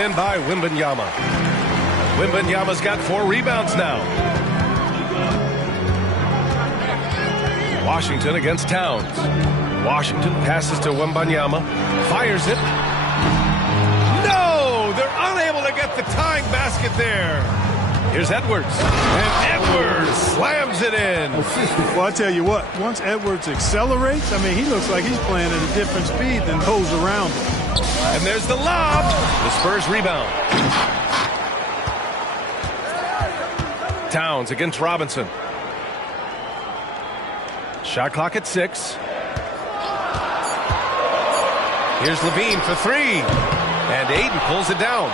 In by Wembanyama. Wembanyama's got 4 rebounds now. Washington against Towns. Washington passes to Wembanyama. Fires it. No! They're unable to get the tying basket there. Here's Edwards. And Edwards slams it in. Well, I tell you what, once Edwards accelerates, I mean, he looks like he's playing at a different speed than those around him. And there's the lob. The Spurs rebound. Towns against Robinson. Shot clock at 6. Here's Levine for 3. And Aiden pulls it down.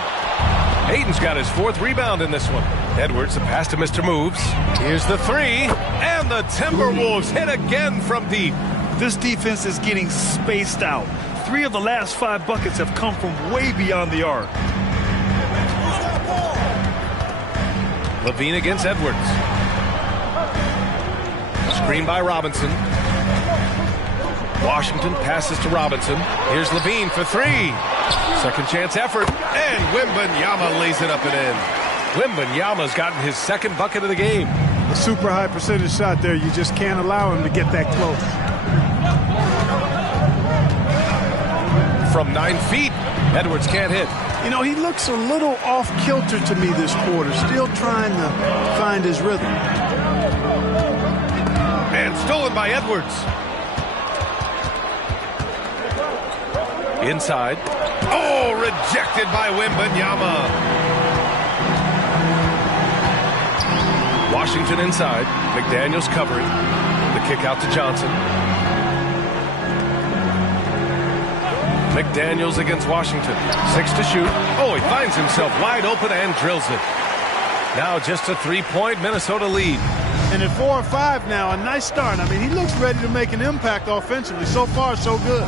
Aiden's got his 4th rebound in this one. Edwards, the pass to Mr. Moves. Here's the 3. And the Timberwolves hit again from deep. This defense is getting spaced out. 3 of the last 5 buckets have come from way beyond the arc. Levine against Edwards. Screen by Robinson. Washington passes to Robinson. Here's Levine for 3. Second chance effort. And Wembanyama lays it up and in. Wembanyama's gotten his 2nd bucket of the game. A super high percentage shot there. You just can't allow him to get that close. From 9 feet, Edwards can't hit. You know, he looks a little off-kilter to me this quarter, still trying to find his rhythm. And stolen by Edwards. Inside. Oh, rejected by Wembanyama. Washington inside. McDaniels covering. The kick out to Johnson. McDaniels against Washington. 6 to shoot. Oh, he finds himself wide open and drills it. Now just a 3-point Minnesota lead. And at 4 or 5 now, a nice start. I mean, he looks ready to make an impact offensively. So far, so good.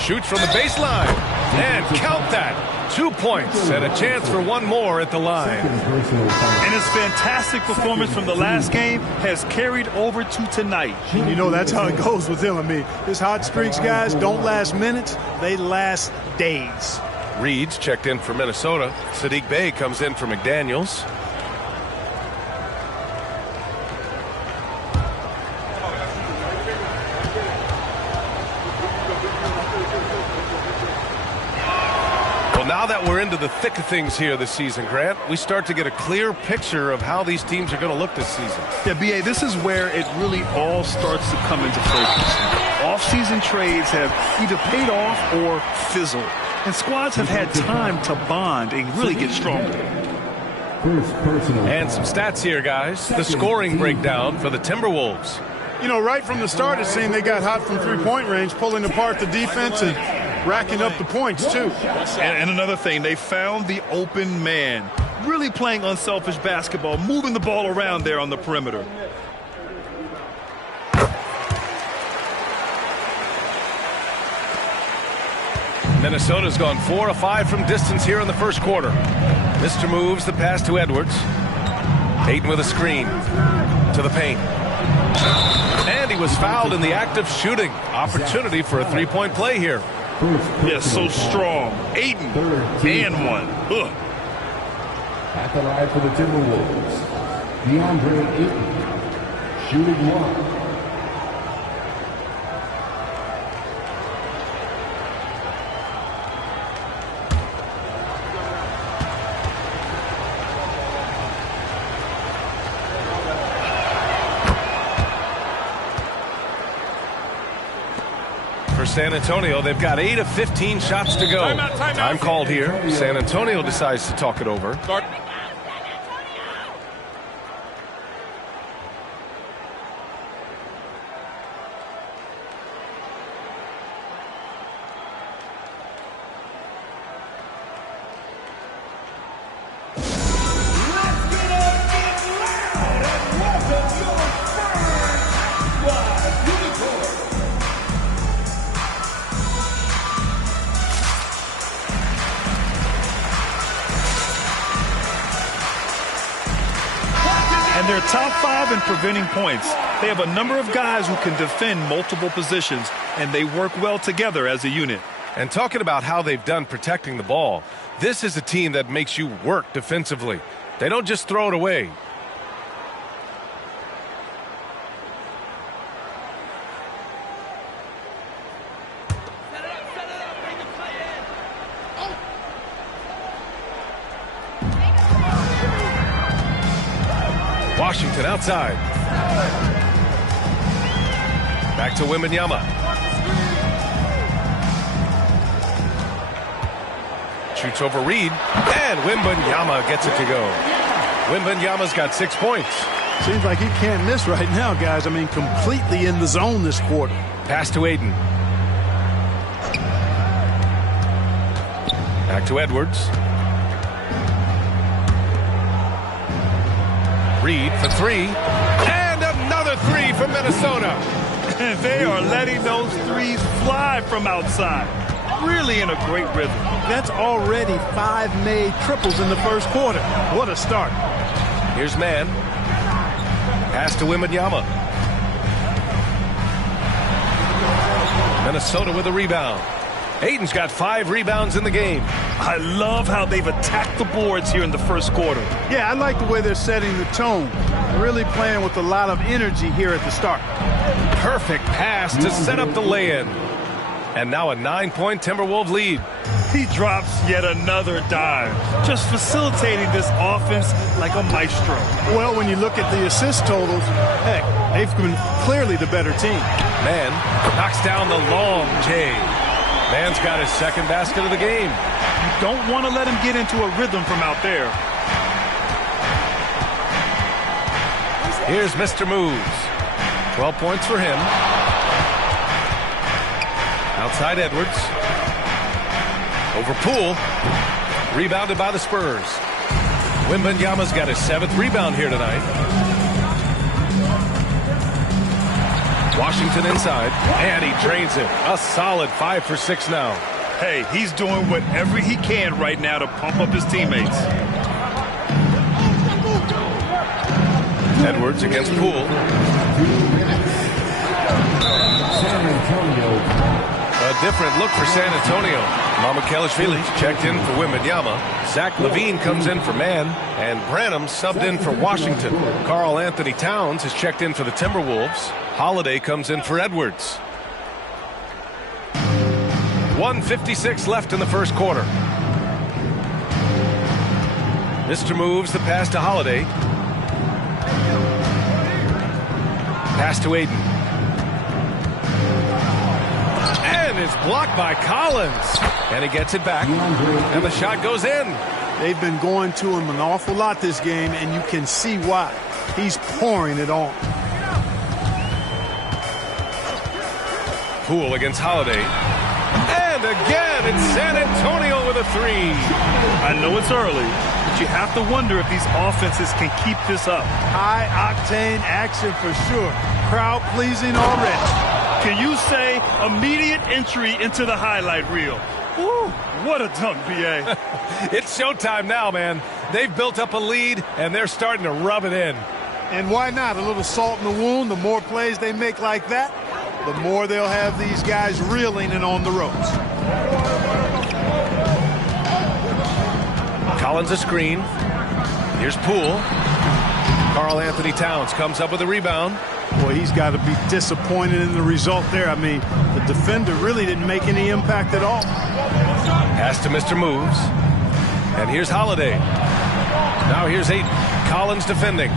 Shoots from the baseline. And count that. 2 points and a chance for 1 more at the line. And his fantastic performance from the last game has carried over to tonight. You know, that's how it goes with him. I mean, his hot streaks, guys, don't last minutes. They last days. Reed's checked in for Minnesota. Sadiq Bey comes in for McDaniels. Now that we're into the thick of things here this season, Grant, we start to get a clear picture of how these teams are going to look this season. Yeah, B.A., this is where it really all starts to come into focus. Off-season trades have either paid off or fizzled, and squads have had time to bond and really get stronger. And some stats here, guys. The scoring breakdown for the Timberwolves. You know, right from the start, it seemed they got hot from 3-point range, pulling apart the defense and racking up the points, too. And another thing, they found the open man. Really playing unselfish basketball, moving the ball around there on the perimeter. Minnesota's gone 4 of 5 from distance here in the first quarter. Mr. Moves the pass to Edwards. Aiden with a screen to the paint. And he was fouled in the act of shooting. Opportunity for a 3-point play here. Yes, so strong. Aiden and 1. Ugh. At the line for the Timberwolves, DeAndre Ayton, shooting 1. San Antonio, they've got 8 of 15 shots to go. Time called here. San Antonio decides to talk it over. And they're top 5 in preventing points. They have a number of guys who can defend multiple positions, and they work well together as a unit. And talking about how they've done protecting the ball, this is a team that makes you work defensively. They don't just throw it away. Washington outside. Back to Wembanyama. Shoots over Reed, and Wembanyama gets it to go. Wembanyama's got 6 points. Seems like he can't miss right now, guys. I mean, completely in the zone this quarter. Pass to Aiden. Back to Edwards. Reed for three, and another three from Minnesota. And they are letting those threes fly from outside. Really in a great rhythm. That's already 5 made triples in the first quarter. What a start. Here's Mann. Pass to Wembanyama. Minnesota with a rebound. Aiden's got 5 rebounds in the game. I love how they've attacked the boards here in the first quarter. Yeah, I like the way they're setting the tone. Really playing with a lot of energy here at the start. Perfect pass to set up the lay-in. And now a 9-point Timberwolves lead. He drops yet another dime, just facilitating this offense like a maestro. Well, when you look at the assist totals, heck, they've been clearly the better team. Mann knocks down the long J. Mann's got his second basket of the game. You don't want to let him get into a rhythm from out there. Here's Mr. Moves. 12 points for him. Outside Edwards. Over Poole. Rebounded by the Spurs. Wembanyama's got his 7th rebound here tonight. Washington inside, and he drains it. A solid 5 for 6 now. Hey, he's doing whatever he can right now to pump up his teammates. Edwards against Poole. A different look for San Antonio. Mama Kelishvili checked in for Wembanyama. Zach LaVine comes in for Mann, and Branham subbed in for Washington. Karl Anthony Towns has checked in for the Timberwolves. Holiday comes in for Edwards. 1:56 left in the first quarter. Mr. Moves the pass to Holiday. Pass to Aiden. And it's blocked by Collins. And he gets it back. And the shot goes in. They've been going to him an awful lot this game, and you can see why. He's pouring it on. Poole against Holiday. And again, it's San Antonio with a 3. I know it's early, but you have to wonder if these offenses can keep this up. High-octane action for sure. Crowd-pleasing already. Can you say immediate entry into the highlight reel? Woo, what a dunk, B.A. It's showtime now, man. They've built up a lead, and they're starting to rub it in. And why not? A little salt in the wound. The more plays they make like that, the more they'll have these guys reeling and on the ropes. Collins a screen. Here's Poole. Karl Anthony Towns comes up with a rebound. Boy, he's got to be disappointed in the result there. I mean, the defender really didn't make any impact at all. Pass to Mr. Moves. And here's Holiday. Now here's 8. Collins defending.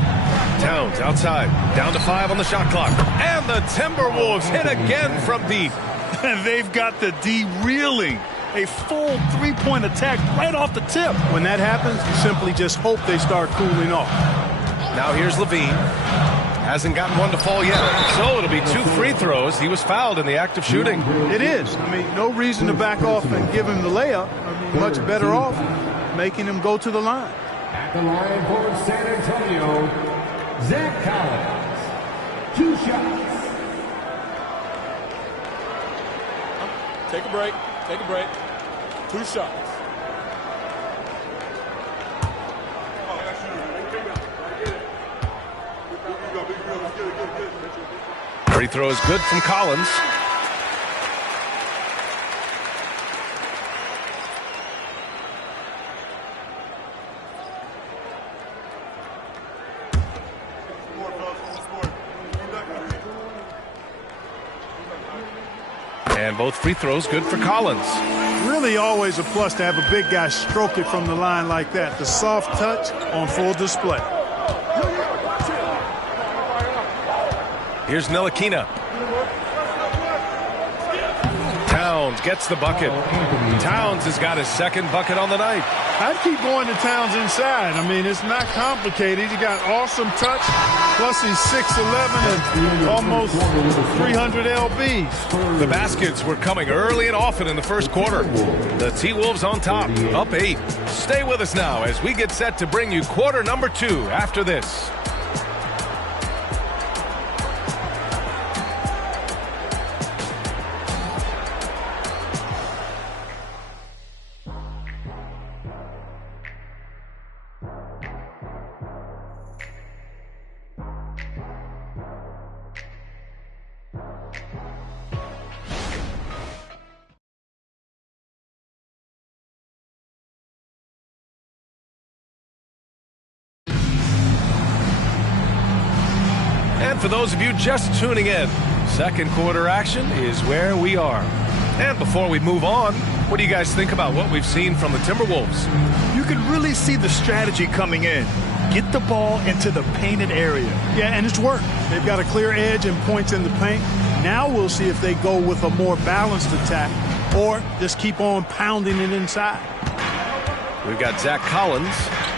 Towns outside. Down to 5 on the shot clock. And the Timberwolves hit again from deep. And they've got the D reeling. A full 3-point attack right off the tip. When that happens, you simply just hope they start cooling off. Now here's LaVine. Hasn't gotten one to fall yet. So it'll be 2 free throws. He was fouled in the act of shooting. It is. I mean, no reason to back off and give him the layup. I mean, much better off making him go to the line. At the line for San Antonio, Zach Collins. 2 shots. Take a break. Take a break. 2 shots. Free throw is good from Collins. And both free throws good for Collins. Really always a plus to have a big guy stroke it from the line like that. The soft touch on full display. Here's Ntilikina. Towns gets the bucket. Towns has got his second bucket on the night. I'd keep going to Towns inside. I mean, it's not complicated. He's got awesome touch. Plus, he's 6'11" and almost 300 lbs. The baskets were coming early and often in the first quarter. The T-Wolves on top, up 8. Stay with us now as we get set to bring you quarter number 2 after this. And for those of you just tuning in, second quarter action is where we are. And before we move on, what do you guys think about what we've seen from the Timberwolves? You can really see the strategy coming in. Get the ball into the painted area. Yeah, and it's worked. They've got a clear edge and points in the paint. Now we'll see if they go with a more balanced attack or just keep on pounding it inside. We've got Zach Collins,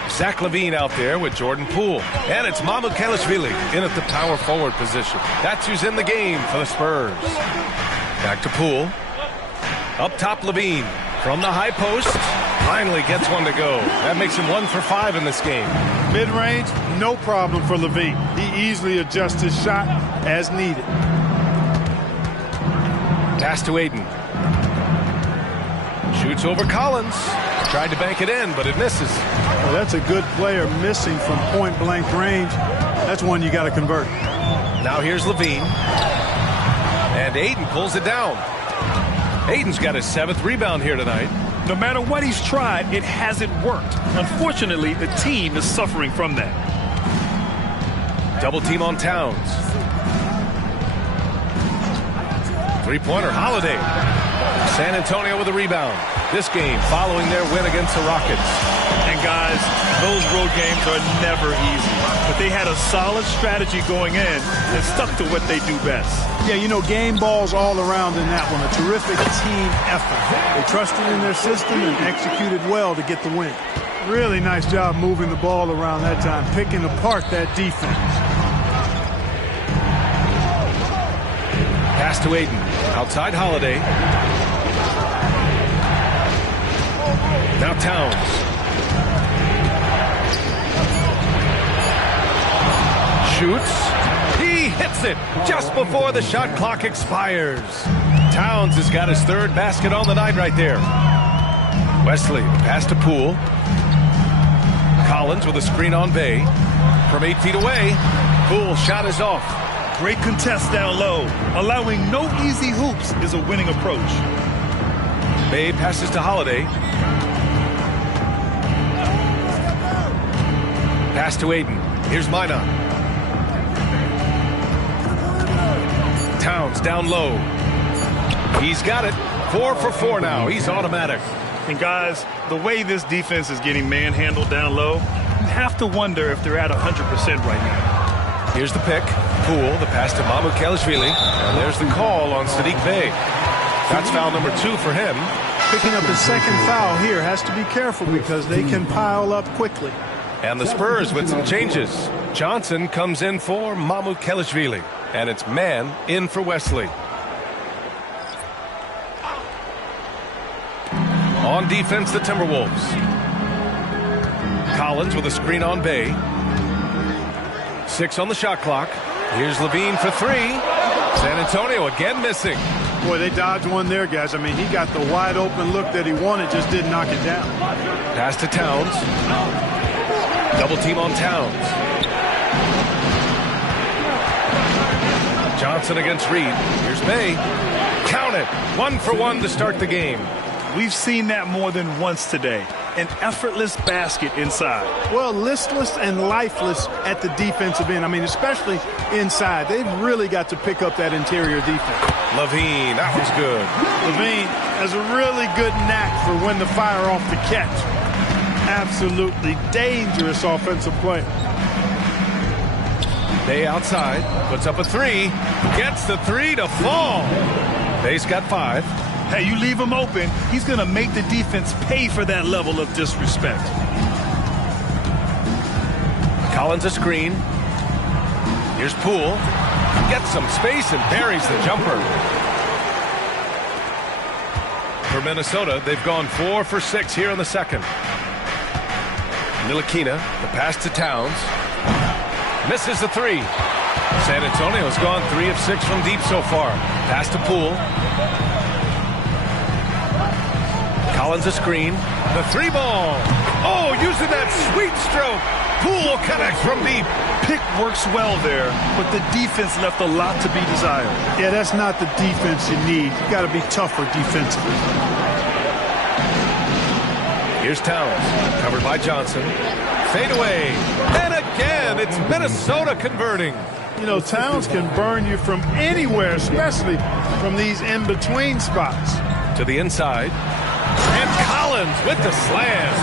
Zach LaVine out there with Jordan Poole. And it's Mamukelashvili in at the power forward position. That's who's in the game for the Spurs. Back to Poole. Up top, LaVine from the high post. Finally gets one to go. That makes him 1 for 5 in this game. Mid-range, no problem for LaVine. He easily adjusts his shot as needed. Pass to Ayton. Shoots over Collins. Tried to bank it in, but it misses. Well, that's a good player missing from point-blank range. That's one you got to convert. Now here's LaVine. And Ayton pulls it down. Ayton's got his 7th rebound here tonight. No matter what he's tried, it hasn't worked. Unfortunately, the team is suffering from that. Double team on Towns. Three-pointer, Holiday. San Antonio with a rebound. This game following their win against the Rockets. And guys, those road games are never easy. But they had a solid strategy going in and stuck to what they do best. Yeah, you know, game balls all around in that one. A terrific team effort. They trusted in their system and executed well to get the win. Really nice job moving the ball around that time, picking apart that defense. Pass to Ayton. Outside Holiday. Now Towns. Shoots. He hits it just before the shot clock expires. Towns has got his 3rd basket on the night right there. Wesley, pass to Poole. Collins with a screen on Bay. From 8 feet away, Poole shot is off. Great contest down low. Allowing no easy hoops is a winning approach. Bay passes to Holiday. Pass to Ayton. Here's Minot. Towns down low. He's got it. 4 for 4 now. He's automatic. And guys, the way this defense is getting manhandled down low, you have to wonder if they're at 100% right now. Here's the pick. Poole, the pass to Mamukelashvili. And there's the call on Saddiq Bey. That's foul number 2 for him. Picking up his 2nd foul here. Has to be careful because they can pile up quickly. And the Spurs with some changes. Johnson comes in for Mamukelashvili. And it's man in for Wesley. On defense, the Timberwolves. Collins with a screen on Bay. 6 on the shot clock. Here's LaVine for 3. San Antonio again missing. Boy, they dodged one there, guys. I mean, he got the wide open look that he wanted, just didn't knock it down. Pass to Towns. Double team on Towns. Johnson against Reed. Here's Bay. Count it. 1 for 1 to start the game. We've seen that more than once today. an effortless basket inside. Well, listless and lifeless at the defensive end. I mean, especially inside. They've really got to pick up that interior defense. Levine, that was good. Levine has a really good knack for when to fire off the catch. Absolutely dangerous offensive play. Day outside, puts up a three, gets the three to fall. Day's got 5. Hey, you leave him open, he's going to make the defense pay for that level of disrespect. Collins a screen. Here's Poole. Gets some space and buries the jumper. For Minnesota, they've gone 4 for 6 here in the second. Ntilikina, the pass to Towns. Misses the three. San Antonio's gone 3 of 6 from deep so far. Pass to Poole. Collins a screen. The 3-ball. Oh, using that sweet stroke. Poole connects from deep. Pick works well there, but the defense left a lot to be desired. Yeah, that's not the defense you need. You got to be tougher defensively. Here's Towns, covered by Johnson. Fade away. And again, it's Minnesota converting. You know, Towns can burn you from anywhere, especially from these in-between spots. To the inside. And Collins with the slam.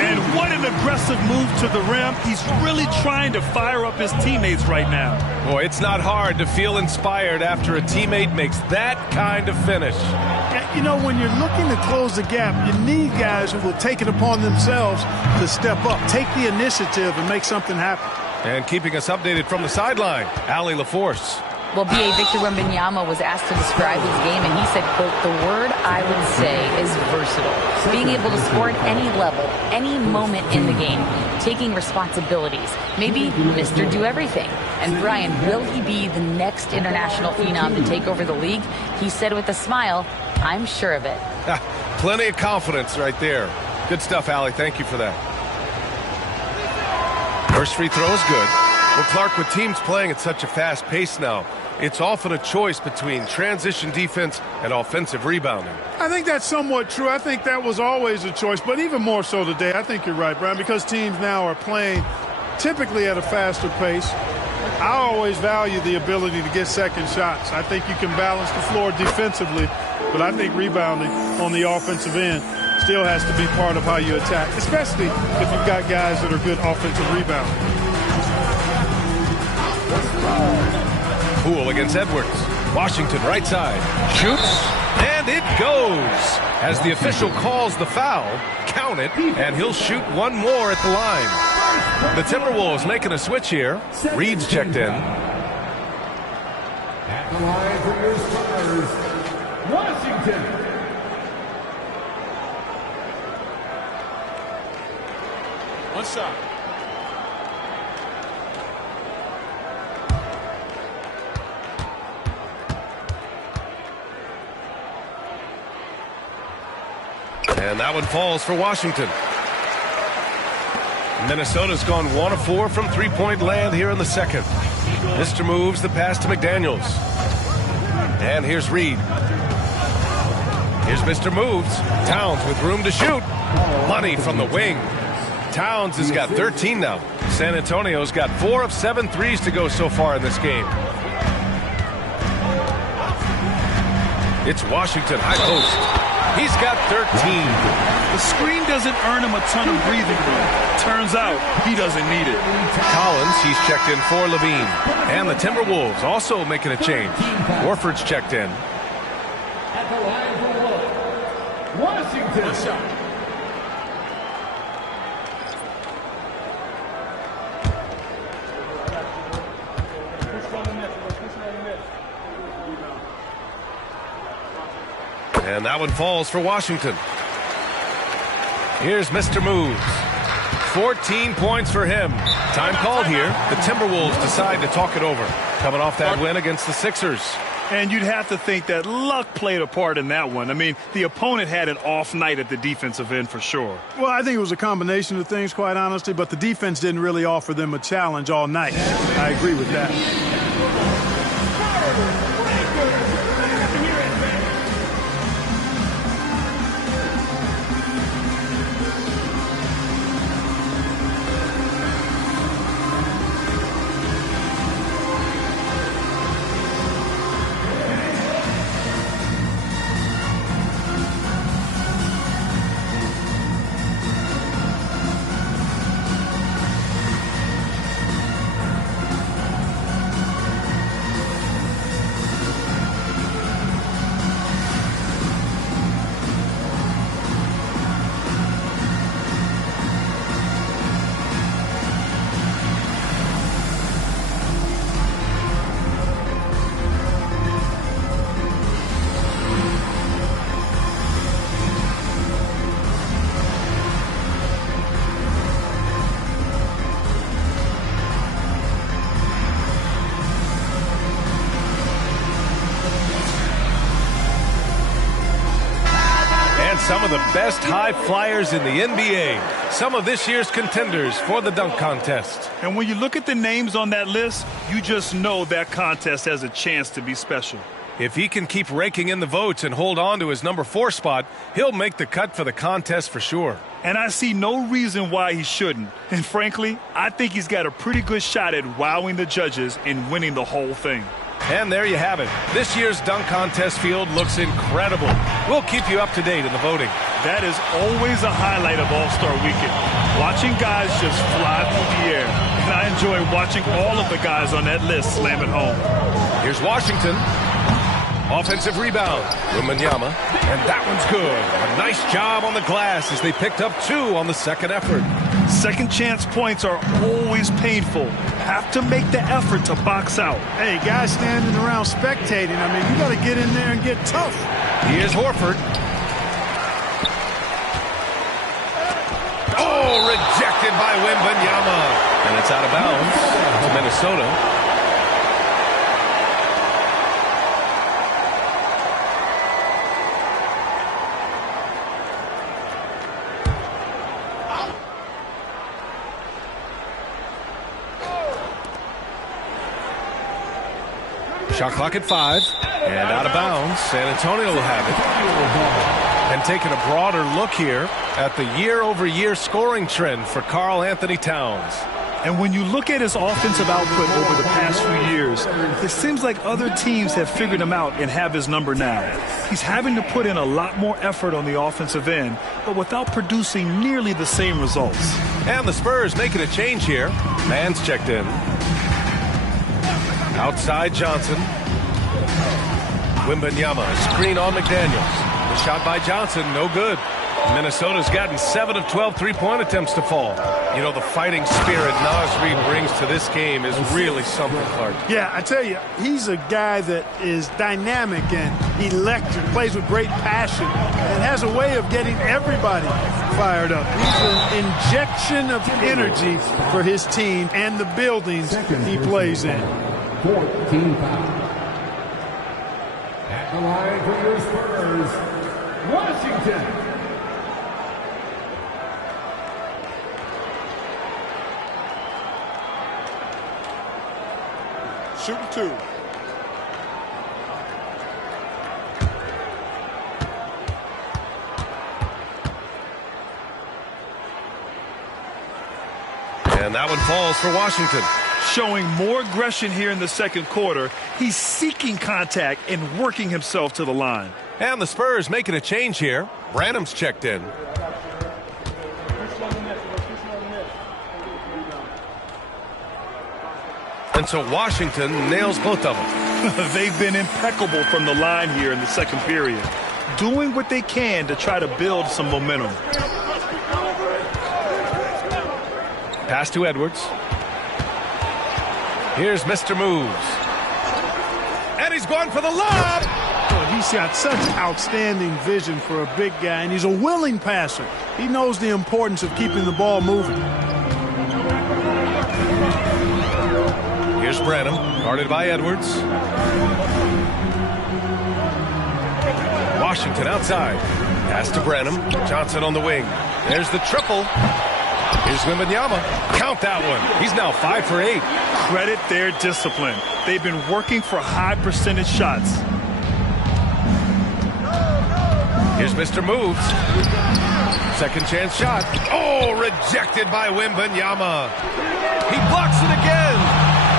And what an aggressive move to the rim. He's really trying to fire up his teammates right now. Boy, it's not hard to feel inspired after a teammate makes that kind of finish. You know, when you're looking to close the gap, you need guys who will take it upon themselves to step up, take the initiative, and make something happen. And keeping us updated from the sideline, Allie LaForce. Well, B.A. Victor Wembanyama was asked to describe his game, and he said, quote, "The word I would say is versatile. Being able to score at any level, any moment in the game, taking responsibilities, maybe Mr. Do-Everything." And Brian, will he be the next international phenom to take over the league? He said with a smile, "I'm sure of it." Plenty of confidence right there. Good stuff, Allie. Thank you for that. First free throw is good. Well, Clark, with teams playing at such a fast pace now, it's often a choice between transition defense and offensive rebounding. I think that's somewhat true. I think that was always a choice, but even more so today. I think you're right, Brian, because teams now are playing typically at a faster pace. I always value the ability to get second shots. I think you can balance the floor defensively, but I think rebounding on the offensive end still has to be part of how you attack, especially if you've got guys that are good offensive rebounders. Poole against Edwards. Washington right side. Shoots. And it goes. As the official calls the foul, count it, and he'll shoot one more at the line. The Timberwolves making a switch here. Reed's checked in. At the line for your starters, Washington. One shot. And that one falls for Washington. Minnesota's gone 1 of 4 from three-point land here in the second. Mr. moves the pass to McDaniels. And here's Reed. Here's Mr. Moves. Towns with room to shoot. Money from the wing. Towns has got 13 now. San Antonio's got 4 of 7 threes to go so far in this game. It's Washington high post. He's got 13. The screen doesn't earn him a ton of breathing room. Turns out he doesn't need it. Collins, he's checked in for Levine. And the Timberwolves also making a change. Warford's checked in. At the line for Washington. One shot. And that one falls for Washington. Here's Mr. Moves. 14 points for him. Time called here. The Timberwolves decide to talk it over. Coming off that win against the Sixers. And you'd have to think that luck played a part in that one. I mean, the opponent had an off night at the defensive end for sure. Well, I think it was a combination of things, quite honestly, but the defense didn't really offer them a challenge all night. I agree with that. of the best high flyers in the NBA. Some of this year's contenders for the dunk contest. And when you look at the names on that list, you just know that contest has a chance to be special. If he can keep raking in the votes and hold on to his number 4 spot, he'll make the cut for the contest for sure. And I see no reason why he shouldn't. And frankly, I think he's got a pretty good shot at wowing the judges and winning the whole thing. And there you have it. This year's dunk contest field looks incredible. We'll keep you up to date in the voting. That is always a highlight of All-Star Weekend. Watching guys just fly through the air. And I enjoy watching all of the guys on that list slam it home. Here's Washington. Offensive rebound. Wembanyama. And that one's good. A nice job on the glass as they picked up 2 on the second effort. Second chance points are always painful. Have to make the effort to box out. Hey, guys standing around spectating. I mean, you got to get in there and get tough. Here's Horford. Oh, rejected by Wembanyama. And it's out of bounds to Minnesota. Shot clock at 5, and out of bounds. San Antonio will have it. And taking a broader look here at the year-over-year scoring trend for Karl Anthony Towns. And when you look at his offensive output over the past few years, it seems like other teams have figured him out and have his number now. He's having to put in a lot more effort on the offensive end, but without producing nearly the same results. And the Spurs making a change here. Mann's checked in. Outside Johnson. Wembanyama, screen on McDaniels. The shot by Johnson, no good. Minnesota's gotten 7 of 12 three-point attempts to fall. You know, the fighting spirit Naz Reid brings to this game is really something, Clark. Yeah, I tell you, he's a guy that is dynamic and electric, plays with great passion, and has a way of getting everybody fired up. He's an injection of energy for his team and the buildings he plays in. 14 foul. At the line for your Spurs, Washington. Shooting 2. And that one falls for Washington. Showing more aggression here in the second quarter. He's seeking contact and working himself to the line. And the Spurs making a change here. Branham's checked in. And so Washington nails both of them. They've been impeccable from the line here in the second period, doing what they can to try to build some momentum. Pass to Edwards. Here's Mr. Moves. And he's going for the lob. Well, he's got such outstanding vision for a big guy, and he's a willing passer. He knows the importance of keeping the ball moving. Here's Branham, guarded by Edwards. Washington outside. Pass to Branham. Johnson on the wing. There's the triple. Here's Wembanyama. Count that one. He's now 5 for 8. Credit their discipline. They've been working for high percentage shots. Here's Mr. Moves. Second chance shot. Oh, rejected by Wembanyama. He blocks it again.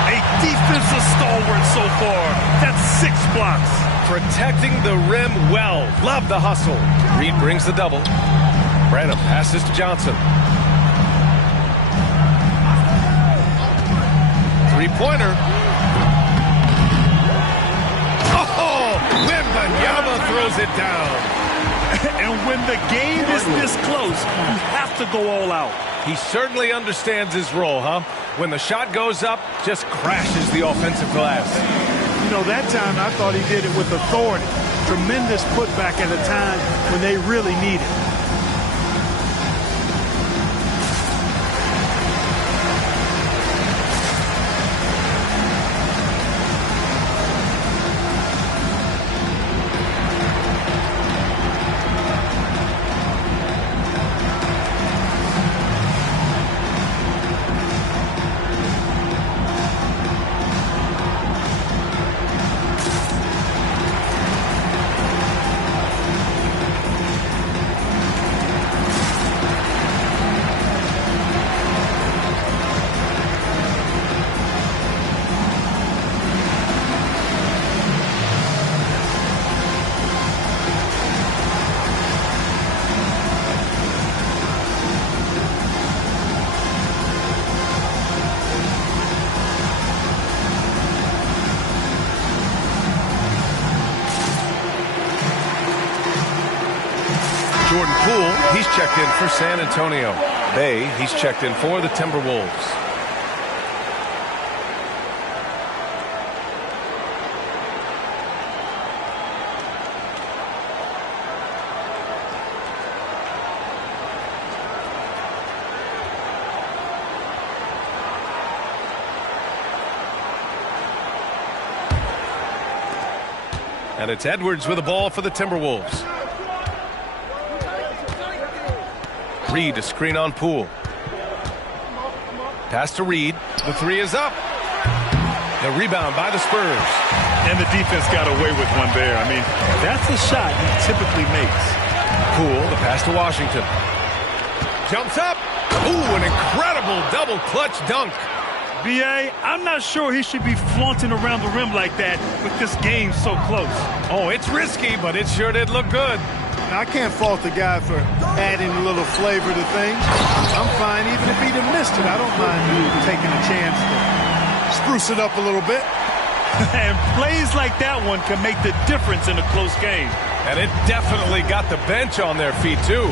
A defensive stalwart so far. That's 6 blocks. Protecting the rim well. Love the hustle. Reed brings the double. Branham passes to Johnson. Three-pointer. Oh, Wembanyama throws it down. And when the game is this close, you have to go all out. He certainly understands his role, huh? When the shot goes up, just crashes the offensive glass. You know, that time I thought he did it with authority. Tremendous putback at a time when they really need it. checked in for San Antonio. Bay, he's checked in for the Timberwolves. And it's Edwards with the ball for the Timberwolves. Reed to screen on Poole. Pass to Reed. The three is up. The rebound by the Spurs. And the defense got away with one there. I mean, that's a shot he typically makes. Poole, the pass to Washington. Jumps up. Ooh, an incredible double clutch dunk. B.A., I'm not sure he should be flaunting around the rim like that with this game so close. Oh, it's risky, but it sure did look good. I can't fault the guy for adding a little flavor to things. I'm fine even if he'd have missed it. I don't mind taking a chance to spruce it up a little bit. And plays like that one can make the difference in a close game. And it definitely got the bench on their feet, too.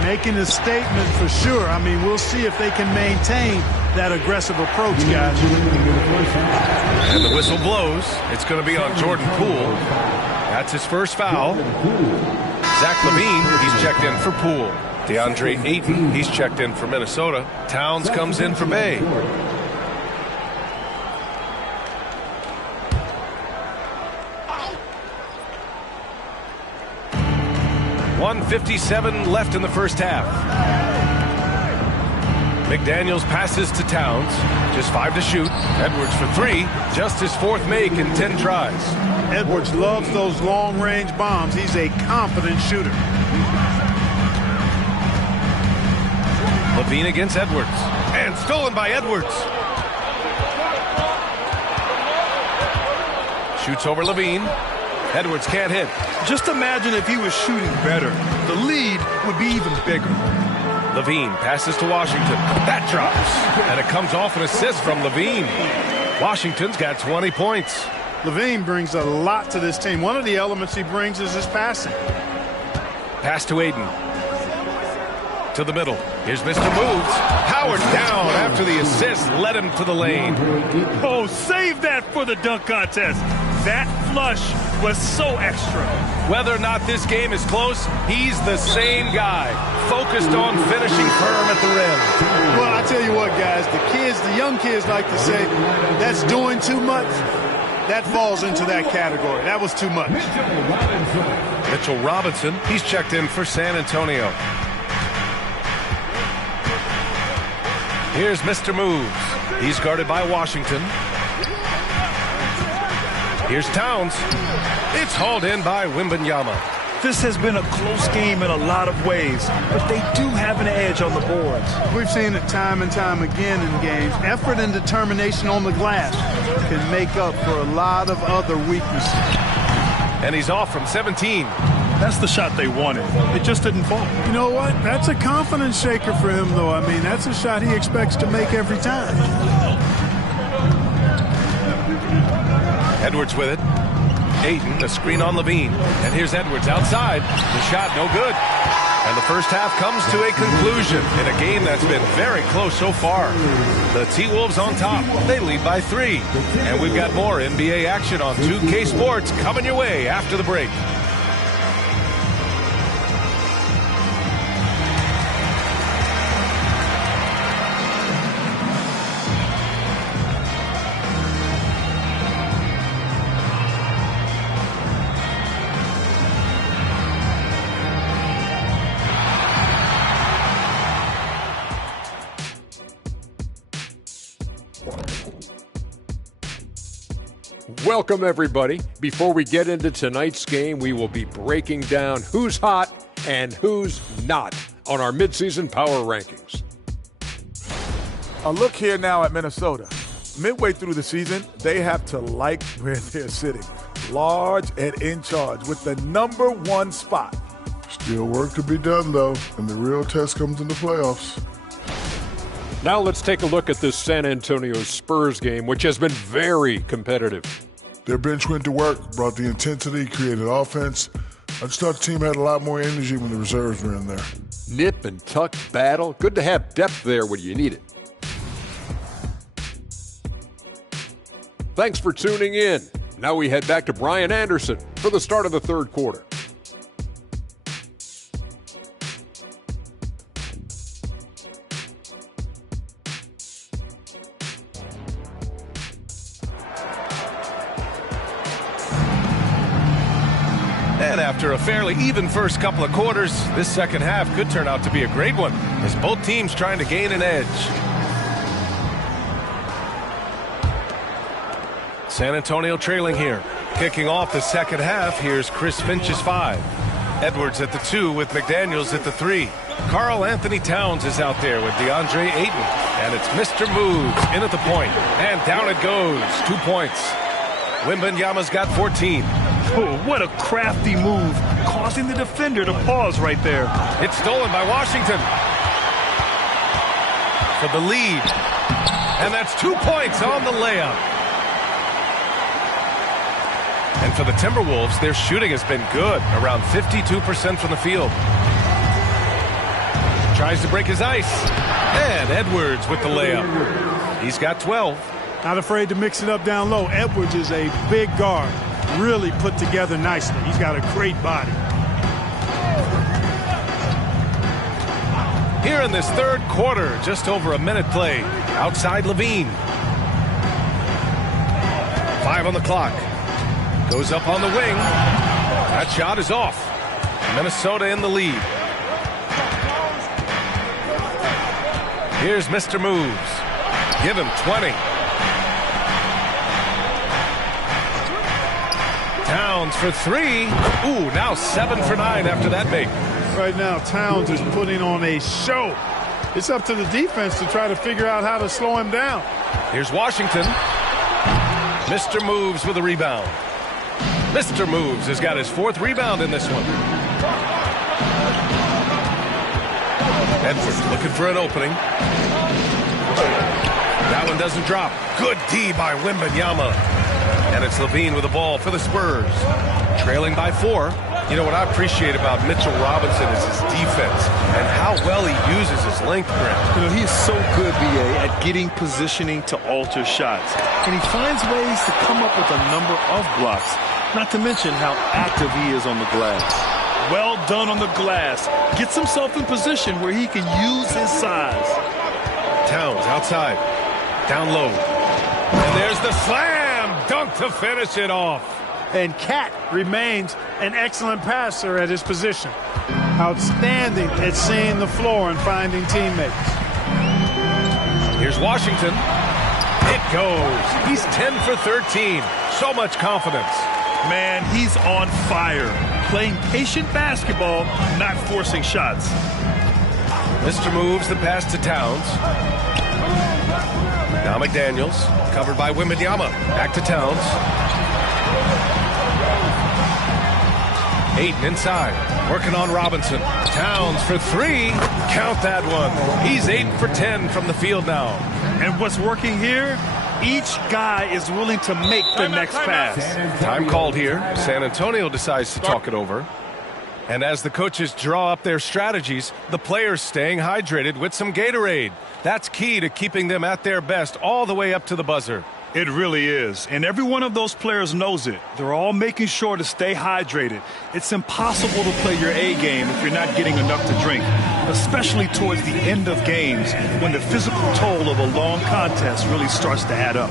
Making a statement for sure. I mean, we'll see if they can maintain that aggressive approach, guys. And the whistle blows. It's going to be on Jordan Poole. That's his first foul. Zach LaVine, he's checked in for Poole. DeAndre Ayton, he's checked in for Minnesota. Towns comes in for Bay. .157 left in the first half. McDaniels passes to Towns. Just 5 to shoot. Edwards for 3. Just his 4th make in 10 tries. Edwards loves those long-range bombs. He's a confident shooter. LaVine against Edwards. And stolen by Edwards. Shoots over LaVine. Edwards can't hit. Just imagine if he was shooting better. The lead would be even bigger. LaVine passes to Washington. That drops. And it comes off an assist from LaVine. Washington's got 20 points. LaVine brings a lot to this team. One of the elements he brings is his passing. Pass to Ayton. To the middle. Here's Mr. Moves. Powered down after the assist led him to the lane. Oh, save that for the dunk contest. That flush was so extra. Whether or not this game is close, he's the same guy, focused on finishing firm at the rim. Well, I tell you what, guys, the young kids like to say, that's doing too much. That falls into that category. That was too much. Mitchell Robinson, he's checked in for San Antonio. Here's Mr. Moves. He's guarded by Washington. Here's Towns. It's hauled in by Wembanyama. This has been a close game in a lot of ways, but they do have an edge on the boards. We've seen it time and time again in games. Effort and determination on the glass can make up for a lot of other weaknesses. And he's off from 17. That's the shot they wanted. It just didn't fall. You know what? That's a confidence shaker for him, though. I mean, that's a shot he expects to make every time. Edwards with it. Ayton, a screen on LaVine. And here's Edwards outside. The shot no good. And the first half comes to a conclusion in a game that's been very close so far. The T-Wolves on top. They lead by 3. And we've got more NBA action on 2K Sports coming your way after the break. Welcome, everybody. Before we get into tonight's game, we will be breaking down who's hot and who's not on our midseason power rankings. A look here now at Minnesota. Midway through the season, they have to like where they're sitting. Large and in charge with the #1 spot. Still work to be done, though, and the real test comes in the playoffs. Now let's take a look at this San Antonio Spurs game, which has been very competitive. Their bench went to work, brought the intensity, created offense. I just thought the team had a lot more energy when the reserves were in there. Nip and tuck battle. Good to have depth there when you need it. Thanks for tuning in. Now we head back to Brian Anderson for the start of the third quarter. And after a fairly even first couple of quarters, this second half could turn out to be a great one as both teams trying to gain an edge. San Antonio trailing here. Kicking off the second half, here's Chris Finch's 5. Edwards at the 2 with McDaniels at the 3. Karl Anthony Towns is out there with DeAndre Ayton. And it's Mr. Moves in at the point. And down it goes. 2 points. Wembanyama's got 14. Oh, what a crafty move, causing the defender to pause right there. It's stolen by Washington for the lead. And that's 2 points on the layup. And for the Timberwolves, their shooting has been good, around 52% from the field. Tries to break his ice. And Edwards with the layup. He's got 12. Not afraid to mix it up down low. Edwards is a big guard. Really put together nicely. He's got a great body. Here in this third quarter, just over a minute played. Outside Levine. 5 on the clock. Goes up on the wing. That shot is off. Minnesota in the lead. Here's Mr. Moves. Give him 20. Towns for 3. Ooh, now 7 for 9 after that make. Right now, Towns is putting on a show. It's up to the defense to try to figure out how to slow him down. Here's Washington. Mr. Moves with a rebound. Mr. Moves has got his 4th rebound in this one. Edwards looking for an opening. That one doesn't drop. Good D by Wembanyama. And it's Levine with the ball for the Spurs. Trailing by 4. You know what I appreciate about Mitchell Robinson is his defense and how well he uses his length, Brent. You know, he is so good, BA, at getting positioning to alter shots. And he finds ways to come up with a number of blocks, not to mention how active he is on the glass. Well done on the glass. Gets himself in position where he can use his size. Towns outside. Down low. And there's the slam. Dunk to finish it off. And Cat remains an excellent passer at his position. Outstanding at seeing the floor and finding teammates. Here's Washington. It goes. He's 10 for 13. So much confidence. Man, he's on fire. Playing patient basketball, not forcing shots. Mr. Moves the pass to Towns. Now McDaniels, covered by Wembanyama. Back to Towns. Ayton inside, working on Robinson. Towns for 3. Count that one. He's 8 for 10 from the field now. And what's working here? Each guy is willing to make the next pass. Time called here. San Antonio decides to talk it over. And as the coaches draw up their strategies, the players staying hydrated with some Gatorade. That's key to keeping them at their best all the way up to the buzzer. It really is. And every one of those players knows it. They're all making sure to stay hydrated. It's impossible to play your A game if you're not getting enough to drink, especially towards the end of games when the physical toll of a long contest really starts to add up.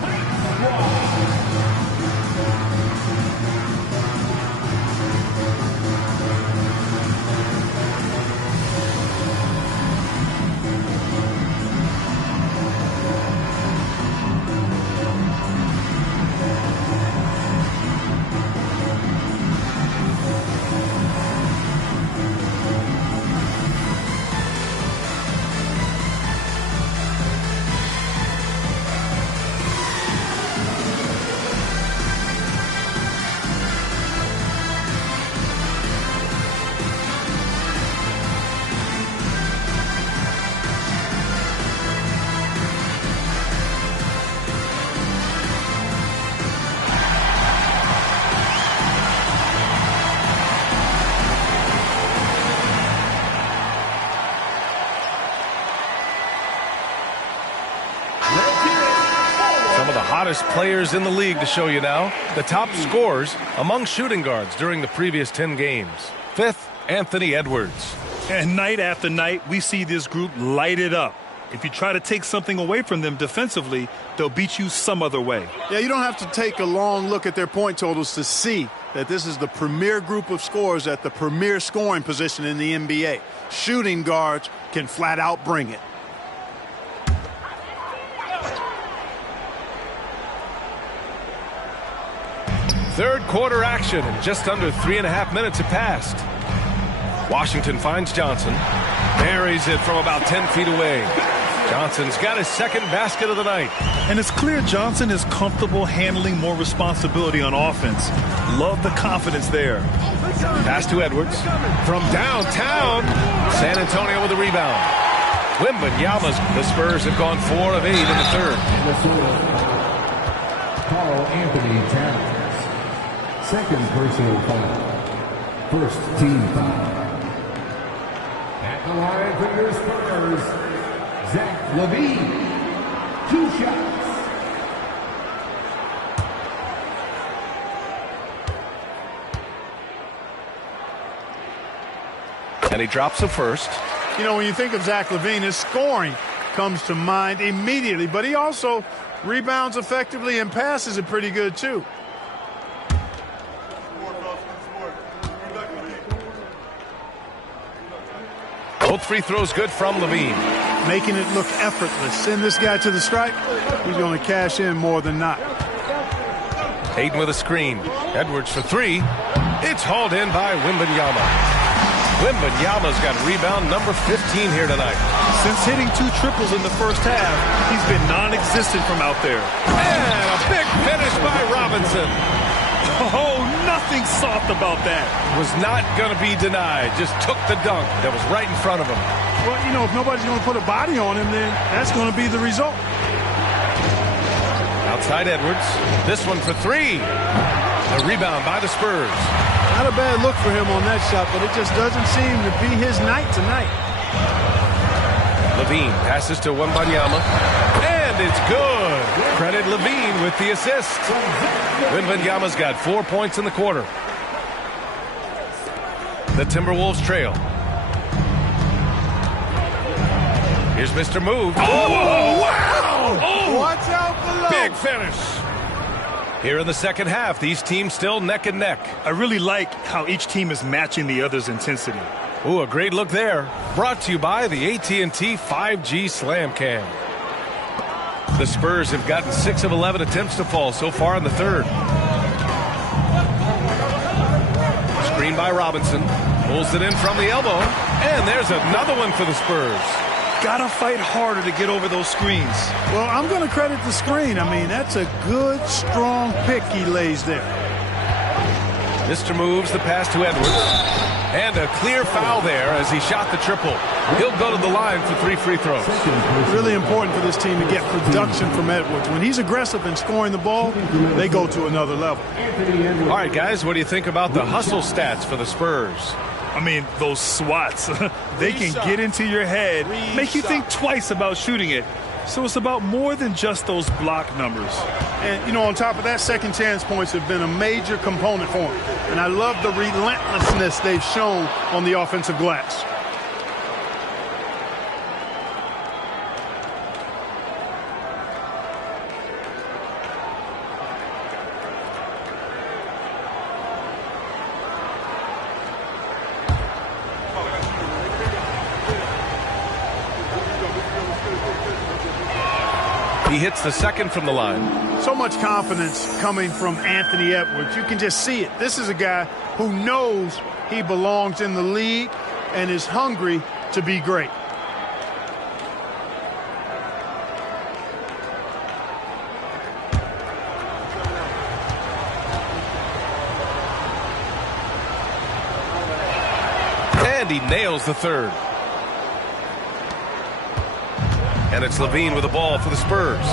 hottest players in the league to show you now. The top scores among shooting guards during the previous 10 games. 5th, Anthony Edwards. And night after night, we see this group light it up. If you try to take something away from them defensively, they'll beat you some other way. Yeah, you don't have to take a long look at their point totals to see that this is the premier group of scorers at the premier scoring position in the NBA. Shooting guards can flat out bring it. Third quarter action, and just under 3.5 minutes have passed. Washington finds Johnson. Buries it from about 10 feet away. Johnson's got his second basket of the night. And it's clear Johnson is comfortable handling more responsibility on offense. Love the confidence there. Pass to Edwards. From downtown, San Antonio with a rebound. Wembanyama's. The Spurs have gone 4 of 8 in the third. Carl Anthony Towns. Second personal foul. First team foul. At the line for your Spurs, Zach LaVine. 2 shots. And he drops the first. You know, when you think of Zach LaVine, his scoring comes to mind immediately, but he also rebounds effectively and passes it pretty good, too. Both free throws good from LaVine. Making it look effortless. Send this guy to the stripe. He's going to cash in more than not. Hayden with a screen. Edwards for 3. It's hauled in by Wembanyama. Wembanyama's got rebound number 15 here tonight. Since hitting 2 triples in the first half, he's been non-existent from out there. And a big finish by Robinson. Oh, nothing soft about that. Was not going to be denied. Just took the dunk that was right in front of him. Well, you know, if nobody's going to put a body on him, then that's going to be the result. Outside Edwards. This one for 3. A rebound by the Spurs. Not a bad look for him on that shot, but it just doesn't seem to be his night tonight. LaVine passes to Wembanyama. And it's good. Credit LaVine with the assist. Wembanyama's got 4 points in the quarter. The Timberwolves trail. Here's Mr. Move. Oh, wow! Oh, watch out below. Big finish. Here in the second half, these teams still neck and neck. I really like how each team is matching the other's intensity. Ooh, a great look there. Brought to you by the AT&T 5G Slam Cam. The Spurs have gotten 6 of 11 attempts to fall so far in the third. Screen by Robinson. Pulls it in from the elbow. And there's another one for the Spurs. Gotta fight harder to get over those screens. Well, I'm going to credit the screen. I mean, that's a good, strong pick he lays there. Mr. Moves the pass to Edwards. And a clear foul there as he shot the triple. He'll go to the line for 3 free throws. Really important for this team to get production from Edwards. When he's aggressive in scoring the ball, they go to another level. All right, guys, what do you think about the hustle stats for the Spurs? I mean, those swats, they can get into your head, make you think twice about shooting it. So it's about more than just those block numbers. And, you know, on top of that, second chance points have been a major component for him. And I love the relentlessness they've shown on the offensive glass. He hits the second from the line. So much confidence coming from Anthony Edwards. You can just see it. This is a guy who knows he belongs in the league and is hungry to be great. And he nails the third. And it's LaVine with the ball for the Spurs.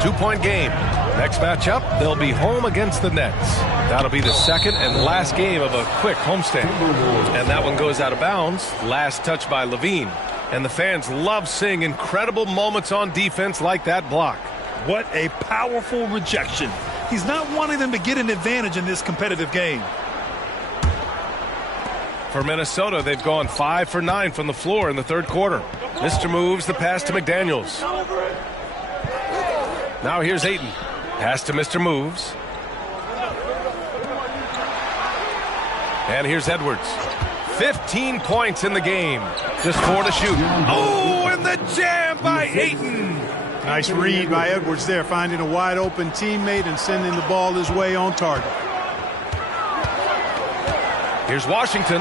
2-point game. Next matchup, they'll be home against the Nets. That'll be the second and last game of a quick homestand. And that one goes out of bounds. Last touch by LaVine. And the fans love seeing incredible moments on defense like that block. What a powerful rejection. He's not wanting them to get an advantage in this competitive game. For Minnesota, they've gone 5 for 9 from the floor in the third quarter. Mr. moves the pass to McDaniels. Now here's Ayton. Pass to Mr. Moves. And here's Edwards. 15 points in the game. Just 4 to shoot. Oh, and the jam by Ayton. Nice read by Edwards there, finding a wide open teammate and sending the ball his way on target. Here's Washington.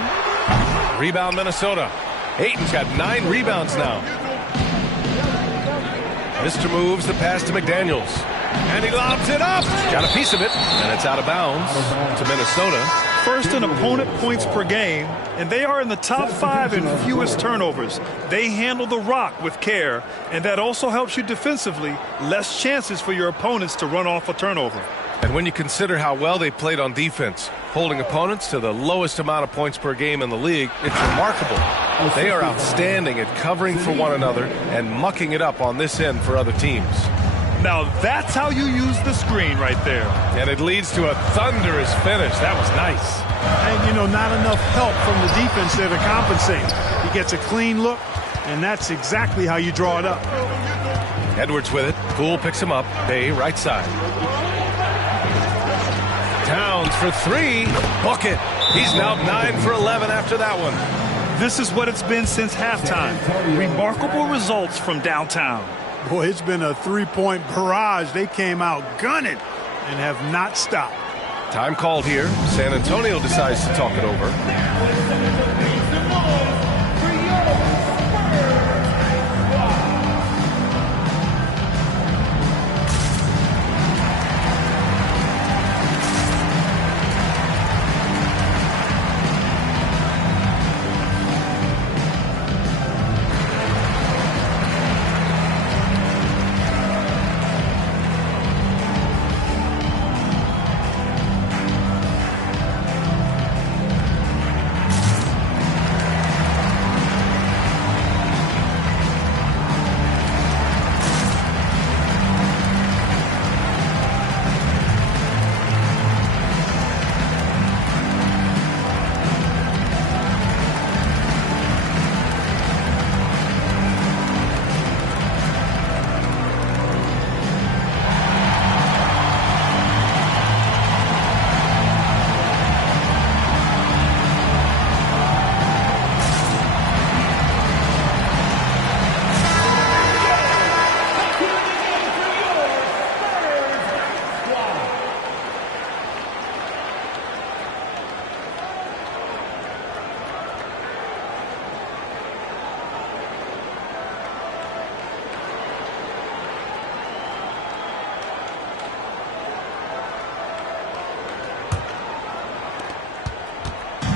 Rebound Minnesota. Ayton's got 9 rebounds now. Mr. moves the pass to McDaniels. And he lobs it up. Got a piece of it, and it's out of bounds to Minnesota. First in opponent points per game, and they are in the top 5 in fewest turnovers. They handle the rock with care, and that also helps you defensively. Less chances for your opponents to run off a turnover. And when you consider how well they played on defense, holding opponents to the lowest amount of points per game in the league, it's remarkable. They are outstanding at covering for one another and mucking it up on this end for other teams. Now that's how you use the screen right there. And it leads to a thunderous finish. That was nice. And, you know, not enough help from the defense there to compensate. He gets a clean look, and that's exactly how you draw it up. Edwards with it. Poole picks him up. Bay right side. Towns for 3. Bucket. He's now 9 for 11 after that one. This is what it's been since halftime. Remarkable results from downtown. Boy, it's been a three-point barrage. They came out gunning and have not stopped. Time called here. San Antonio decides to talk it over.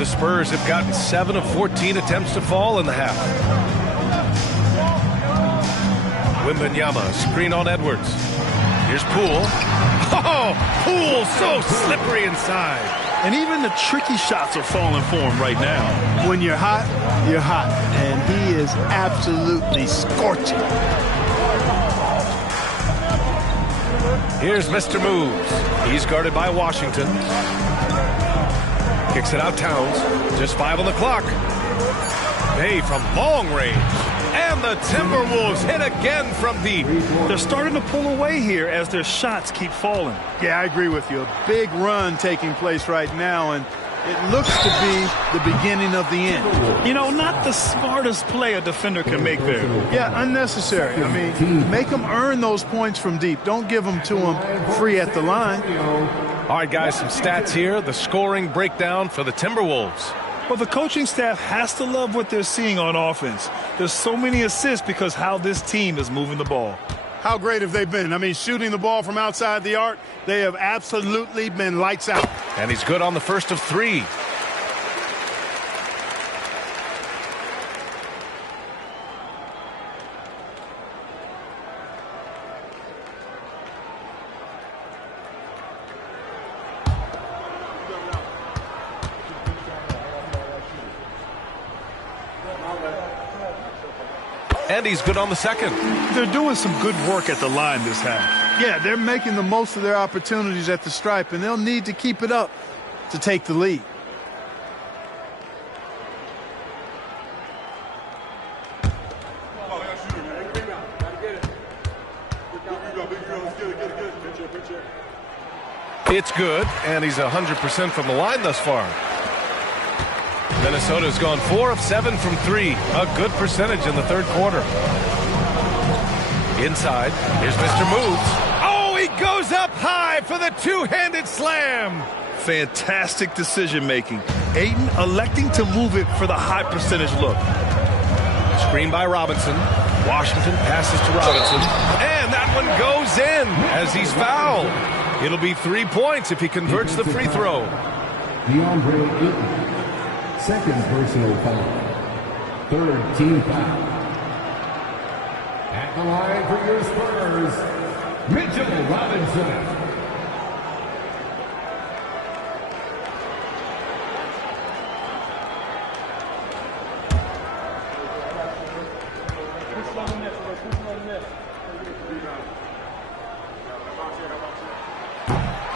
The Spurs have gotten 7 of 14 attempts to fall in the half. Wembanyama, screen on Edwards. Here's Poole. Oh, Poole so slippery inside. And even the tricky shots are falling for him right now. When you're hot, you're hot. And he is absolutely scorching. Here's Mr. Moves. He's guarded by Washington. Kicks it out Towns. Just 5 on the clock. Bay from long range. And the Timberwolves hit again from deep. They're starting to pull away here as their shots keep falling. Yeah, I agree with you. A big run taking place right now, and it looks to be the beginning of the end. You know, not the smartest play a defender can make there. Yeah, unnecessary. I mean, make them earn those points from deep. Don't give them to them free at the line. All right, guys, some stats here. The scoring breakdown for the Timberwolves. Well, the coaching staff has to love what they're seeing on offense. There's so many assists because how this team is moving the ball. How great have they been? I mean, shooting the ball from outside the arc, they have absolutely been lights out. And he's good on the first of 3. And he's good on the second. They're doing some good work at the line this half. Yeah, they're making the most of their opportunities at the stripe, and they'll need to keep it up to take the lead. It's good, and he's 100% from the line thus far. Minnesota's gone 4 of 7 from 3. A good percentage in the third quarter. Inside, here's Mr. Moves. Oh, he goes up high for the two-handed slam. Fantastic decision-making. Ayton electing to move it for the high percentage look. Screen by Robinson. Washington passes to Robinson. And that one goes in as he's fouled. It'll be 3 points if he converts the free throw. DeAndre Ayton, second personal foul. Third team foul. At the line for your Spurs, Mitchell Robinson.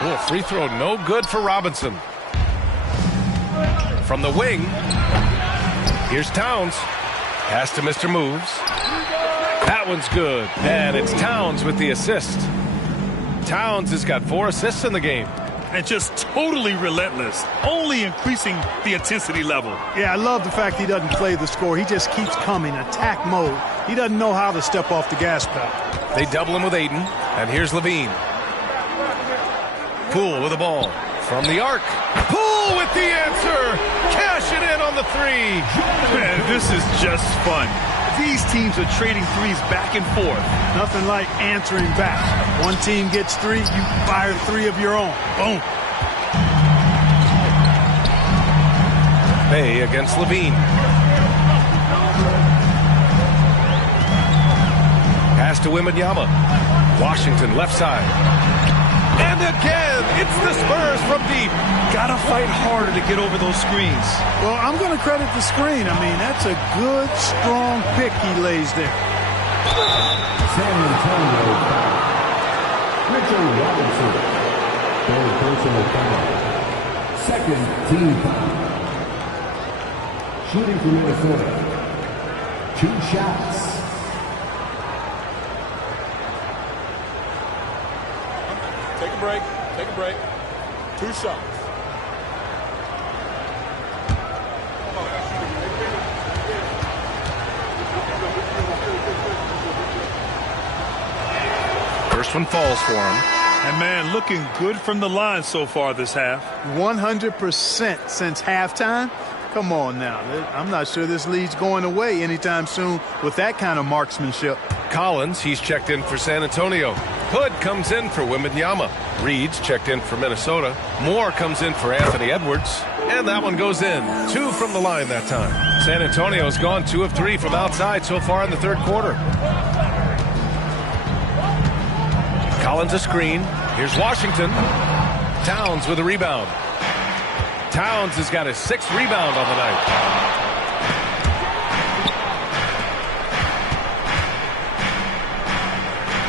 Oh, free throw no good for Robinson. From the wing, here's Towns. Pass to Mr. Moves. That one's good. And it's Towns with the assist. Towns has got 4 assists in the game. And just totally relentless, only increasing the intensity level. Yeah, I love the fact he doesn't play the score. He just keeps coming, attack mode. He doesn't know how to step off the gas pedal. They double him with Ayton, and here's Levine. Poole with the ball from the arc. Poole with the answer. Cash it in on the 3. Man, this is just fun. These teams are trading threes back and forth. Nothing like answering back. One team gets 3, you fire 3 of your own. Boom. Bay against Levine. Pass to Wembanyama. Washington left side. And again, it's the Spurs from deep. Gotta fight harder to get over those screens. Well, I'm going to credit the screen. I mean, that's a good, strong pick he lays there. San Antonio foul. Mitchell Robinson, third personal foul. Second team foul. Shooting for Minnesota. 2 shots. Take a break. Take a break. 2 shots. First one falls for him. And man, looking good from the line so far this half. 100% since halftime. Come on now. I'm not sure this lead's going away anytime soon with that kind of marksmanship. Collins, he's checked in for San Antonio. Hood comes in for Wembanyama. Reed's checked in for Minnesota. Moore comes in for Anthony Edwards. And that one goes in. 2 from the line that time. San Antonio's gone 2 of 3 from outside so far in the third quarter. Collins a screen. Here's Washington. Towns with a rebound. Towns has got his 6th rebound on the night.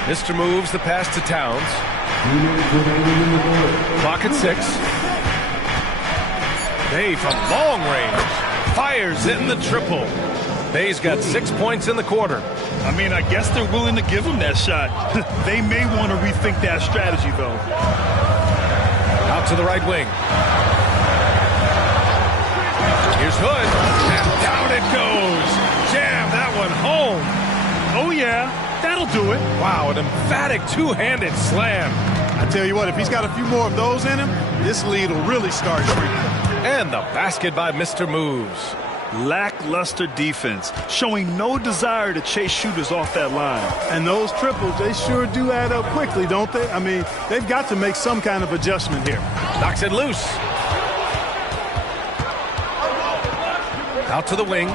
Mr. Moves the pass to Towns. Clock at 6. Bay from long range. Fires in the triple. Bay's got 6 points in the quarter. I mean, I guess they're willing to give him that shot. They may want to rethink that strategy, though. Out to the right wing. Here's Hood. And down it goes. Jam that one home. Oh, yeah. That'll do it. Wow, an emphatic two-handed slam. I tell you what, if he's got a few more of those in him, this lead will really start shrinking. And the basket by Mr. Moves. Lackluster defense, showing no desire to chase shooters off that line. And those triples, they sure do add up quickly, don't they? I mean, they've got to make some kind of adjustment here. Knocks it loose. Out to the wing.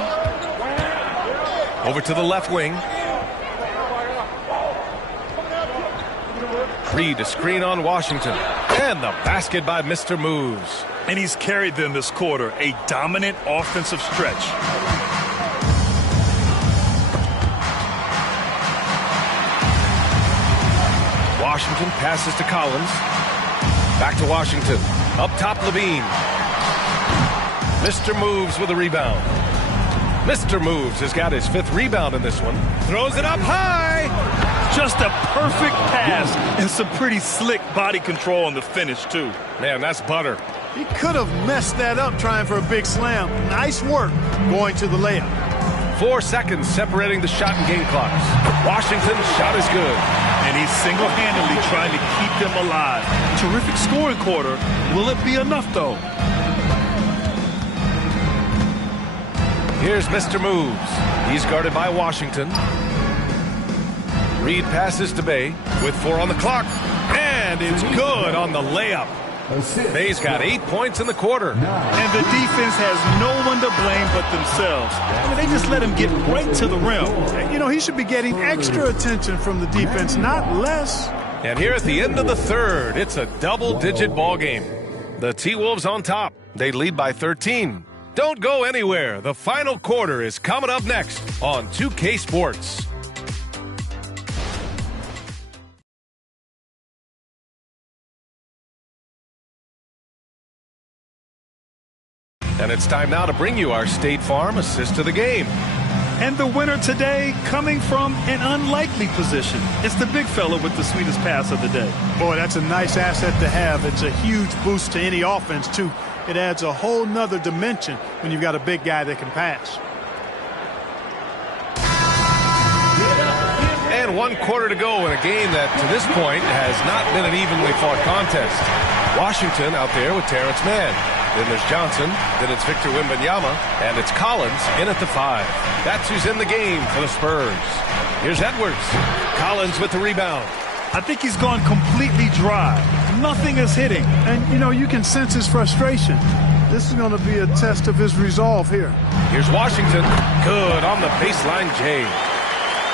Over to the left wing. Reed a screen on Washington. And the basket by Mr. Moves. And he's carried them this quarter, a dominant offensive stretch. Washington passes to Collins. Back to Washington. Up top, Levine. Mr. Moves with a rebound. Mr. Moves has got his 5th rebound in this one. Throws it up high. Just a perfect pass and some pretty slick body control on the finish, too. Man, that's butter. He could have messed that up trying for a big slam. Nice work going to the layup. 4 seconds separating the shot and game clocks. Washington's shot is good. And he's single-handedly trying to keep them alive. Terrific scoring quarter. Will it be enough, though? Here's Mr. Moves. He's guarded by Washington. Reed passes to Bay with 4 on the clock. And it's good on the layup. Bay's got 8 points in the quarter. And the defense has no one to blame but themselves. I mean, they just let him get right to the rim. You know, he should be getting extra attention from the defense, not less. And here at the end of the 3rd, it's a double-digit ball game. The T-Wolves on top. They lead by 13. Don't go anywhere. The final quarter is coming up next on 2K Sports. And it's time now to bring you our State Farm assist of the game. And the winner today coming from an unlikely position. It's the big fella with the sweetest pass of the day. Boy, that's a nice asset to have. It's a huge boost to any offense, too. It adds a whole nother dimension when you've got a big guy that can pass. And 1 quarter to go in a game that, to this point, has not been an evenly fought contest. Washington out there with Terrence Mann. Then there's Johnson. Then it's Victor Wembanyama. And it's Collins in at the 5. That's who's in the game for the Spurs. Here's Edwards. Collins with the rebound. I think he's gone completely dry. Nothing is hitting. And, you know, you can sense his frustration. This is going to be a test of his resolve here. Here's Washington. Good on the baseline, Jay.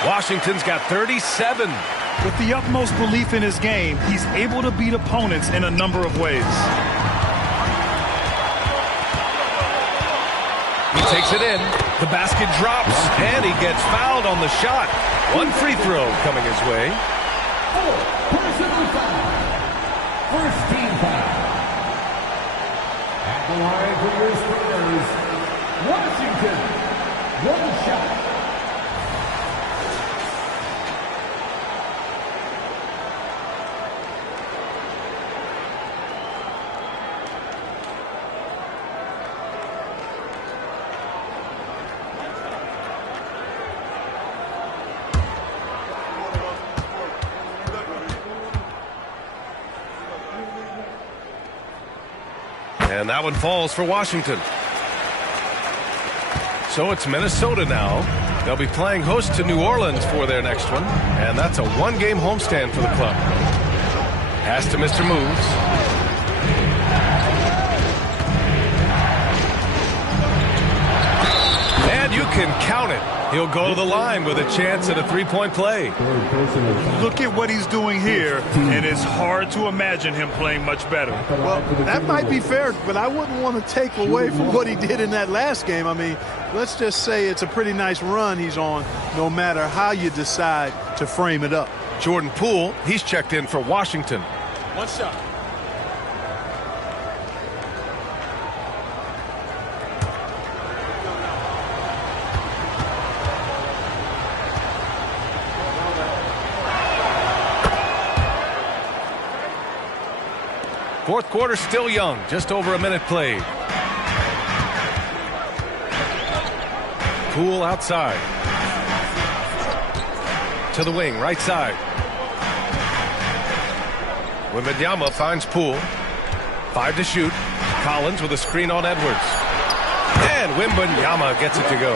Washington's got 37. With the utmost belief in his game, he's able to beat opponents in a number of ways. He takes it in. The basket drops, and he gets fouled on the shot. 1 free throw coming his way. Personal foul. First team foul. At the line for your Spurs, Washington. 1 shot. And that one falls for Washington. So it's Minnesota now. They'll be playing host to New Orleans for their next one. And that's a 1-game homestand for the club. Pass to Mr. Moves. And you can count it. He'll go to the line with a chance at a 3-point play. Look at what he's doing here, and it's hard to imagine him playing much better. Well, that might be fair, but I wouldn't want to take away from what he did in that last game. I mean, let's just say it's a pretty nice run he's on, no matter how you decide to frame it up. Jordan Poole, he's checked in for Washington. 1 shot. Fourth quarter still young, just over a minute played. Poole outside. To the wing, right side. Wembanyama finds Poole. 5 to shoot. Collins with a screen on Edwards. And Wembanyama gets it to go.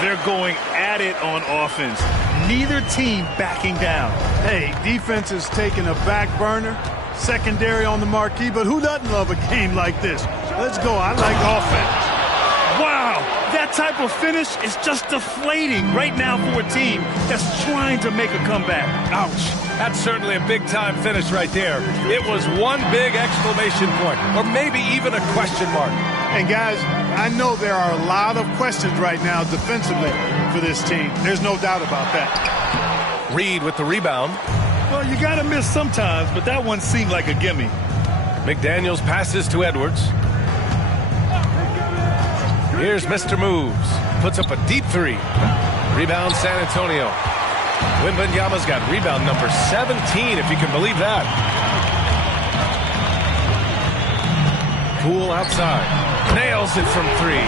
They're going at it on offense. Neither team backing down. Hey, defense is taking a back burner. Secondary on the marquee, but who doesn't love a game like this? Let's go. I like offense. Wow, that type of finish is just deflating right now for a team that's trying to make a comeback. Ouch. That's certainly a big-time finish right there. It was one big exclamation point, or maybe even a question mark. And, guys, I know there are a lot of questions right now defensively for this team. There's no doubt about that. Reed with the rebound. Well, you got to miss sometimes, but that one seemed like a gimme. McDaniels passes to Edwards. Here's Mr. Moves. Puts up a deep three. Rebound San Antonio. Wembanyama's got rebound number 17, if you can believe that. Poole outside. Nails it from three.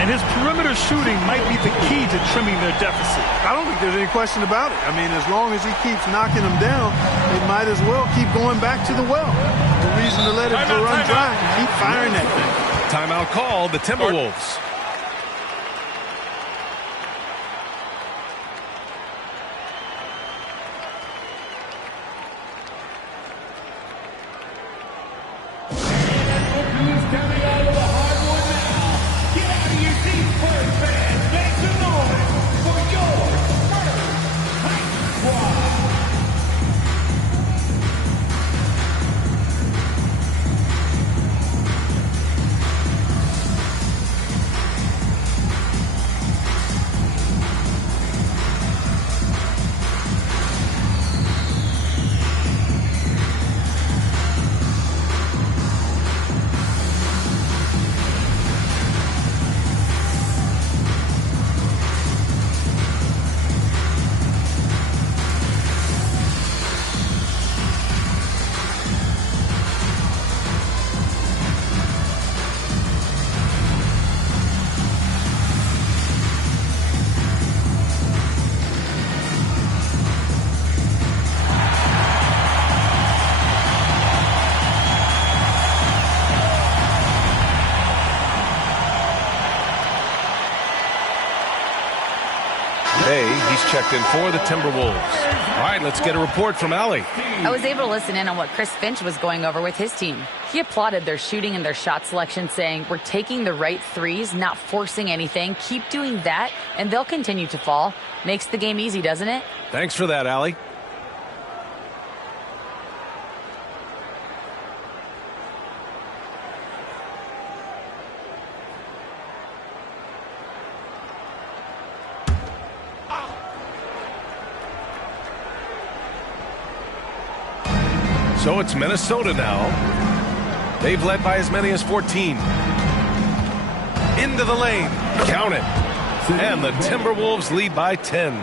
And his perimeter shooting might be the key to trimming their deficit. I don't think there's any question about it. I mean, as long as he keeps knocking them down, they might as well keep going back to the well. No reason to let it run dry and keep firing that thing. Timeout called, the Timberwolves. He's checked in for the Timberwolves. All right, let's get a report from Allie. I was able to listen in on what Chris Finch was going over with his team. He applauded their shooting and their shot selection, saying, we're taking the right threes, not forcing anything. Keep doing that, and they'll continue to fall. Makes the game easy, doesn't it? Thanks for that, Allie. So it's Minnesota now. They've led by as many as 14. Into the lane. Count it. And the Timberwolves lead by 10.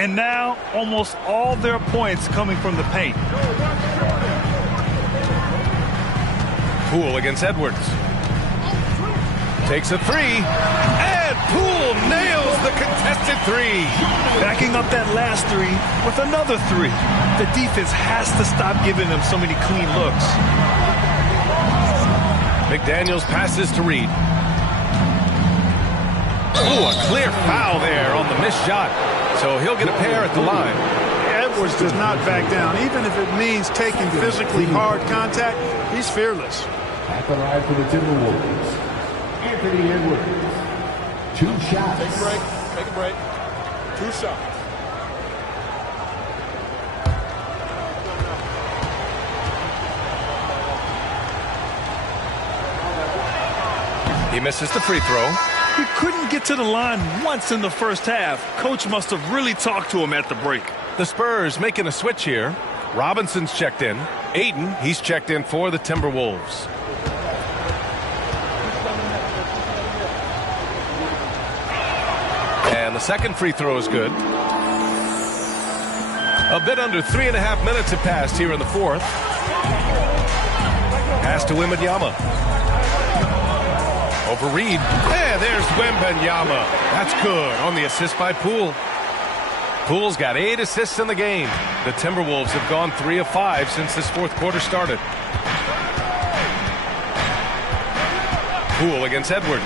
And now almost all their points coming from the paint. Poole against Edwards. Takes a three. And Poole nails the contested three. Backing up that last three with another three. The defense has to stop giving them so many clean looks. McDaniels passes to Reed. Oh, a clear foul there on the missed shot. So he'll get a pair at the line. Edwards does not back down. Even if it means taking physically hard contact, he's fearless. At the line for the Timberwolves, Anthony Edwards. 2 shots. Take a break. Take a break. 2 shots. He misses the free throw. He couldn't get to the line once in the first half. Coach must have really talked to him at the break. The Spurs making a switch here. Robinson's checked in. Ayton, he's checked in for the Timberwolves. And the second free throw is good. A bit under 3.5 minutes have passed here in the fourth. Pass to Wembanyama. Over Reed. Yeah, there's Wembanyama. That's good on the assist by Poole. Poole's got 8 assists in the game. The Timberwolves have gone 3 of 5 since this fourth quarter started. Poole against Edwards.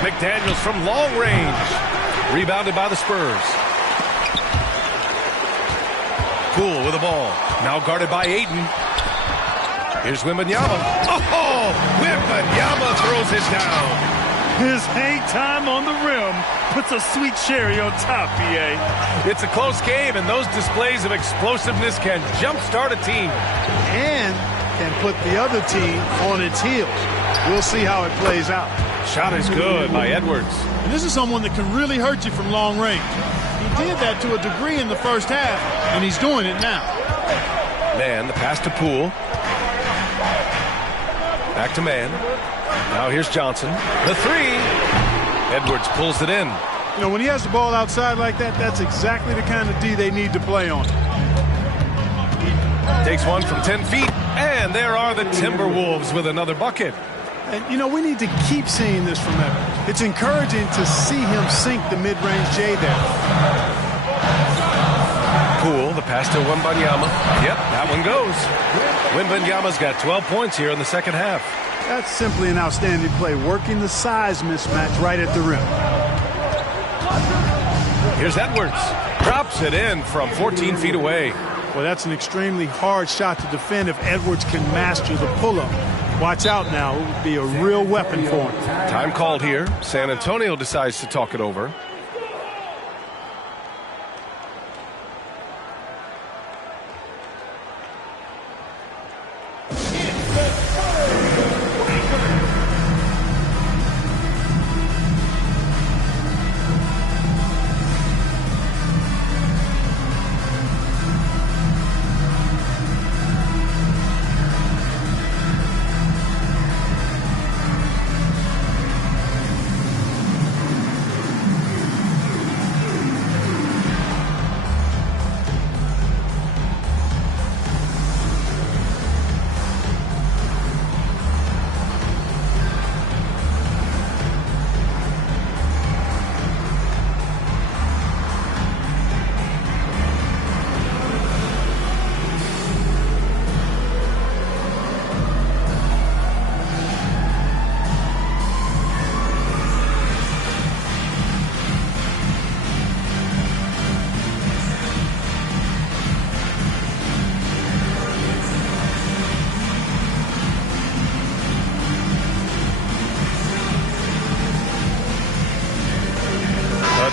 McDaniels from long range. Rebounded by the Spurs. Poole with the ball. Now guarded by Ayton. Here's Wembanyama. Oh, Wembanyama throws it down. His hang time on the rim puts a sweet cherry on top, BA. It's a close game, and those displays of explosiveness can jumpstart a team. And can put the other team on its heels. We'll see how it plays out. Shot is good by Edwards. And this is someone that can really hurt you from long range. He did that to a degree in the first half, and he's doing it now. Man, the pass to Poole. Back to man. Now here's Johnson. The three. Edwards pulls it in. You know, when he has the ball outside like that, that's exactly the kind of D they need to play on. Takes one from 10 feet. And there are the Timberwolves with another bucket. And, you know, we need to keep seeing this from Edwards. It's encouraging to see him sink the mid-range J there. Poole, the pass to Wembanyama. Yep, that one goes. Wembanyama's got 12 points here in the second half. That's simply an outstanding play, working the size mismatch right at the rim. Here's Edwards. Drops it in from 14 feet away. Well, that's an extremely hard shot to defend if Edwards can master the pull-up. Watch out now. It would be a real weapon for him. Time called here. San Antonio decides to talk it over.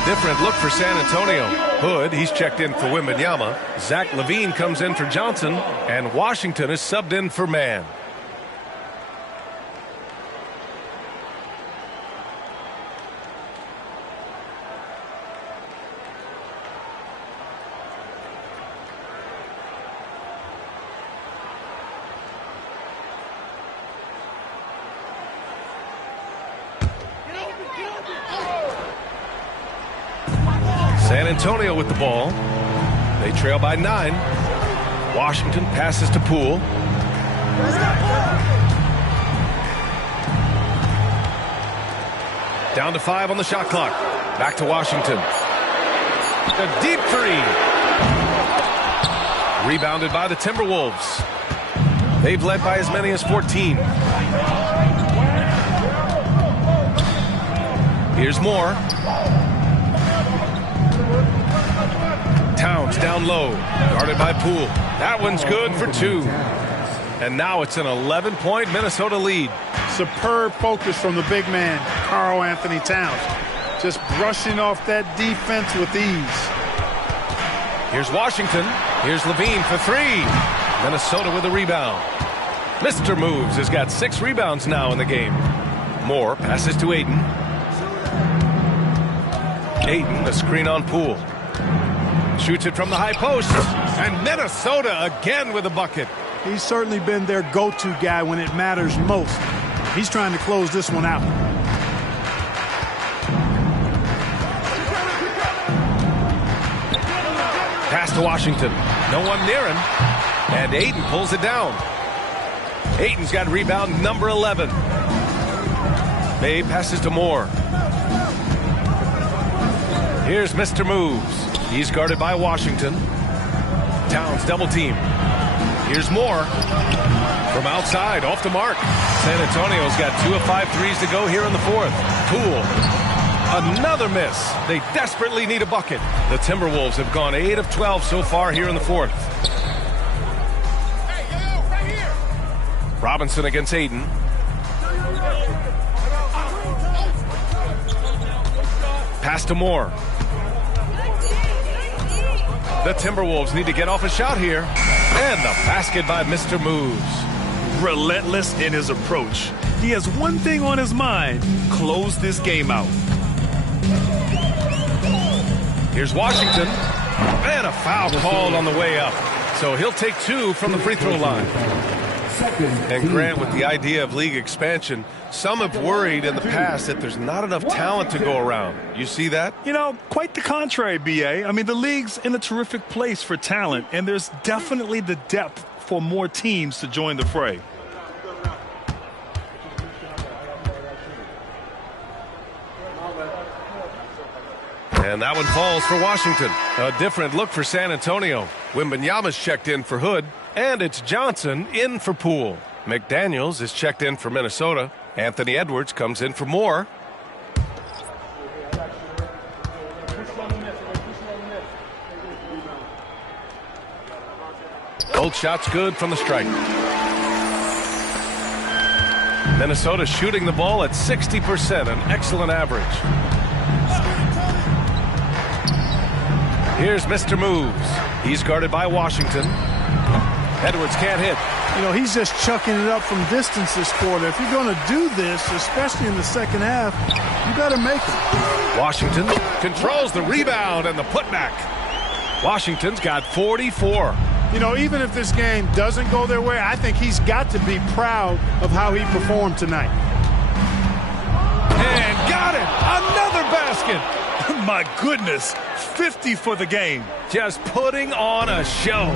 Different look for San Antonio. Hood, he's checked in for Wembanyama. Zach LaVine comes in for Johnson. And Washington is subbed in for Man. San Antonio with the ball. They trail by 9. Washington passes to Poole. Down to 5 on the shot clock. Back to Washington. A deep three. Rebounded by the Timberwolves. They've led by as many as 14. Here's Moore. Towns down low, guarded by Poole. That one's good for 2. And now it's an 11-point Minnesota lead. Superb focus from the big man, Karl Anthony Towns. Just brushing off that defense with ease. Here's Washington. Here's LaVine for 3. Minnesota with a rebound. Mr. Moves has got 6 rebounds now in the game. Moore passes to Ayton. Ayton, the screen on Poole. Shoots it from the high post. And Minnesota again with a bucket. He's certainly been their go-to guy when it matters most. He's trying to close this one out. Pass to Washington. No one near him. And Ayton pulls it down. Ayton's got rebound number 11. May passes to Moore. Here's Mr. Moves. He's guarded by Washington. Towns double team. Here's Moore. From outside, off the mark. San Antonio's got 2 of 5 threes to go here in the 4th. Poole. Another miss. They desperately need a bucket. The Timberwolves have gone 8 of 12 so far here in the 4th. Robinson against Ayton. Pass to Moore. The Timberwolves need to get off a shot here. And the basket by Mr. Moves. Relentless in his approach. He has one thing on his mind: close this game out. Here's Washington. And a foul called on the way up. So he'll take 2 from the free throw line. And Grant, with the idea of league expansion, some have worried in the past that there's not enough talent to go around. You see that? You know, quite the contrary, B.A. I mean, the league's in a terrific place for talent, and there's definitely the depth for more teams to join the fray. And that one falls for Washington. A different look for San Antonio. Wembanyama's checked in for Hood, and it's Johnson in for Poole. McDaniels is checked in for Minnesota. Anthony Edwards comes in for Moore. Both shots good from the stripe. Minnesota shooting the ball at 60%, an excellent average. Here's Mr. Moves. He's guarded by Washington. Edwards can't hit. You know, he's just chucking it up from distance this quarter. If you're going to do this, especially in the second half, you got to make it. Washington controls the rebound and the putback. Washington's got 44. You know, even if this game doesn't go their way, I think he's got to be proud of how he performed tonight. And got it! Another basket! My goodness, 50 for the game. Just putting on a show.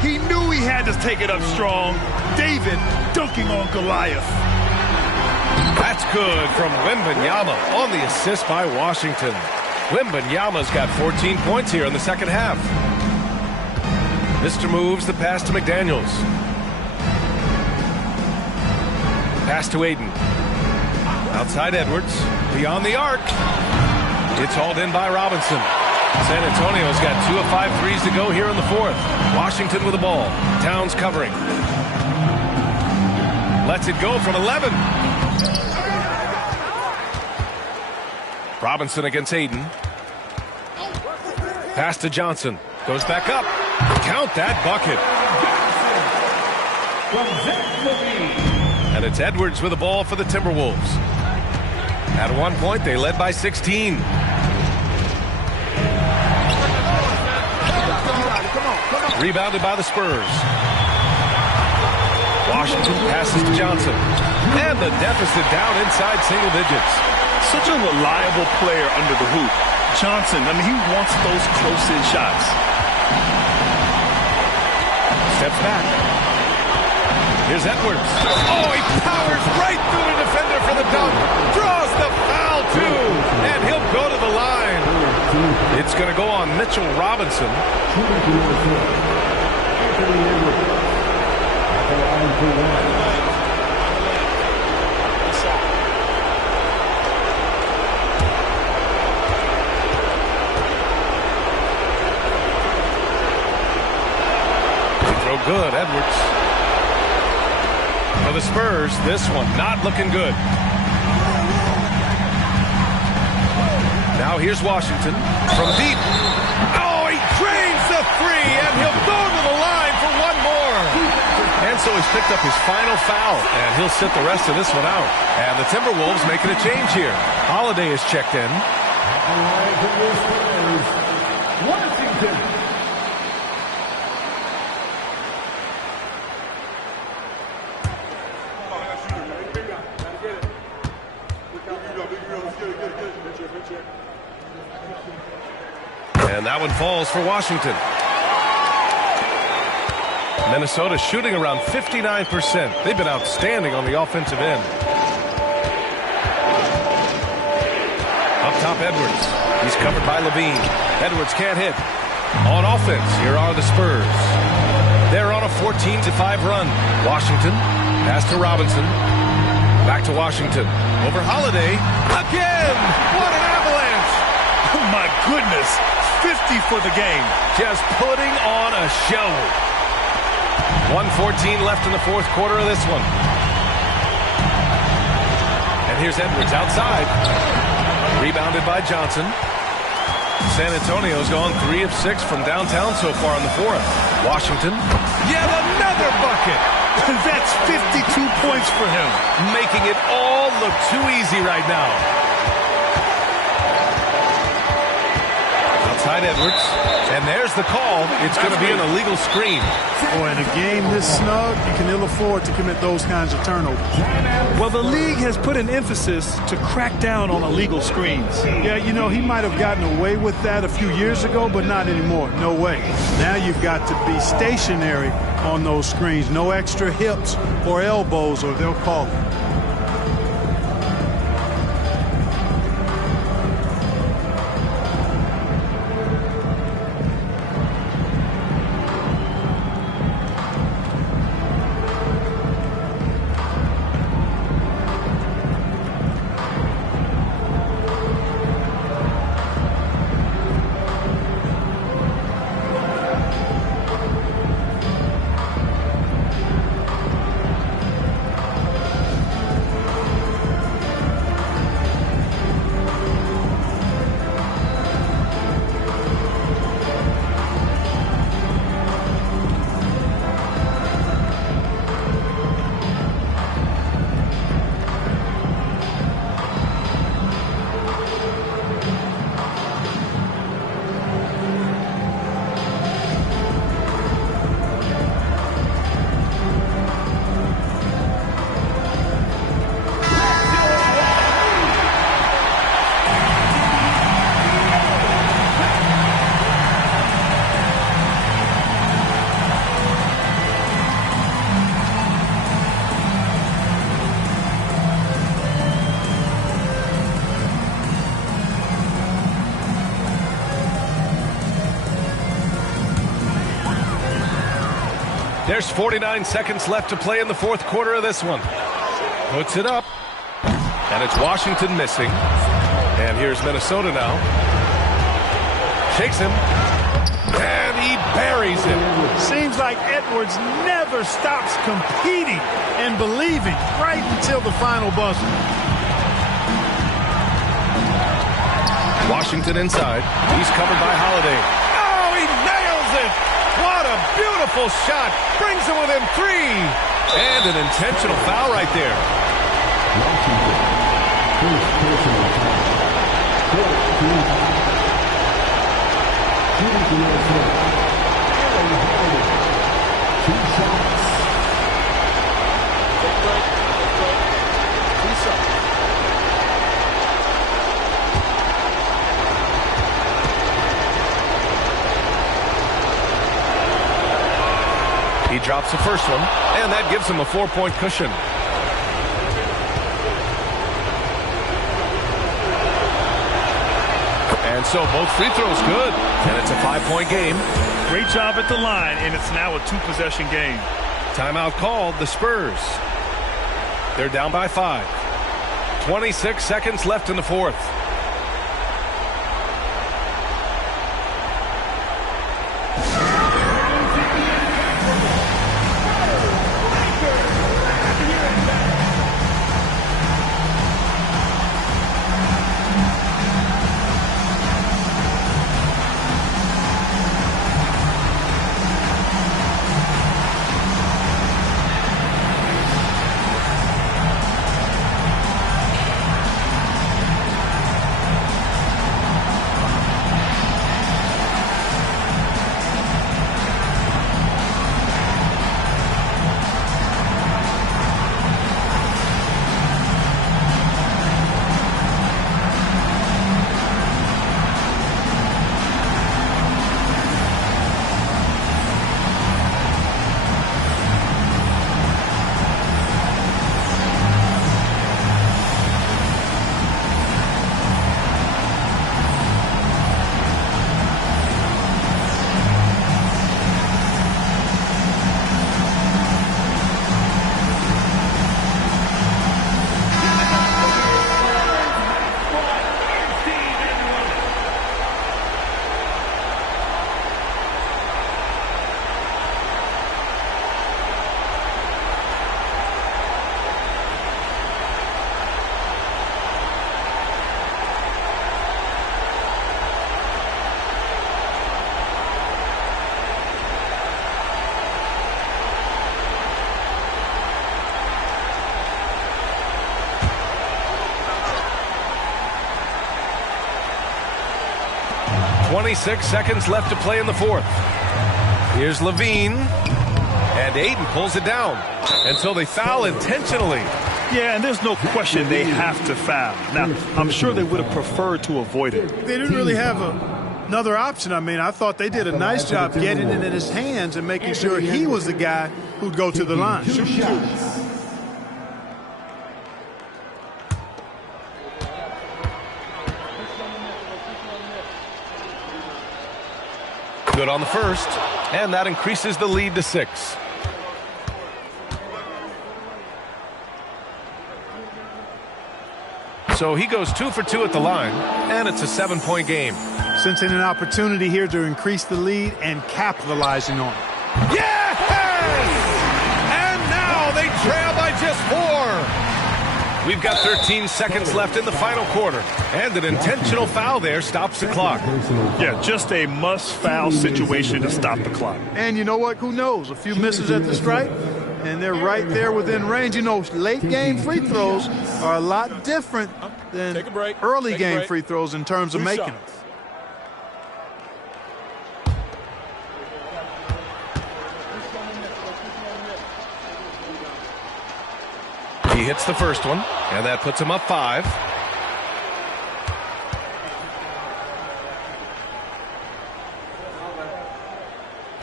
He knew he had to take it up strong. David dunking on Goliath. That's good from Wembanyama on the assist by Washington. Wembanyama's got 14 points here in the second half. Mr. Moves the pass to McDaniels. Pass to Aiden. Outside Edwards. Beyond the arc. It's hauled in by Robinson. San Antonio's got 2 of 5 threes to go here in the fourth. Washington with the ball. Towns covering. Lets it go from 11. Robinson against Aiden. Pass to Johnson. Goes back up. Count that bucket. And it's Edwards with the ball for the Timberwolves. At one point, they led by 16. Rebounded by the Spurs. Washington passes to Johnson. And the deficit down inside single digits. Such a reliable player under the hoop. Johnson, I mean, he wants those close-in shots. Steps back. Here's Edwards. Oh, he powers right through the defender for the dunk. Draws the foul, too. And he'll go to the line. It's going to go on Mitchell Robinson. Throw good, Edwards. For the Spurs, this one not looking good. Now here's Washington from deep. Oh, he drains the three, and he'll go to the line for one more. And so he's picked up his final foul, and he'll sit the rest of this one out. And the Timberwolves making a change here. Holiday is checked in. Washington. And that one falls for Washington. Minnesota shooting around 59%. They've been outstanding on the offensive end. Up top, Edwards. He's covered by Levine. Edwards can't hit. On offense, here are the Spurs. They're on a 14-5 run. Washington. Pass to Robinson. Back to Washington. Over Holiday. Again! What an avalanche! Oh, my goodness. 50 for the game. Just putting on a show. 1:14 left in the fourth quarter of this one. And here's Edwards outside. Rebounded by Johnson. San Antonio's gone 3 of 6 from downtown so far in the fourth. Washington. Yet another bucket. That's 52 points for him. Making it all look too easy right now. Outside Edwards. And there's the call. It's going to be an illegal screen. Boy, in a game this snug, you can ill afford to commit those kinds of turnovers. Well, the league has put an emphasis to crack down on illegal screens. Yeah, you know, he might have gotten away with that a few years ago, but not anymore. No way. Now you've got to be stationary on those screens. No extra hips or elbows, or they'll call it. There's 49 seconds left to play in the fourth quarter of this one. Puts it up. And it's Washington missing. And here's Minnesota now. Shakes him. And he buries it. Seems like Edwards never stops competing and believing right until the final buzzer. Washington inside. He's covered by Holiday. Oh, he nails it! What a beautiful shot. Brings him within 3. And an intentional foul right there. Washington, first personal foul. 14. Shooting the USA. Aaron Holiday. 2 shots. Take a break. Take a break. 2 shots. He drops the first one, and that gives him a 4-point cushion. And so both free throws good, and it's a 5-point game. Great job at the line, and it's now a 2-possession game. Timeout called, the Spurs. They're down by 5. 26 seconds left in the fourth. 26 seconds left to play in the fourth. Here's Levine. And Ayton pulls it down. And so they foul intentionally. Yeah, and there's no question they have to foul. Now, I'm sure they would have preferred to avoid it. They didn't really have another option. I mean, I thought they did a nice job getting it in his hands and making sure he was the guy who'd go to the line. Good on the first, and that increases the lead to 6. So he goes 2 for 2 at the line, and it's a 7-point game. Sensing an opportunity here to increase the lead and capitalizing on it. Yes! And now they trail by just 4. We've got 13 seconds left in the final quarter, and an intentional foul there stops the clock. Yeah, just a must-foul situation to stop the clock. And you know what? Who knows? A few misses at the stripe, and they're right there within range. You know, late-game free throws are a lot different than early-game free throws in terms of making them. He hits the first one, and that puts him up 5.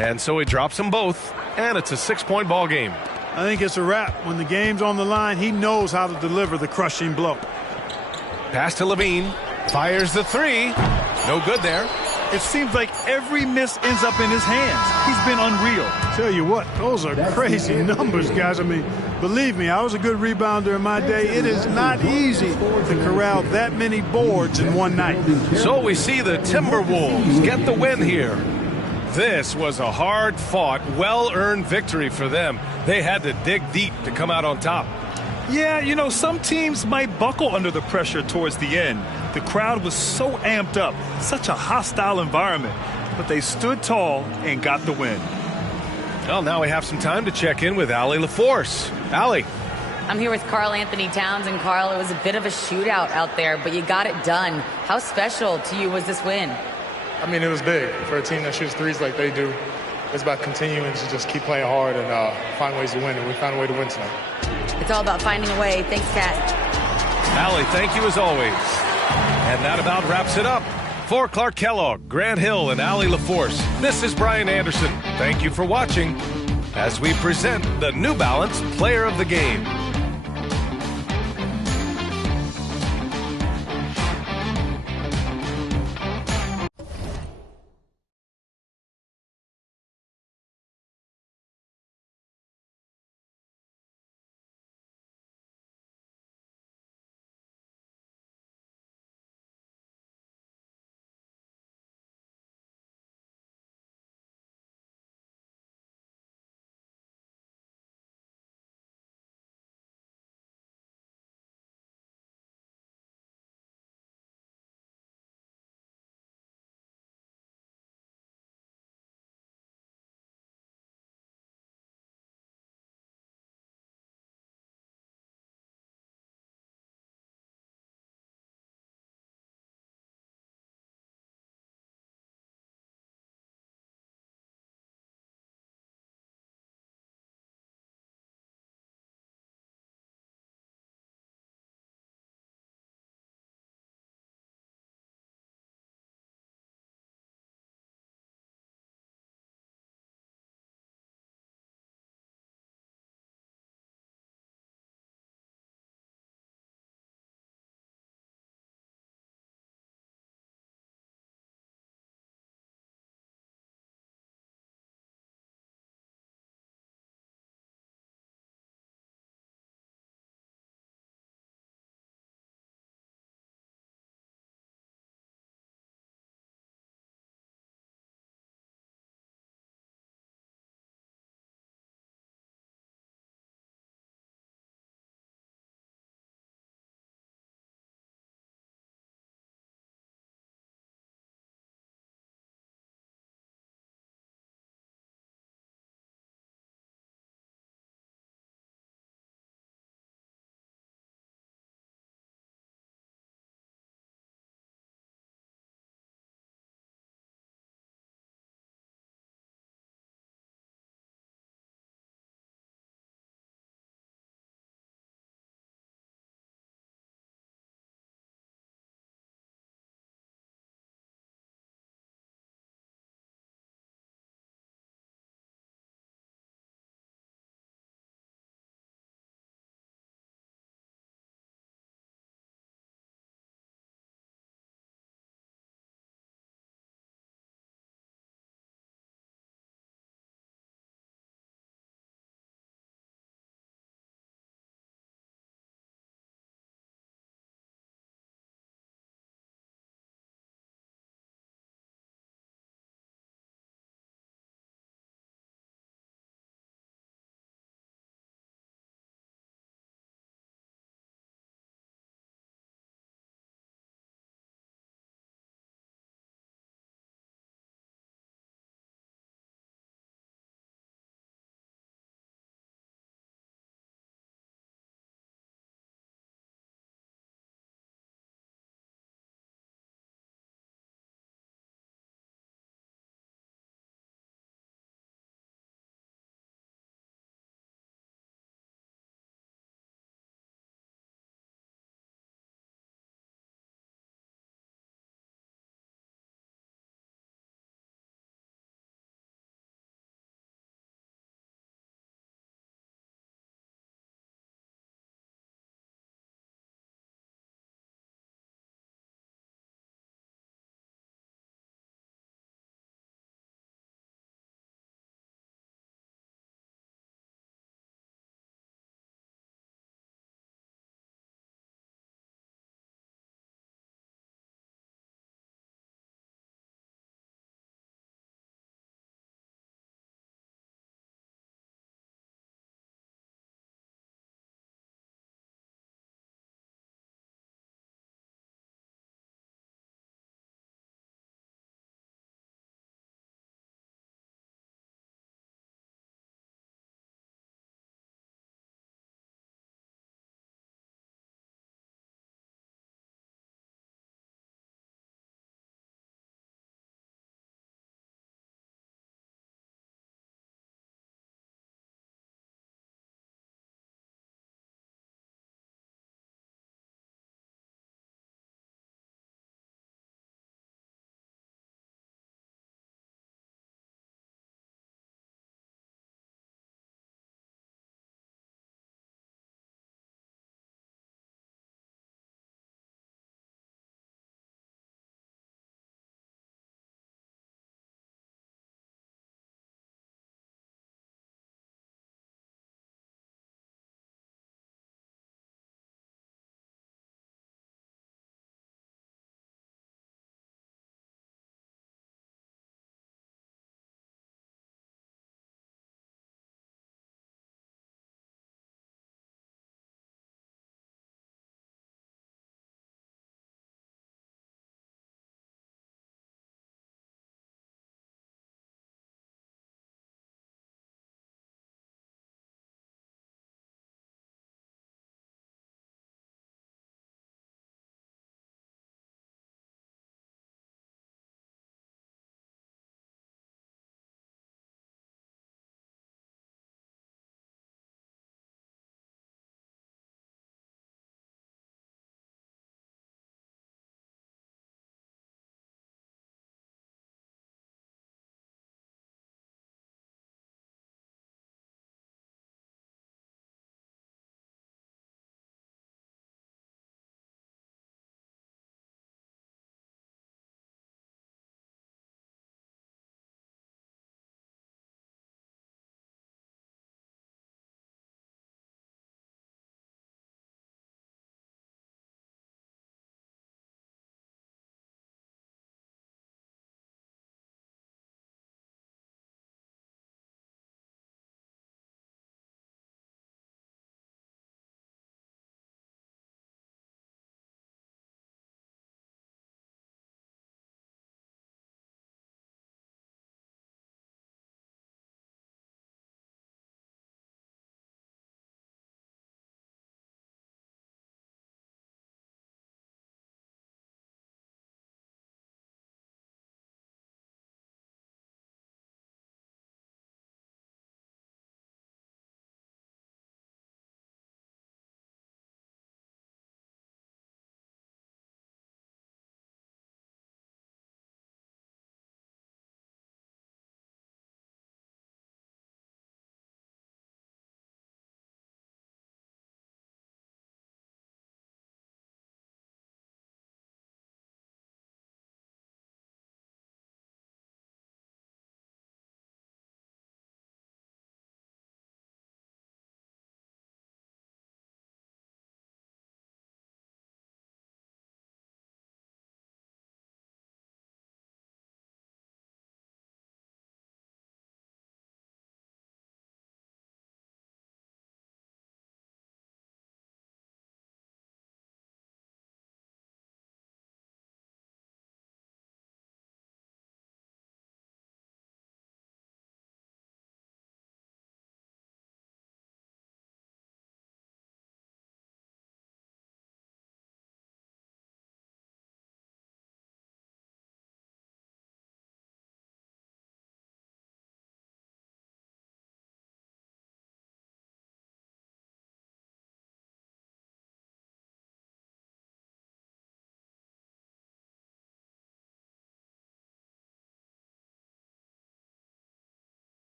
And so he drops them both, and it's a 6-point ball game. I think it's a wrap. When the game's on the line, he knows how to deliver the crushing blow. Pass to Levine. Fires the 3. No good there. It seems like every miss ends up in his hands. He's been unreal. Tell you what, those are crazy numbers, guys. I mean, believe me, I was a good rebounder in my day. It is not easy to corral that many boards in one night. So we see the Timberwolves get the win here. This was a hard-fought, well-earned victory for them. They had to dig deep to come out on top. Yeah, you know, some teams might buckle under the pressure towards the end. The crowd was so amped up, such a hostile environment. But they stood tall and got the win. Well, now we have some time to check in with Allie LaForce. Allie. I'm here with Karl Anthony Towns, and Karl, it was a bit of a shootout out there, but you got it done. How special to you was this win? I mean, it was big. For a team that shoots threes like they do, it's about continuing to just keep playing hard and find ways to win, and we found a way to win tonight. It's all about finding a way. Thanks, Kat. Allie, thank you as always. And that about wraps it up. For Clark Kellogg, Grant Hill, and Allie LaForce, this is Brian Anderson. Thank you for watching as we present the New Balance Player of the Game.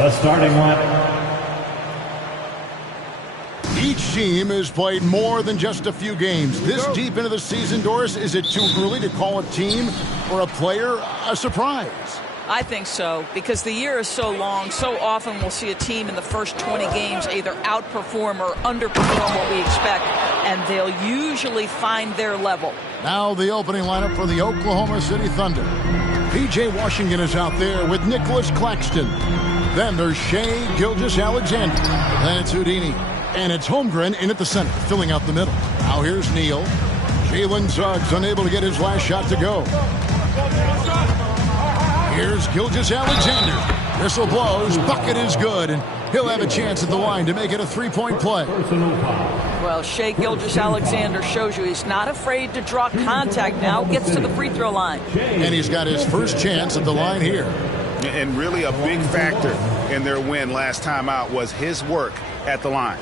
The starting lineup. Each team has played more than just a few games. This deep into the season, Doris, is it too early to call a team or a player a surprise? I think so, because the year is so long. So often we'll see a team in the first 20 games either outperform or underperform what we expect, and they'll usually find their level. Now the opening lineup for the Oklahoma City Thunder. P.J. Washington is out there with Nicholas Claxton. Then there's Shea Gilgeous-Alexander. Then it's Houdini. And it's Holmgren in at the center, filling out the middle. Now here's Neal. Jalen Suggs unable to get his last shot to go. Here's Gilgeous-Alexander. Whistle blows. Bucket is good. And he'll have a chance at the line to make it a three-point play. Well, Shea Gilgeous-Alexander shows you he's not afraid to draw contact now. Gets to the free throw line. And he's got his first chance at the line here. And really a big factor in their win last time out was his work at the line.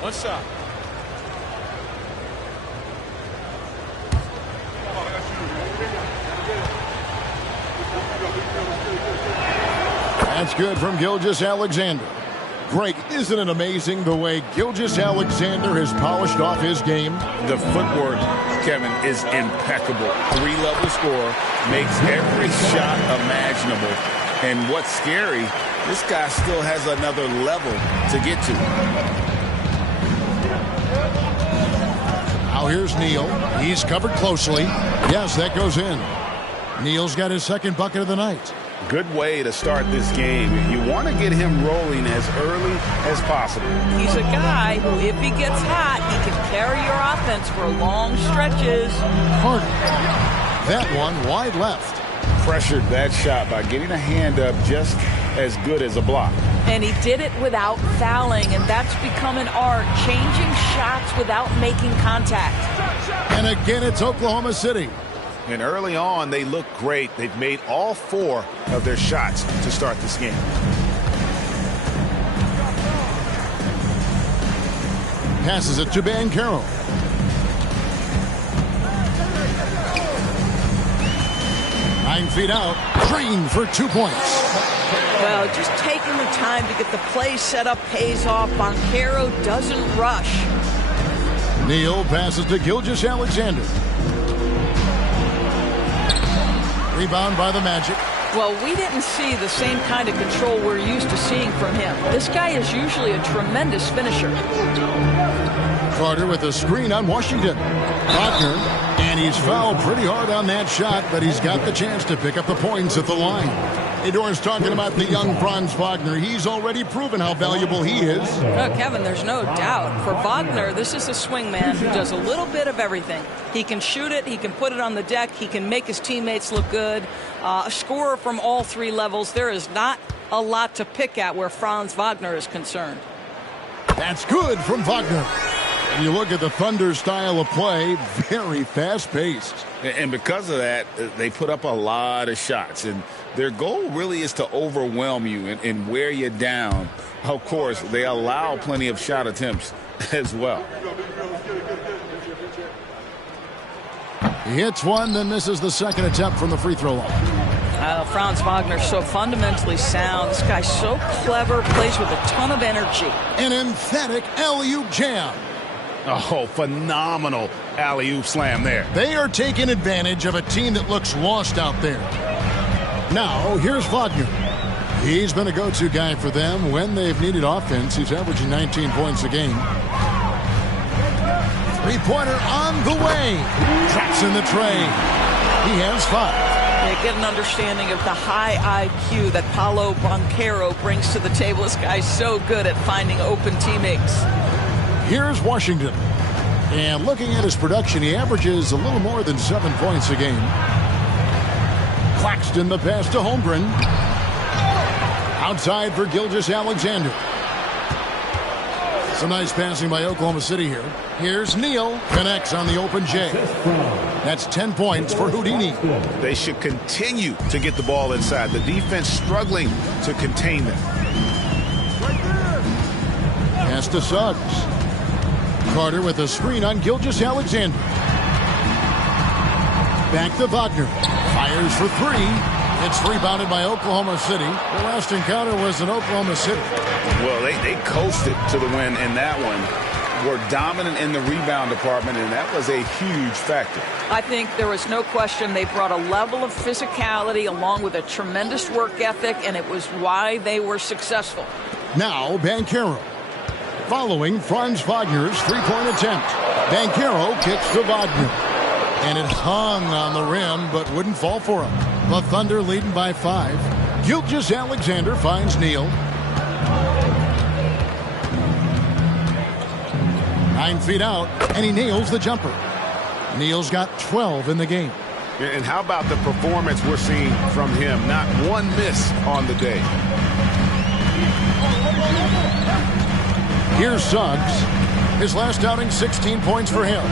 One shot. That's good from Gilgeous-Alexander. Greg, isn't it amazing the way Gilgeous-Alexander has polished off his game? The footwork, Kevin, is impeccable. Three-level scorer, makes every shot imaginable. And what's scary, this guy still has another level to get to. Now here's Neal. He's covered closely. Yes, that goes in. Neal's got his second bucket of the night. Good way to start this game. You want to get him rolling as early as possible. He's a guy who, if he gets hot, he can carry your offense for long stretches. Harden. That one wide left. Pressured that shot by getting a hand up just as good as a block. And he did it without fouling, and that's become an art, changing shots without making contact. And again, it's Oklahoma City. And early on, they look great. They've made all four of their shots to start this game. Passes it to Banchero. Nine feet out. Green for 2 points. Well, just taking the time to get the play set up pays off. Banchero doesn't rush. Neal passes to Gilgeous-Alexander. Rebound by the Magic. Well, we didn't see the same kind of control we're used to seeing from him. This guy is usually a tremendous finisher. Carter with a screen on Washington. Wagner, and he's fouled pretty hard on that shot, but he's got the chance to pick up the points at the line. Hey, Doris, talking about the young Franz Wagner, he's already proven how valuable he is. Kevin, there's no doubt. For Wagner, this is a swingman who does a little bit of everything. He can shoot it, he can put it on the deck, he can make his teammates look good. A scorer from all three levels. There is not a lot to pick at where Franz Wagner is concerned. That's good from Wagner. And you look at the Thunder style of play, very fast-paced. And because of that, they put up a lot of shots. And their goal really is to overwhelm you and wear you down. Of course, they allow plenty of shot attempts as well. He hits one, then misses the second attempt from the free throw line. Franz Wagner so fundamentally sound. This guy's so clever, plays with a ton of energy. An emphatic alley-oop jam. Oh, phenomenal alley-oop slam there. They are taking advantage of a team that looks lost out there. Now, here's Wagner. He's been a go-to guy for them when they've needed offense. He's averaging 19 points a game. Three-pointer on the way. Traps in the tray. He has 5. Yeah, get an understanding of the high IQ that Paolo Banchero brings to the table. This guy's so good at finding open teammates. Here's Washington. And looking at his production, he averages a little more than 7 points a game. Claxton the pass to Holmgren. Outside for Gilgeous-Alexander. Some nice passing by Oklahoma City here. Here's Neal. Connects on the open J. That's 10 points for Houdini. They should continue to get the ball inside. The defense struggling to contain them. Pass to Suggs. Carter with a screen on Gilgeous-Alexander. Back to Wagner. Fires for three. It's rebounded by Oklahoma City. The last encounter was in Oklahoma City. Well, they coasted to the win in that one. Were dominant in the rebound department, and that was a huge factor. I think there was no question they brought a level of physicality along with a tremendous work ethic, and it was why they were successful. Now, Banchero. Following Franz Wagner's three-point attempt. Banchero kicks to Wagner. And it hung on the rim, but wouldn't fall for him. The Thunder leading by 5. Gilgeous-Alexander finds Neal. 9 feet out, and he nails the jumper. Neal's got 12 in the game. And how about the performance we're seeing from him? Not one miss on the day. Here's Suggs. His last outing, 16 points for him.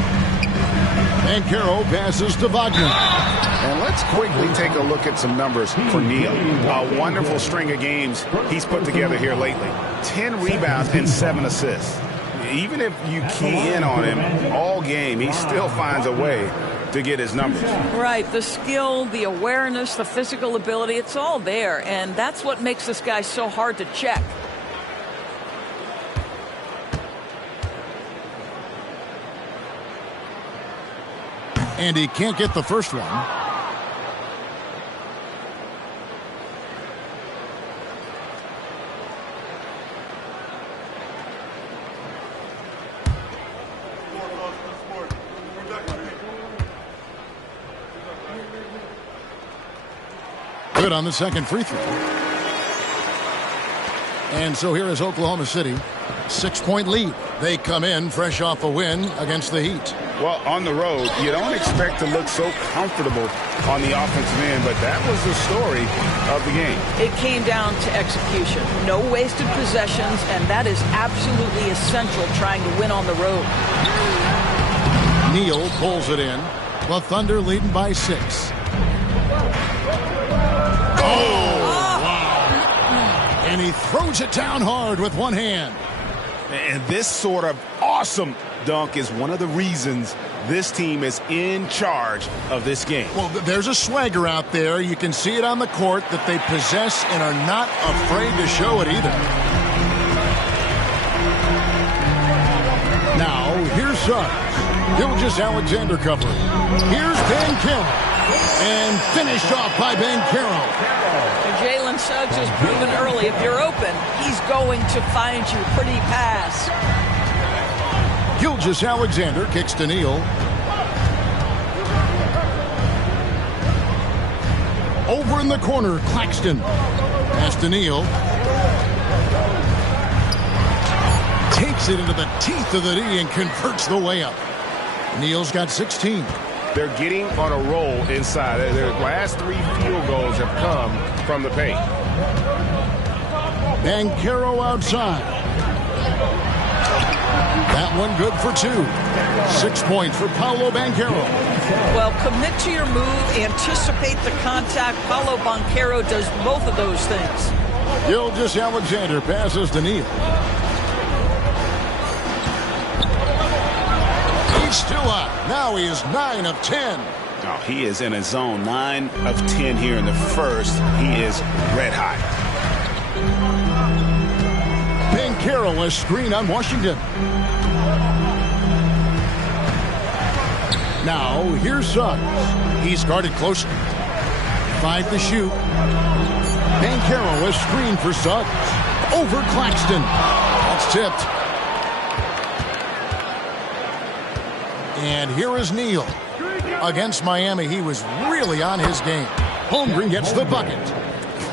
Banchero passes to Wagner. And let's quickly take a look at some numbers for Neal. A wonderful string of games he's put together here lately. 10 rebounds and 7 assists. Even if you key in on him all game, he still finds a way to get his numbers. Right, the skill, the awareness, the physical ability, it's all there. And that's what makes this guy so hard to check. And he can't get the first one. Good on the second free throw. And so here is Oklahoma City. 6-point lead. They come in fresh off a win against the Heat. Well, on the road, you don't expect to look so comfortable on the offensive end, but that was the story of the game. It came down to execution. No wasted possessions, and that is absolutely essential trying to win on the road. Neal pulls it in. The Thunder leading by 6. Wow. And he throws it down hard with one hand. And this sort of awesome dunk is one of the reasons this team is in charge of this game. Well, there's a swagger out there. You can see it on the court that they possess and are not afraid to show it either. Now, here's Suggs. Gilgeous-Alexander covering. Here's Banchero. And finished off by Banchero. And Jalen Suggs has proven early, if you're open, he's going to find you. Pretty pass. Gilgeous-Alexander kicks to Neal. Over in the corner, Claxton. Pass to Neal. Takes it into the teeth of the D and converts the layup. Neal's got 16. They're getting on a roll inside. Their last 3 field goals have come from the paint. Banchero outside. That one good for 2. 6 points for Paolo Banchero. Well, commit to your move, anticipate the contact. Paolo Banchero does both of those things. Gilgeous-Alexander passes to Neal. He's still out. Now he is 9 of 10. Oh, he is in a zone. 9 of 10 here in the first. He is red hot. Banchero a screen on Washington. Now here's Suggs. He's guarded closely. 5 to shoot. Banchero a screen for Suggs. Over Claxton. That's tipped. And here is Neal. Against Miami, he was really on his game. Holmgren gets the bucket.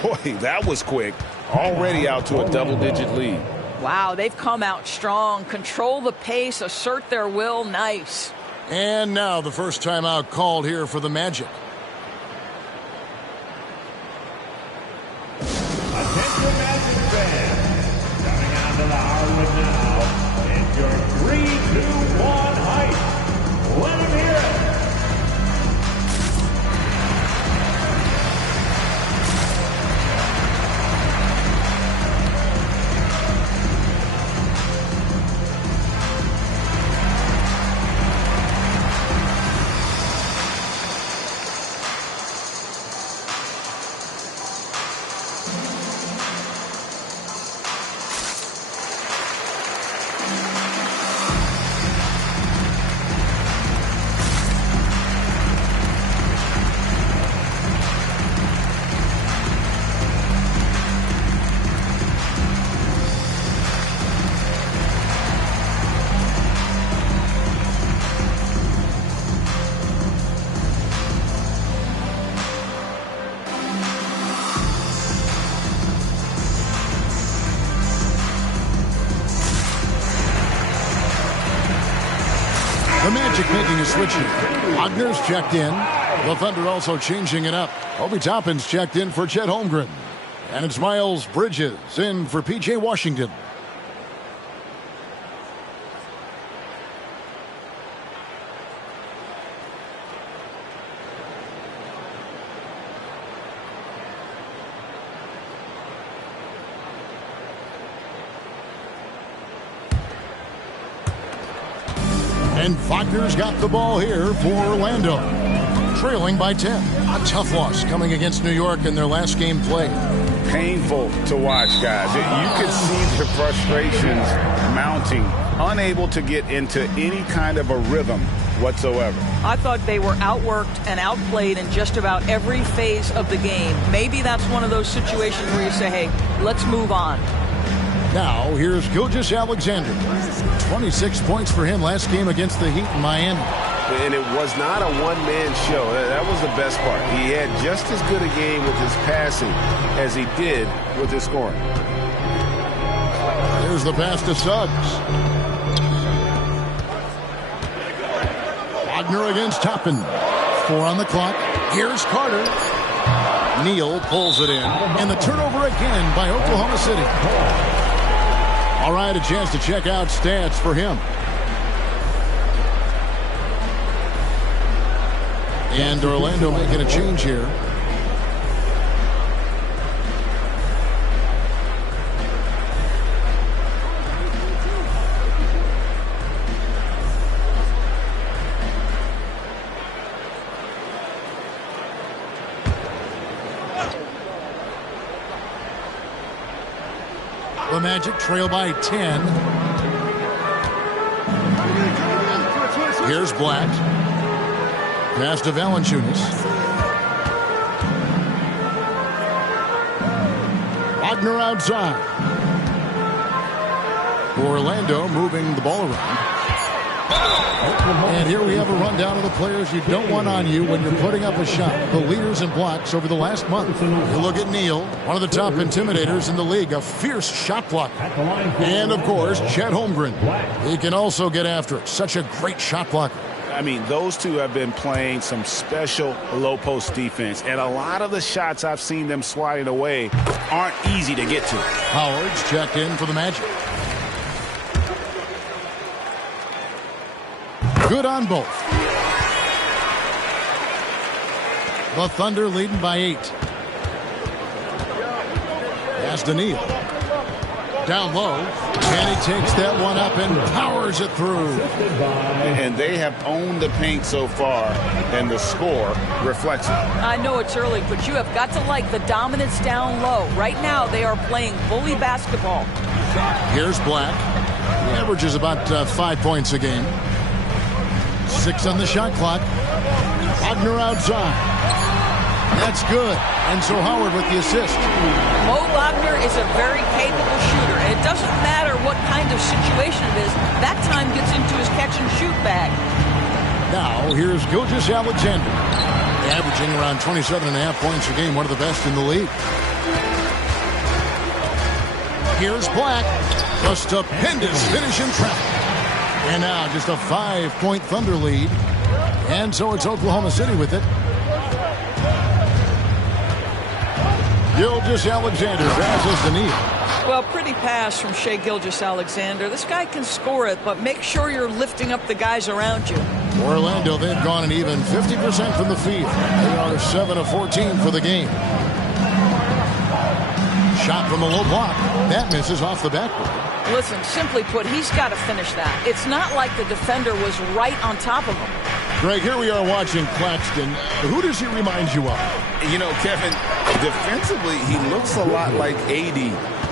Boy, that was quick. Already out to a double-digit lead. Wow, they've come out strong. Control the pace, assert their will. Nice. And now the first timeout called here for the Magic. Attention Magic fans. Coming onto the hardwood now. It's your 3, 2, 1 height. Let him hear it. The Magic making a switch here. Wagner's checked in. The Thunder also changing it up. Obi Toppin's checked in for Chet Holmgren. And it's Miles Bridges in for P.J. Washington. And Wagner's got the ball here for Orlando. Trailing by 10. A tough loss coming against New York in their last game played. Painful to watch, guys. You could see the frustrations mounting, unable to get into any kind of a rhythm whatsoever. I thought they were outworked and outplayed in just about every phase of the game. Maybe that's one of those situations where you say, hey, let's move on. Now, here's Gilgeous-Alexander. 26 points for him last game against the Heat in Miami. And it was not a one-man show. That was the best part. He had just as good a game with his passing as he did with his scoring. Here's the pass to Suggs. Wagner against Toppin. 4 on the clock. Here's Carter. Neal pulls it in. And the turnover again by Oklahoma City. All right, a chance to check out stats for him. And Orlando making a change here. The Magic trail by 10. Here's Black. Pass to Valanciunas. Wagner outside. Orlando moving the ball around. And here we have a rundown of the players you don't want on you when you're putting up a shot. The leaders in blocks over the last month. You look at Neal, one of the top intimidators in the league, a fierce shot blocker. And, of course, Chet Holmgren. He can also get after it. Such a great shot blocker. I mean, those two have been playing some special low-post defense, and a lot of the shots I've seen them swatting away aren't easy to get to. Howard's checked in for the Magic. Good on both. The Thunder leading by 8. Pass to Neal. Down low. And he takes that one up and powers it through. And they have owned the paint so far, and the score reflects it. I know it's early, but you have got to like the dominance down low. Right now, they are playing bully basketball. Here's Black. He averages about 5 points a game. 6 on the shot clock. Wagner outside. That's good. And so Howard with the assist. Mo Wagner is a very capable shooter. And it doesn't matter what kind of situation it is. That time gets into his catch-and-shoot bag. Now, here's Gilgeous-Alexander. Averaging around 27.5 points a game. One of the best in the league. Here's Black. A stupendous finish in traffic. And now just a 5-point Thunder lead. And so it's Oklahoma City with it. Gilgeous-Alexander passes to Neal. Well, pretty pass from Shai Gilgeous-Alexander. This guy can score it, but make sure you're lifting up the guys around you. Orlando, they've gone an even 50% from the field. They are 7 of 14 for the game. Shot from the low block. That misses off the backboard. Listen, simply put, he's got to finish that. It's not like the defender was right on top of him. Greg, here we are watching Claxton. Who does he remind you of? You know, Kevin, defensively, he looks a lot like AD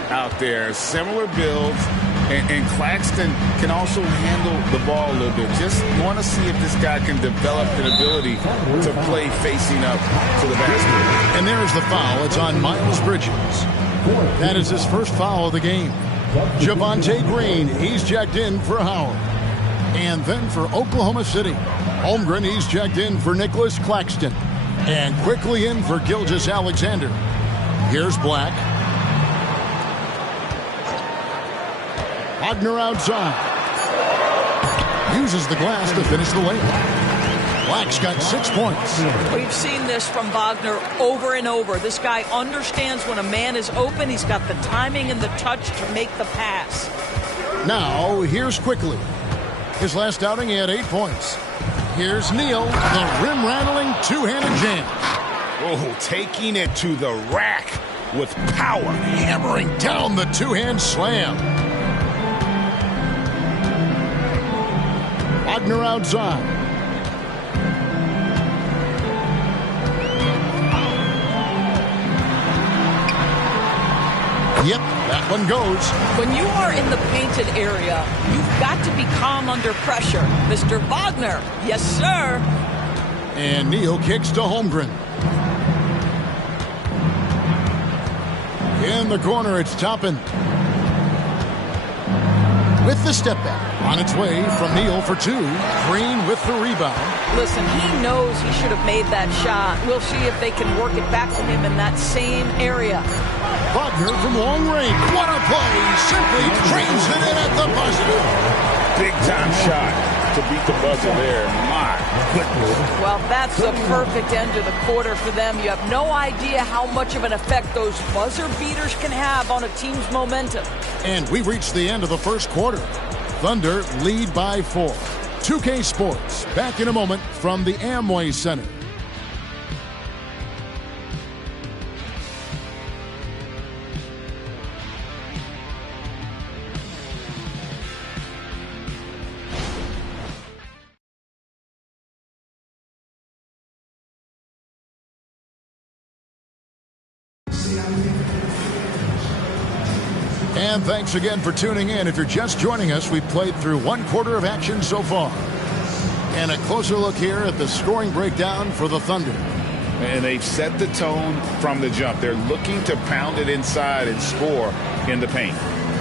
out there. Similar builds. And Claxton can also handle the ball a little bit. Just want to see if this guy can develop an ability to play facing up to the basket. And there's the foul. It's on Miles Bridges. That is his first foul of the game. Javonte Green, he's checked in for Howard. And then for Oklahoma City, Holmgren, he's checked in for Nicholas Claxton. And quickly in for Gilgeous-Alexander. Here's Black. Wagner outside. uses the glass to finish the layup. Black's got 6 points. We've seen this from Wagner over and over. This guy understands when a man is open. He's got the timing and the touch to make the pass. Now, here's Quickly. His last outing, he had 8 points. Here's Neal, the rim-rattling two-handed jam. Oh, taking it to the rack with power. Hammering down the two-hand slam. Wagner outside. Yep, that one goes. When you are in the painted area, you've got to be calm under pressure. Mr. Wagner, yes, sir. And Neal kicks to Holmgren. In the corner, it's Toppin. With the step back. On its way from Neal for 2. Green with the rebound. Listen, he knows he should have made that shot. We'll see if they can work it back to him in that same area. Wagner from long range. What a play. Simply trains it in at the buzzer. Big time shot to beat the buzzer there. My goodness. Well, that's the perfect end to the quarter for them. You have no idea how much of an effect those buzzer beaters can have on a team's momentum. And we reach the end of the first quarter. Thunder lead by 4. 2K Sports, back in a moment from the Amway Center. And thanks again for tuning in. If you're just joining us, we've played through 1 quarter of action so far. And a closer look here at the scoring breakdown for the Thunder. And they've set the tone from the jump. They're looking to pound it inside and score in the paint.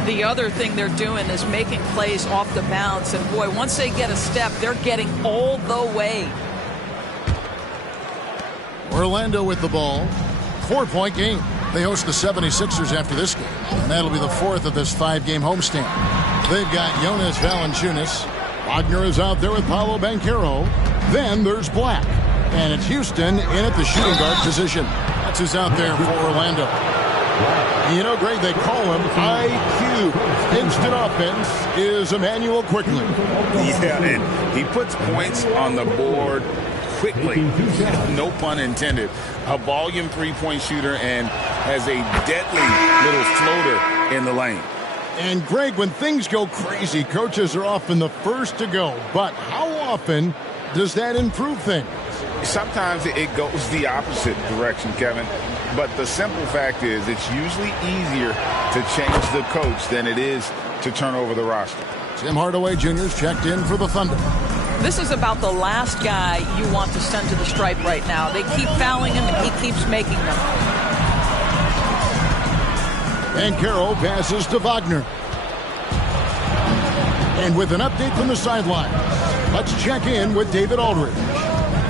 The other thing they're doing is making plays off the bounce. And, boy, once they get a step, they're getting all the way. Orlando with the ball. 4-point game. They host the 76ers after this game, and that'll be the 4th of this 5-game homestand. They've got Jonas Valanciunas. Wagner is out there with Paolo Banchero. Then there's Black, and it's Houston in at the shooting guard position. That's who's out there for Orlando. You know, Greg, they call him IQ. Instant offense is Emmanuel Quickly. Yeah, and he puts points on the board quickly, no pun intended. A volume 3-point shooter and has a deadly little floater in the lane. And Greg, when things go crazy, coaches are often the first to go. But how often does that improve things? Sometimes it goes the opposite direction, Kevin. But the simple fact is it's usually easier to change the coach than it is to turn over the roster. Tim Hardaway Jr.'s checked in for the Thunder. This is about the last guy you want to send to the stripe right now. They keep fouling him, and he keeps making them. And Carroll passes to Wagner. And with an update from the sideline, let's check in with David Aldridge.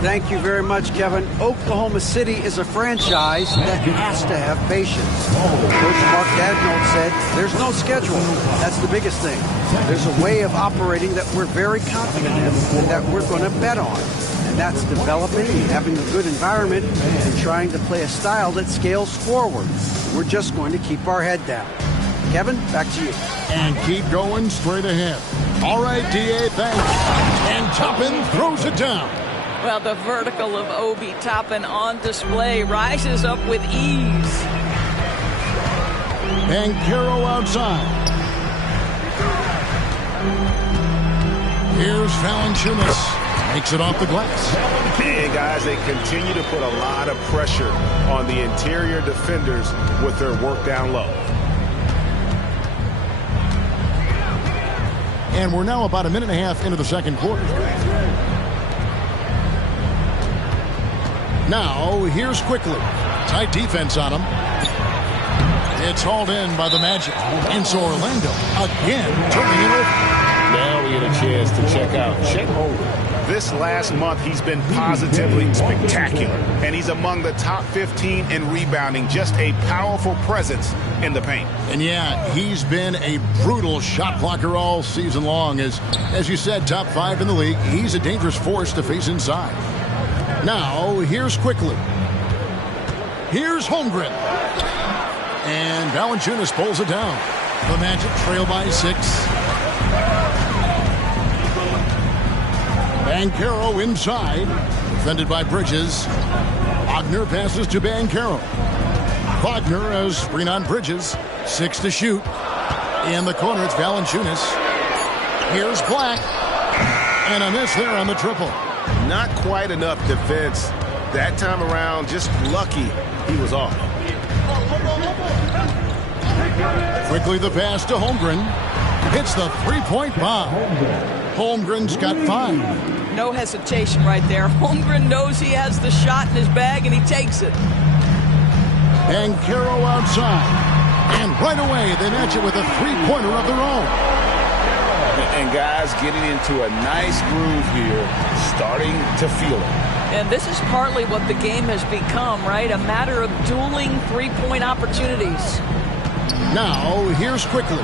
Thank you very much, Kevin. Oklahoma City is a franchise that has to have patience. Coach Mark Dadnold said there's no schedule. That's the biggest thing. There's a way of operating that we're very confident in and that we're going to bet on. And that's developing, having a good environment, and trying to play a style that scales forward. We're just going to keep our head down. Kevin, back to you. And keep going straight ahead. All right, D.A., thanks. And Toppin throws it down. Well, the vertical of Obi Toppin on display rises up with ease. And Carroll outside. Here's Valanciunas. Makes it off the glass. And guys, they continue to put a lot of pressure on the interior defenders with their work down low. And we're now about a minute and a half into the second quarter. Now, here's Quickly. Tight defense on him. It's hauled in by the Magic. And so Orlando again turning it over. Now we get a chance to check out Chet Holmgren. This last month, he's been positively spectacular, and he's among the top 15 in rebounding. Just a powerful presence in the paint. And yeah, he's been a brutal shot blocker all season long. As you said, top 5 in the league. He's a dangerous force to face inside. Now, here's Quickly. Here's Holmgren. And Valanciunas pulls it down. The Magic trail by 6. Banchero inside, defended by Bridges. Wagner passes to Banchero. Wagner has screen on Bridges. 6 to shoot. In the corner, it's Valanciunas. Here's Black. And a miss there on the triple. Not quite enough defense. That time around, just lucky he was off. Quickly the pass to Holmgren. Hits the three-point bomb. Holmgren's got 5. No hesitation right there. Holmgren knows he has the shot in his bag, and he takes it. Banchero outside. And right away, they match it with a three-pointer of their own. And guys getting into a nice groove here, starting to feel it. And this is partly what the game has become, right? A matter of dueling three-point opportunities. Now, here's Quickly.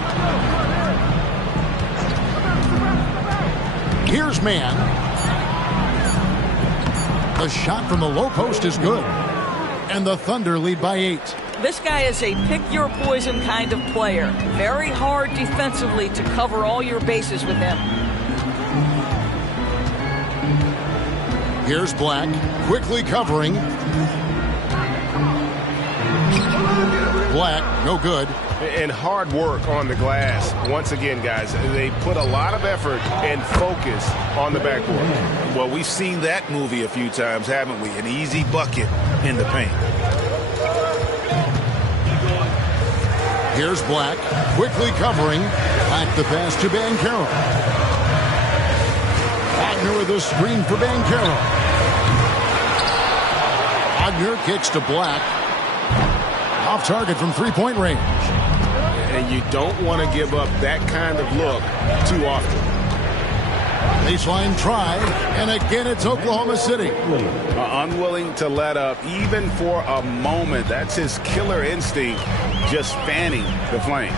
Here's Mann. The shot from the low post is good. And the Thunder lead by 8. This guy is a pick-your-poison kind of player. Very hard defensively to cover all your bases with him. Here's Black, quickly covering. Black, no good. And hard work on the glass. Once again, guys, they put a lot of effort and focus on the backboard. Well, we've seen that movie a few times, haven't we? An easy bucket in the paint. Here's Black, quickly covering. Back the pass to Banchero. Wagner with a screen for Banchero. Wagner kicks to Black. Off target from three-point range. And you don't want to give up that kind of look too often. Baseline try, and again it's Oklahoma City. Unwilling to let up even for a moment. That's his killer instinct, just fanning the flames.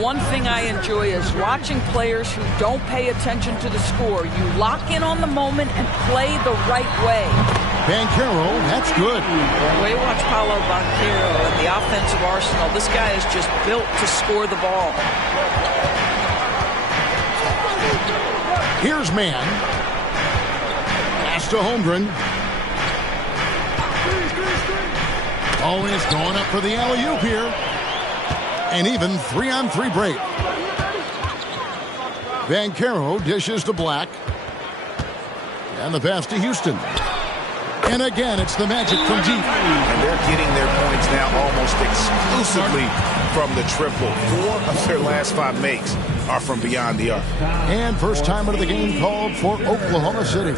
One thing I enjoy is watching players who don't pay attention to the score. You lock in on the moment and play the right way. Banchero, that's good. The way you watch Paolo Banchero and the offensive arsenal, this guy is just built to score the ball. Here's Mann. Pass to Holmgren. Always going up for the alley-oop here. And even 3-on-3 break. Banchero dishes to Black. And the pass to Houston. And again, it's the Magic from deep. And they're getting their points now almost exclusively from the triple. 4 of their last 5 makes are from beyond the arc. And first time out of the game called for Oklahoma City.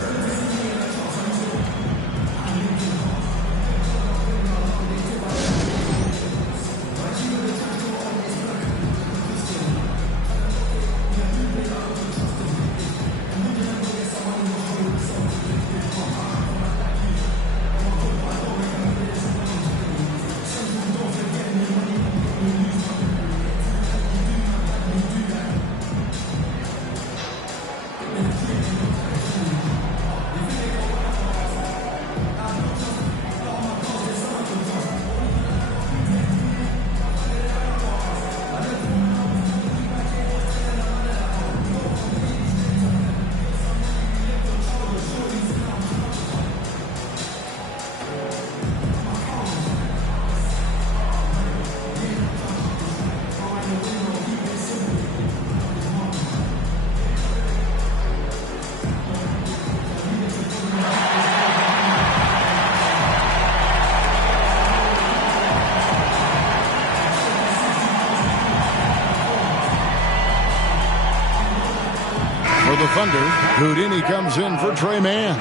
The Thunder, Houdini comes in for Trey Mann.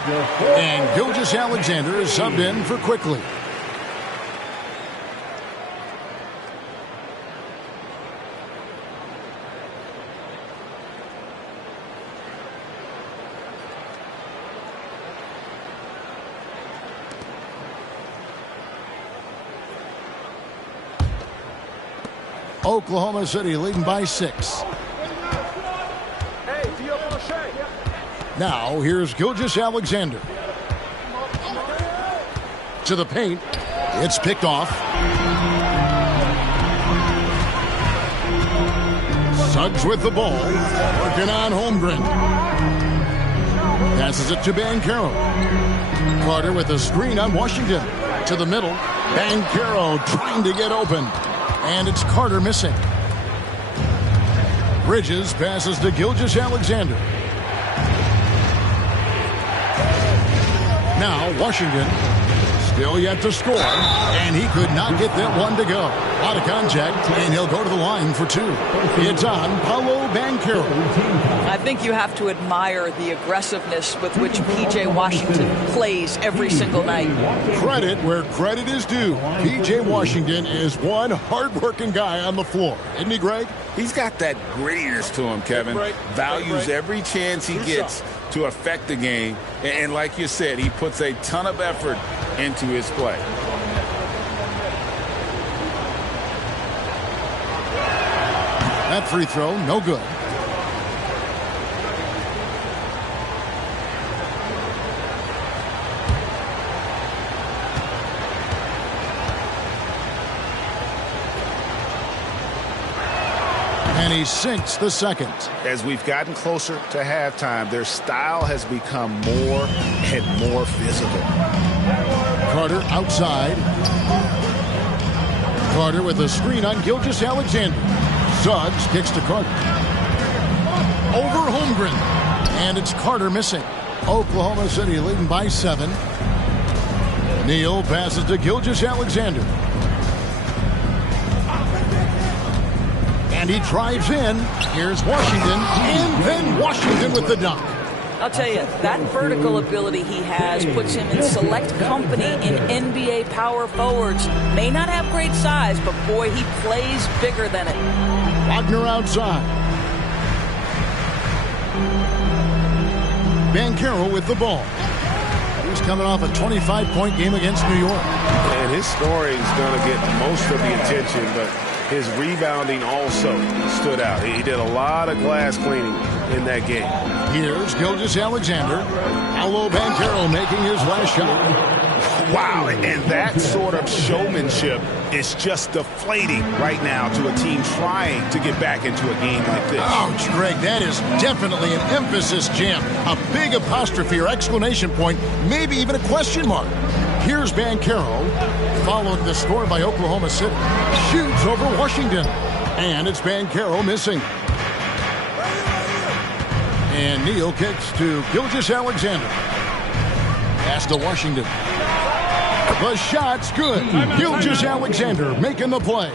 And Gilgeous-Alexander is subbed in for Quickly. Oklahoma City leading by 6. Now here's Gilgeous-Alexander. To the paint. It's picked off. Suggs with the ball. Working on Holmgren. Passes it to Banchero. Carter with a screen on Washington. To the middle. Banchero trying to get open. And it's Carter missing. Bridges passes to Gilgeous-Alexander. Now Washington still yet to score, and he could not get that one to go. Out of contact, and he'll go to the line for 2. It's on Paolo Banchero. I think you have to admire the aggressiveness with which P.J. Washington plays every single night. Credit where credit is due. P.J. Washington is one hard-working guy on the floor. Isn't he, Greg? He's got that grittiness to him, Kevin. Values every chance he gets to affect the game. And like you said, he puts a ton of effort into his play. That free throw, no good. And he sinks the second. As we've gotten closer to halftime, their style has become more and more physical. Carter outside. Carter with a screen on Gilgeous-Alexander. Suggs kicks to Carter. Over Holmgren. And it's Carter missing. Oklahoma City leading by 7. Neal passes to Gilgeous-Alexander. And he drives in. Here's Washington. And then Washington with the dunk. I'll tell you, that vertical ability he has puts him in select company in NBA power forwards. May not have great size, but boy, he plays bigger than it. Wagner outside. Banchero with the ball. He's coming off a 25-point game against New York. And his scoring is going to get most of the attention, but his rebounding also stood out. He did a lot of glass cleaning in that game. Here's Gilgeous-Alexander. Paolo Banchero making his last shot. Wow, and that sort of showmanship is just deflating right now to a team trying to get back into a game like this. Ouch, Greg, that is definitely an emphasis jam. A big apostrophe or exclamation point, maybe even a question mark. Here's Banchero, following the score by Oklahoma City. Shoots over Washington. And it's Banchero missing. And Neal kicks to Gilgeous-Alexander. Pass to Washington. The shot's good. Gilgeous-Alexander making the play.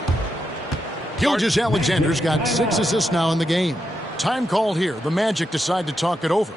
Gilgeous-Alexander's got 6 assists now in the game. Time called here. The Magic decide to talk it over.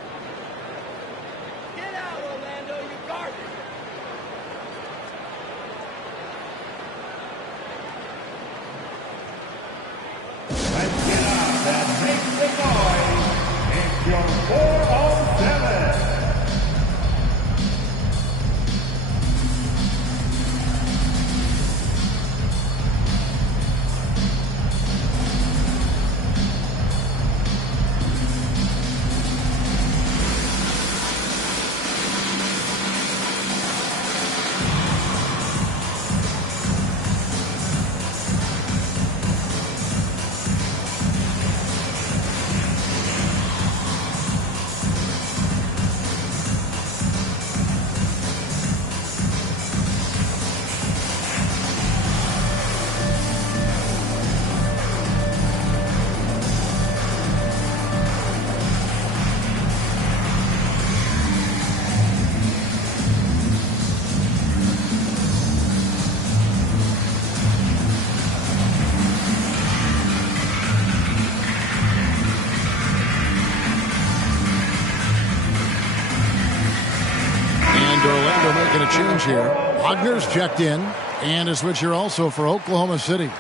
A change here. Wagner's checked in, and a switcher also for Oklahoma City.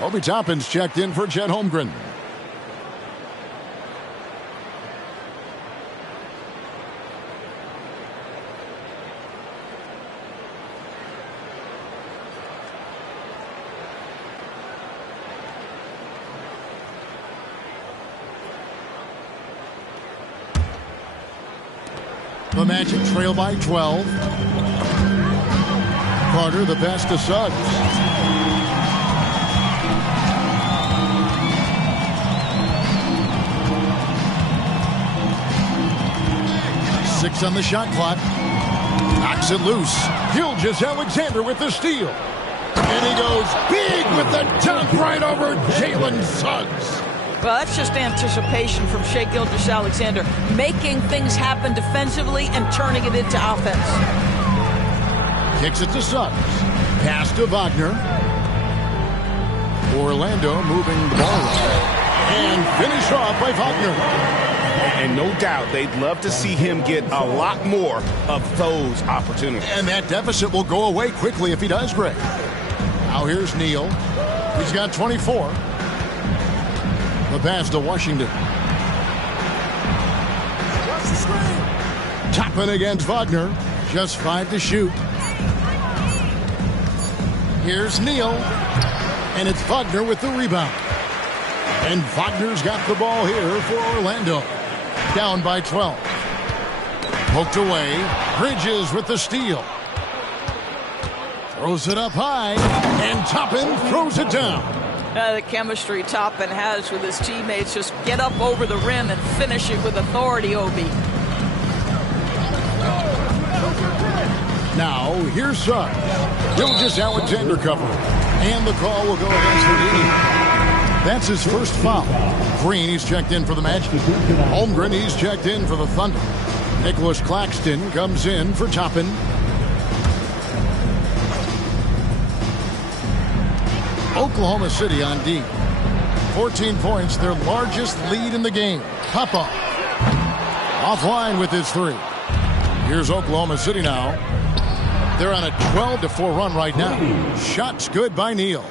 Obi Toppin's checked in for Chet Holmgren. The Magic trail by 12. Carter, the pass to Suggs. Six on the shot clock. Knocks it loose. Gilgeous-Alexander with the steal. And he goes big with the dunk right over Jalen Suggs. Well, that's just anticipation from Shai Gilgeous-Alexander, making things happen defensively and turning it into offense. Kicks it to Suggs. Pass to Wagner. Orlando moving the ball. And finished off by Wagner. And no doubt they'd love to see him get a lot more of those opportunities. And that deficit will go away quickly if he does, Greg. Now here's Neal. He's got 24. The pass to Washington. Toppin against Wagner. Just 5 to shoot. Here's Neal. And it's Wagner with the rebound. And Wagner's got the ball here for Orlando. Down by 12. Poked away. Bridges with the steal. Throws it up high. And Toppin throws it down. The chemistry Toppin has with his teammates. Just get up over the rim and finish it with authority, Obi. Now, here's Suggs. Gilgeous-Alexander cover. And the call will go against Houdini. That's his first foul. Green, he's checked in for the Magic. Holmgren, he's checked in for the Thunder. Nicholas Claxton comes in for Toppin. Oklahoma City on D. 14 points, their largest lead in the game. Papa offline with his 3. Here's Oklahoma City now. They're on a 12-4 run right now. Shots good by Neal.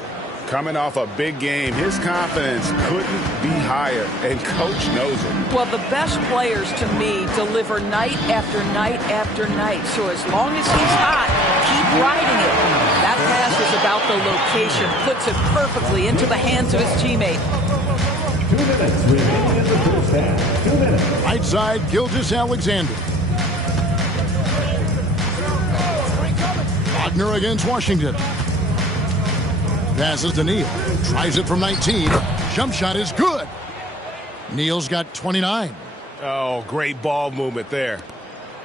Coming off a big game, his confidence couldn't be higher, and coach knows it. Well, the best players, to me, deliver night after night after night. So as long as he's hot, keep riding it. That pass is about the location, puts it perfectly into the hands of his teammate. 2 minutes remaining in the first half. 2 minutes. Right side, Gilgeous-Alexander. Wagner against Washington. Passes to Neal. Tries it from 19. Jump shot is good. Neal's got 29. Oh, great ball movement there.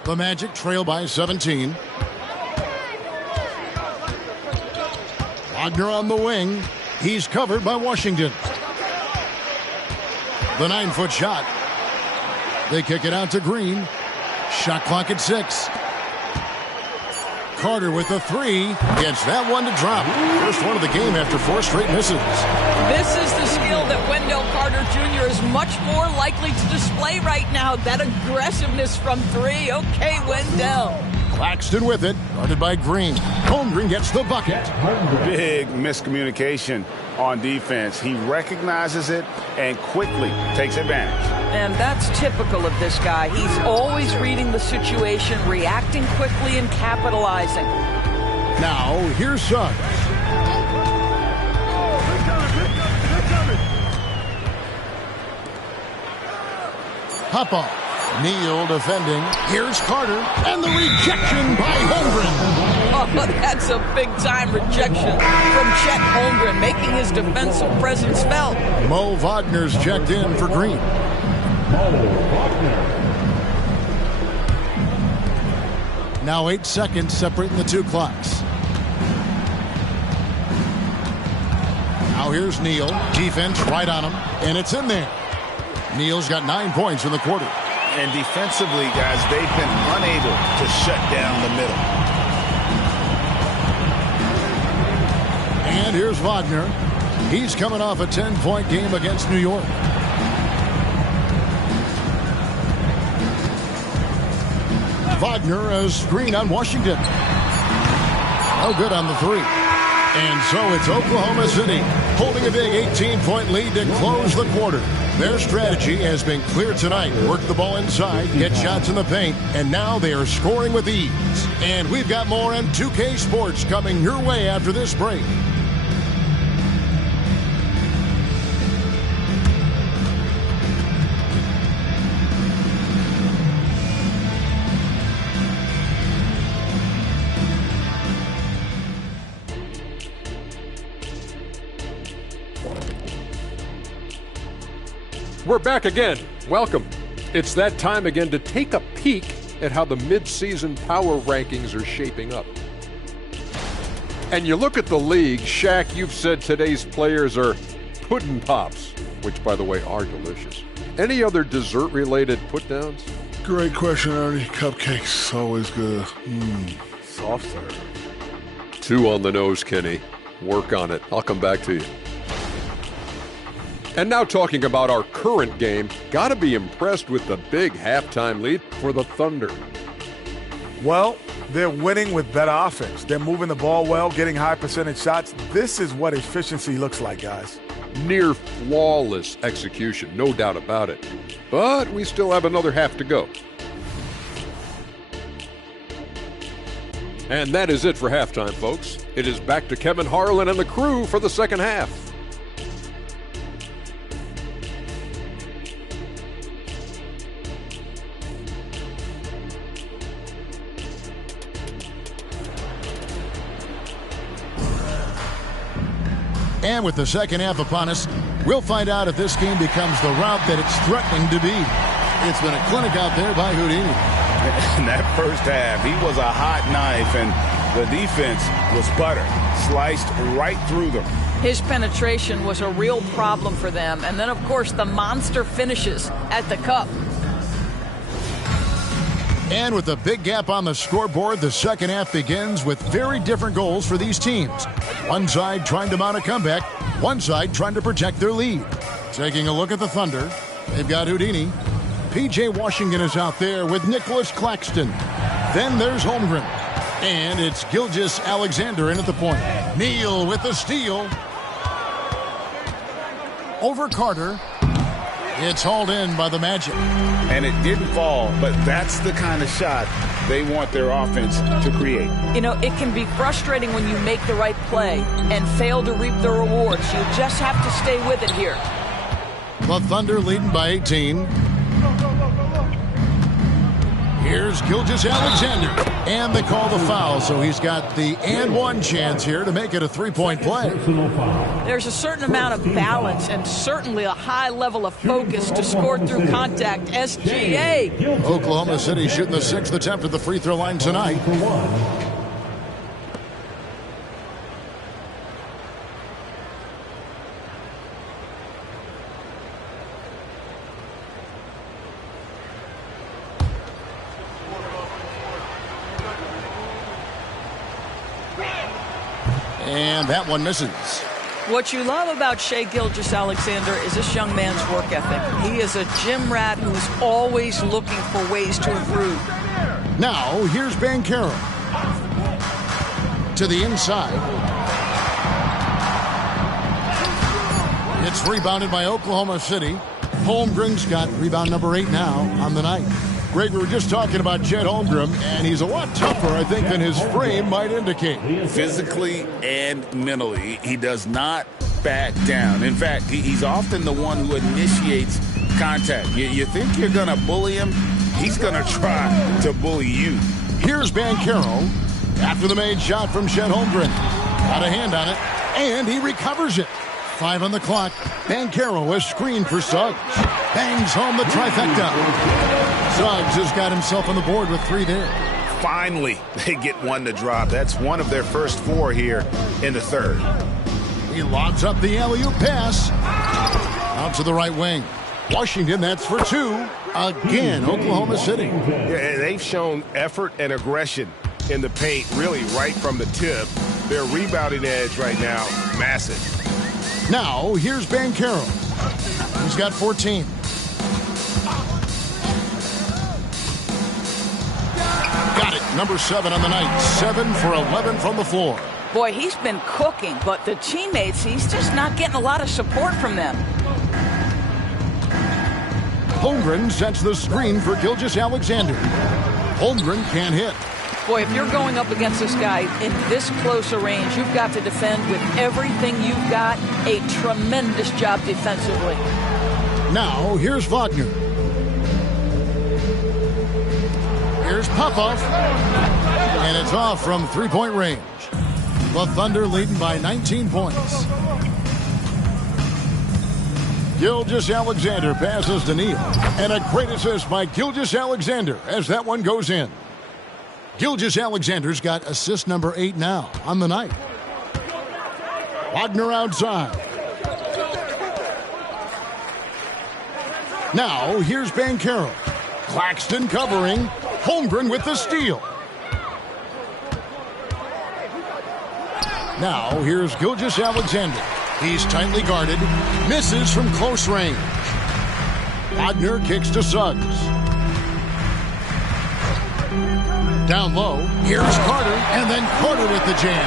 The Magic trail by 17. Wagner on the wing. He's covered by Washington. The 9-foot shot. They kick it out to Green. Shot clock at 6. Carter with the 3. Gets that one to drop. First one of the game after 4 straight misses. This is the skill that Wendell Carter Jr. is much more likely to display right now. That aggressiveness from 3. Okay, Wendell. Claxton with it. Guarded by Green. Holmgren gets the bucket. Big miscommunication on defense. He recognizes it and quickly takes advantage. And that's typical of this guy. He's always reading the situation, reacting quickly, and capitalizing. Now, here's Suggs. Papa. Neal defending. Here's Carter. And the rejection by Holmgren. Oh, that's a big-time rejection from Chet Holmgren, making his defensive presence felt. Mo Wagner's checked in for Green. Now 8 seconds separating the 2 clocks. Now here's Neal. Defense right on him. And it's in there. Neal's got 9 points in the quarter. And defensively, guys, they've been unable to shut down the middle. And here's Wagner. He's coming off a 10-point game against New York. Wagner has screen on Washington. No good on the 3. And so it's Oklahoma City holding a big 18-point lead to close the quarter. Their strategy has been clear tonight. Work the ball inside, get shots in the paint, and now they are scoring with ease. And we've got more M2K Sports coming your way after this break. we're back again. Welcome. It's that time again to take a peek at how the mid-season power rankings are shaping up. And you look at the league, Shaq, you've said today's players are pudding pops, which, by the way, are delicious. Any other dessert-related put-downs? Great question, Ernie. Cupcakes, always good. Soft serve. 2 on the nose, Kenny. Work on it. I'll come back to you. And now talking about our current game, got to be impressed with the big halftime lead for the Thunder. Well, they're winning with better offense. They're moving the ball well, getting high percentage shots. This is what efficiency looks like, guys. Near flawless execution, no doubt about it. But we still have another half to go. And that is it for halftime, folks. It is back to Kevin Harlan and the crew for the second half. And with the second half upon us, we'll find out if this game becomes the route that it's threatening to be. It's been a clinic out there by Houdini. In that first half, he was a hot knife, and the defense was butter, sliced right through them. His penetration was a real problem for them. And then, of course, the monster finishes at the cup. And with a big gap on the scoreboard, the second half begins with very different goals for these teams. One side trying to mount a comeback, one side trying to protect their lead. Taking a look at the Thunder, they've got Houdini. P.J. Washington is out there with Nicholas Claxton. Then there's Holmgren. And it's Gilgeous Alexander in at the point. Neal with the steal. Over Carter. It's hauled in by the Magic. And it didn't fall, but that's the kind of shot they want their offense to create. You know, it can be frustrating when you make the right play and fail to reap the rewards. You just have to stay with it here. The Thunder leading by 18. Here's Gilgeous Alexander. And they call the foul, so he's got the and one chance here to make it a three-point play. There's a certain amount of balance and certainly a high level of focus to score through contact. SGA. Oklahoma City shooting the 6th attempt at the free throw line tonight. And that one misses. What you love about Shai Gilgeous-Alexander is this young man's work ethic. He is a gym rat who's always looking for ways to improve. Now, here's Banchero. To the inside. It's rebounded by Oklahoma City. Holmgren's got rebound number 8 now on the night. Greg, we were just talking about Chet Holmgren, and he's a lot tougher, I think, than his frame might indicate. Physically and mentally, he does not back down. In fact, he's often the one who initiates contact. You think you're going to bully him? He's going to try to bully you. Here's Banchero after the made shot from Chet Holmgren. Got a hand on it, and he recovers it. 5 on the clock. Banchero is screened for Suggs. Bangs home the trifecta. Suggs has got himself on the board with 3 there. Finally, they get one to drop. That's one of their first 4 here in the third. He lobs up the alley-oop pass. Out to the right wing. Washington, that's for 2. Again, Oklahoma City. Yeah, they've shown effort and aggression in the paint, really right from the tip. Their rebounding edge right now, massive. Now, here's Banchero. He's got 14. Got it. Number 7 on the night. 7 for 11 from the floor. Boy, he's been cooking, but the teammates, he's just not getting a lot of support from them. Holmgren sets the screen for Gilgeous-Alexander. Holmgren can't hit. Boy, if you're going up against this guy in this close a range, you've got to defend with everything you've got. A tremendous job defensively. Now, here's Wagner. Here's Popov. And it's off from three-point range. The Thunder leading by 19 points. Gilgeous-Alexander passes to Neal. And a great assist by Gilgeous-Alexander as that one goes in. Gilgeous-Alexander's got assist number 8 now on the night. Wagner outside. Now, here's Banchero. Claxton covering. Holmgren with the steal. Now, here's Gilgeous-Alexander. He's tightly guarded. Misses from close range. Wagner kicks to Suggs. Down low. Here's Carter, and then Carter with the jam.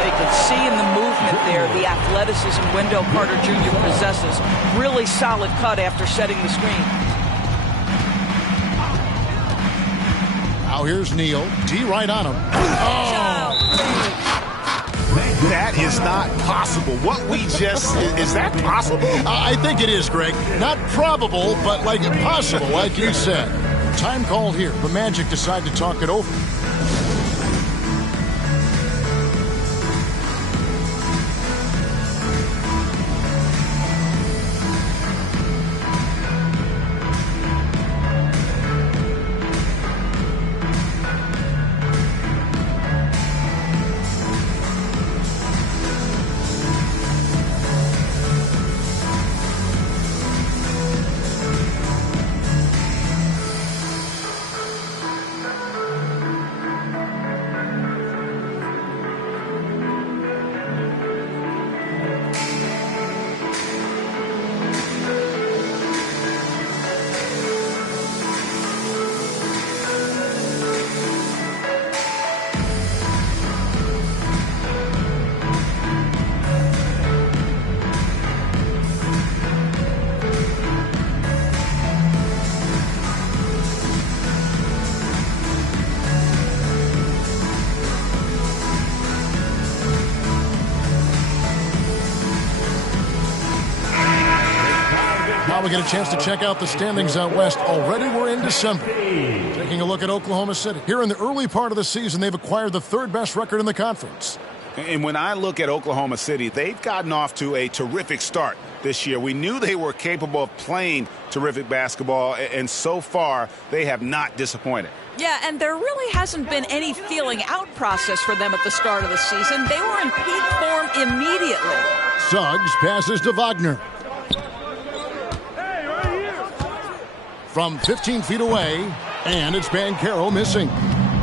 They could see in the movement there the athleticism Wendell Carter Jr. possesses. Really solid cut after setting the screen. Now here's Neal. D right on him. Oh! That is not possible. What we just... Is that possible? I think it is, Greg. Not probable, but like possible, like you said. Time called here. The Magic decide to talk it over. Now we get a chance to check out the standings out west. Already we're in December. Taking a look at Oklahoma City. Here in the early part of the season, they've acquired the third best record in the conference. And when I look at Oklahoma City, they've gotten off to a terrific start this year. We knew they were capable of playing terrific basketball, and so far they have not disappointed. Yeah, and there really hasn't been any feeling out process for them at the start of the season. They were in peak form immediately. Suggs passes to Wagner. From 15 feet away, and it's Banchero missing.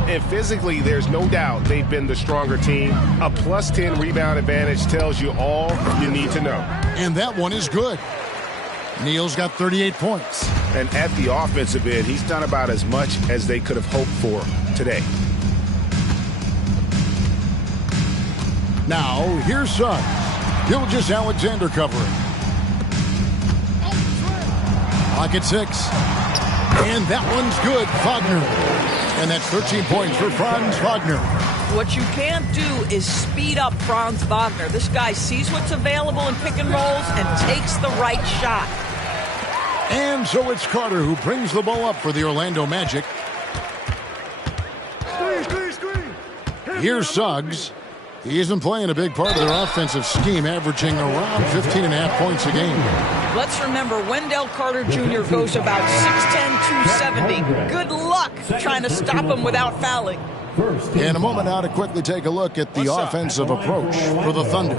And physically, there's no doubt they've been the stronger team. A plus 10 rebound advantage tells you all you need to know. And that one is good. Neal's got 38 points. And at the offensive end, he's done about as much as they could have hoped for today. Now, here's Suggs. Gilgeous-Alexander covering. Pocket 6. And that one's good, Wagner. And that's 13 points for Franz Wagner. What you can't do is speed up Franz Wagner. This guy sees what's available in pick and rolls and takes the right shot. And so it's Carter who brings the ball up for the Orlando Magic. Here's Suggs. He isn't playing a big part of their offensive scheme, averaging around 15.5 points a game. Let's remember, Wendell Carter Jr. goes about 6'10", 270. Good luck trying to stop him without fouling. In a moment now to quickly take a look at the offensive approach for the Thunder.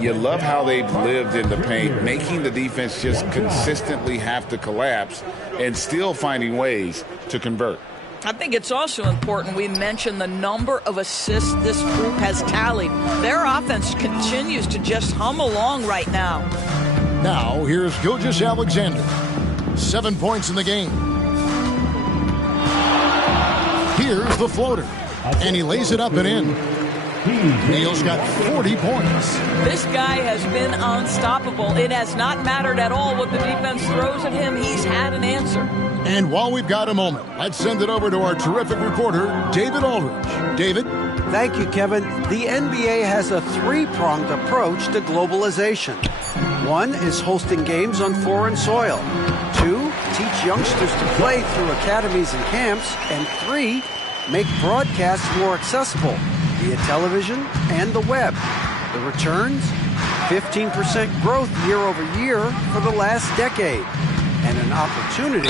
You love how they've lived in the paint, making the defense just consistently have to collapse and still finding ways to convert. I think it's also important we mention the number of assists this group has tallied. Their offense continues to just hum along right now. Now, here's Gilgeous-Alexander. 7 points in the game. Here's the floater. And he lays it up and in. Neal's got 40 points. This guy has been unstoppable. It has not mattered at all what the defense throws at him. He's had an answer. And while we've got a moment, let's send it over to our terrific reporter, David Aldridge. David? Thank you, Kevin. The NBA has a three-pronged approach to globalization. 1 is hosting games on foreign soil. 2, teach youngsters to play through academies and camps. And 3, make broadcasts more accessible via television and the web. The returns? 15% growth year over year for the last decade. And an opportunity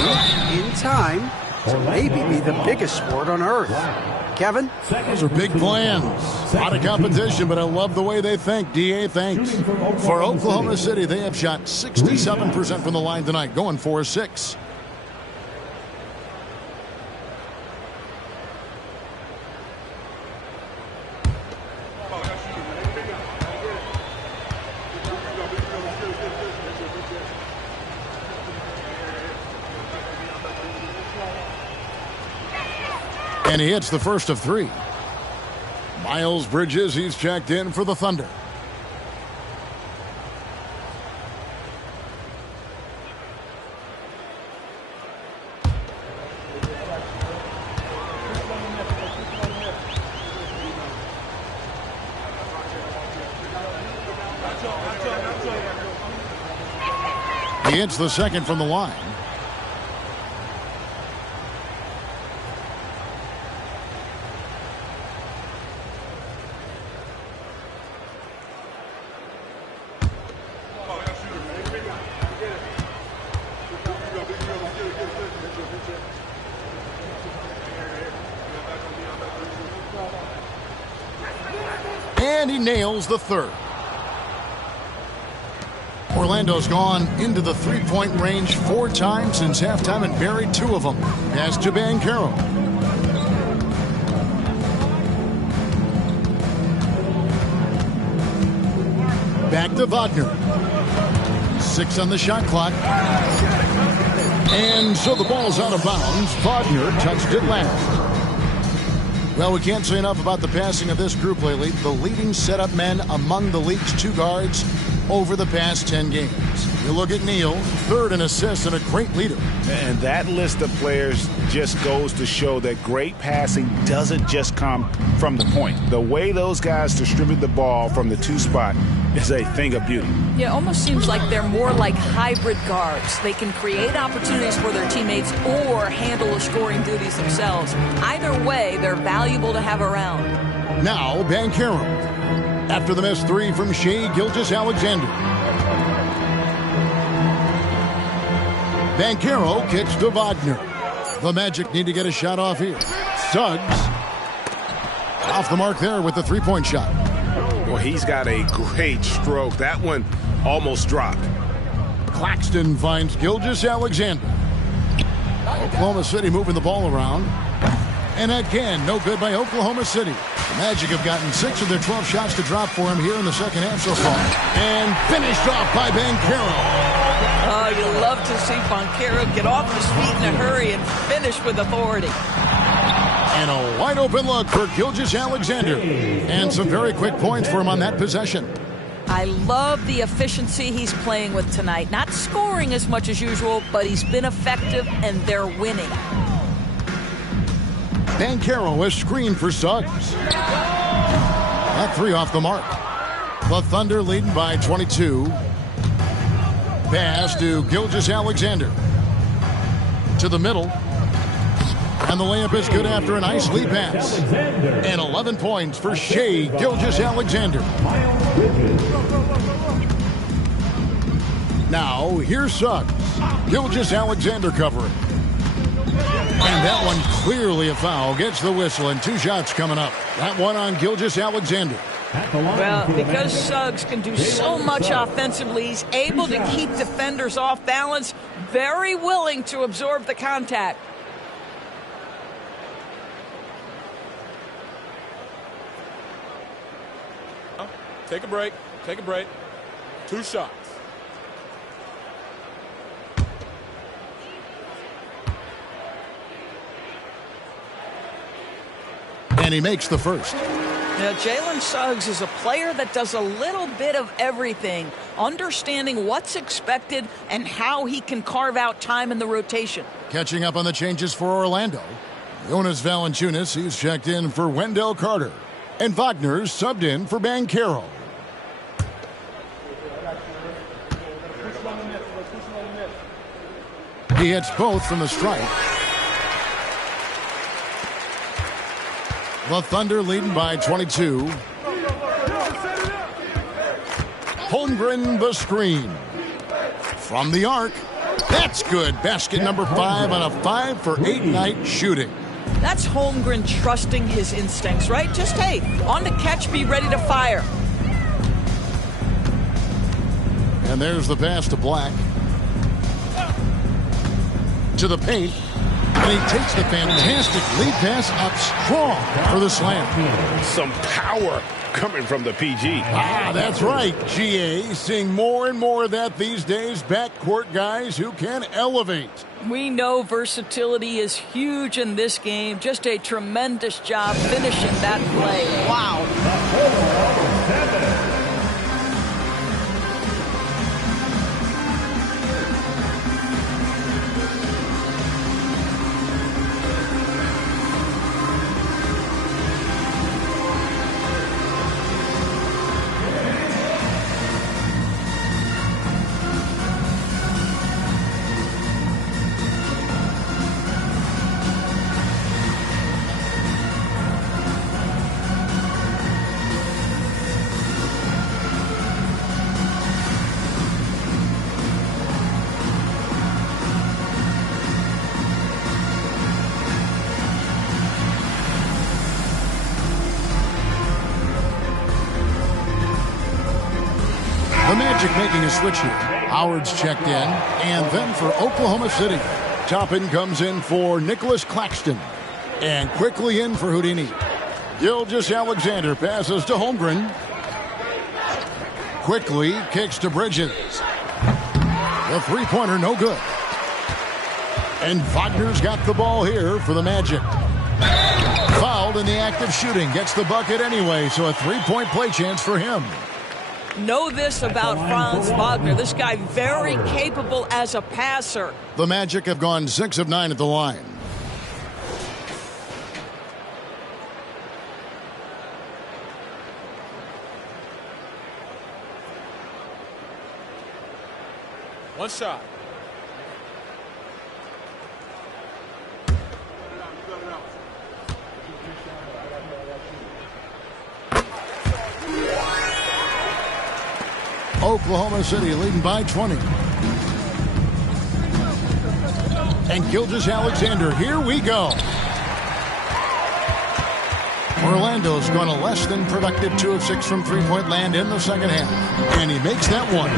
in time to maybe be the biggest sport on earth. Kevin? Those are big plans. A lot of competition, but I love the way they think. D.A., thanks. For Oklahoma City, they have shot 67% from the line tonight, going 4-6. And he hits the first of 3. Miles Bridges, he's checked in for the Thunder. He hits the second from the line. And he nails the third. Orlando's gone into the three-point range 4 times since halftime and buried 2 of them. Pass to Banchero. Back to Wagner. 6 on the shot clock. And so the ball's out of bounds. Wagner touched it last. Well, we can't say enough about the passing of this group lately. The leading setup men among the league's 2 guards over the past 10 games. You look at Neal, 3rd in assists and a great leader. And that list of players just goes to show that great passing doesn't just come from the point. The way those guys distribute the ball from the 2 spot is a thing of beauty. Yeah, it almost seems like they're more like hybrid guards. They can create opportunities for their teammates or handle the scoring duties themselves. Either way, they're valuable to have around. Now, Banchero. After the missed 3 from Shai Gilgeous-Alexander. Banchero kicks to Wagner. The Magic need to get a shot off here. Suggs off the mark there with the 3-point shot. Well, he's got a great stroke. That one almost dropped. Claxton finds Gilgeous-Alexander. Oklahoma City moving the ball around. And again, no good by Oklahoma City. The Magic have gotten 6 of their 12 shots to drop for him here in the second half so far. And finished off by Banchero. Oh, you love to see Banchero get off his feet in a hurry and finish with authority. And a wide open look for Gilgeous-Alexander. And some very quick points for him on that possession. I love the efficiency he's playing with tonight. Not scoring as much as usual, but he's been effective and they're winning. Banchero is screened for Suggs. That 3 off the mark. The Thunder leading by 22. Pass to Gilgeous-Alexander. To the middle. And the layup is good after a nice lead pass. And 11 points for Shai Gilgeous-Alexander. Now, here's Suggs. Gilgeous-Alexander covering. And that one clearly a foul. Gets the whistle and 2 shots coming up. That one on Gilgeous-Alexander. Well, because Suggs can do so much offensively, he's able to keep defenders off balance, very willing to absorb the contact. Take a break. Take a break. 2 shots. And he makes the first. Now, Jalen Suggs is a player that does a little bit of everything, understanding what's expected and how he can carve out time in the rotation. Catching up on the changes for Orlando. Jonas Valanciunas, he's checked in for Wendell Carter. And Wagner's subbed in for Banchero. He hits both from the stripe. The Thunder leading by 22. Holmgren the screen. From the arc. That's good. Basket number 5 on a 5 for 8 night shooting. That's Holmgren trusting his instincts, right? Just, hey, on the catch, be ready to fire. And there's the pass to Black. To the paint. And he takes the fantastic lead pass up strong for the slam. Some power coming from the PG. That's right, GA. Seeing more and more of that these days. Backcourt guys who can elevate. We know versatility is huge in this game. Just a tremendous job finishing that play. Wow. Making a switch here. Howard's checked in, and then for Oklahoma City, Toppin comes in for Nicholas Claxton, and quickly in for Houdini. Gilgeous-Alexander passes to Holmgren. Quickly kicks to Bridges. The three-pointer no good. And Wagner's got the ball here for the Magic. Fouled in the act of shooting. Gets the bucket anyway, so a three-point play chance for him. Know this about Franz Wagner. This guy very capable as a passer. The Magic have gone 6 of 9 at the line. One shot. Oklahoma City leading by 20. And Gilgeous-Alexander, here we go. Orlando's gone a less than productive 2 of 6 from three-point land in the second half. And he makes that one.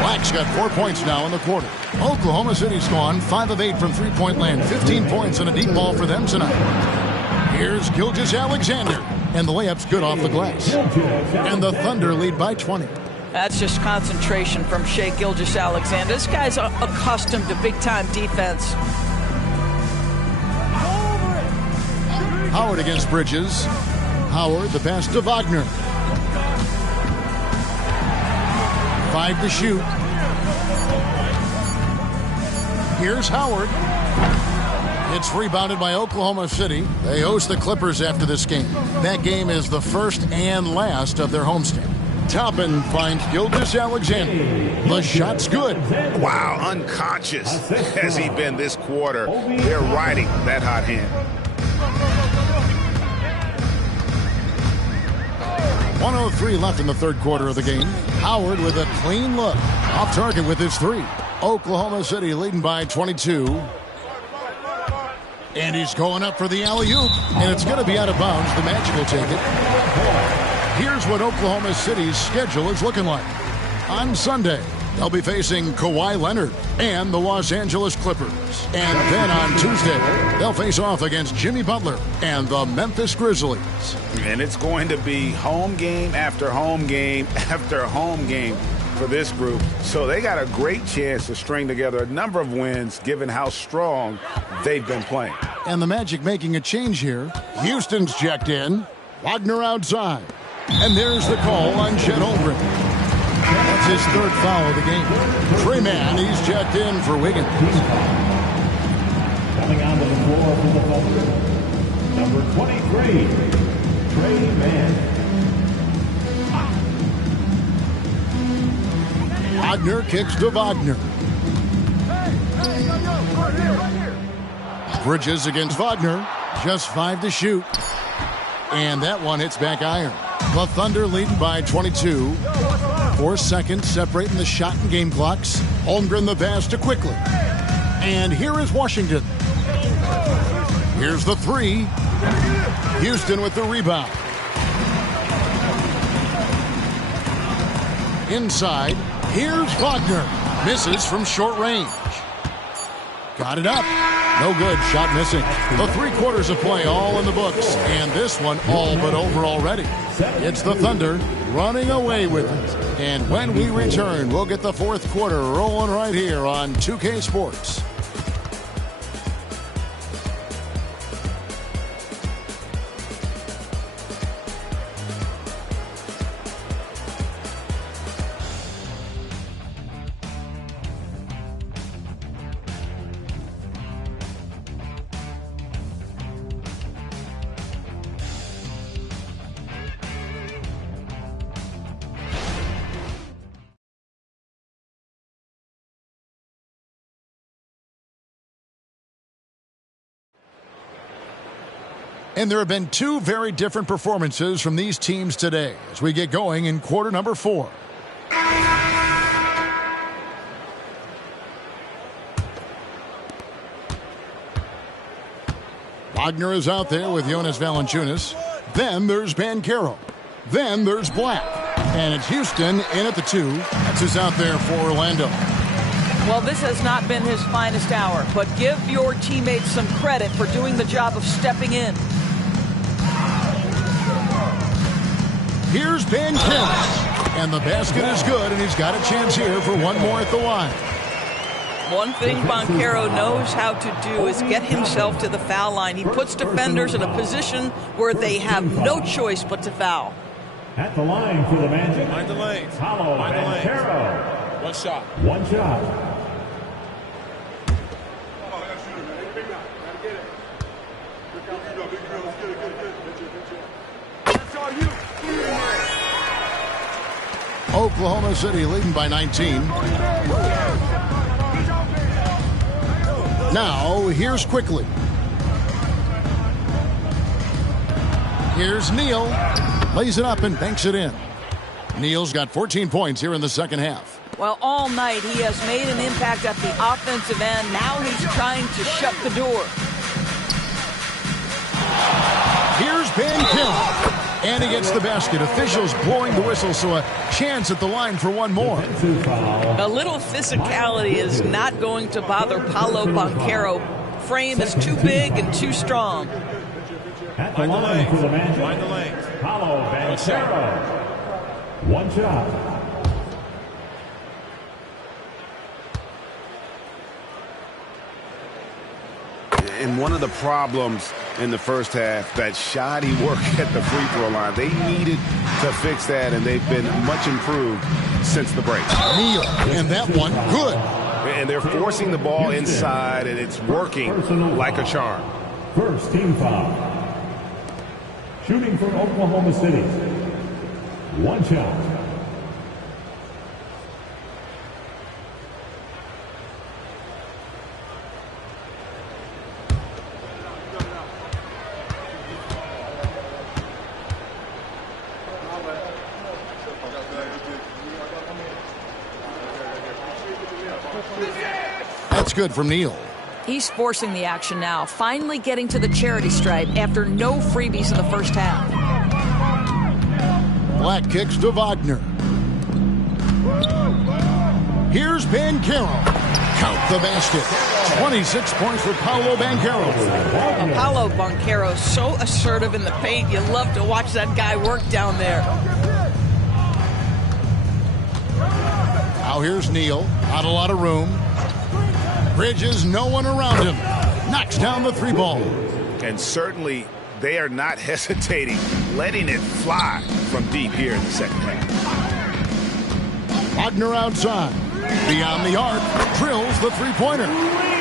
Black's got 4 points now in the quarter. Oklahoma City's gone 5 of 8 from three-point land. 15 points and a deep ball for them tonight. Here's Gilgeous-Alexander. And the layup's good off the glass. And the Thunder lead by 20. That's just concentration from Shai Gilgeous-Alexander. This guy's accustomed to big-time defense. Howard against Bridges. Howard, the pass to Wagner. 5 to shoot. Here's Howard. It's rebounded by Oklahoma City. They host the Clippers after this game. That game is the first and last of their homestand. Toppin finds Gilgeous-Alexander. The shot's good. Wow, unconscious has he been this quarter. They're riding that hot hand. 1:03 left in the third quarter of the game. Howard with a clean look. Off target with his 3. Oklahoma City leading by 22. And he's going up for the alley-oop. And it's going to be out of bounds. The Magic will take it. Here's what Oklahoma City's schedule is looking like. On Sunday, they'll be facing Kawhi Leonard and the Los Angeles Clippers. And then on Tuesday, they'll face off against Jimmy Butler and the Memphis Grizzlies. And it's going to be home game after home game after home game for this group. So they got a great chance to string together a number of wins given how strong they've been playing. And the Magic making a change here. Houston's checked in. Wagner outside. And there's the call on Chet Holmgren. That's his 3rd foul of the game. Trey Mann, he's checked in for Wiggins. Coming onto the floor for the Thunder, number 23, Trey Mann. Wagner kicks to Wagner. Bridges against Wagner. Just 5 to shoot. And that one hits back iron. The Thunder leading by 22. 4 seconds separating the shot and game clocks. Holmgren the pass to Quickly. And here is Washington. Here's the three. Houston with the rebound. Inside, here's Wagner. Misses from short range. Got it up. No good. Shot missing. The 3 quarters of play all in the books. And this one all but over already. It's the Thunder running away with it. And when we return, we'll get the 4th quarter rolling right here on 2K Sports. And there have been 2 very different performances from these teams today as we get going in quarter number 4. Wagner is out there with Jonas Valanciunas. Then there's Banchero. Then there's Black. And it's Houston in at the 2. That's who's out there for Orlando. Well, this has not been his finest hour, but give your teammates some credit for doing the job of stepping in. Here's Banchero. And the basket is good, and he's got a chance here for one more at the line. One thing Banchero knows how to do is get himself to the foul line. He puts defenders in a position where they have no choice but to foul. At the line for the Magic. Mind the lanes. Paulo Banchero. One shot. One shot. Oklahoma City leading by 19. Now, here's Quickly. Here's Neal. Lays it up and banks it in. Neal's got 14 points here in the second half. Well, all night he has made an impact at the offensive end. Now he's trying to shut the door. Here's Banchero. And he gets the basket. Officials blowing the whistle, so a chance at the line for one more. A little physicality is not going to bother Paulo Banchero. Frame is too big and too strong. At the line for the Magic. Mind the lanes. Paulo Banchero. One shot. And one of the problems in the first half, that shoddy work at the free throw line. They needed to fix that, and they've been much improved since the break. Neal, and that one, good. And they're forcing the ball inside, and it's working like a charm. First team foul. Shooting for Oklahoma City. One shot. That's good from Neal. He's forcing the action now, finally getting to the charity stripe after no freebies in the first half. Black kicks to Wagner. Here's Banchero. Count the basket. 26 points for Paulo Banchero. Well, Paulo Banchero is so assertive in the paint. You love to watch that guy work down there. Now here's Neal. Not a lot of room. Bridges, no one around him. Knocks down the 3 ball. And certainly they are not hesitating, letting it fly from deep here in the second half. Wagner outside. Beyond the arc. Drills the 3-pointer.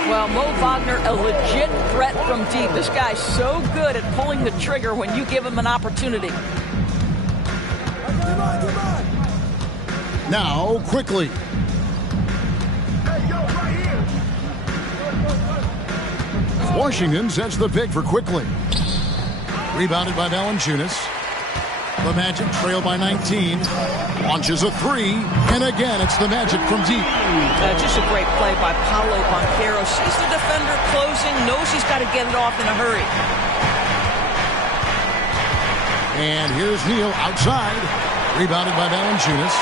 Well, Mo Wagner, a legit threat from deep. This guy's so good at pulling the trigger when you give him an opportunity. Now, Quickly. Washington sets the pick for Quickly. Rebounded by Valanciunas. The Magic trail by 19. Launches a three. And again, it's the Magic from deep. Just a great play by Paolo Banchero. Sees the defender closing, knows he's got to get it off in a hurry. And here's Neal outside. Rebounded by Valanciunas.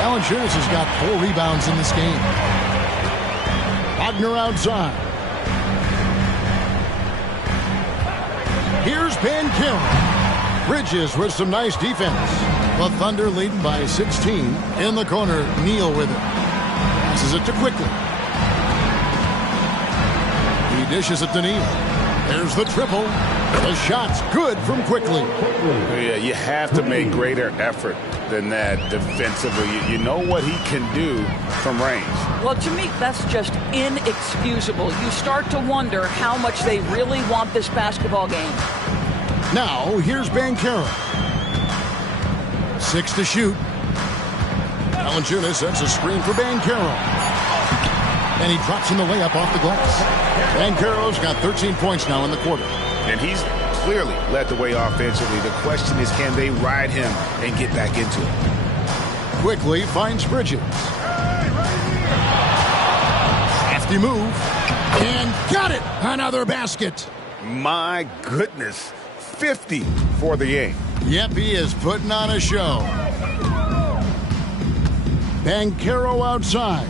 Valanciunas has got 4 rebounds in this game. Wagner outside. Here's Banchero. Bridges with some nice defense. The Thunder leading by 16. In the corner, Neal with it. Passes it to Quickly. He dishes it to Neal. There's the triple. The shot's good from Quickly. Yeah, you have to make greater effort than that defensively. You know what he can do from range. Well, to me, that's just inexcusable. You start to wonder how much they really want this basketball game. Now, here's Banchero. 6 to shoot. Valanciunas sets a screen for Banchero. And he drops in the layup off the glass. Banchero's got 13 points now in the quarter. And he's clearly led the way offensively. The question is, can they ride him and get back into it? Quickly finds Bridges. Crafty move. And got it! Another basket. My goodness. 50 for the game. Yep, he is putting on a show. Banchero outside.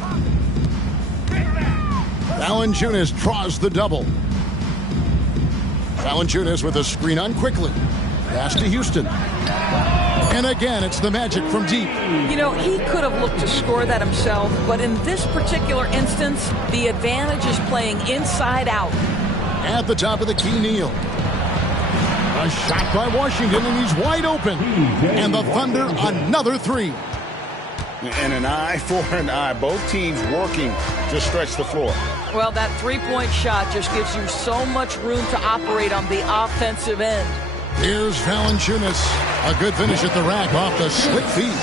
Valanciunas draws the double. Valanciunas with a screen on Quickly. Pass to Houston. And again, it's the Magic from deep. You know, he could have looked to score that himself, but in this particular instance, the advantage is playing inside out. At the top of the key, Neal. A shot by Washington, and he's wide open. And the Thunder, another three. And an eye for an eye. Both teams working to stretch the floor. Well, that three-point shot just gives you so much room to operate on the offensive end. Here's Valanciunas. A good finish at the rack off the slick feed.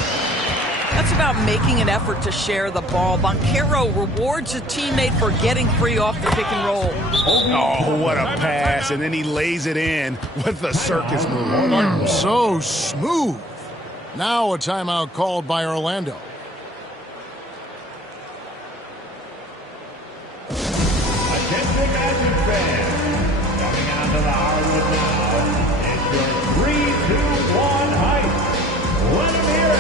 That's about making an effort to share the ball. Banchero rewards a teammate for getting free off the pick and roll. Oh, what a pass. And then he lays it in with the circus move. So smooth. Now a timeout called by Orlando. Attention Magic fans. Coming onto the hardwood now. It's your 3-2-1 hype. Let them hear it.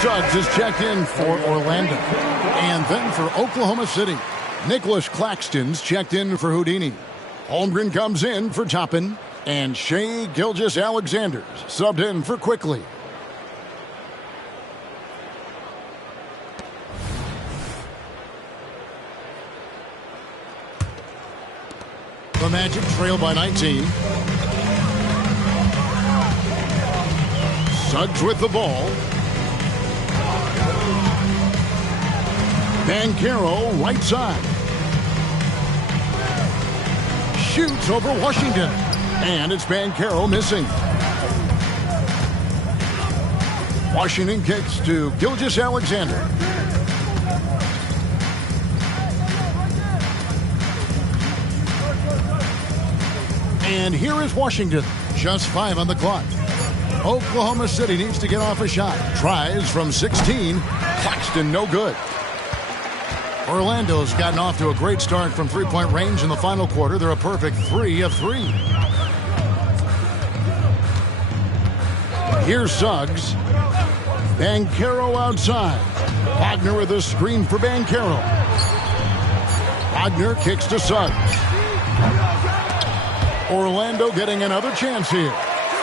Suggs is checked in for Orlando. And then for Oklahoma City, Nicholas Claxton's checked in for Houdini. Holmgren comes in for Toppin. And Shai Gilgeous-Alexander's subbed in for Quickly. The Magic trail by 19. Suggs with the ball. Banchero right side. Shoots over Washington. And it's Banchero missing. Washington kicks to Gilgeous-Alexander. And here is Washington. Just 5 on the clock. Oklahoma City needs to get off a shot. Tries from 16. Claxton no good. Orlando's gotten off to a great start from three-point range in the final quarter. They're a perfect 3 of 3. Here's Suggs. Banchero outside. Wagner with a screen for Banchero. Wagner kicks to Suggs. Orlando getting another chance here.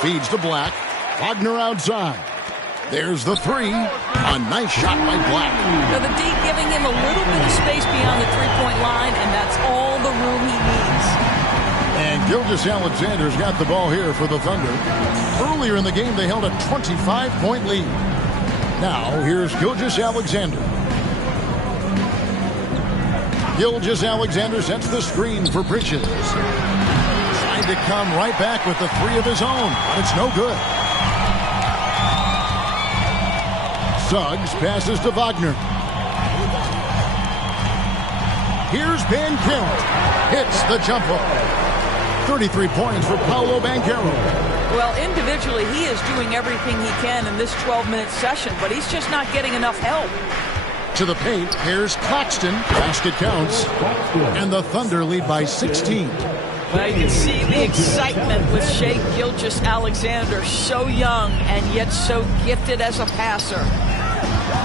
Feeds to Black. Wagner outside. There's the three. A nice shot by Black. Now the D giving him a little bit of space beyond the three-point line, and that's all the room he needs. And Gilgeous-Alexander's got the ball here for the Thunder. Earlier in the game, they held a 25-point lead. Now, here's Gilgeous-Alexander. Gilgeous-Alexander sets the screen for Bridges. Trying to come right back with the three of his own, but it's no good. Suggs passes to Wagner. Here's Banchero. Hits the jumper. 33 points for Paolo Banchero. Well, individually, he is doing everything he can in this 12-minute session, but he's just not getting enough help. To the paint, here's Claxton. Basket counts. And the Thunder lead by 16. Well, you can see the excitement with Shai Gilgeous-Alexander, so young and yet so gifted as a passer.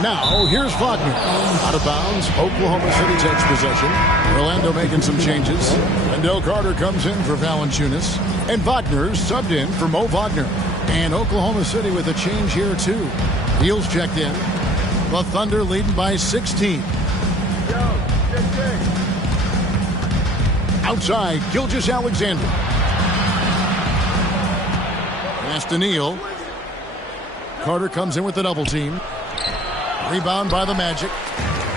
Now, here's Wagner. Out of bounds, Oklahoma City takes possession. Orlando making some changes. Wendell Carter comes in for Valanciunas. And Wagner's subbed in for Mo Wagner. And Oklahoma City with a change here, too. Beal's checked in. The Thunder leading by 16. Outside, Gilgeous-Alexander. Pass to Neal. Carter comes in with the double team. Rebound by the Magic.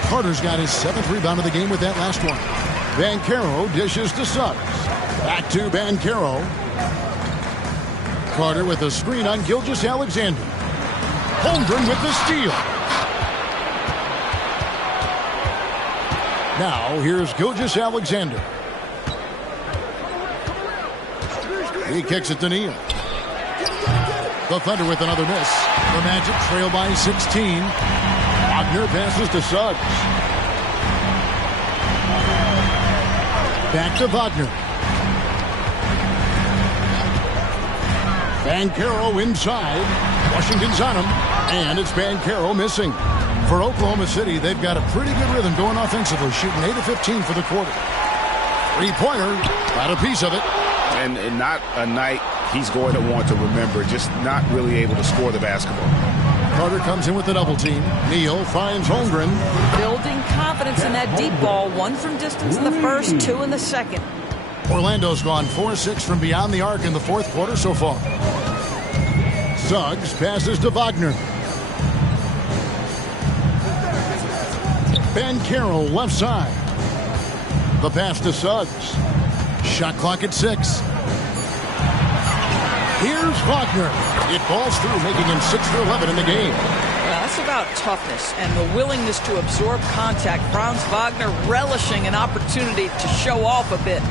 Carter's got his 7th rebound of the game with that last one. Banchero dishes to Suggs. Back to Banchero. Carter with a screen on Gilgeous-Alexander. Holmgren with the steal. Now here's Gilgeous-Alexander. He kicks it to Neal. The Thunder with another miss. The Magic trail by 16. Wagner passes to Suggs. Back to Wagner. Banchero inside. Washington's on him. And it's Banchero missing. For Oklahoma City, they've got a pretty good rhythm going offensively, shooting 8 of 15 for the quarter. Three-pointer, got a piece of it. And not a night he's going to want to remember, just not really able to score the basketball. Carter comes in with the double team. Neal finds Holmgren. Building confidence in that deep ball. 1 from distance in the first, 2 in the second. Orlando's gone 4-6 from beyond the arc in the fourth quarter so far. Suggs passes to Wagner. Banchero left side. The pass to Suggs. Shot clock at 6. Here's Wagner. It falls through, making him 6 for 11 in the game. Well, that's about toughness and the willingness to absorb contact. Franz Wagner relishing an opportunity to show off a bit.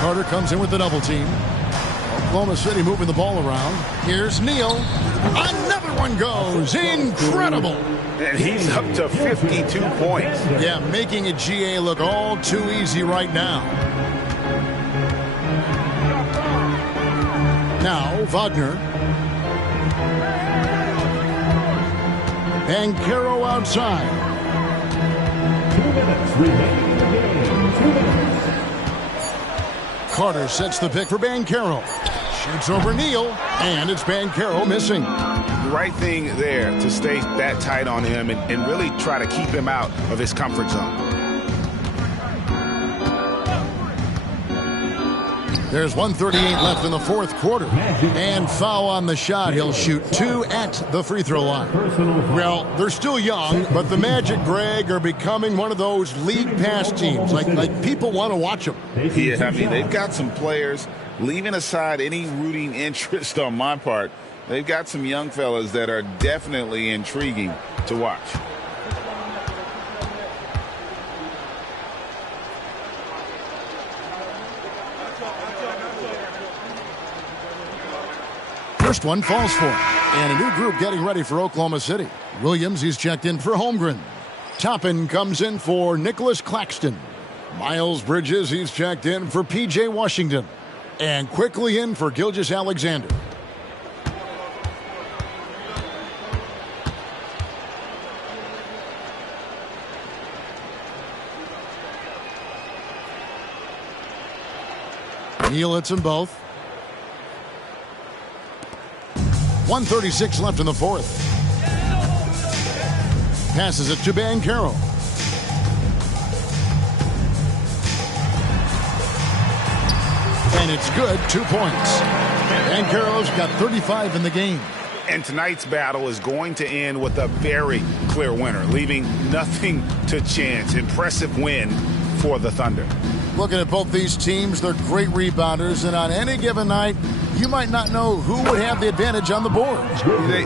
Carter comes in with the double team. Oklahoma City moving the ball around. Here's Neal. Another one goes. Incredible. And he's up to 52 points. Yeah, making a GA look all too easy right now. Now, Wagner. Banchero outside. 2 minutes remaining in the game. 2 minutes. Carter sets the pick for Banchero. Shoots over Neal, and it's Banchero missing. The right thing there to stay that tight on him and really try to keep him out of his comfort zone. There's 1:38 left in the fourth quarter. And foul on the shot. He'll shoot 2 at the free throw line. Well, they're still young, but the Magic, Greg, are becoming one of those league pass teams. Like people want to watch them. Yeah, I mean, they've got some players, leaving aside any rooting interest on my part, they've got some young fellas that are definitely intriguing to watch. First one falls for him. And a new group getting ready for Oklahoma City. Williams, he's checked in for Holmgren. Toppin comes in for Nicholas Claxton. Miles Bridges, he's checked in for P.J. Washington. And quickly in for Gilgeous-Alexander. He'll hit them both. 1:36 left in the fourth. Passes it to Banchero. And it's good, 2 points. Banchero's got 35 in the game. And tonight's battle is going to end with a very clear winner, leaving nothing to chance. Impressive win for the Thunder. Looking at both these teams, they're great rebounders, and on any given night, you might not know who would have the advantage on the board.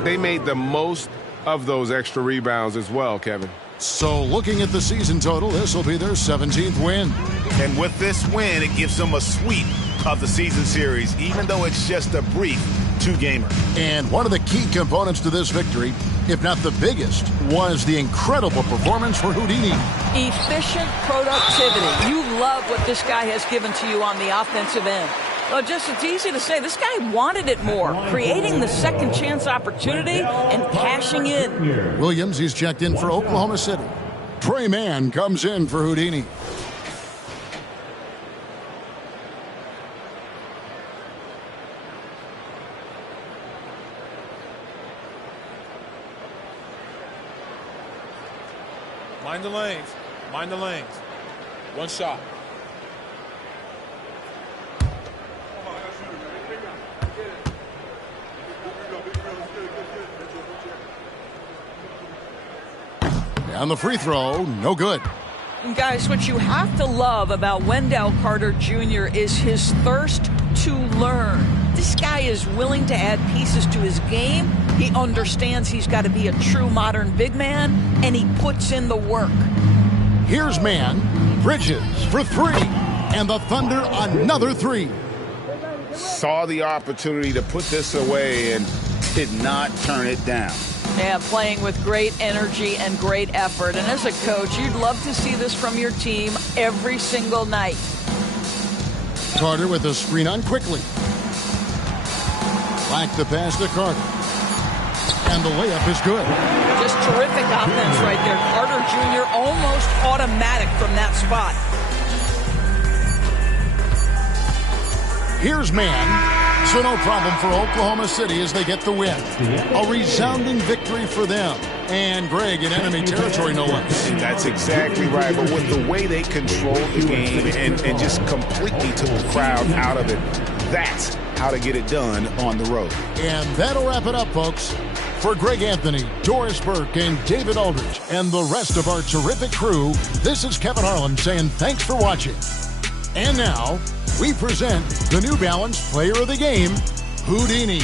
They made the most of those extra rebounds as well, Kevin. So looking at the season total, this will be their 17th win. And with this win, it gives them a sweep of the season series, even though it's just a brief two-gamer. And one of the key components to this victory, if not the biggest, was the incredible performance for Houdini. Efficient productivity. You love what this guy has given to you on the offensive end. Well, it's easy to say. This guy wanted it more, creating the second chance opportunity and cashing in. Williams, he's checked in for Oklahoma City. Trey Mann comes in for Houdini. Mind the lanes. Mind the lanes. One shot. And the free throw, no good. And guys, what you have to love about Wendell Carter Jr. is his thirst to learn. This guy is willing to add pieces to his game. He understands he's got to be a true modern big man, and he puts in the work. Here's Mann. Bridges for three. And the Thunder another three. Saw the opportunity to put this away and did not turn it down. Yeah, playing with great energy and great effort. And as a coach, you'd love to see this from your team every single night. Carter with a screen on quickly. Back the pass to Carter. And the layup is good. Just terrific offense right there. Carter Jr. almost automatic from that spot. Here's Mann. So no problem for Oklahoma City as they get the win. A resounding victory for them. And Greg in enemy territory, no less. That's exactly right. But with the way they controlled the game and just completely took the crowd out of it, that's how to get it done on the road. And that'll wrap it up, folks. For Greg Anthony, Doris Burke, and David Aldridge, and the rest of our terrific crew, this is Kevin Harlan saying thanks for watching. And now, we present the New Balance Player of the Game, Houdini.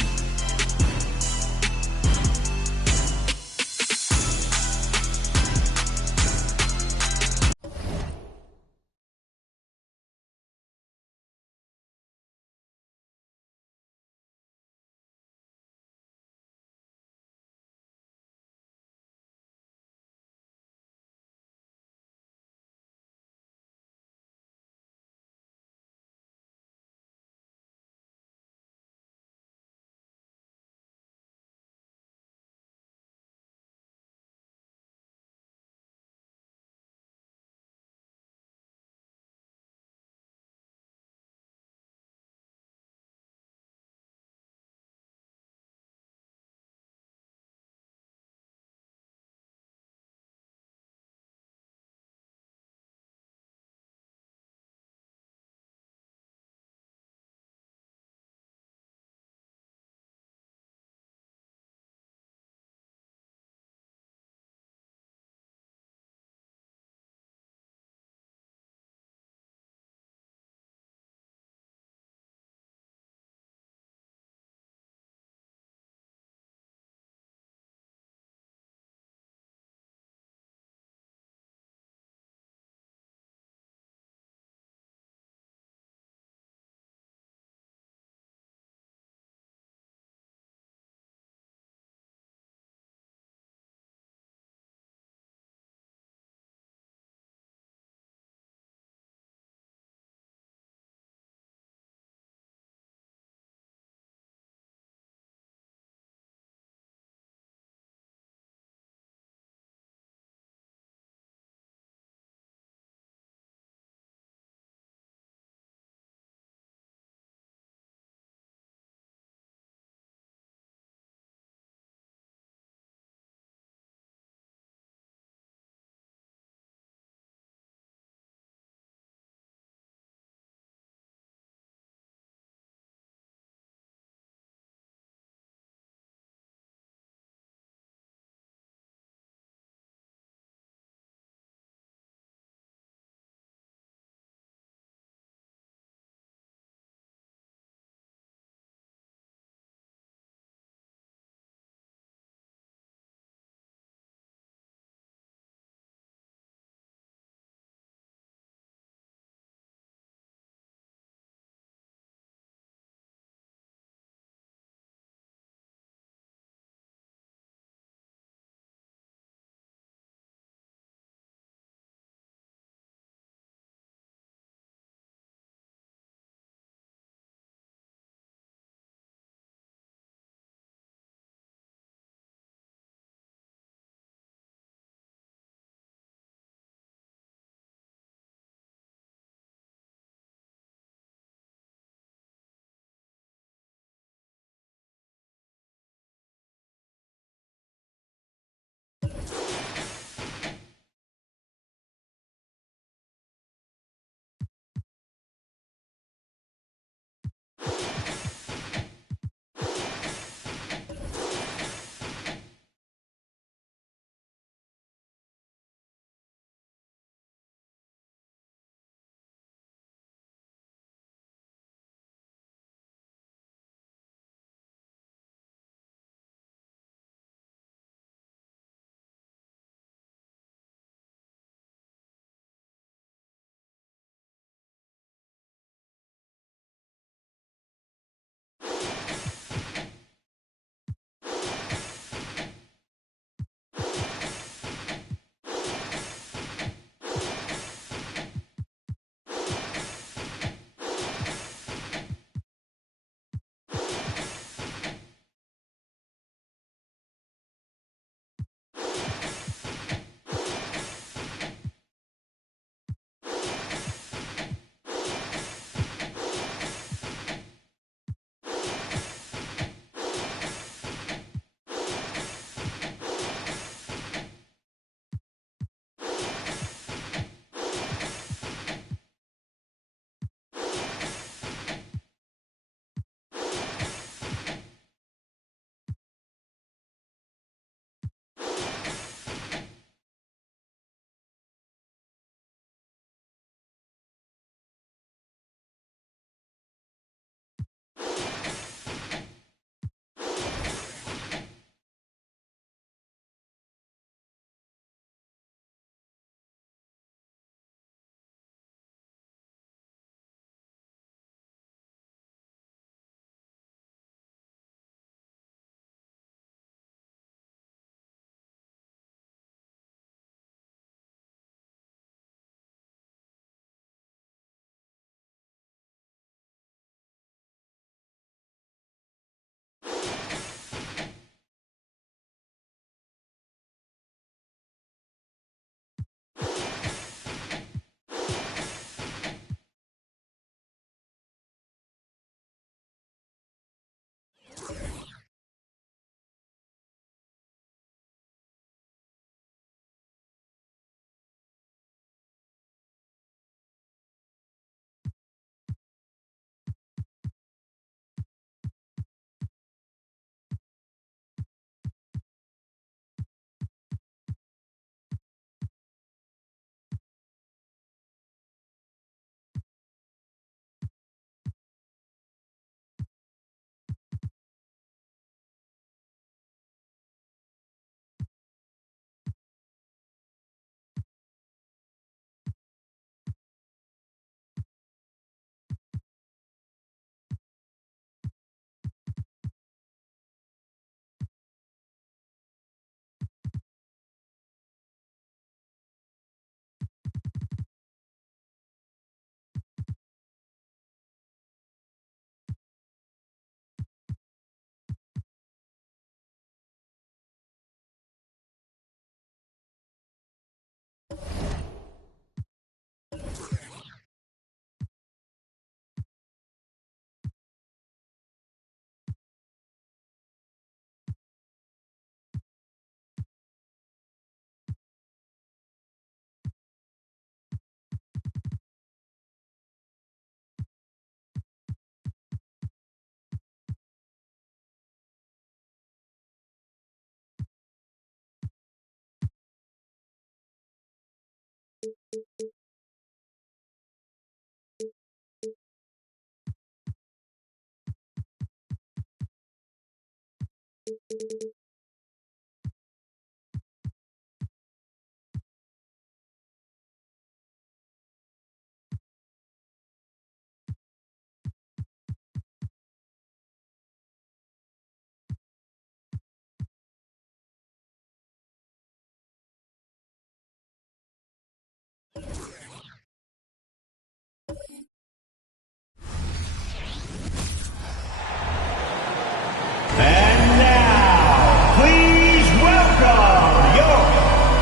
And now, please welcome your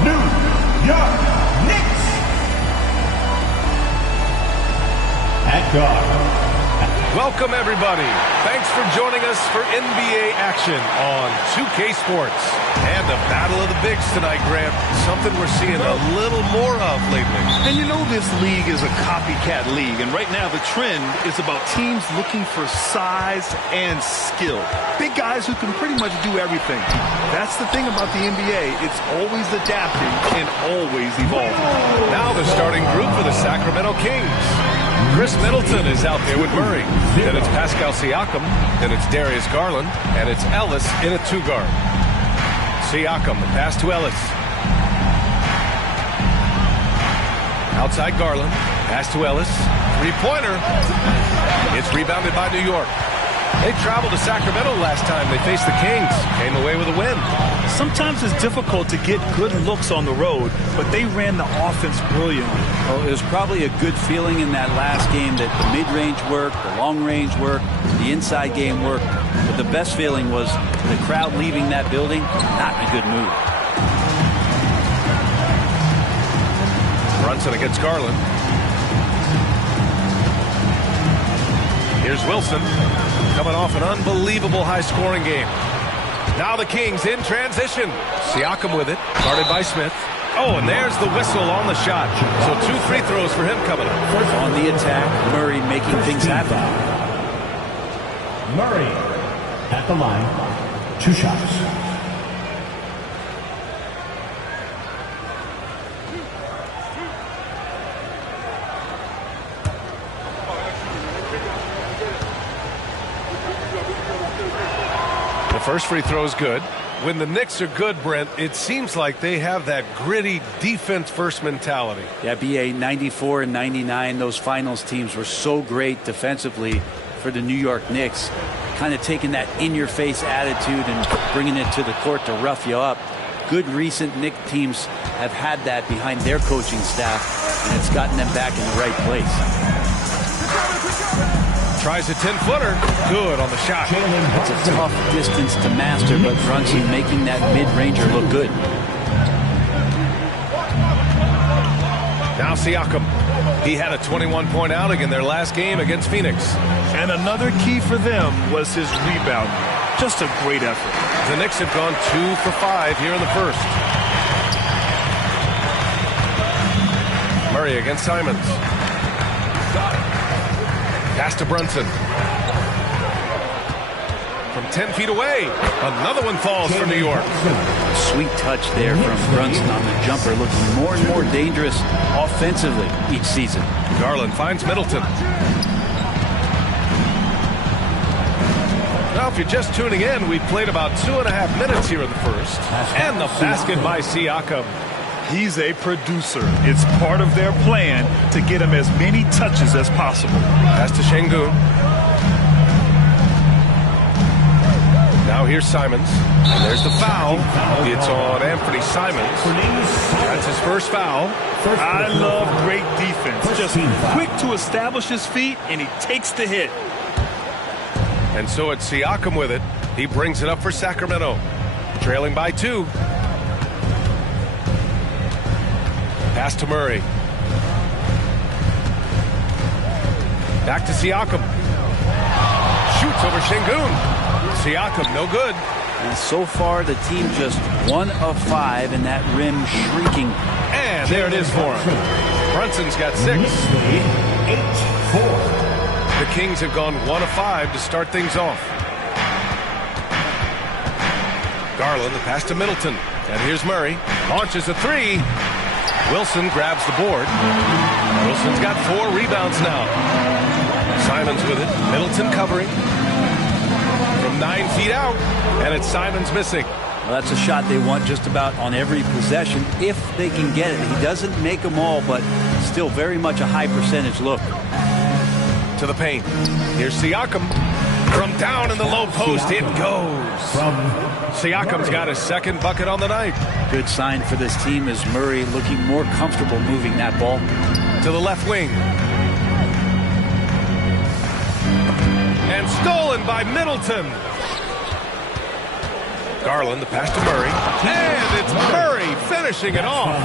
New York Knicks. At guard. Welcome, everybody. Thanks for joining us for NBA action on 2K Sports. And the Battle of the Bigs tonight, Grant. Something we're seeing a little more of lately. And you know this league is a copycat league, and right now the trend is about teams looking for size and skill. Big guys who can pretty much do everything. That's the thing about the NBA. It's always adapting and always evolving. Now the starting group for the Sacramento Kings. Chris Middleton is out there with Murray. Then it's Pascal Siakam. Then it's Darius Garland. And it's Ellis in a two-guard. Siakam, the pass to Ellis. Outside Garland. Pass to Ellis. Three-pointer. It's rebounded by New York. They traveled to Sacramento last time they faced the Kings. Came away with a win. Sometimes it's difficult to get good looks on the road, but they ran the offense brilliantly. Well, it was probably a good feeling in that last game that the mid-range worked, the long-range worked, the inside game worked. But the best feeling was the crowd leaving that building, not in a good mood. Brunson against Garland. Here's Wilson, coming off an unbelievable high-scoring game. Now the Kings in transition. Siakam with it, guarded by Smith. Oh, and there's the whistle on the shot. So 2 free throws for him coming up. On the attack, Murray making things happen. Murray at the line. 2 shots. First free throw is good. When the Knicks are good, Brent, it seems like they have that gritty defense-first mentality. Yeah, BA 94 and 99, those finals teams were so great defensively for the New York Knicks. Kind of taking that in-your-face attitude and bringing it to the court to rough you up. Good recent Knicks teams have had that behind their coaching staff, and it's gotten them back in the right place. Tries a 10-footer. Good on the shot. It's a tough distance to master, but Brunson making that mid-ranger look good. Now Siakam. He had a 21-point outing in their last game against Phoenix. And another key for them was his rebound. Just a great effort. The Knicks have gone 2 for 5 here in the first. Murray against Simons. Pass to Brunson. From 10 feet away. Another one falls for New York. Sweet touch there from Brunson on the jumper, looking more and more dangerous offensively each season. Garland finds Middleton. Now, if you're just tuning in, we've played about 2.5 minutes here in the first. And the basket by Siakam. He's a producer. It's part of their plan to get him as many touches as possible. Pass to Şengün. Now here's Simons. And there's the foul. It's on Anthony Simons. That's his first foul. I love great defense. Just quick to establish his feet, and he takes the hit. And so it's Siakam with it. He brings it up for Sacramento. Trailing by 2. Pass to Murray. Back to Siakam. Shoots over Şengün. Siakam, no good. And so far, the team just 1 of 5, and that rim shrinking. And there it is for him. Brunson's got 6. 8-4. The Kings have gone 1 of 5 to start things off. Garland, the pass to Middleton. And here's Murray. Launches a 3. Wilson grabs the board. Wilson's got 4 rebounds now. Simons with it. Middleton covering. From 9 feet out. And it's Simons missing. Well, that's a shot they want just about on every possession if they can get it. He doesn't make them all, but still very much a high percentage look. To the paint. Here's Siakam. From down in the low post, it goes. Siakam's got his second bucket on the night. Good sign for this team is Murray looking more comfortable moving that ball. To the left wing. And stolen by Middleton. Garland, the pass to Murray. And it's Murray finishing it off.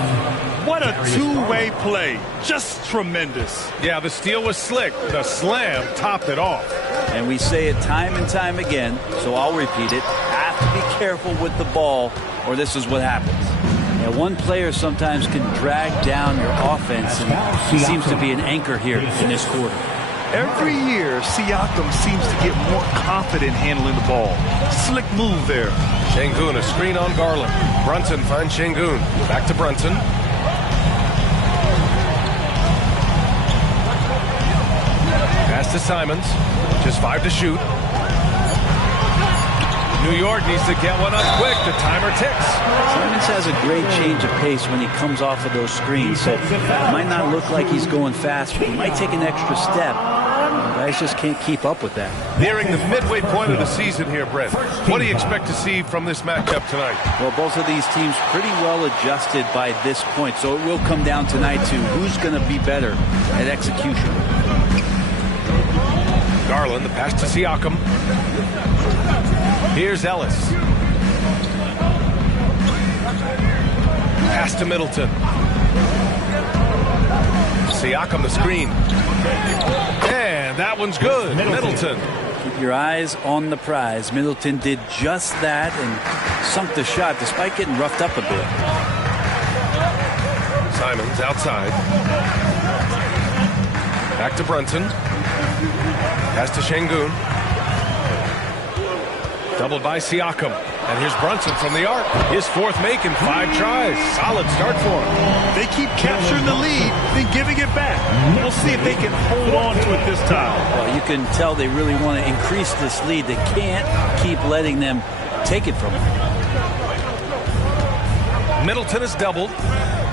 What a two-way play. Just tremendous. Yeah, the steal was slick. The slam topped it off. And we say it time and time again, so I'll repeat it. Have to be careful with the ball, or this is what happens. Yeah, one player sometimes can drag down your offense, and he seems to be an anchor here in this quarter. Every year, Siakam seems to get more confident handling the ball. Slick move there. Şengün, a screen on Garland. Brunson finds Şengün. Back to Brunson. Pass to Simons. Just 5 to shoot. New York needs to get one up quick. The timer ticks. Simons has a great change of pace when he comes off of those screens, so it might not look like he's going fast. He might take an extra step. Guys just can't keep up with that. Nearing the midway point of the season here, Brent. What do you expect to see from this matchup tonight? Well, both of these teams pretty well adjusted by this point, so it will come down tonight to who's going to be better at execution. Garland, the pass to Siakam. Here's Ellis. Pass to Middleton. Siakam, the screen. And that one's good. Middleton. Keep your eyes on the prize. Middleton did just that and sunk the shot despite getting roughed up a bit. Simons outside. Back to Brunson. Pass to Şengün. Doubled by Siakam. And here's Brunson from the arc. His 4th make in 5 tries. Solid start for him. They keep capturing the lead, then giving it back. We'll see if they can hold on to it this time. Well, you can tell they really want to increase this lead. They can't keep letting them take it from them. Middleton is doubled.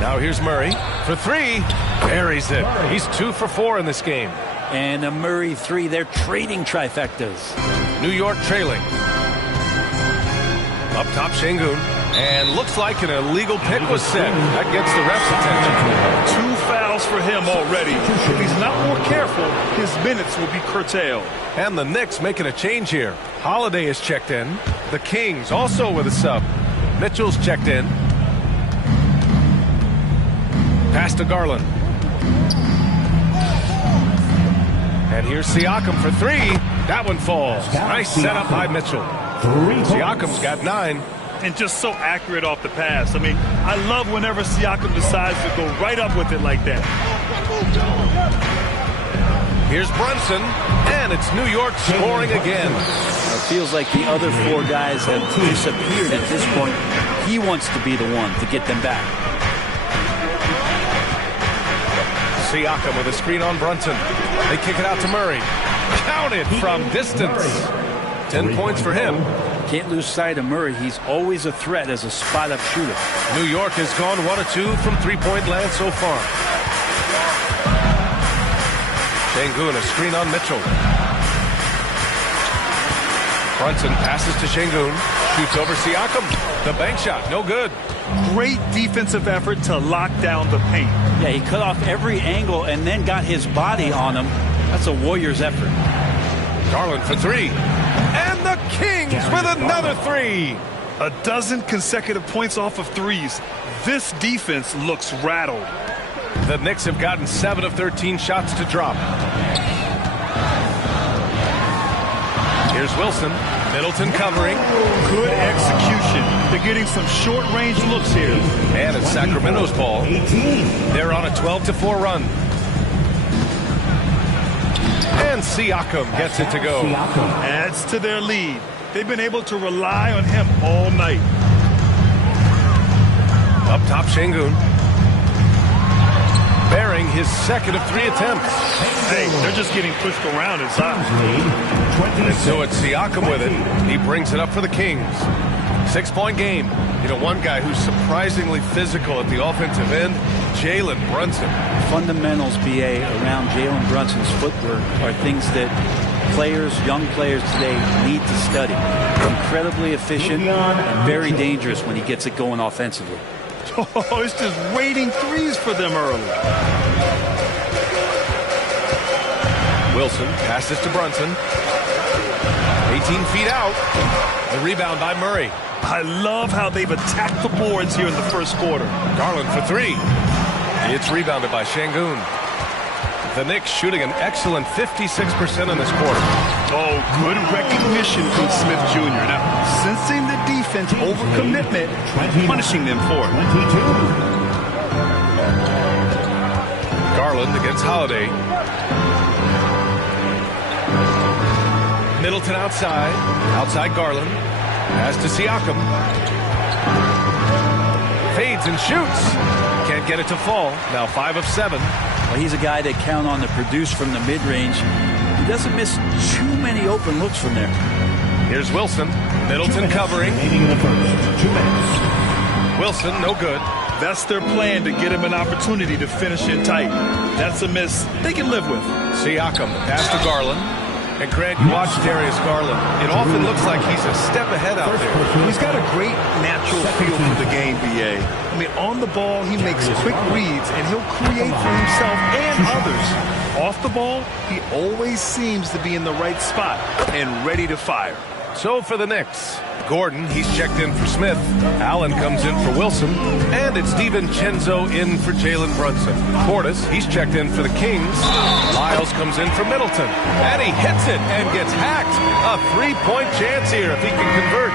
Now here's Murray for 3. Buries it. He's 2 for 4 in this game. And a Murray 3. They're trading trifectas. New York trailing. Up top, Şengün. And looks like an illegal pick was set. That gets the ref's attention. 2 fouls for him already. If he's not more careful, his minutes will be curtailed. And the Knicks making a change here. Holiday is checked in. The Kings also with a sub. Mitchell's checked in. Pass to Garland. And here's Siakam for 3. That one falls. Nice setup by Mitchell. Siakam's got 9. And just so accurate off the pass. I mean, I love whenever Siakam decides to go right up with it like that. Here's Brunson, and it's New York scoring again. It feels like the other 4 guys have disappeared at this point. He wants to be the one to get them back. Siakam with a screen on Brunson. They kick it out to Murray. Counted from distance. 10 points for him. Can't lose sight of Murray. He's always a threat as a spot-up shooter. New York has gone 1 of 2 from 3-point land so far. Şengün, a screen on Mitchell. Brunson passes to Şengün. Shoots over Siakam. The bank shot, no good. Great defensive effort to lock down the paint. Yeah, he cut off every angle and then got his body on him. That's a Warriors effort. Garland for 3. And the Kings with another 3. A dozen consecutive points off of threes. This defense looks rattled. The Knicks have gotten 7 of 13 shots to drop. Here's Wilson. Middleton covering. Good execution. They're getting some short-range looks here. And it's Sacramento's ball. They're on a 12-4 run. And Siakam gets it to go. Adds to their lead. They've been able to rely on him all night. Up top, Şengün. bearing his second of 3 attempts. Hey, they're just getting pushed around inside. And so it's Siakam with it. He brings it up for the Kings. 6-point game. You know, one guy who's surprisingly physical at the offensive end, Jalen Brunson. Fundamentals, BA, around Jalen Brunson's footwork are things that young players today need to study. Incredibly efficient and very dangerous when he gets it going offensively. Oh, it's just raining threes for them early. Wilson passes to Brunson. 18 feet out. The rebound by Murray. I love how they've attacked the boards here in the first quarter. Garland for 3. It's rebounded by Şengün. The Knicks shooting an excellent 56% in this quarter. Oh, good recognition from Smith Jr. Now, sensing the defense overcommitment, punishing them for it. Garland against Holiday. Middleton outside. Outside Garland. Pass to Siakam. Fades and shoots. Can't get it to fall. Now 5 of 7. Well, he's a guy they count on to produce from the mid-range. He doesn't miss too many open looks from there. Here's Wilson. Middleton covering. Wilson, no good. That's their plan, to get him an opportunity to finish in tight. That's a miss they can live with. Siakam, pass to Garland. And Grant, you watch Darius Garland. It often looks like he's a step ahead out there. He's got a great natural feel for the game, BA. I mean, on the ball, he makes quick reads, and he'll create for himself and others. Off the ball, he always seems to be in the right spot and ready to fire. So for the Knicks, Gordon, he's checked in for Smith. Allen comes in for Wilson. And it's DiVincenzo in for Jalen Brunson. Portis, he's checked in for the Kings. Lyles comes in for Middleton. And he hits it and gets hacked. A 3-point chance here if he can convert.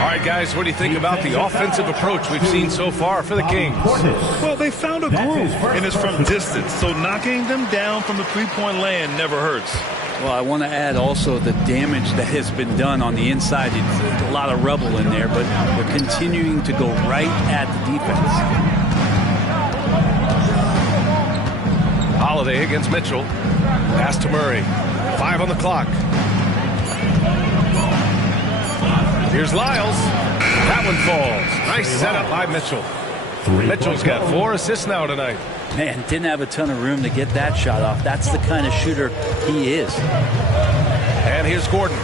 All right, guys, what do you think about the offensive approach we've seen so far for the Kings? Well, they found a groove, and it's from distance. So knocking them down from the three-point land never hurts. Well, I want to add also the damage that has been done on the inside. It's a lot of rubble in there, but they're continuing to go right at the defense. Holiday against Mitchell. Pass to Murray. 5 on the clock. Here's Lyles. That one falls. Nice setup by Mitchell. Mitchell's got 4 assists now tonight. Man, didn't have a ton of room to get that shot off. That's the kind of shooter he is. And here's Gordon.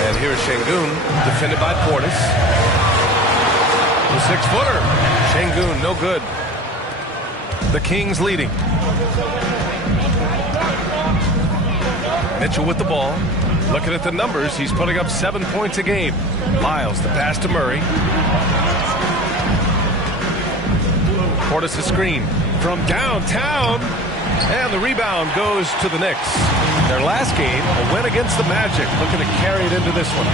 And here's Şengün, defended by Portis. The 6-footer. Şengün, no good. The Kings leading. Mitchell with the ball. Looking at the numbers, he's putting up 7 points a game. Lyles, the pass to Murray. Portis a screen from downtown. And the rebound goes to the Knicks. Their last game, a win against the Magic, looking to carry it into this one.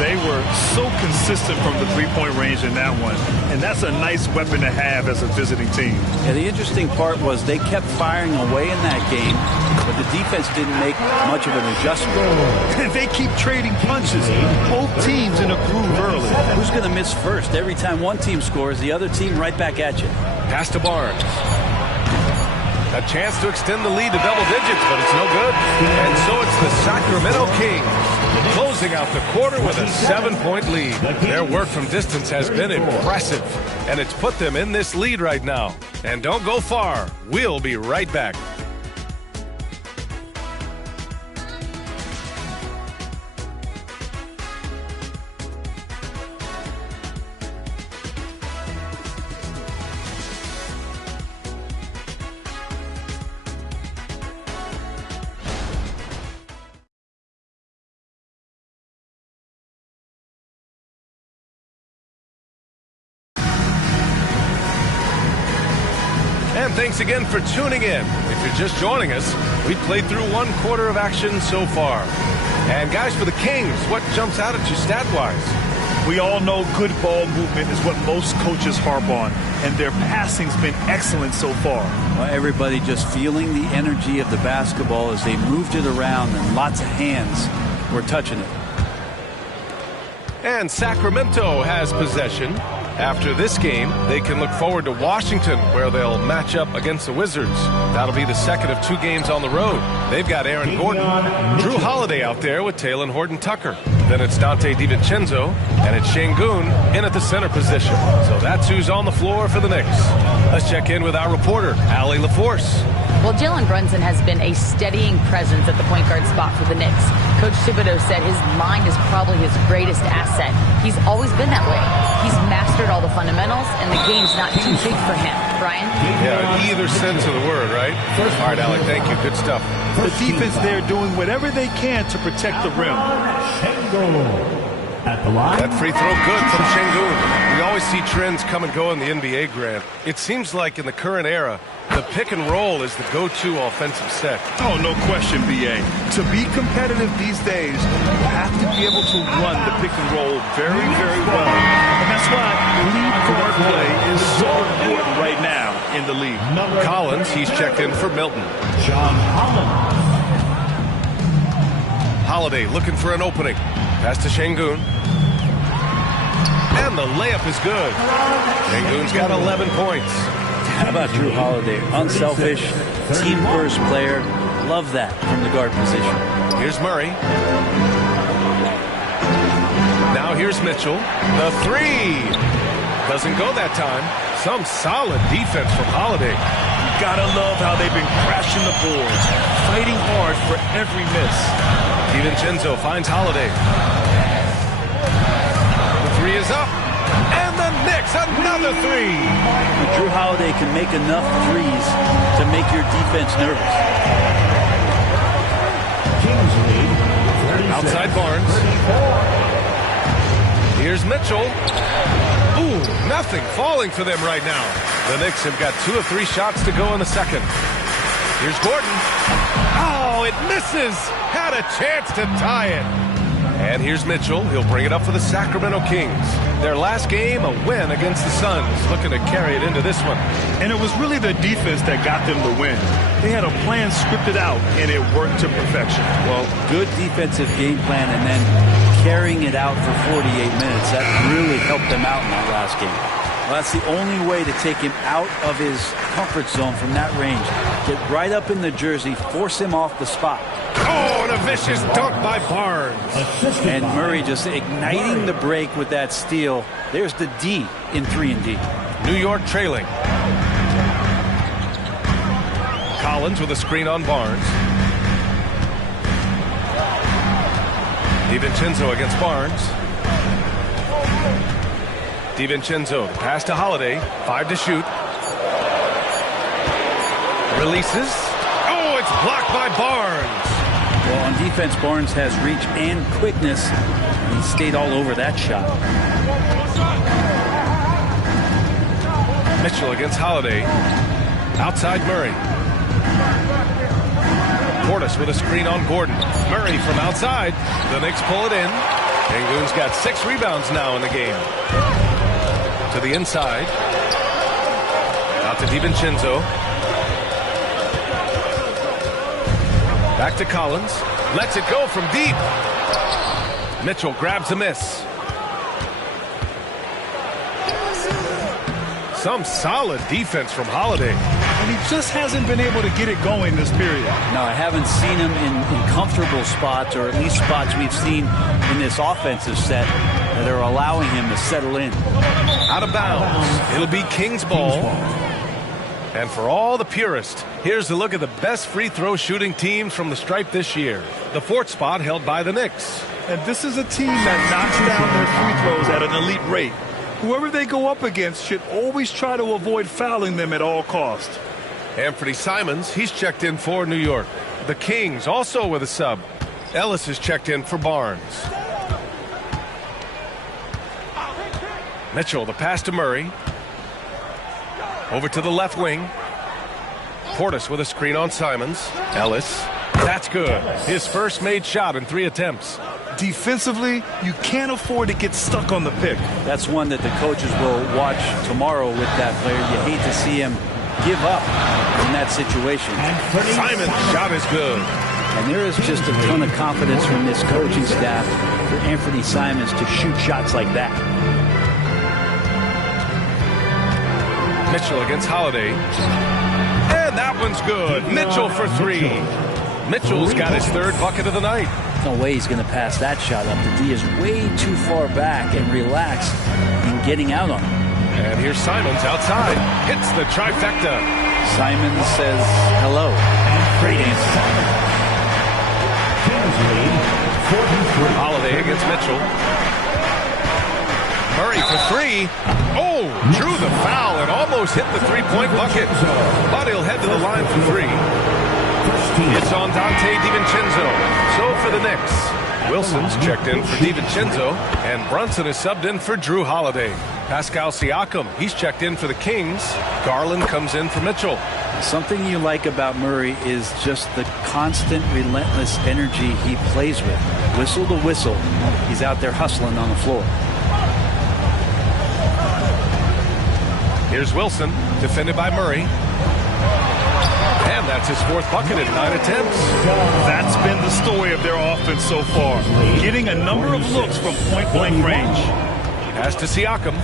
They were so consistent from the three-point range in that one. And that's a nice weapon to have as a visiting team. Yeah, the interesting part was they kept firing away in that game, but the defense didn't make much of an adjustment. And they keep trading punches. Both teams in a groove early. Who's going to miss first? Every time one team scores, the other team right back at you. Pass to Barnes. A chance to extend the lead to double digits, but it's no good. And so it's the Sacramento Kings closing out the quarter with a 7-point lead. Their work from distance has been impressive, and it's put them in this lead right now. And don't go far. We'll be right back. And thanks again for tuning in. If you're just joining us, we've played through 1 quarter of action so far. And guys, for the Kings, what jumps out at you stat-wise? We all know good ball movement is what most coaches harp on, and their passing's been excellent so far. Well, everybody just feeling the energy of the basketball as they moved it around, and lots of hands were touching it. And Sacramento has possession. After this game, they can look forward to Washington, where they'll match up against the Wizards. That'll be the second of 2 games on the road. They've got Aaron Gordon, Drew Holiday out there with Taylor Horton-Tucker. Then it's Dante DiVincenzo, and it's Şengün in at the center position. So that's who's on the floor for the Knicks. Let's check in with our reporter, Allie LaForce. Well, Jalen Brunson has been a steadying presence at the point guard spot for the Knicks. Coach Thibodeau said his mind is probably his greatest asset. He's always been that way. He's mastered all the fundamentals, and the game's not too big for him. Brian? Yeah, in either sense of the word, right? All right, Alec, thank you. Good stuff. The defense there doing whatever they can to protect the rim. That free throw good from Şengün. We always see trends come and go in the NBA, Grant. It seems like in the current era, the pick and roll is the go-to offensive set. Oh, no question, B.A. To be competitive these days, you have to be able to run the pick and roll very, very well. And that's why lead guard play is so important right now in the league. Collins, he's checked in for Milton. John Collins. Holiday looking for an opening. Pass to Şengün. And the layup is good. Şengün's got 11 points. How about Drew Holiday? Unselfish, team-first player. Love that from the guard position. Here's Murray. Now here's Mitchell. The 3. Doesn't go that time. Some solid defense from Holiday. You gotta love how they've been crashing the boards, fighting hard for every miss. DiVincenzo finds Holiday. The 3 is up. And the Knicks, another 3. Drew Holiday can make enough threes to make your defense nervous. Outside Barnes. Here's Mitchell. Ooh, nothing falling for them right now. The Knicks have got 2 of 3 shots to go in the second. Here's Gordon. Oh, it misses. Had a chance to tie it. And here's Mitchell. He'll bring it up for the Sacramento Kings. Their last game, a win against the Suns. Looking to carry it into this one. And it was really the defense that got them the win. They had a plan scripted out, and it worked to perfection. Well, good defensive game plan, and then carrying it out for 48 minutes. That really helped them out in that last game. Well, that's the only way to take him out of his comfort zone from that range. Get right up in the jersey, force him off the spot. Oh, and a vicious dunk by Barnes. And Murray just igniting the break with that steal. There's the D in 3-and-D. New York trailing. Collins with a screen on Barnes. DiVincenzo against Barnes. DiVincenzo, pass to Holiday. 5 to shoot. Releases. Oh, it's blocked by Barnes. Well, on defense, Barnes has reach and quickness. He stayed all over that shot. Mitchell against Holiday. Outside Murray. Portis with a screen on Gordon. Murray from outside. The Knicks pull it in. Şengün's got 6 rebounds now in the game. To the inside. Out to DiVincenzo. Back to Collins. Lets it go from deep. Mitchell grabs a miss. Some solid defense from Holiday. And he just hasn't been able to get it going this period. No, I haven't seen him in comfortable spots, or at least spots we've seen in this offensive set that are allowing him to settle in. Out of bounds. It'll be Kings ball. And for all the purists, here's a look at the best free throw shooting teams from the stripe this year. The 4th spot held by the Knicks. And this is a team that knocks down their free throws at an elite rate. Whoever they go up against should always try to avoid fouling them at all costs. Anthony Simons, he's checked in for New York. The Kings also with a sub. Ellis is checked in for Barnes. Mitchell, the pass to Murray. Over to the left wing. Portis with a screen on Simons. Ellis. That's good. His first made shot in 3 attempts. Defensively, you can't afford to get stuck on the pick. That's one that the coaches will watch tomorrow with that player. You hate to see him give up in that situation. Simon's shot is good. And there is just a ton of confidence from this coaching staff for Anthony Simons to shoot shots like that. Mitchell against Holiday. And that one's good. Mitchell for three. Mitchell's got his third bucket of the night. No way he's going to pass that shot up. The D is way too far back and relaxed in getting out on him. And here's Simons outside. Hits the trifecta. Simons says hello. Great answer. Holiday against Mitchell. Murray for three. Oh, drew the foul and almost hit the three-point bucket. But he'll head to the line for three. It's on Dante DiVincenzo. So for the Knicks, Wilson's checked in for DiVincenzo, and Brunson is subbed in for Drew Holiday. Pascal Siakam, he's checked in for the Kings. Garland comes in for Mitchell. Something you like about Murray is just the constant, relentless energy he plays with. Whistle to whistle, he's out there hustling on the floor. Here's Wilson, defended by Murray. And that's his fourth bucket in 9 attempts. That's been the story of their offense so far. Getting a number of looks from point-blank range. Pass to Siakam.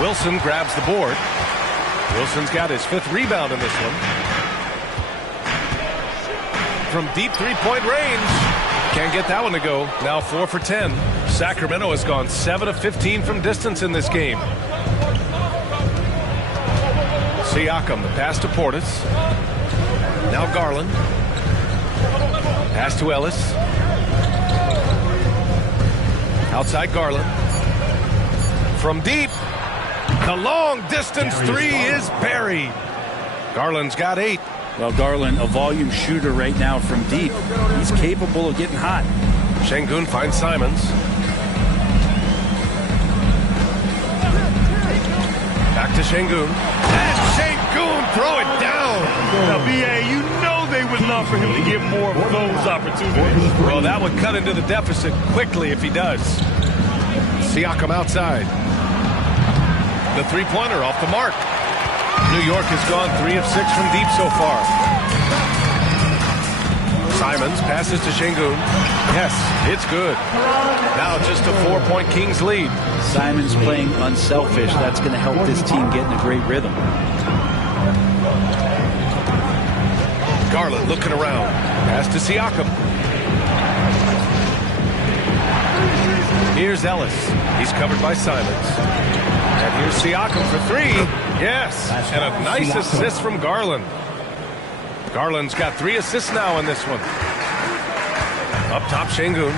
Wilson grabs the board. Wilson's got his 5th rebound in this one. From deep three-point range. Can't get that one to go. Now 4 for 10. Sacramento has gone 7 of 15 from distance in this game. Siakam, the pass to Portis. Now Garland. Pass to Ellis. Outside Garland. From deep. The long distance three is buried. Garland's got 8. Well, Garland, a volume shooter right now from deep. He's capable of getting hot. Şengün finds Simons. Back to Şengün. And Şengün throw it down. Now, B.A., you know they would love for him to get more of those opportunities. Well, that would cut into the deficit quickly if he does. Siakam outside. The three-pointer off the mark. New York has gone 3 of 6 from deep so far. Simons passes to Şengün. Yes, it's good. Now just a 4-point Kings lead. Simons playing unselfish. That's going to help this team get in a great rhythm. Garland looking around. Pass to Siakam. Here's Ellis. He's covered by Simons. And here's Siakam for 3. Yes, and a nice assist from Garland. Garland's got 3 assists now in this one. Up top, Şengün.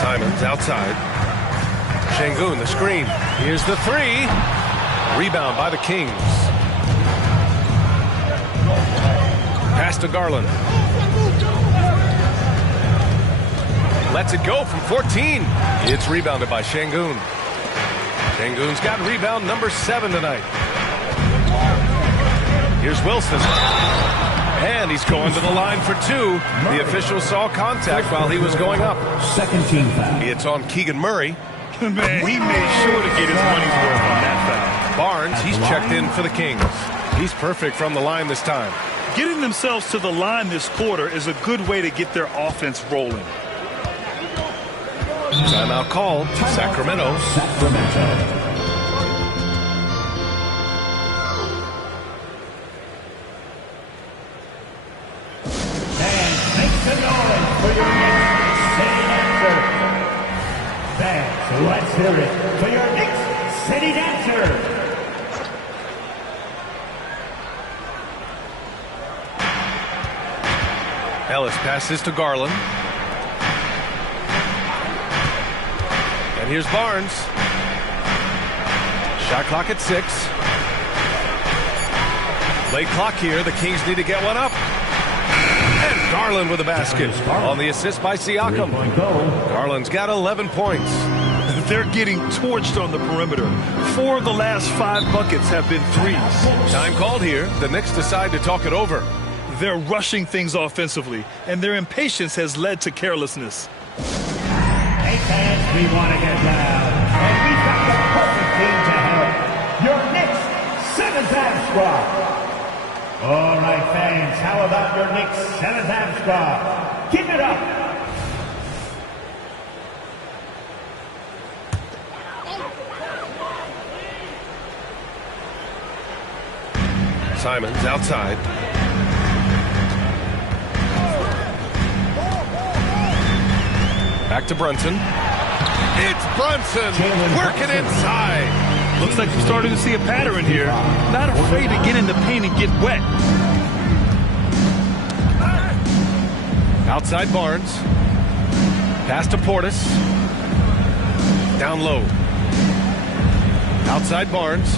Simons outside. Şengün, the screen. Here's the 3. Rebound by the Kings. Pass to Garland. Lets it go from 14. It's rebounded by Şengün. Şengün's got rebound number 7 tonight. Here's Wilson. And he's going to the line for 2. The official saw contact while he was going up. Second team foul. It's on Keegan Murray. Man, he made sure to get his money's worth on that foul. Barnes, he's checked in for the Kings. He's perfect from the line this time. Getting themselves to the line this quarter is a good way to get their offense rolling. Timeout called. Sacramento. Let's hear it for your Knicks City Dancer. Ellis passes to Garland. And here's Barnes. Shot clock at 6. Late clock here. The Kings need to get one up. And Garland with a basket on the assist by Siakam. Garland's got 11 points. They're getting torched on the perimeter. 4 of the last 5 buckets have been threes. Time called here. The Knicks decide to talk it over. They're rushing things offensively, and their impatience has led to carelessness. Hey fans, we want to get down, and we've got the perfect team to help. Your Knicks 7th Am squad. All right, fans, how about your Knicks 7th Am squad? Give it up Simons outside. Back to Brunson. It's Brunson working inside. Looks like we're starting to see a pattern here. Not afraid to get in the paint and get wet. Outside Barnes. Pass to Portis. Down low. Outside Barnes.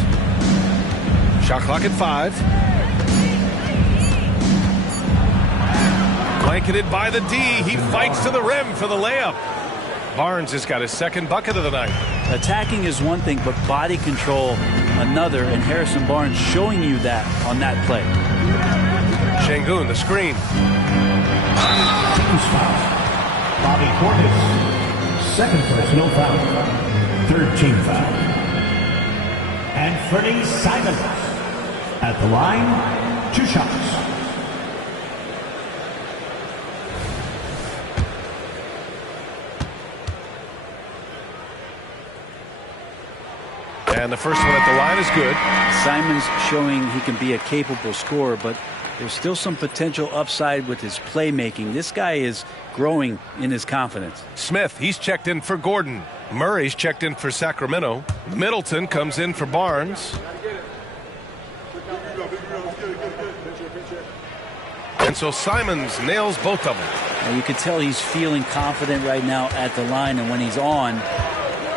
Shot clock at 5. Blanketed by the D. He fights to the rim for the layup. Barnes has got his second bucket of the night. Attacking is one thing, but body control another, and Harrison Barnes showing you that on that play. Şengün, the screen. Team's foul. Bobby Portis. Second personal foul. Third team foul. And Freddie Simons at the line, 2 shots. And the first one at the line is good. Simons showing he can be a capable scorer, but there's still some potential upside with his playmaking. This guy is growing in his confidence. Smith, he's checked in for Gordon. Murray's checked in for Sacramento. Middleton comes in for Barnes. And so Simons nails both of them. Now you can tell he's feeling confident right now at the line, and when he's on,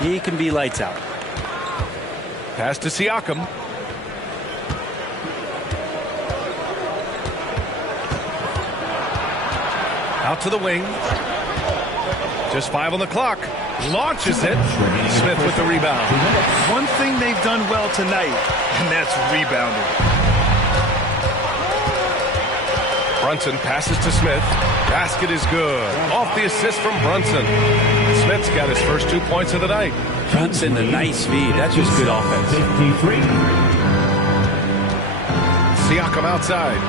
he can be lights out. Pass to Siakam. Out to the wing. Just 5 on the clock. Launches it. Smith with the rebound. One thing they've done well tonight, and that's rebounding. Brunson passes to Smith. Basket is good. Off the assist from Brunson. Smith's got his first 2 points of the night. Brunson, a nice feed. That's just good offense. 53. Siakam outside.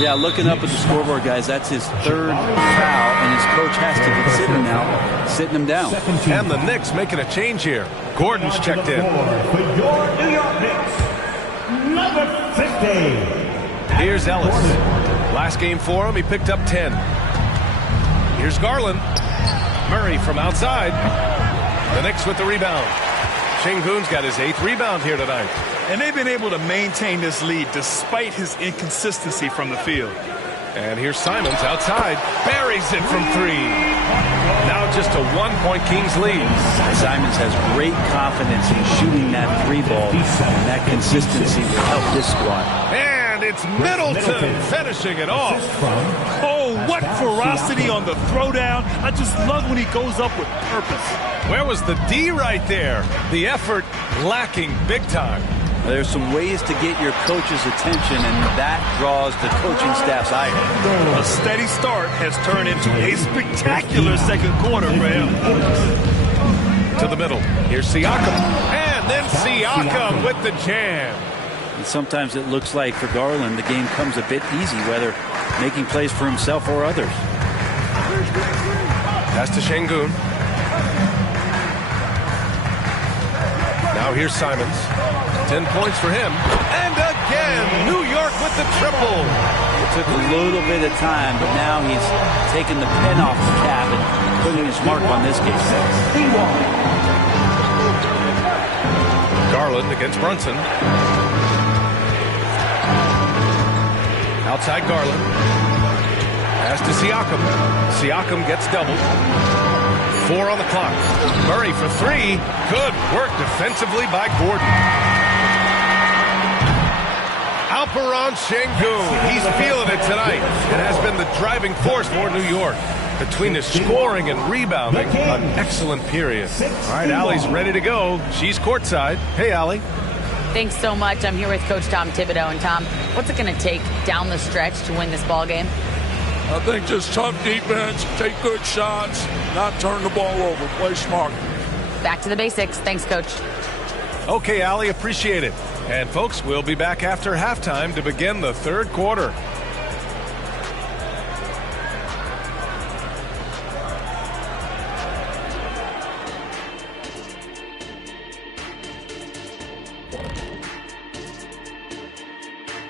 Yeah, looking up at the scoreboard, guys, that's his 3rd foul, and his coach has to consider now sitting him down. And the Knicks making a change here. Gordon's checked in. For your New York Knicks, number 50. Here's Ellis. Last game for him, he picked up 10. Here's Garland. Murray from outside. The Knicks with the rebound. Şengün's got his 8th rebound here tonight. And they've been able to maintain this lead despite his inconsistency from the field. And here's Simons outside. Buries it from 3. Now just a 1-point Kings lead. Simons has great confidence in shooting that 3 ball, and that consistency will help this squad. And it's Middleton finishing it off. Oh, what ferocity on the throwdown. I just love when he goes up with purpose. Where was the D right there? The effort lacking big time. There's some ways to get your coach's attention, and that draws the coaching staff's eye. A steady start has turned into a spectacular second quarter for him. To the middle. Here's Siakam. And then Siakam with the jam. And sometimes it looks like for Garland, the game comes a bit easy, whether making plays for himself or others. Pass to Şengün. Now here's Simons. 10 points for him. And again, New York with the triple. It took a little bit of time, but now he's taking the pen off the cap and putting his mark on this game. Garland against Brunson. Outside Garland. Pass to Siakam. Siakam gets doubled. 4 on the clock. Murray for 3. Good work defensively by Gordon. Alperen Şengün. He's feeling it tonight. It has been the driving force for New York. Between the scoring and rebounding, an excellent period. All right, Allie's ready to go. She's courtside. Hey, Allie. Thanks so much. I'm here with Coach Tom Thibodeau. And Tom, what's it going to take down the stretch to win this ball game? I think just tough defense, take good shots, not turn the ball over, play smart. Back to the basics. Thanks, Coach. Okay, Allie, appreciate it. And folks, we'll be back after halftime to begin the third quarter.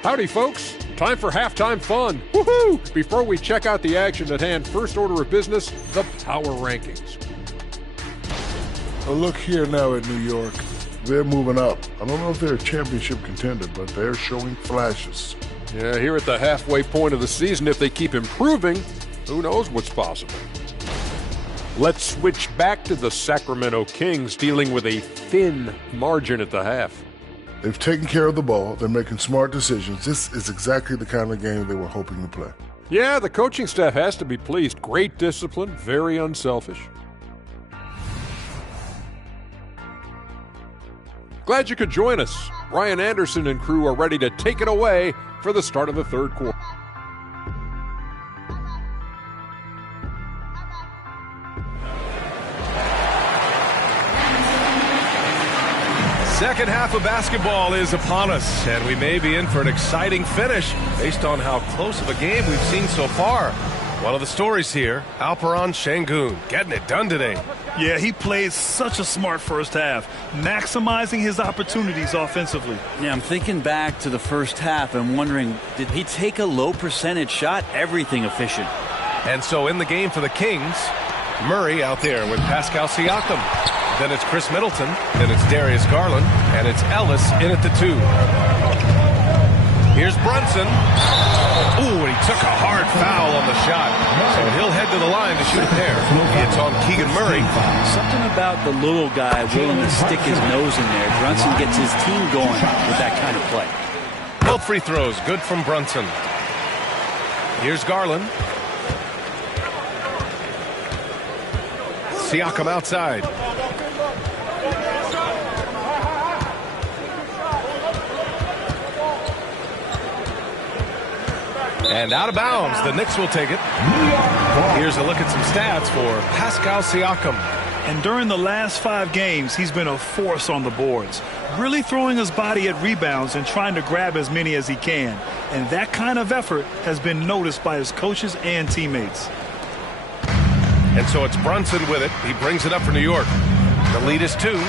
Howdy, folks. Time for halftime fun. Woohoo! Before we check out the action at hand, first order of business, the power rankings. A look here now at New York. They're moving up. I don't know if they're a championship contender, but they're showing flashes. Yeah, here at the halfway point of the season, if they keep improving, who knows what's possible. Let's switch back to the Sacramento Kings, dealing with a thin margin at the half. They've taken care of the ball. They're making smart decisions. This is exactly the kind of game they were hoping to play. Yeah, the coaching staff has to be pleased. Great discipline, very unselfish. Glad you could join us. Ryan Anderson and crew are ready to take it away for the start of the third quarter. Second half of basketball is upon us, and we may be in for an exciting finish based on how close of a game we've seen so far. One of the stories here, Alperen Şengün getting it done today. Yeah, he played such a smart first half, maximizing his opportunities offensively. Yeah, I'm thinking back to the first half and wondering, did he take a low percentage shot? Everything efficient. And so in the game for the Kings, Murray out there with Pascal Siakam. Then it's Chris Middleton, then it's Darius Garland, and it's Ellis in at the 2. Here's Brunson. Ooh, and he took a hard foul on the shot. So he'll head to the line to shoot a pair. It's on Keegan Murray. Something about the little guy willing to stick his nose in there. Brunson gets his team going with that kind of play. Both free throws, good from Brunson. Here's Garland. Siakam outside. And out of bounds, the Knicks will take it. Here's a look at some stats for Pascal Siakam. And during the last 5 games, he's been a force on the boards, really throwing his body at rebounds and trying to grab as many as he can. And that kind of effort has been noticed by his coaches and teammates. And so it's Brunson with it. He brings it up for New York. The lead is 2.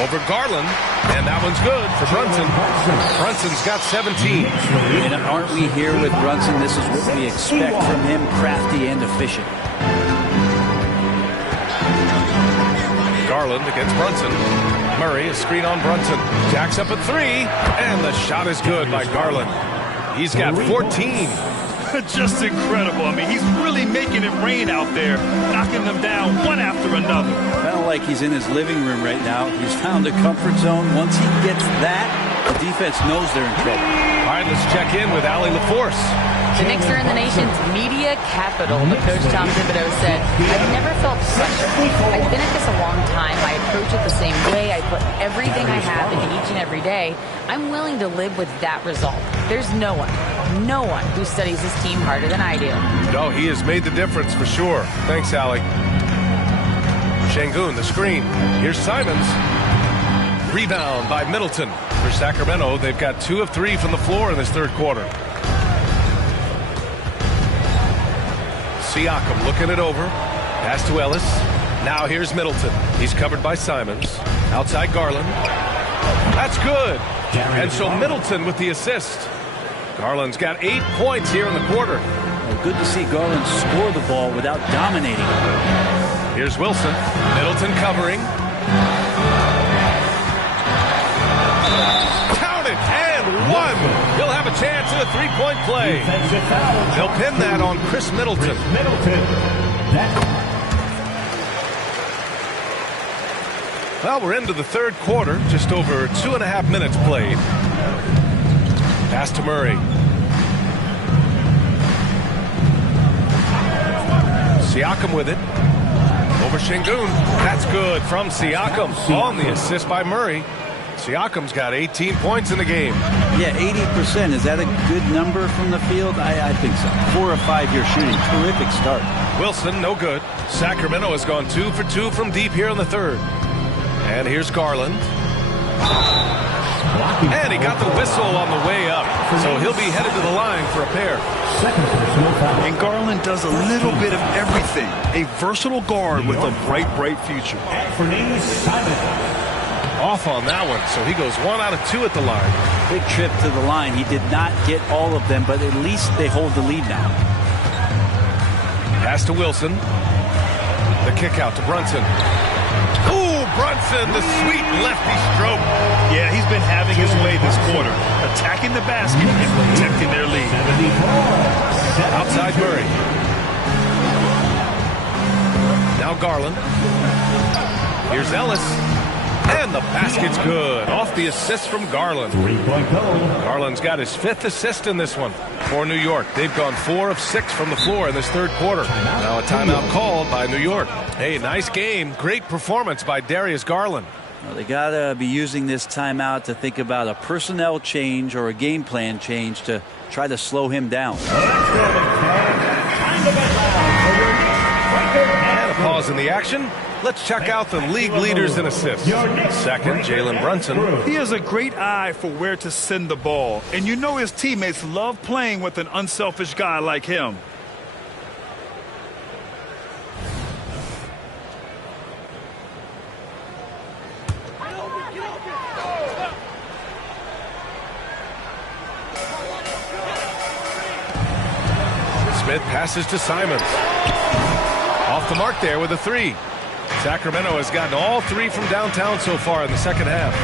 Over Garland, and that one's good for Brunson. Brunson's got 17. And aren't we here with Brunson? This is what we expect from him, crafty and efficient. Garland against Brunson. Murray, a screen on Brunson. Jacks up at 3, and the shot is good by Garland. He's got 14. Just incredible. I mean, he's really making it rain out there, knocking them down one after another. Kind of like he's in his living room right now. He's found a comfort zone. Once he gets that, the defense knows they're in trouble. All right, let's check in with Allie LaForce. The Knicks are in the nation's media capital, but Coach Tom Thibodeau said, I've never felt pressure. I've been at this a long time. I approach it the same way. I put everything I have into each and every day. I'm willing to live with that result. There's no one who studies this team harder than I do. No, he has made the difference for sure. Thanks, Allie. Şengün, the screen. Here's Simons. Rebound by Middleton. For Sacramento, they've got 2 of 3 from the floor in this third quarter. Siakam looking it over. Pass to Ellis. Now here's Middleton. He's covered by Simons. Outside Garland. That's good. And so Middleton with the assist. Garland's got 8 points here in the quarter. Well, good to see Garland score the ball without dominating. Here's Wilson. Middleton covering. Count it, and 1. He'll have a chance at a 3-point play. They'll pin that on Chris Middleton. Well, we're into the third quarter. Just over 2.5 minutes played. Pass to Murray. Siakam with it. Over Şengün. That's good from Siakam on the assist by Murray. Siakam's got 18 points in the game. Yeah, 80%. Is that a good number from the field? I think so. 4 of 5 you're shooting. Terrific start. Wilson, no good. Sacramento has gone 2 for 2 from deep here in the third. And here's Garland. And he got the whistle on the way up. So he'll be headed to the line for a pair. And Garland does a little bit of everything. A versatile guard with a bright future. Off off on that one, so he goes 1 out of 2 at the line. Big trip to the line. He did not get all of them, but at least they hold the lead now. Pass to Wilson. The kick out to Brunson. Ooh, Brunson, the sweet lefty stroke. Yeah, he's been having his way this quarter, attacking the basket and protecting their lead. Outside Murray. Now Garland. Here's Ellis. And the basket's good. Off the assist from Garland. 3-point goal. Garland's got his 5th assist in this one for New York. They've gone 4 of 6 from the floor in this third quarter. Now a timeout called by New York. Hey, nice game. Great performance by Darius Garland. Well, they got to be using this timeout to think about a personnel change or a game plan change to try to slow him down. And a pause in the action. Let's check out the league leaders in assists. Second, Jalen Brunson. He has a great eye for where to send the ball, and you know his teammates love playing with an unselfish guy like him. Smith passes to Simons. Off the mark there with a 3. Sacramento has gotten all 3 from downtown so far in the second half.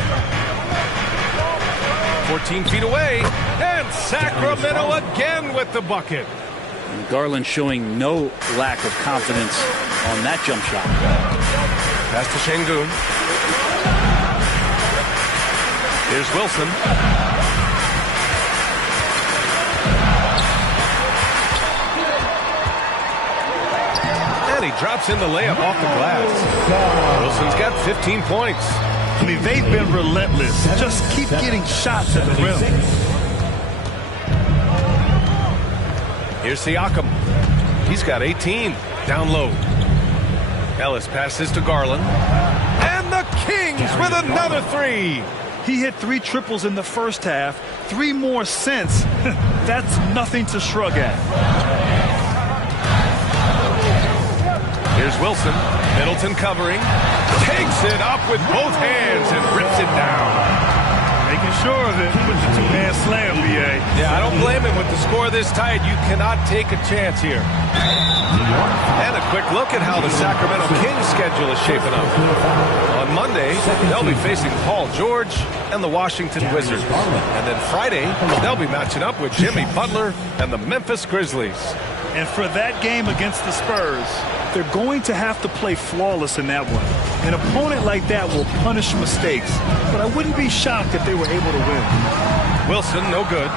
14 feet away, and Sacramento again with the bucket. And Garland showing no lack of confidence on that jump shot. Pass to Şengün. Here's Wilson. And he drops in the layup off the glass. Wilson's got 15 points. I mean, they've been relentless. Just keep getting shots at the rim. Here's Siakam. He's got 18. Down low. Ellis passes to Garland. And the Kings with another 3. He hit 3 triples in the first half. 3 more since. That's nothing to shrug at. Here's Wilson. Middleton covering. Takes it up with both hands and rips it down. Making sure of it with the 2-hand slam, B.A. Yeah, I don't blame him with the score this tight. You cannot take a chance here. And a quick look at how the Sacramento Kings schedule is shaping up. On Monday, they'll be facing Paul George and the Washington Wizards. And then Friday, they'll be matching up with Jimmy Butler and the Memphis Grizzlies. And for that game against the Spurs, they're going to have to play flawless in that one. An opponent like that will punish mistakes, but I wouldn't be shocked if they were able to win. Wilson, no good.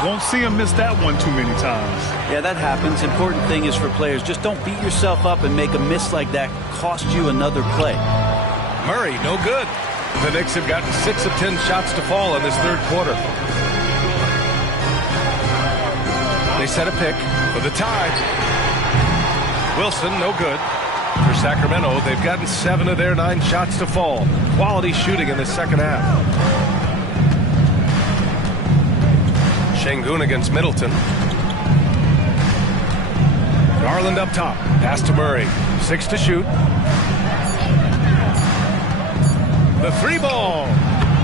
You won't see him miss that one too many times. Yeah, that happens. Important thing is for players, just don't beat yourself up and make a miss like that cost you another play. Murray, no good. The Knicks have gotten 6 of 10 shots to fall in this third quarter. They set a pick for the tie. Wilson, no good. For Sacramento, they've gotten 7 of their 9 shots to fall. Quality shooting in the second half. Şengün against Middleton. Garland up top. Pass to Murray. 6 to shoot. The 3 ball.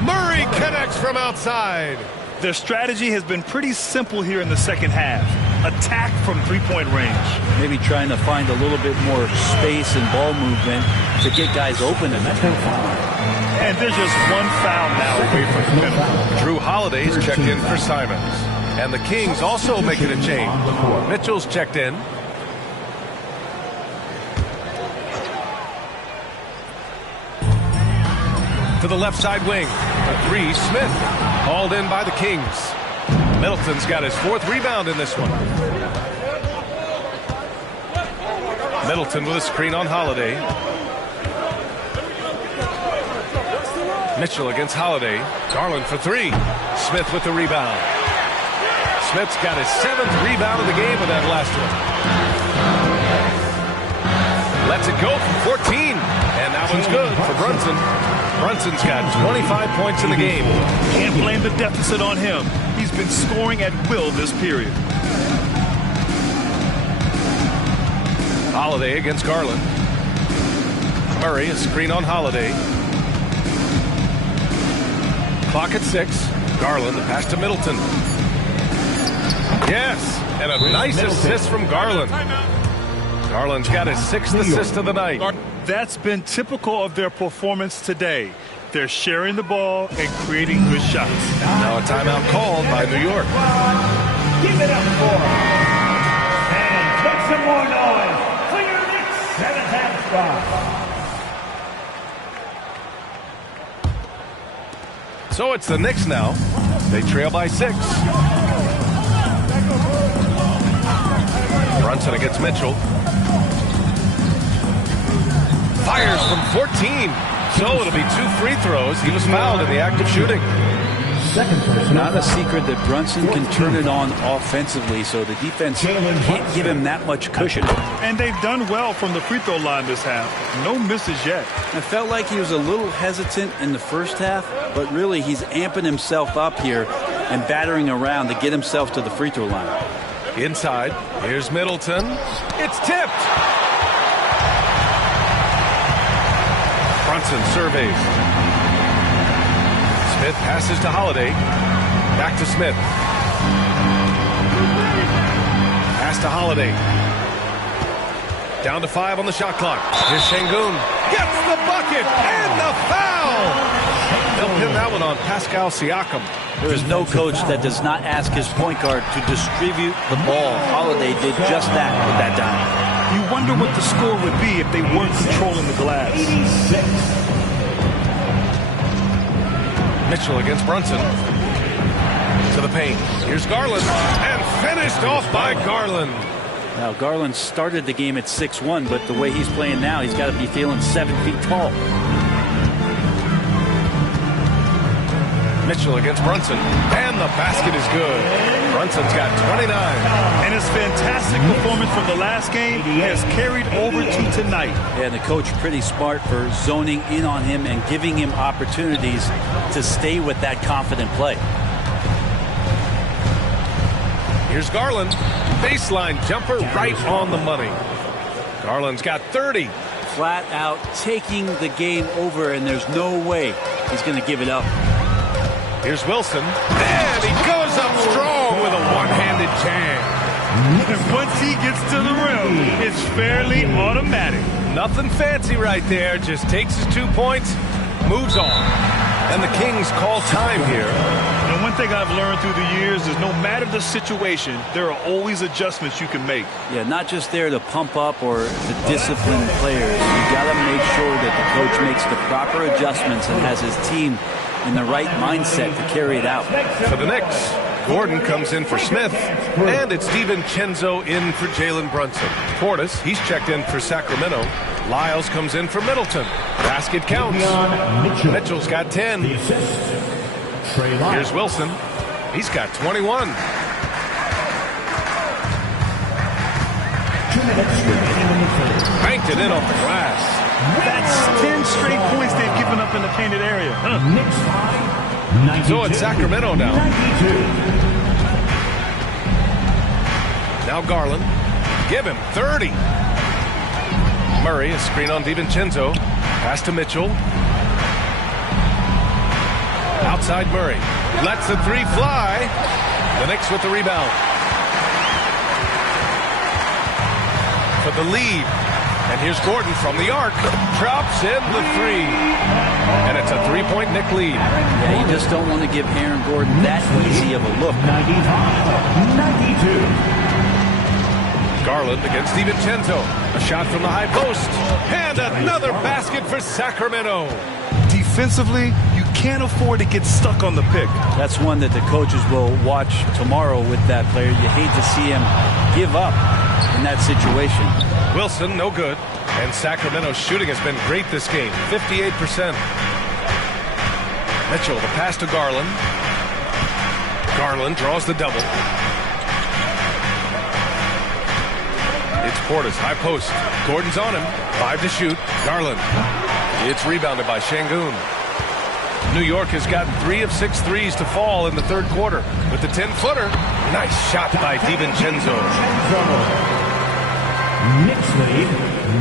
Murray connects from outside. Their strategy has been pretty simple here in the second half. Attack from 3-point range. Maybe trying to find a little bit more space and ball movement to get guys open. And there's just 1 foul now away from the middle. Drew Holiday's checked in for Simons. And the Kings also making a change. Mitchell's checked in. To the left side wing. A 3, Smith. Hauled in by the Kings. Middleton's got his 4th rebound in this one. Middleton with a screen on Holiday. Mitchell against Holiday. Garland for 3. Smith with the rebound. Smith's got his 7th rebound of the game with that last one. Lets it go from 14. And that one's good for Brunson. Brunson's got 25 points in the game. Can't blame the deficit on him. He's been scoring at will this period. Holiday against Garland. Murray, a screen on Holiday. Clock at 6. Garland, the pass to Middleton. Yes, and a nice assist from Garland. Garland's got his 6th assist of the night. That's been typical of their performance today. They're sharing the ball and creating good shots. Now a timeout called by New York. Give it up for him. And make some more noise for your Knicks 7th half squad. So it's the Knicks now. They trail by 6. Brunson against Mitchell. Fires from 14. So it'll be 2 free throws. He was fouled in the act of shooting. Not a secret that Brunson can turn it on offensively, so the defense can't give him that much cushion. And they've done well from the free throw line this half. No misses yet. I felt like he was a little hesitant in the first half, but really he's amping himself up here and battering around to get himself to the free throw line. Inside, here's Middleton. It's tipped. Brunson surveys. Smith passes to Holiday. Back to Smith. Pass to Holiday. Down to 5 on the shot clock. Here's Şengün. Gets the bucket and the foul. They'll pin that one on Pascal Siakam. There is no coach that does not ask his point guard to distribute the ball. Holiday did just that with that dime. You wonder what the score would be if they weren't controlling the glass. 86. Mitchell against Brunson. To the paint. Here's Garland. And finished off by Garland. Now, Garland started the game at 6'1", but the way he's playing now, he's got to be feeling 7 feet tall. Mitchell against Brunson. And the basket is good. Brunson's got 29. And his fantastic performance from the last game has carried over to tonight. And the coach pretty smart for zoning in on him and giving him opportunities to stay with that confident play. Here's Garland. Baseline jumper right on the money. Garland's got 30. Flat out taking the game over, and there's no way he's going to give it up. Here's Wilson. And he goes up strong with a one-handed jam. And once he gets to the rim, it's fairly automatic. Nothing fancy right there. Just takes his 2 points, moves on. And the Kings call time here. And one thing I've learned through the years is no matter the situation, there are always adjustments you can make. Yeah, not just there to pump up or to discipline players. You got to make sure that the coach makes the proper adjustments and has his team in the right mindset to carry it out. For the Knicks, Gordon comes in for Smith, and it's DiVincenzo in for Jalen Brunson. Portis, he's checked in for Sacramento. Lyles comes in for Middleton. Basket counts. Mitchell's got 10. Here's Wilson. He's got 21. 2 minutes remaining in the third. Banked it in off the glass. That's 10 straight points they've given up in the painted area. Knicks by 92. So it's Sacramento now. 92. Now Garland. Give him 30. Murray, a screen on DiVincenzo. Pass to Mitchell. Outside Murray. Lets the 3 fly. The Knicks with the rebound. For the lead. And here's Gordon from the arc. Drops in the 3. And it's a 3-point Knick lead. Yeah, you just don't want to give Aaron Gordon that easy of a look. 95-92. Garland against DiVincenzo. A shot from the high post. And another basket for Sacramento. Defensively, you can't afford to get stuck on the pick. That's one that the coaches will watch tomorrow with that player. You hate to see him give up in that situation. Wilson, no good. And Sacramento's shooting has been great this game, 58%. Mitchell, the pass to Garland. Garland draws the double. It's Portis, high post. Gordon's on him. 5 to shoot. Garland. It's rebounded by Şengün. New York has gotten 3 of 6 threes to fall in the third quarter. With the 10-footer, nice shot by DiVincenzo. Knicks lead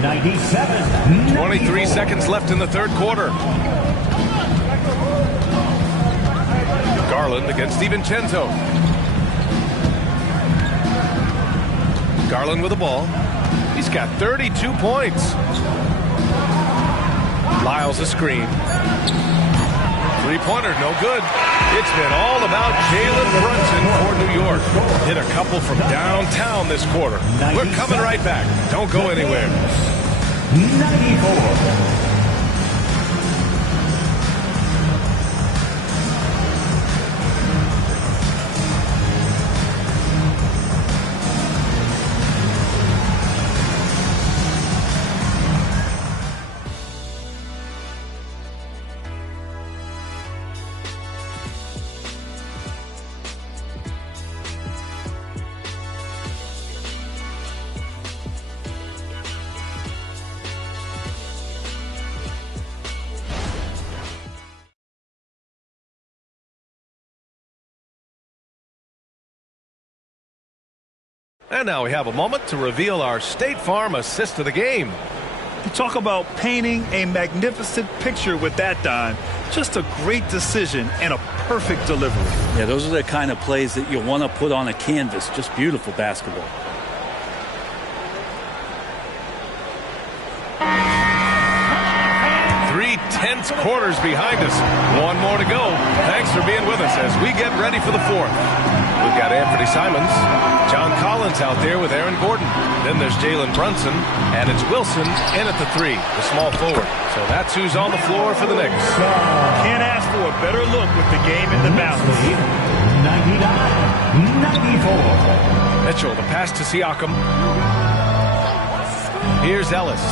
97. 23 seconds left in the third quarter. Garland against DiVincenzo. Garland with the ball. He's got 32 points. Lyles a screen. Three-pointer, no good. It's been all about Jalen Brunson for New York. Hit a couple from downtown this quarter. We're coming right back. Don't go anywhere. 94. And now we have a moment to reveal our State Farm assist of the game. You talk about painting a magnificent picture with that, Don. Just a great decision and a perfect delivery. Yeah, those are the kind of plays that you want to put on a canvas. Just beautiful basketball. Three-tenths quarters behind us. One more to go. Thanks for being with us as we get ready for the fourth. We've got Anthony Simons, John Collins out there with Aaron Gordon. Then there's Jalen Brunson, and it's Wilson in at the three, the small forward. So that's who's on the floor for the Knicks. Can't ask for a better look with the game in the balance. 99-94. Mitchell, the pass to Siakam. Here's Ellis.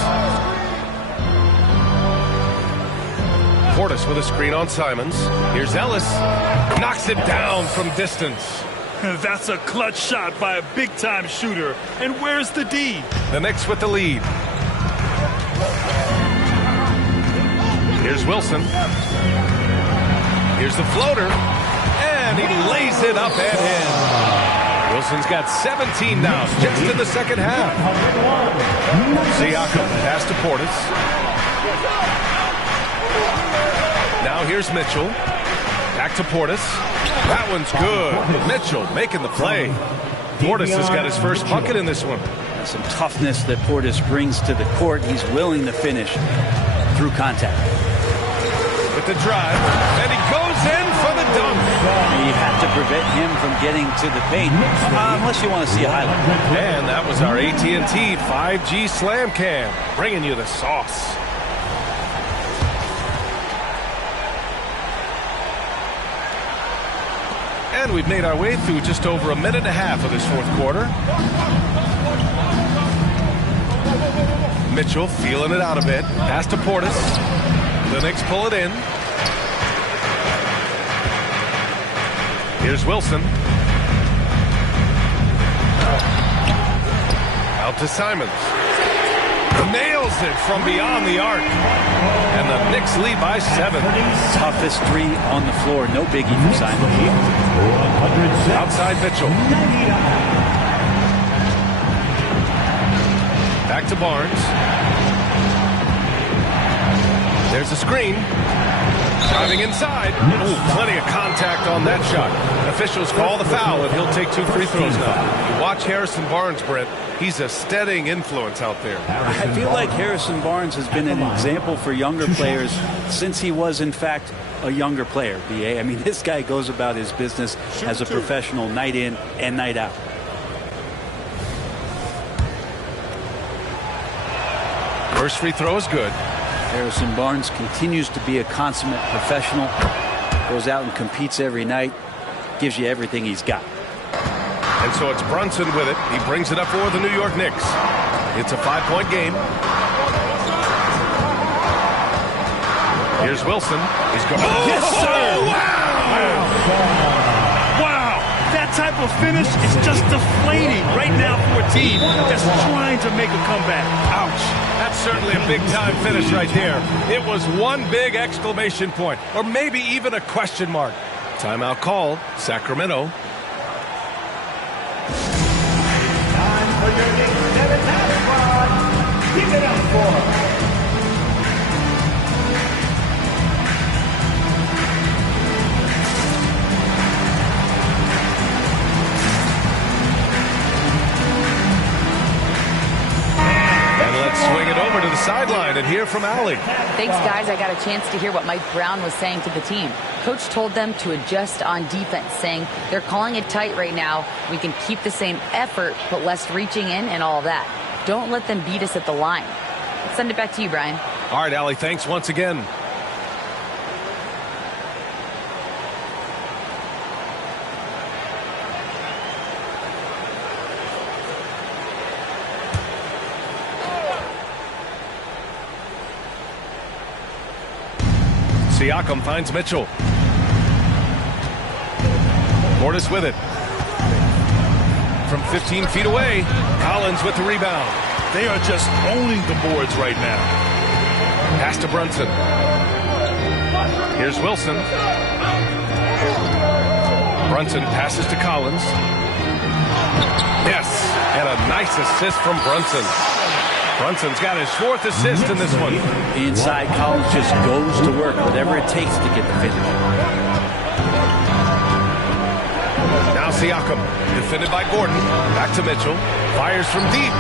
Portis with a screen on Simons. Here's Ellis. Knocks it down from distance. That's a clutch shot by a big-time shooter. And where's the D? The Knicks with the lead. Here's Wilson. Here's the floater. And he lays it up and in. Wilson's got 17 now, just in the second half. Siakam, pass to Portis. Now here's Mitchell. Back to Portis. That one's good. Mitchell making the play. Portis has got his first bucket in this one. Some toughness that Portis brings to the court. He's willing to finish through contact. With the drive, and he goes in for the dunk. You have to prevent him from getting to the paint, unless you want to see a highlight. And that was our AT&T 5G Slam Cam, bringing you the sauce. And we've made our way through just over a minute and a half of this fourth quarter. Mitchell feeling it out a bit. Pass to Portis. The Knicks pull it in. Here's Wilson. Out to Simons. Nails it from beyond the arc. And the Knicks lead by 7. Toughest three on the floor. No biggie for Simons. Outside Mitchell. Back to Barnes. There's a screen. Driving inside. Ooh, plenty of contact on that shot. Officials call the foul, and he'll take 2 free throws now. You watch Harrison Barnes, Brent. He's a steadying influence out there. I feel like Harrison Barnes has been an example for younger players since he was, in fact, a younger player, B.A. I mean, this guy goes about his business as a professional night in and night out. First free throw is good. Harrison Barnes continues to be a consummate professional. Goes out and competes every night. Gives you everything he's got. And so it's Brunson with it. He brings it up for the New York Knicks. It's a 5-point game. Here's Wilson. He's going. Oh, yes, sir! Wow! That type of finish is just deflating right now for a team that's trying to make a comeback. Ouch. That's certainly a big-time finish right there. It was one big exclamation point, or maybe even a question mark. Timeout called. Sacramento. Time for your Knicks 7-0 squad. Keep it up for. sideline and hear from Allie. Thanks, guys. I got a chance to hear what Mike Brown was saying to the team. Coach told them to adjust on defense, saying they're calling it tight right now. We can keep the same effort, but less reaching in and all that. Don't let them beat us at the line. Let's send it back to you, Brian. All right, Allie, thanks once again. Siakam finds Mitchell. Portis with it. From 15 feet away, Collins with the rebound. They are just owning the boards right now. Pass to Brunson. Here's Wilson. Brunson passes to Collins. Yes, and a nice assist from Brunson. Brunson's got his 4th assist in this one. Inside, Collins just goes to work, whatever it takes to get the finish. Now Siakam, defended by Gordon. Back to Mitchell. Fires from deep.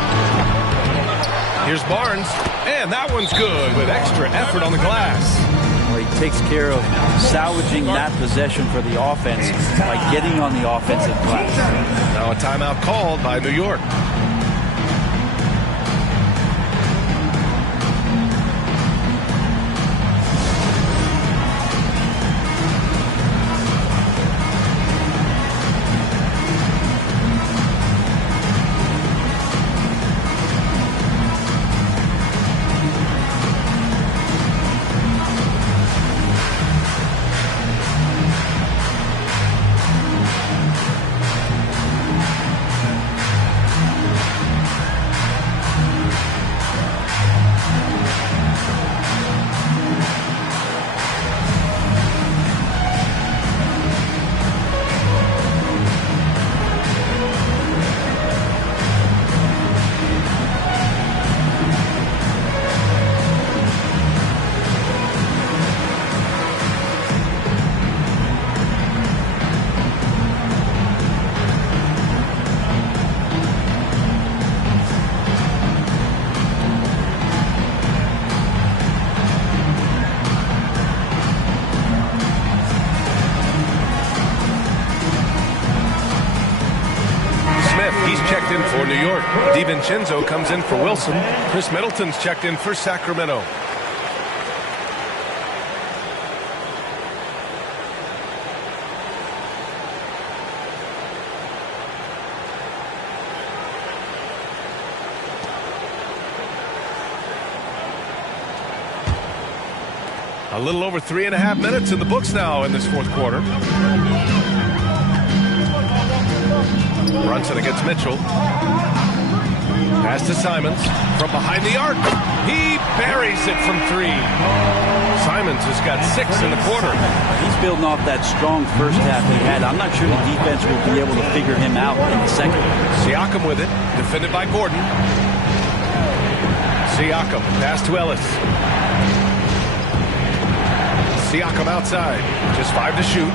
Here's Barnes, and that one's good with extra effort on the glass. Well, he takes care of salvaging that possession for the offense by getting on the offensive glass. Now a timeout called by New York. Checked in for New York. DiVincenzo comes in for Wilson. Chris Middleton's checked in for Sacramento. A little over 3.5 minutes in the books now in this 4th quarter. Brunson against Mitchell. Pass to Simons from behind the arc. He buries it from 3. Simons has got 6 in the quarter. He's building off that strong first half he had. I'm not sure the defense will be able to figure him out in the second. Siakam with it, defended by Gordon. Siakam, pass to Ellis. Siakam outside, just 5 to shoot.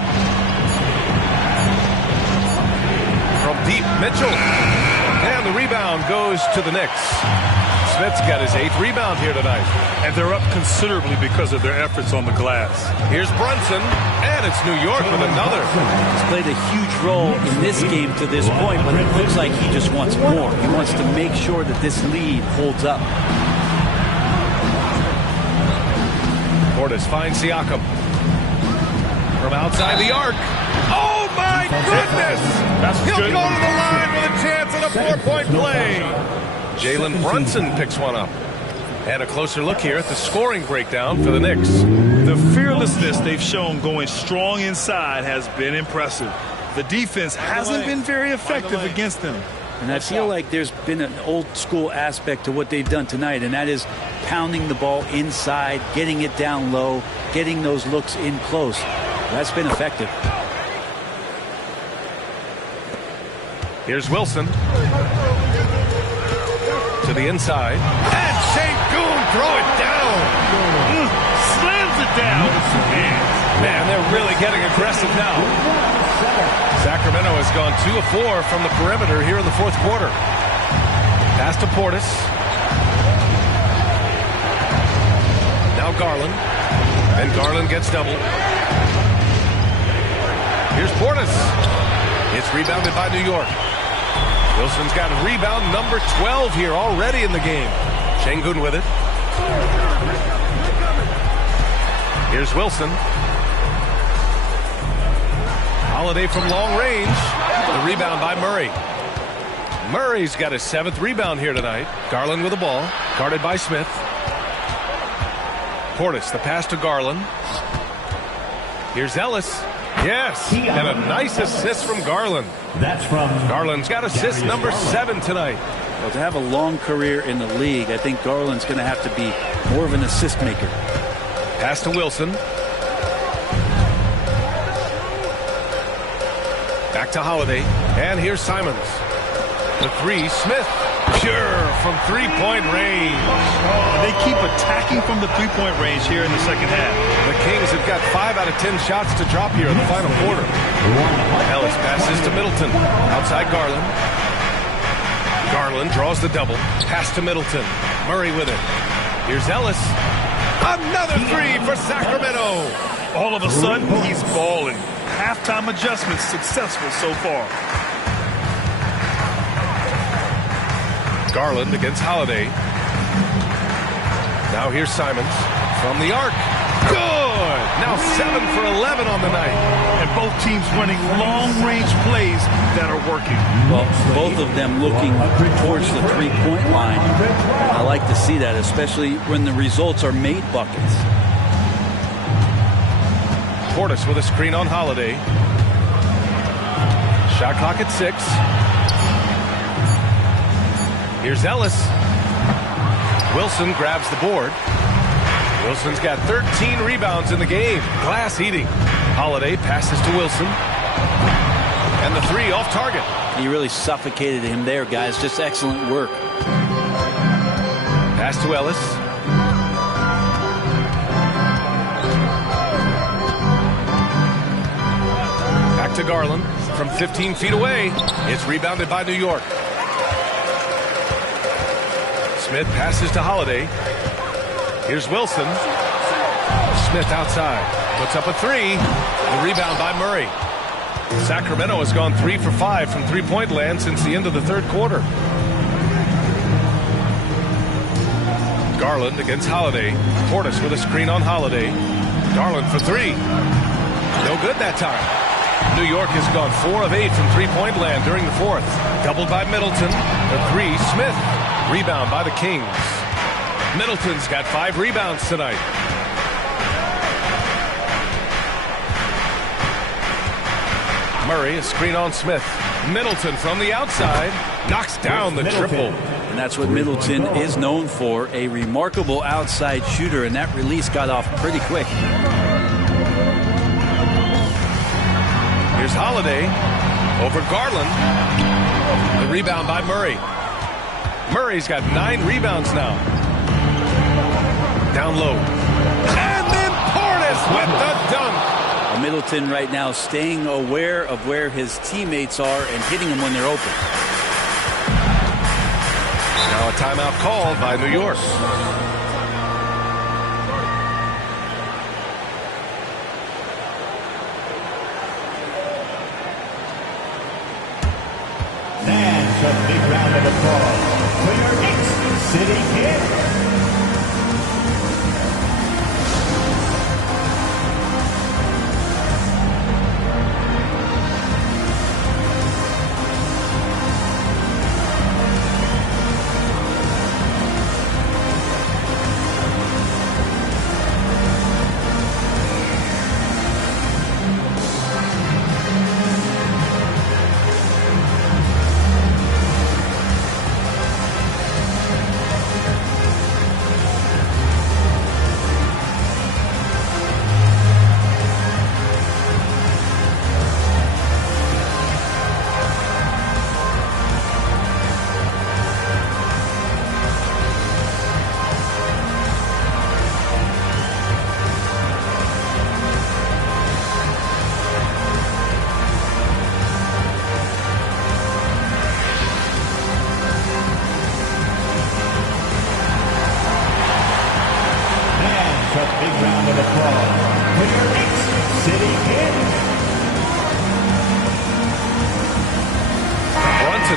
From deep, Mitchell. And the rebound goes to the Knicks. Smith's got his 8th rebound here tonight. And they're up considerably because of their efforts on the glass. Here's Brunson, and it's New York with another. He's played a huge role in this game to this point, but it looks like he just wants more. He wants to make sure that this lead holds up. Portis finds Siakam. From outside the arc. Oh, my goodness! He'll go to the line with a chance at a 4-point play. Jalen Brunson picks one up. And a closer look here at the scoring breakdown for the Knicks. The fearlessness they've shown going strong inside has been impressive. The defense hasn't been very effective against them. And I feel like there's been an old school aspect to what they've done tonight, and that is pounding the ball inside, getting it down low, getting those looks in close. That's been effective. Here's Wilson. To the inside. And Sengun throw it down. Slams it down with some hands. Man, they're really getting aggressive now. Sacramento has gone 2 of 4 from the perimeter here in the 4th quarter. Pass to Portis. Garland. And Garland gets double. Here's Portis. It's rebounded by New York. Wilson's got rebound number 12 here already in the game. Şengün with it. Here's Wilson. Holiday from long range. The rebound by Murray. Murray's got his 7th rebound here tonight. Garland with the ball. Guarded by Smith. Portis, the pass to Garland. Here's Ellis. Yes, and a nice assist from Garland. That's from Garland's got assist number 7 tonight. Well, to have a long career in the league, I think Garland's going to have to be more of an assist maker. Pass to Wilson. Back to Holiday. And here's Simons. The 3, Smith. Pure from three-point range. They keep attacking from the three-point range here in the second half. The Kings have got 5 out of 10 shots to drop here in the final quarter. Ellis passes to Middleton. Outside Garland. Garland draws the double. Pass to Middleton. Murray with it. Here's Ellis. Another 3 for Sacramento. All of a sudden, he's balling. Halftime adjustments successful so far. Garland against Holiday. Now here's Simons from the arc. Good! Now 7 for 11 on the night. And both teams running long-range plays that are working. Well, both of them looking towards the three-point line. I like to see that, especially when the results are made buckets. Portis with a screen on Holiday. Shot clock at 6. Here's Ellis. Wilson grabs the board. Wilson's got 13 rebounds in the game. Glass eating. Holiday passes to Wilson. And the 3 off target. He really suffocated him there, guys. Just excellent work. Pass to Ellis. Back to Garland from 15 feet away. It's rebounded by New York. Smith passes to Holiday. Here's Wilson. Smith outside. Puts up a 3. The rebound by Murray. Sacramento has gone 3 for 5 from three-point land since the end of the third quarter. Garland against Holiday. Portis with a screen on Holiday. Garland for 3. No good that time. New York has gone 4 of 8 from three-point land during the fourth. Doubled by Middleton. The 3, Smith. Rebound by the Kings. Middleton's got 5 rebounds tonight. Murray, a screen on Smith. Middleton from the outside knocks down the triple. And that's what Middleton is known for, a remarkable outside shooter, and that release got off pretty quick. Here's Holiday over Garland. The rebound by Murray. Murray's got 9 rebounds now. Down low. And then Portis with the dunk. Middleton right now staying aware of where his teammates are and hitting them when they're open. Now a timeout called by New York. That's a big round of applause for your Knicks City Kid.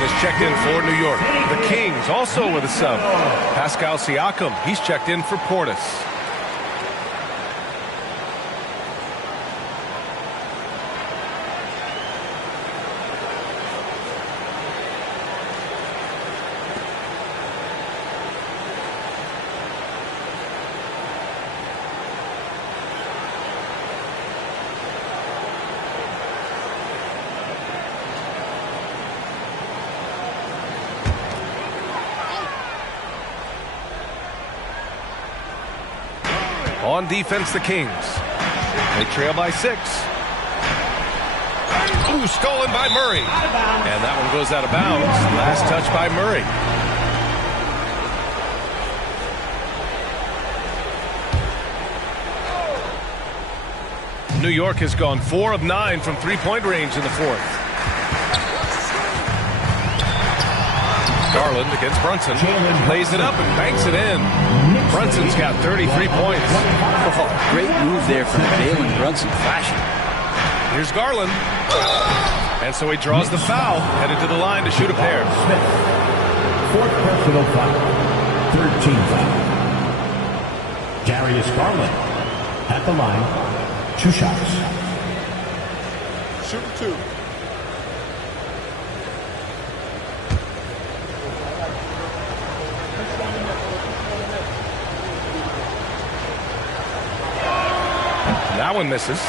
has checked in for New York. The Kings also with a sub. Pascal Siakam, he's checked in for Portis. On defense, the Kings. They trail by 6. Ooh, stolen by Murray. And that one goes out of bounds. Last touch by Murray. New York has gone 4 of 9 from three-point range in the fourth. Garland against Brunson. Lays it up and banks it in. Brunson's got 33 points. Oh, great move there from Jalen Brunson, flashing. Here's Garland. And so he draws the foul, headed to the line to shoot a pair. Fourth personal foul. Third team foul. Darius Garland at the line. 2 shots. Shoot 2. That one misses.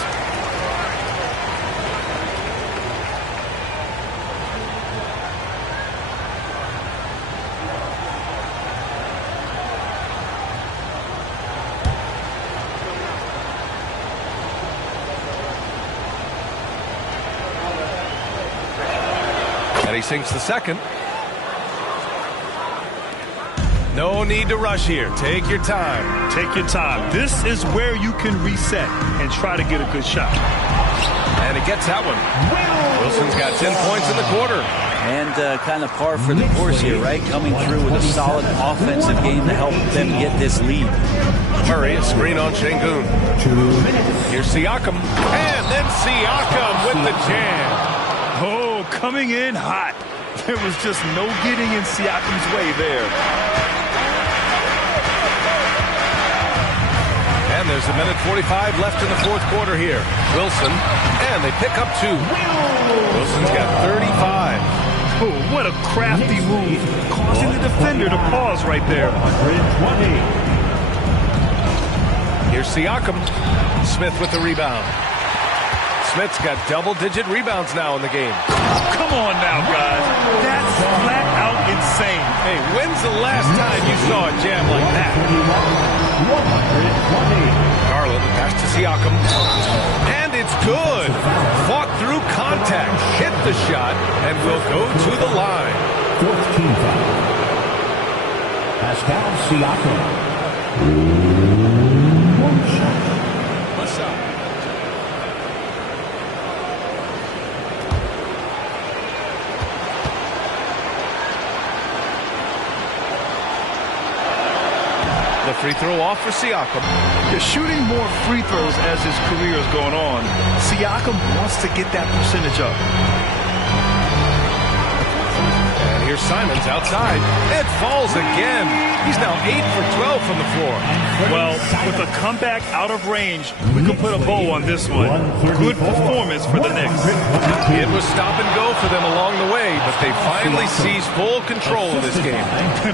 And he sinks the second. No need to rush here. Take your time. Take your time. This is where you can reset and try to get a good shot. And he gets that one. Wilson's got 10 points in the quarter. And kind of par for the course here, right? Coming through with a solid offensive game to help them get this lead. Murray, a screen on Şengün. 2 minutes. Here's Siakam. And then Siakam with the jam. Oh, coming in hot. There was just no getting in Siakam's way there. And there's a minute 45 left in the fourth quarter here. Wilson, and they pick up 2. Wilson's got 35. Oh, what a crafty move, causing the defender to pause right there. 120. Here's Siakam. Smith with the rebound. Smith's got double-digit rebounds now in the game. Come on now, guys. That's flat out insane. Hey, when's the last time you saw a jam like that? 120. Garland, the pass to Siakam. And it's good. Fought through contact, hit the shot, and will go to the line. Fourth team foul. Pascal Siakam. 1 shot. One shot. The free throw off for Siakam. He's shooting more free throws as his career is going on. Siakam wants to get that percentage up. And here's Simons outside. It falls again. He's now 8 for 12 from the floor. Well, with a comeback out of range, we can put a bow on this one. Good performance for the Knicks. It was stop and go for them along the way, but they finally seized full control of this game.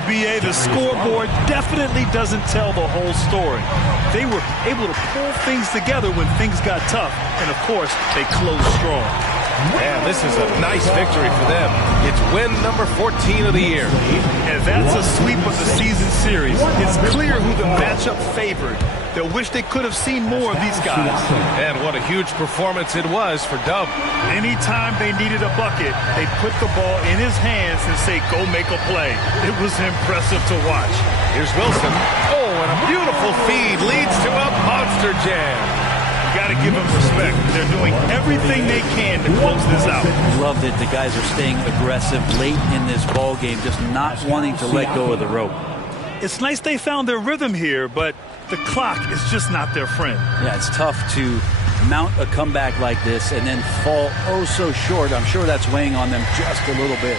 BA, the scoreboard definitely doesn't tell the whole story. They were able to pull things together when things got tough, and of course, they closed strong. Man, this is a nice victory for them. It's win number 14 of the year. And that's a sweep of the season series. It's clear who the matchup favored. They'll wish they could have seen more of these guys. And what a huge performance it was for Dub. Anytime they needed a bucket, they put the ball in his hands and say, go make a play. It was impressive to watch. Here's Wilson. Oh, and a beautiful feed leads to a monster jam. Got to give them respect. They're doing everything they can to close this out. Love that the guys are staying aggressive late in this ball game, just not wanting to let go of the rope. It's nice they found their rhythm here, but the clock is just not their friend. Yeah, it's tough to mount a comeback like this and then fall oh so short. I'm sure that's weighing on them just a little bit.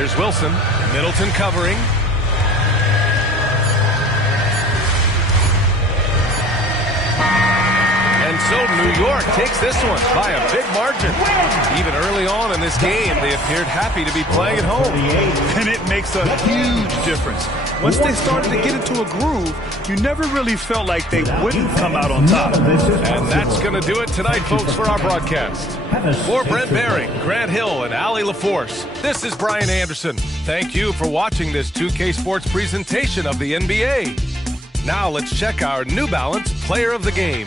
Here's Wilson. Middleton covering. And so New York takes this one by a big margin. Even early on in this game, they appeared happy to be playing at home. And it makes a huge difference. Once they started to get into a groove, you never really felt like they wouldn't come out on top. And that's going to do it tonight, folks, for our broadcast. For Brent Behring, Grant Hill, and Allie LaForce, this is Brian Anderson. Thank you for watching this 2K Sports presentation of the NBA. Now let's check our New Balance Player of the Game.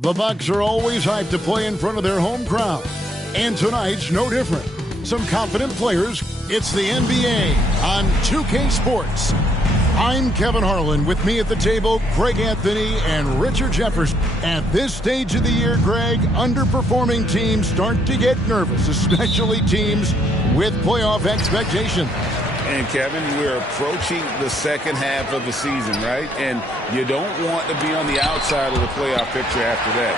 The Bucks are always hyped to play in front of their home crowd. And tonight's no different. Some confident players. It's the NBA on 2K Sports. I'm Kevin Harlan. With me at the table, Greg Anthony and Richard Jefferson. At this stage of the year, Greg, underperforming teams start to get nervous, especially teams with playoff expectations. And, Kevin, we're approaching the second half of the season, right? And you don't want to be on the outside of the playoff picture after that.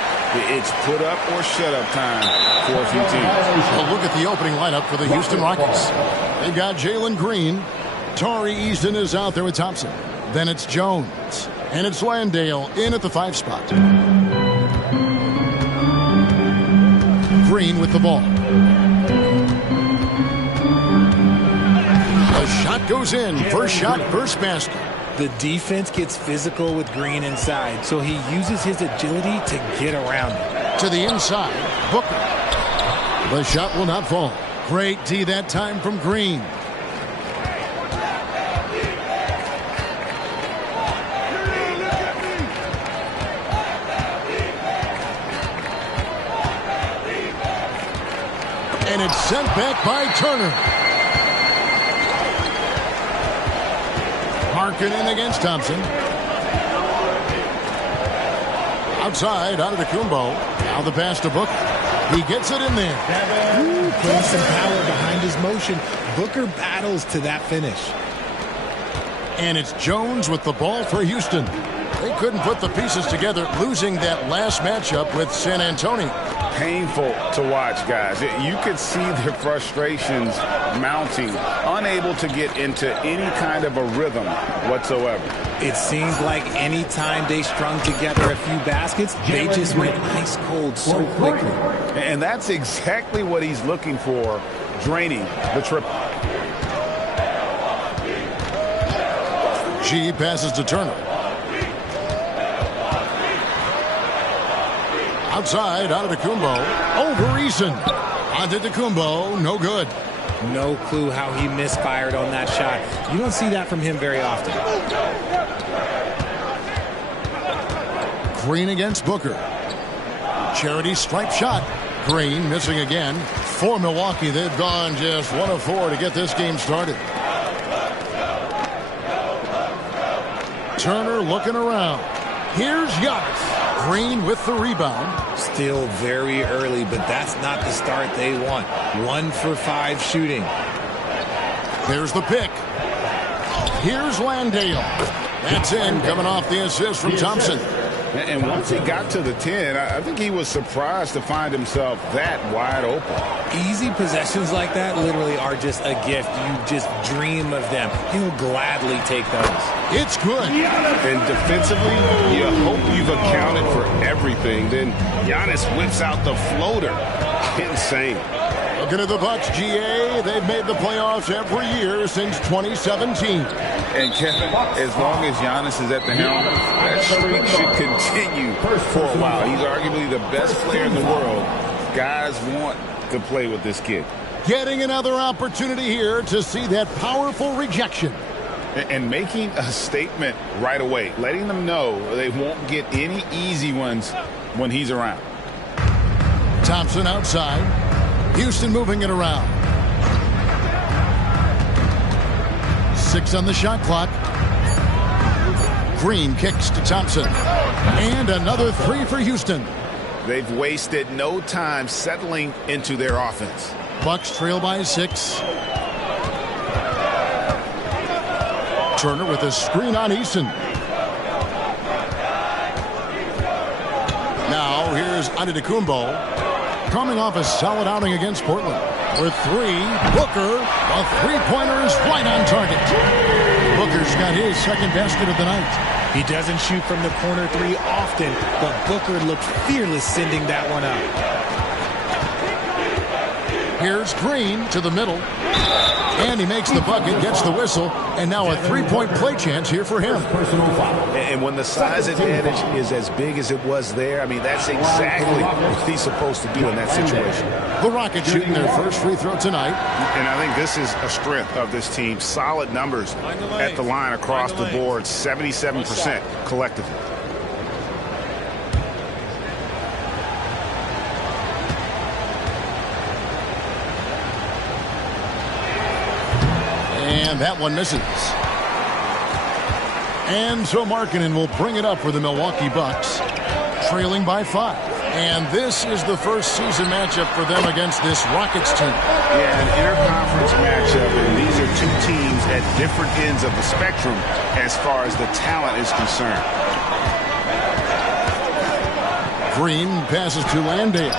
It's put up or shut up time for a few teams. A look at the opening lineup for the Houston Rockets. They've got Jalen Green. Tari Easton is out there with Thompson. Then it's Jones. And it's Landale in at the 5 spot. Green with the ball. The shot goes in. First shot, first basket. The defense gets physical with Green inside, so he uses his agility to get around it. To the inside, Booker. The shot will not fall. Great D that time from Green. And it's sent back by Turner. Harkin in against Thompson. Outside, Antetokounmpo. Now the pass to Booker. He gets it in there. Putting some power behind his motion. Booker battles to that finish. And it's Jones with the ball for Houston. They couldn't put the pieces together, losing that last matchup with San Antonio. Painful to watch, guys. You could see their frustrations mounting, unable to get into any kind of a rhythm whatsoever. It seems like any time they strung together a few baskets, they just went ice cold so quickly. And that's exactly what he's looking for, draining the triple. G passes to Turner. Outside, Antetokounmpo. Over Eason. Antetokounmpo, no good. No clue how he misfired on that shot. You don't see that from him very often. Green against Booker. Charity stripe shot. Green missing again. For Milwaukee, they've gone just 1 of 4 to get this game started. Turner looking around. Here's Giannis. Green with the rebound. Still very early, but that's not the start they want. 1 for 5 shooting. There's the pick. Here's Landale. That's in, coming off the assist from Thompson. And once he got to the 10, I think he was surprised to find himself that wide open. Easy possessions like that literally are just a gift. You just dream of them. He'll gladly take those. It's good. And defensively, you hope you've accounted for everything. Then Giannis whips out the floater. Insane. Looking at the Bucks, GA, they've made the playoffs every year since 2017. And Kevin, as long as Giannis is at the helm, that streak should continue for a while. He's arguably the best player in the world. Guys want to play with this kid. Getting another opportunity here to see that powerful rejection. And making a statement right away, letting them know they won't get any easy ones when he's around. Thompson outside. Houston moving it around. 6 on the shot clock. Green kicks to Thompson. And another 3 for Houston. They've wasted no time settling into their offense. Bucks trail by 6. Turner with a screen on Eason. Now here's Antetokounmpo. Coming off a solid outing against Portland. With 3, Booker, a 3-pointer is right on target. Booker's got his second basket of the night. He doesn't shoot from the corner 3 often, but Booker looked fearless sending that one up. Here's Green to the middle. And he makes the bucket, gets the whistle, and now a 3-point play chance here for him. And when the size advantage is as big as it was there, I mean, that's exactly what he's supposed to do in that situation. The Rockets shooting their first free throw tonight. And I think this is a strength of this team. Solid numbers at the line across the board, 77% collectively. And that one misses. And so Markkanen will bring it up for the Milwaukee Bucks, trailing by 5. And this is the first season matchup for them against this Rockets team. Yeah, an interconference matchup, and these are two teams at different ends of the spectrum as far as the talent is concerned. Green passes to Landale.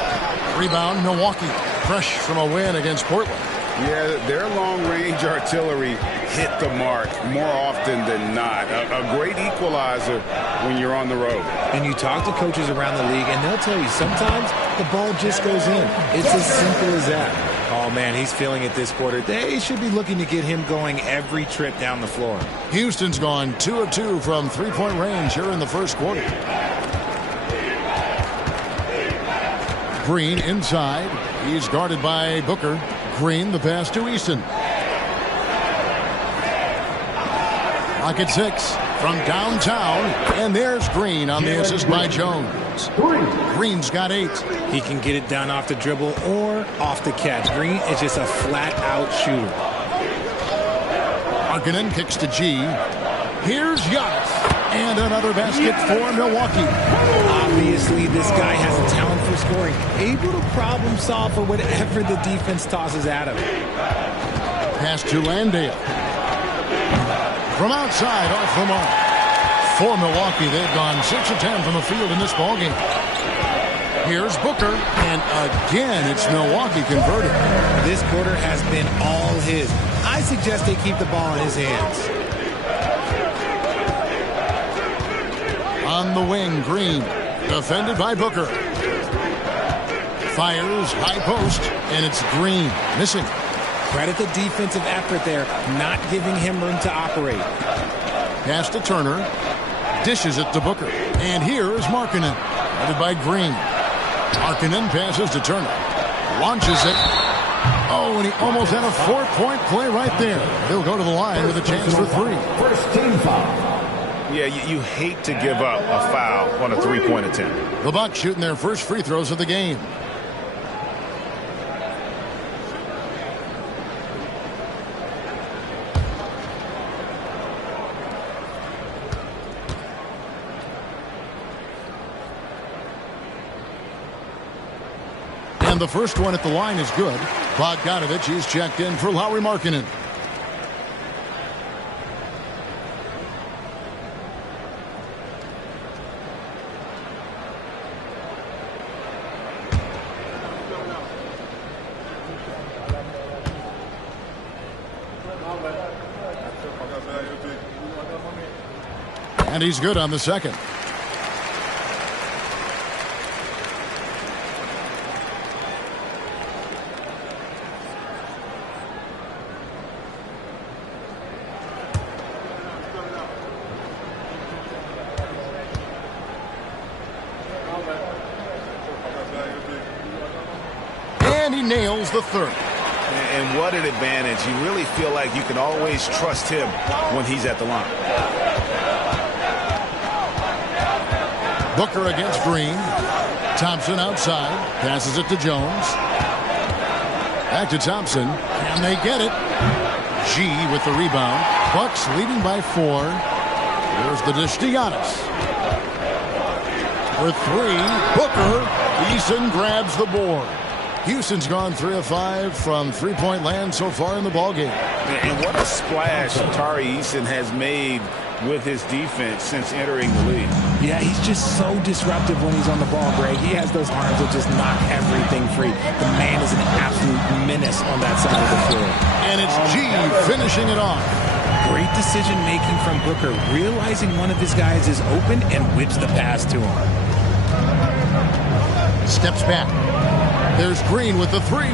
Rebound, Milwaukee. Fresh from a win against Portland. Yeah, their long-range artillery hit the mark more often than not. A great equalizer when you're on the road. And you talk to coaches around the league, and they'll tell you sometimes the ball just goes in. It's as simple as that. Oh, man, he's feeling it this quarter. They should be looking to get him going every trip down the floor. Houston's gone 2 of 2 from three-point range here in the first quarter. Green inside. He's guarded by Booker. Green, the pass to Easton. Pocket 6 from downtown. And there's Green on the assist by Jones. Green's got 8. He can get it down off the dribble or off the catch. Green is just a flat-out shooter. Markkanen kicks to G. Here's Giannis. And another basket for Milwaukee. Obviously, this guy has a talent for scoring. Able to problem solve for whatever the defense tosses at him. Pass to Landale. From outside, off the mark. For Milwaukee, they've gone 6 of 10 from the field in this ballgame. Here's Booker. And again, it's Milwaukee converted. This quarter has been all his. I suggest they keep the ball in his hands. On the wing, Green. Defended by Booker. Fires, high post, and it's Green. Missing. Credit the defensive effort there, not giving him room to operate. Pass to Turner. Dishes it to Booker. And here is Markkanen. Headed by Green. Markkanen passes to Turner. Launches it. Oh, and he almost had a 4-point play right there. He'll go to the line with a chance for 3. First team foul. Yeah, you hate to give up a foul on a 3-point attempt. The Bucks shooting their first free throws of the game. And the first one at the line is good. Bogdanovich is checked in for Lauri Markkanen. And he's good on the second. And he nails the third. And what an advantage. You really feel like you can always trust him when he's at the line. Booker against Green. Thompson outside. Passes it to Jones. Back to Thompson. And they get it. G with the rebound. Bucks leading by 4. There's the dish to Giannis. For 3. Booker. Eason grabs the board. Houston's gone 3 of 5 from three-point land so far in the ballgame. And what a splash Tari Eason has made with his defense since entering the league. Yeah, he's just so disruptive when he's on the ball, Greg. He has those arms that just knock everything free. The man is an absolute menace on that side of the floor. And it's G finishing it off. Great decision-making from Booker, realizing one of his guys is open and whips the pass to him. Steps back. There's Green with the 3.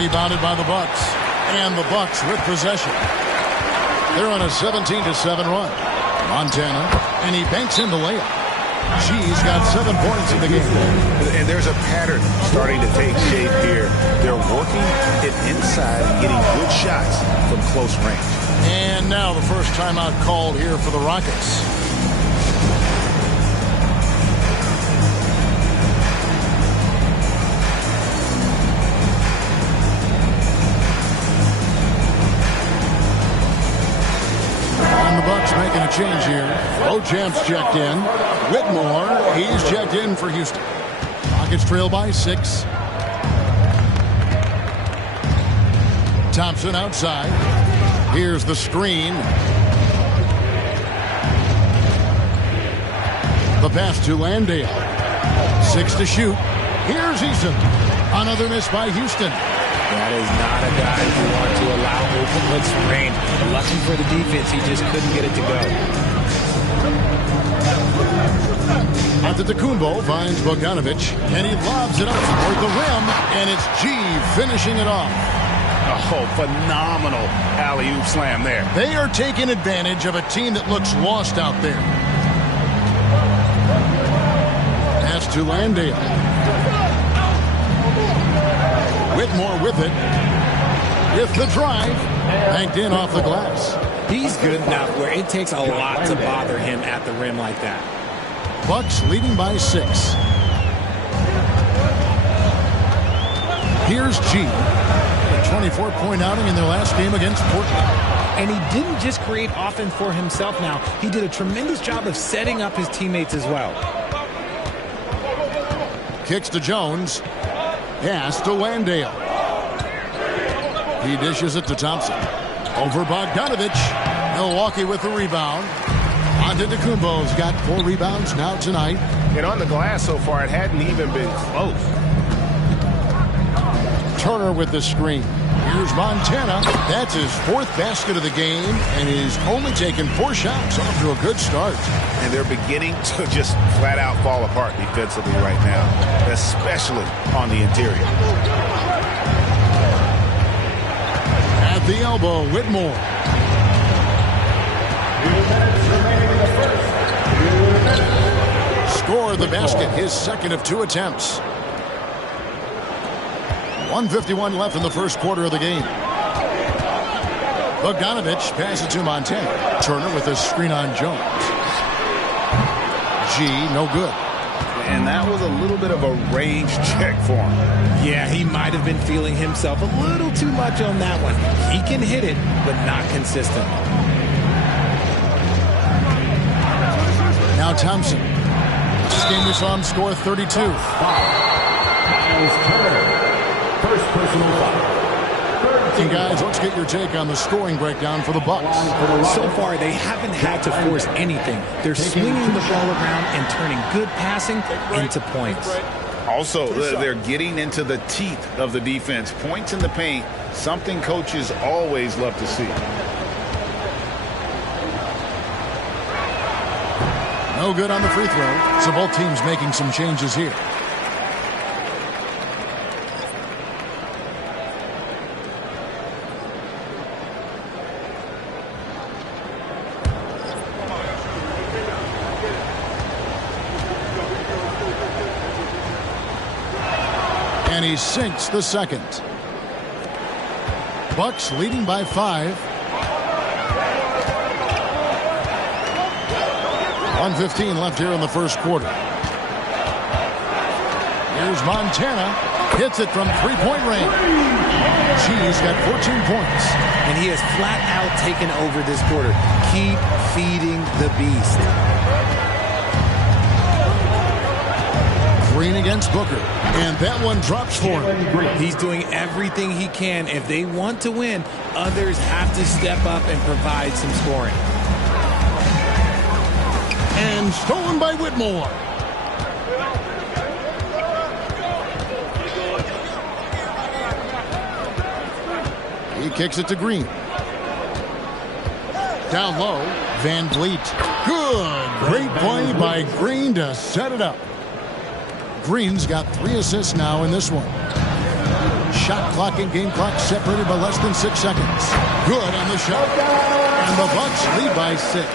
Rebounded by the Bucks. And the Bucks with possession. They're on a 17-7 run. Montana, and he banks in the layup. G's got 7 points in the game. And there's a pattern starting to take shape here. They're working it inside and getting good shots from close range. And now the first timeout called here for the Rockets. making a change here. Beauchamp's checked in. Whitmore, he's checked in for Houston. Rockets trail by 6. Thompson outside. Here's the screen. The pass to Landale. 6 to shoot. Here's Eason. Another miss by Houston. That is not a guy you want to allow open looks range. Lucky for the defense, he just couldn't get it to go. Antetokounmpo finds Bogdanovic, and he lobs it up toward the rim, and it's G finishing it off. Oh, phenomenal alley-oop slam there. They are taking advantage of a team that looks lost out there. Pass to Landale. Whitmore with it. With the drive. Banked in off the glass. He's good enough where it takes a lot to bother him at the rim like that. Bucks leading by 6. Here's G. A 24-point outing in their last game against Portland. And he didn't just create offense for himself now. He did a tremendous job of setting up his teammates as well. Kicks to Jones. Pass to Landale. He dishes it to Thompson. Over Bogdanovic. Milwaukee with the rebound. Antetokounmpo's got 4 rebounds now tonight. And on the glass so far, it hadn't even been close. Turner with the screen. Here's Montana. That's his 4th basket of the game, and he's only taken 4 shots. Off to a good start. And they're beginning to just flat out fall apart defensively right now, especially on the interior. At the elbow, Whitmore. Score the basket, his 2nd of 2 attempts. 1:51 left in the first quarter of the game. Bogdanovic passes to Montana. Turner with a screen on Jones. G, no good. And that was a little bit of a range check for him. Yeah, he might have been feeling himself a little too much on that one. He can hit it, but not consistent. Now Thompson. This game we saw him score 32. First personal foul. And guys, let's get your take on the scoring breakdown for the Bucks. So far, they haven't had to force anything. They're swinging the ball around and turning good passing into points. Also, they're getting into the teeth of the defense. Points in the paint, something coaches always love to see. No good on the free throw. So both teams making some changes here. And he sinks the second. Bucks leading by 5. 1:15 left here in the first quarter. Here's Montana. Hits it from 3-point range. G's got 14 points. And he has flat out taken over this quarter. Keep feeding the beast. Green against Booker. And that one drops for him. He's doing everything he can. If they want to win, others have to step up and provide some scoring. And stolen by Whitmore. He kicks it to Green. Down low, Van Vliet. Good. Great play by Green to set it up. Green's got 3 assists now in this one. Shot clock and game clock separated by less than 6 seconds. Good on the shot. And the Bucks lead by 6.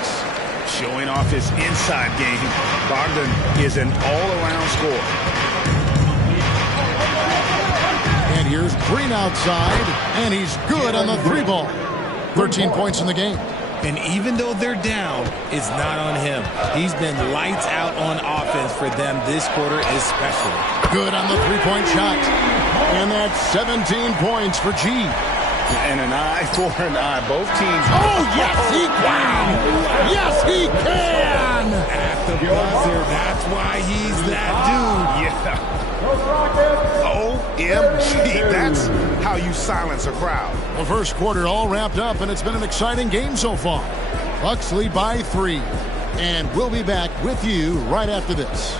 Showing off his inside game. Bogdan is an all-around scorer. And here's Green outside, and he's good on the 3-ball. 13 points in the game. And even though they're down, it's not on him. He's been lights out on offense for them this quarter especially. Good on the 3-point shot. And that's 17 points for G. And an eye for an eye. Both teams. Oh, yes, he can. Yes, he can. At the buzzer. That's why he's that dude. Yeah. OMG. That's how you silence a crowd. The first quarter all wrapped up, and it's been an exciting game so far. Bucks lead by 3. And we'll be back with you right after this.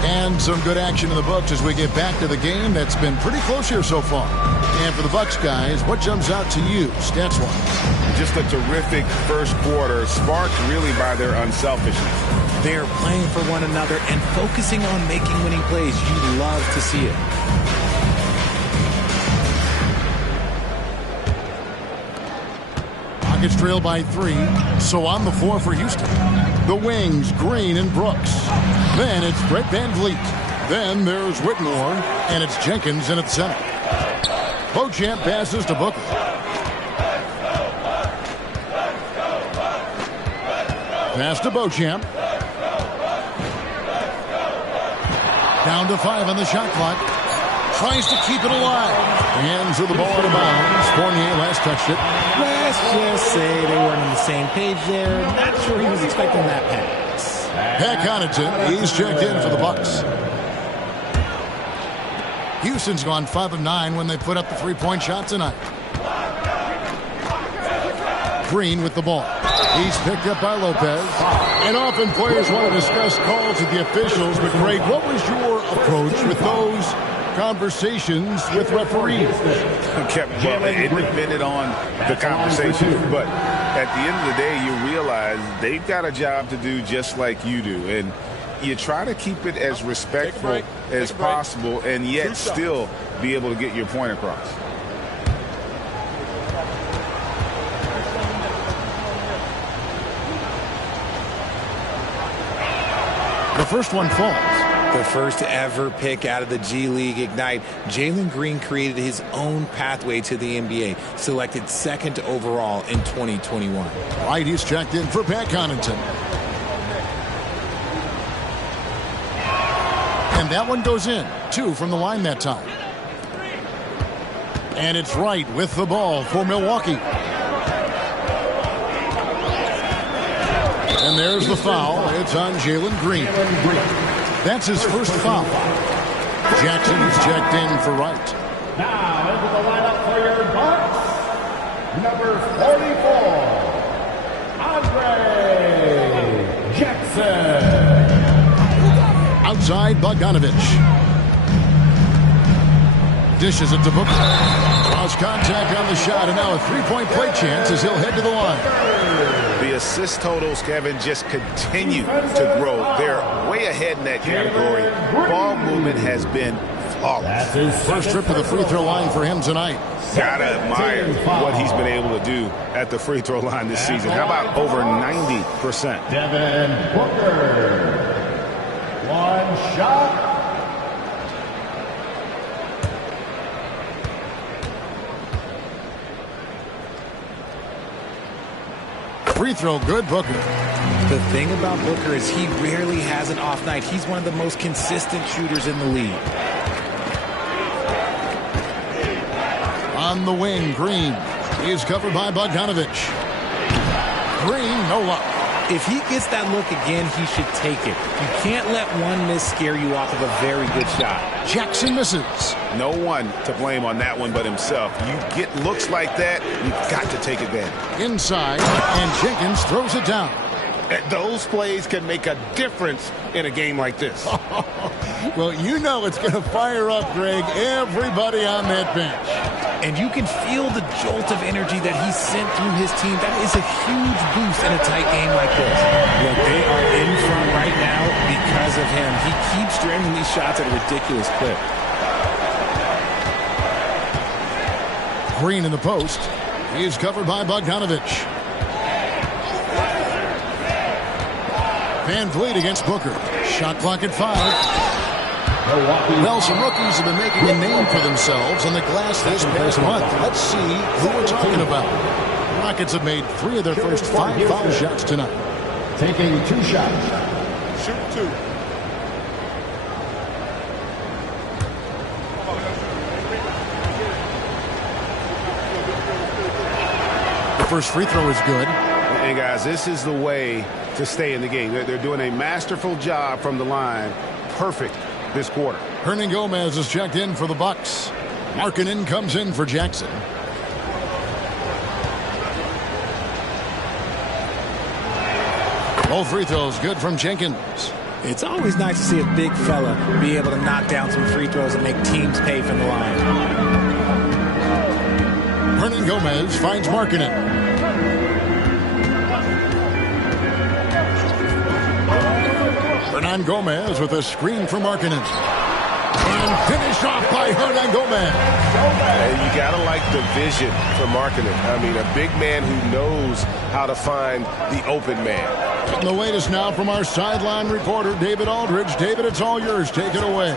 And some good action in the books as we get back to the game that's been pretty close here so far. And for the Bucks guys, what jumps out to you stats-wise? Just a terrific first quarter, sparked really by their unselfishness. They're playing for one another and focusing on making winning plays. You love to see it. Rockets trail by 3, so on the floor for Houston. The wings, Green and Brooks. Then it's Brett Van Vliet. Then there's Whitmore, and it's Jenkins in at center. Beauchamp passes to Booker. Pass to Beauchamp. Down to 5 on the shot clock. Tries to keep it alive. Hands of the ball out of bounds. Fournier last touched it. Let's just say they weren't on the same page there. Not sure he was expecting that pass. Pat Connaughton, he's checked in for the Bucks. Houston's gone 5 of 9 when they put up the three-point shot tonight. Green with the ball. He's picked up by Lopez. And often players want to discuss calls with the officials, but Greg, what was your approach with those conversations with referees? Well, it depended on the conversation, but at the end of the day, you realize they've got a job to do just like you do, and you try to keep it as respectful as possible and yet still be able to get your point across. The first one falls. The first ever pick out of the G League Ignite. Jalen Green created his own pathway to the NBA, selected second overall in 2021. Right, he's checked in for Pat Connaughton. And that one goes in. 2 from the line that time. And it's Wright with the ball for Milwaukee. And there's the foul. It's on Jalen Green. That's his first foul. Jackson is checked in for Wright. Now into the lineup for your Bucks, number 44, Andre Jackson. Outside, Bogdanovich. Dishes it to Booker. Cross contact on the shot, and now a three-point play chance as he'll head to the line. The assist totals, Kevin, just continue to grow. They're way ahead in that category. Ball movement has been flawless. First trip to the free throw line for him tonight. Gotta admire what he's been able to do at the free throw line this season. How about over 90%? Devin Booker. One shot. Free throw good, Booker. The thing about Booker is he rarely has an off night. He's one of the most consistent shooters in the league. On the wing, Green. He is covered by Bogdanovich. Green, no luck. If he gets that look again, he should take it. You can't let one miss scare you off of a very good shot. Jackson misses. No one to blame on that one but himself. You get looks like that, you've got to take advantage. Inside, and Jenkins throws it down. Those plays can make a difference in a game like this. Well, you know it's going to fire up, Greg, everybody on that bench. And you can feel the jolt of energy that he sent through his team. That is a huge boost in a tight game like this. Look, they are in front right now because of him. He keeps draining these shots at a ridiculous clip. Green in the post. He is covered by Bogdanovich. Van Vliet against Booker. Shot clock at 5. Well, some rookies have been making a name for themselves on the glass this past month. Let's see who we're talking about. The Rockets have made 3 of their first 5 foul shots tonight. Taking 2 shots. Shoot 2. The first free throw is good. And guys, this is the way to stay in the game. They're doing a masterful job from the line. Perfect this quarter. Hernan Gomez is checked in for the Bucks. Markkanen comes in for Jackson. All free throws good from Jenkins. It's always nice to see a big fella be able to knock down some free throws and make teams pay from the line. Hernan Gomez finds Markkanen. Hernan Gomez with a screen for Markkanen. And finish off by Hernan Gomez. You got to like the vision for Markkanen. I mean, a big man who knows how to find the open man. And the latest now from our sideline reporter, David Aldridge. David, it's all yours. Take it away.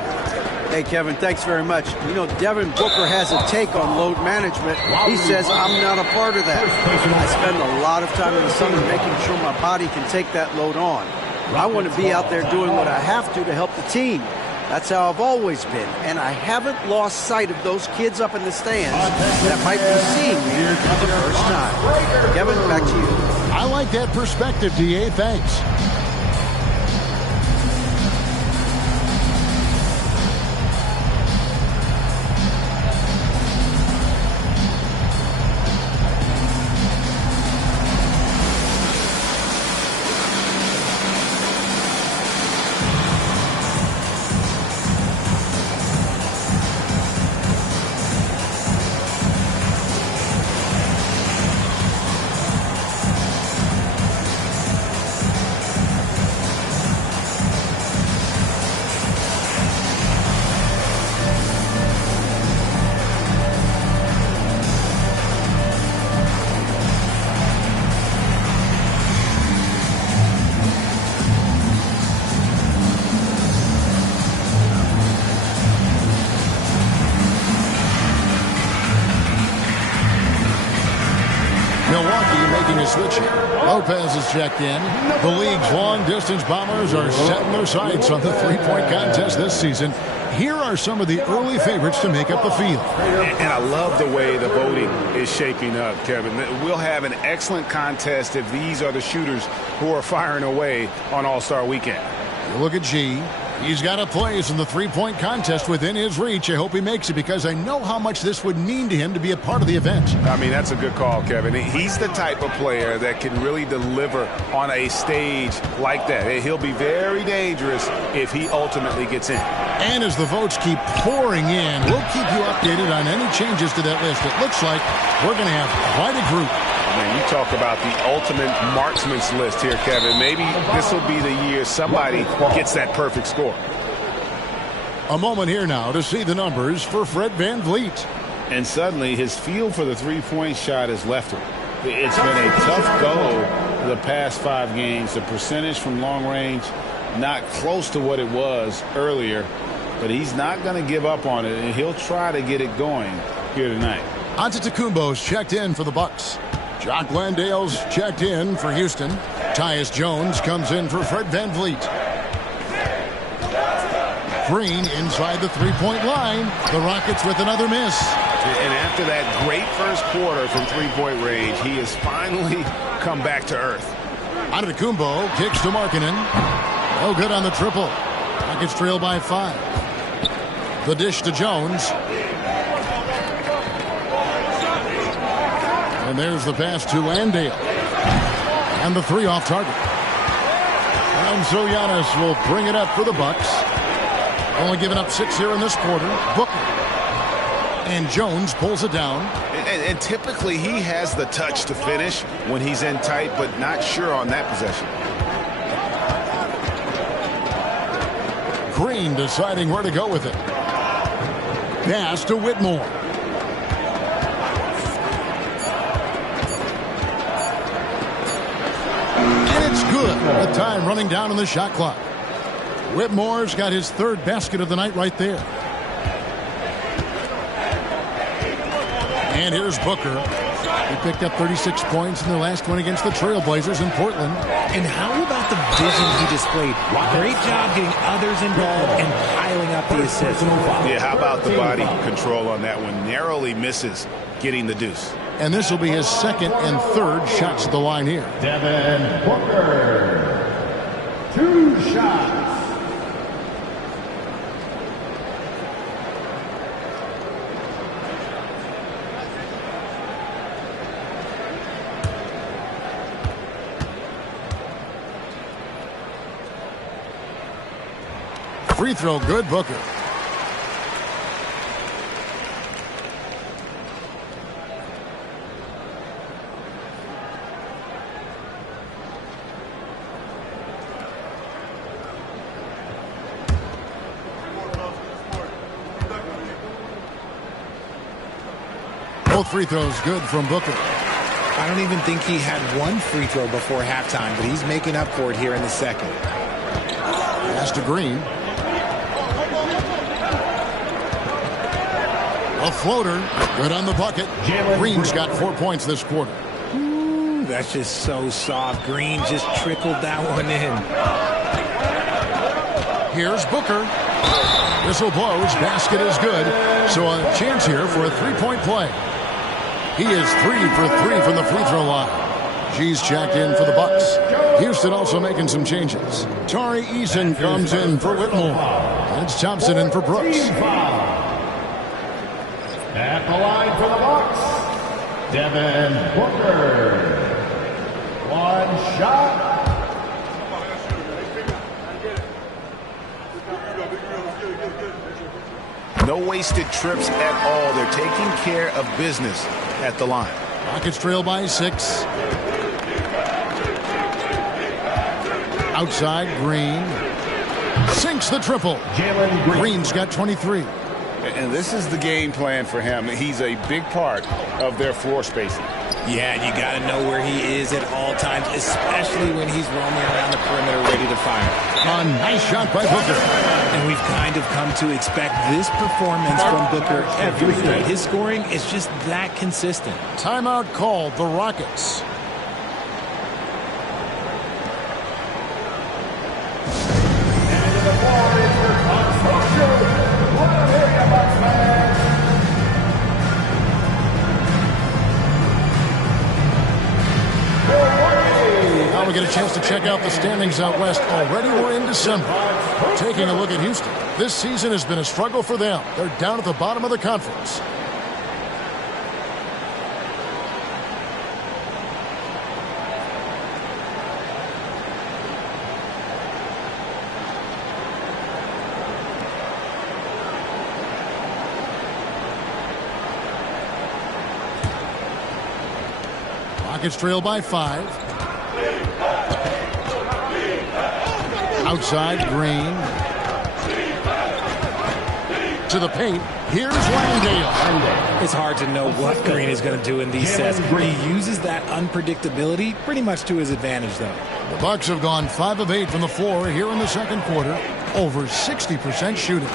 Hey, Kevin, thanks very much. You know, Devin Booker has a take on load management. He says, I'm not a part of that. I spend a lot of time in the summer making sure my body can take that load on. I want to be out there doing what I have to help the team. That's how I've always been. And I haven't lost sight of those kids up in the stands that might be seeing me for the first time. Kevin, back to you. I like that perspective, D.A. Thanks. Switch here. Lopez is checked in. The league's long-distance bombers are setting their sights on the three-point contest this season. Here are some of the early favorites to make up the field. And I love the way the voting is shaping up, Kevin. We'll have an excellent contest if these are the shooters who are firing away on All-Star Weekend. You look at G. He's got a place in the three-point contest within his reach. I hope he makes it because I know how much this would mean to him to be a part of the event. I mean, that's a good call, Kevin. He's the type of player that can really deliver on a stage like that. He'll be very dangerous if he ultimately gets in. And as the votes keep pouring in, we'll keep you updated on any changes to that list. It looks like we're going to have quite a group. Man, you talk about the ultimate marksman's list here, Kevin. Maybe this will be the year somebody gets that perfect score. A moment here now to see the numbers for Fred Van Vliet. And suddenly his feel for the three-point shot has left him. It's been a tough go the past 5 games. The percentage from long range not close to what it was earlier, but he's not going to give up on it, and he'll try to get it going here tonight. Antetokounmpo's checked in for the Bucks. Jock Landale's checked in for Houston. Tyus Jones comes in for Fred Van Vliet. Green inside the three-point line. The Rockets with another miss. And after that great first quarter from three-point range, he has finally come back to earth. Antetokounmpo kicks to Markkanen. No good on the triple. Rockets trail by 5. The dish to Jones. And there's the pass to Landale. And the 3 off target. And so Giannis will bring it up for the Bucks. Only giving up 6 here in this quarter. Booker. And Jones pulls it down. And typically he has the touch to finish when he's in tight, but not sure on that possession. Green deciding where to go with it. Pass to Whitmore. And it's good. A Time running down on the shot clock. Whitmore's got his third basket of the night right there. And here's Booker. He picked up 36 points in their last one against the Trailblazers in Portland. And how about the vision he displayed? Great job getting others involved and piling up the assists. Yeah, how about the body control on that one? Narrowly misses getting the deuce. And this will be his second and third shots at the line here. Devin Booker. 2 shots. Free throw good, Booker. Both free throws good from Booker. I don't even think he had one free throw before halftime, but he's making up for it here in the second. Pass to Green. A floater. Good on the bucket. Green's got 4 points this quarter. Ooh, that's just so soft. Green just trickled that one in. Here's Booker. Whistle blows. Basket is good. So a chance here for a three-point play. He is 3 for 3 from the free throw line. G's checked in for the Bucks. Houston also making some changes. Tari Eason comes in for Whitmore. And it's Thompson in for Brooks. At the line for the Bucks, Devin Booker. 1 shot. No wasted trips at all. They're taking care of business at the line. Rockets trail by 6. Outside, Green. Sinks the triple. Green's got 23. And this is the game plan for him. He's a big part of their floor spacing. Yeah, you got to know where he is at all times, especially when he's roaming around the perimeter ready to fire. A nice shot by Booker. And we've kind of come to expect this performance from Booker every night. His scoring is just that consistent. Timeout called, the Rockets. Now we get a chance to check out the standings out west. Already we're in December. Taking a look at Houston. This season has been a struggle for them. They're down at the bottom of the conference. Rockets trail by 5. Outside, Green. To the paint. Here's Langdale. It's hard to know what Green is going to do in these sets. He uses that unpredictability pretty much to his advantage, though. The Bucks have gone 5 of 8 from the floor here in the second quarter. Over 60% shooting.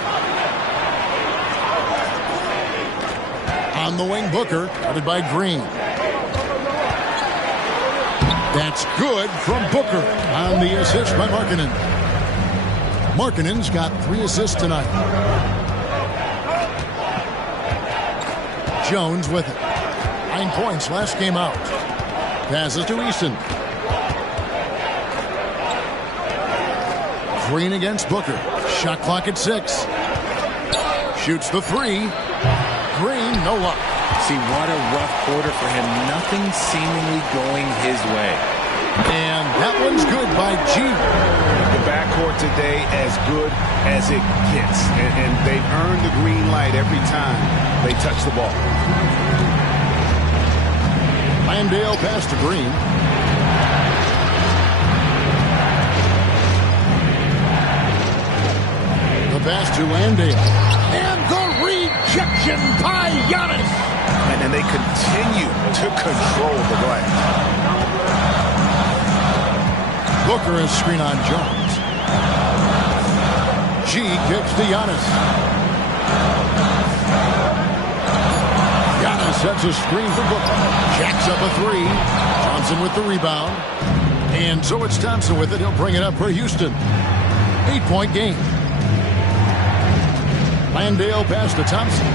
On the wing, Booker, guarded by Green. That's good from Booker on the assist by Markkanen. Markkanen's got 3 assists tonight. Jones with it. 9 points last game out. Passes to Easton. Green against Booker. Shot clock at 6. Shoots the 3. Green, no luck. See, what a rough quarter for him. Nothing seemingly going his way. And that one's good by G. The backcourt today as good as it gets. And they've earned the green light every time they touch the ball. Landale pass to Green. The pass to Landale. And the rejection by Giannis. And they continue to control the glass. Booker is screen on Jones. G kicks to Giannis. Giannis sets a screen for Booker. Jacks up a three. Thompson with the rebound. And so it's Thompson with it. He'll bring it up for Houston. 8-point game. Landale pass to Thompson.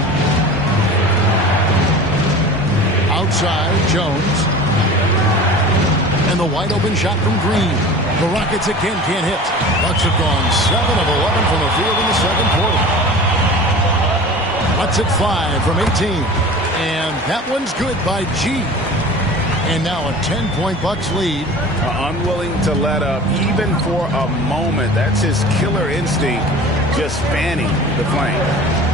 Outside, Jones. And the wide open shot from Green. The Rockets again can't hit. Bucks have gone 7 of 11 from the field in the second quarter. Bucks at 5 from 18. And that one's good by G. And now a 10-point Bucks lead. Unwilling to let up even for a moment. That's his killer instinct, just fanning the flame.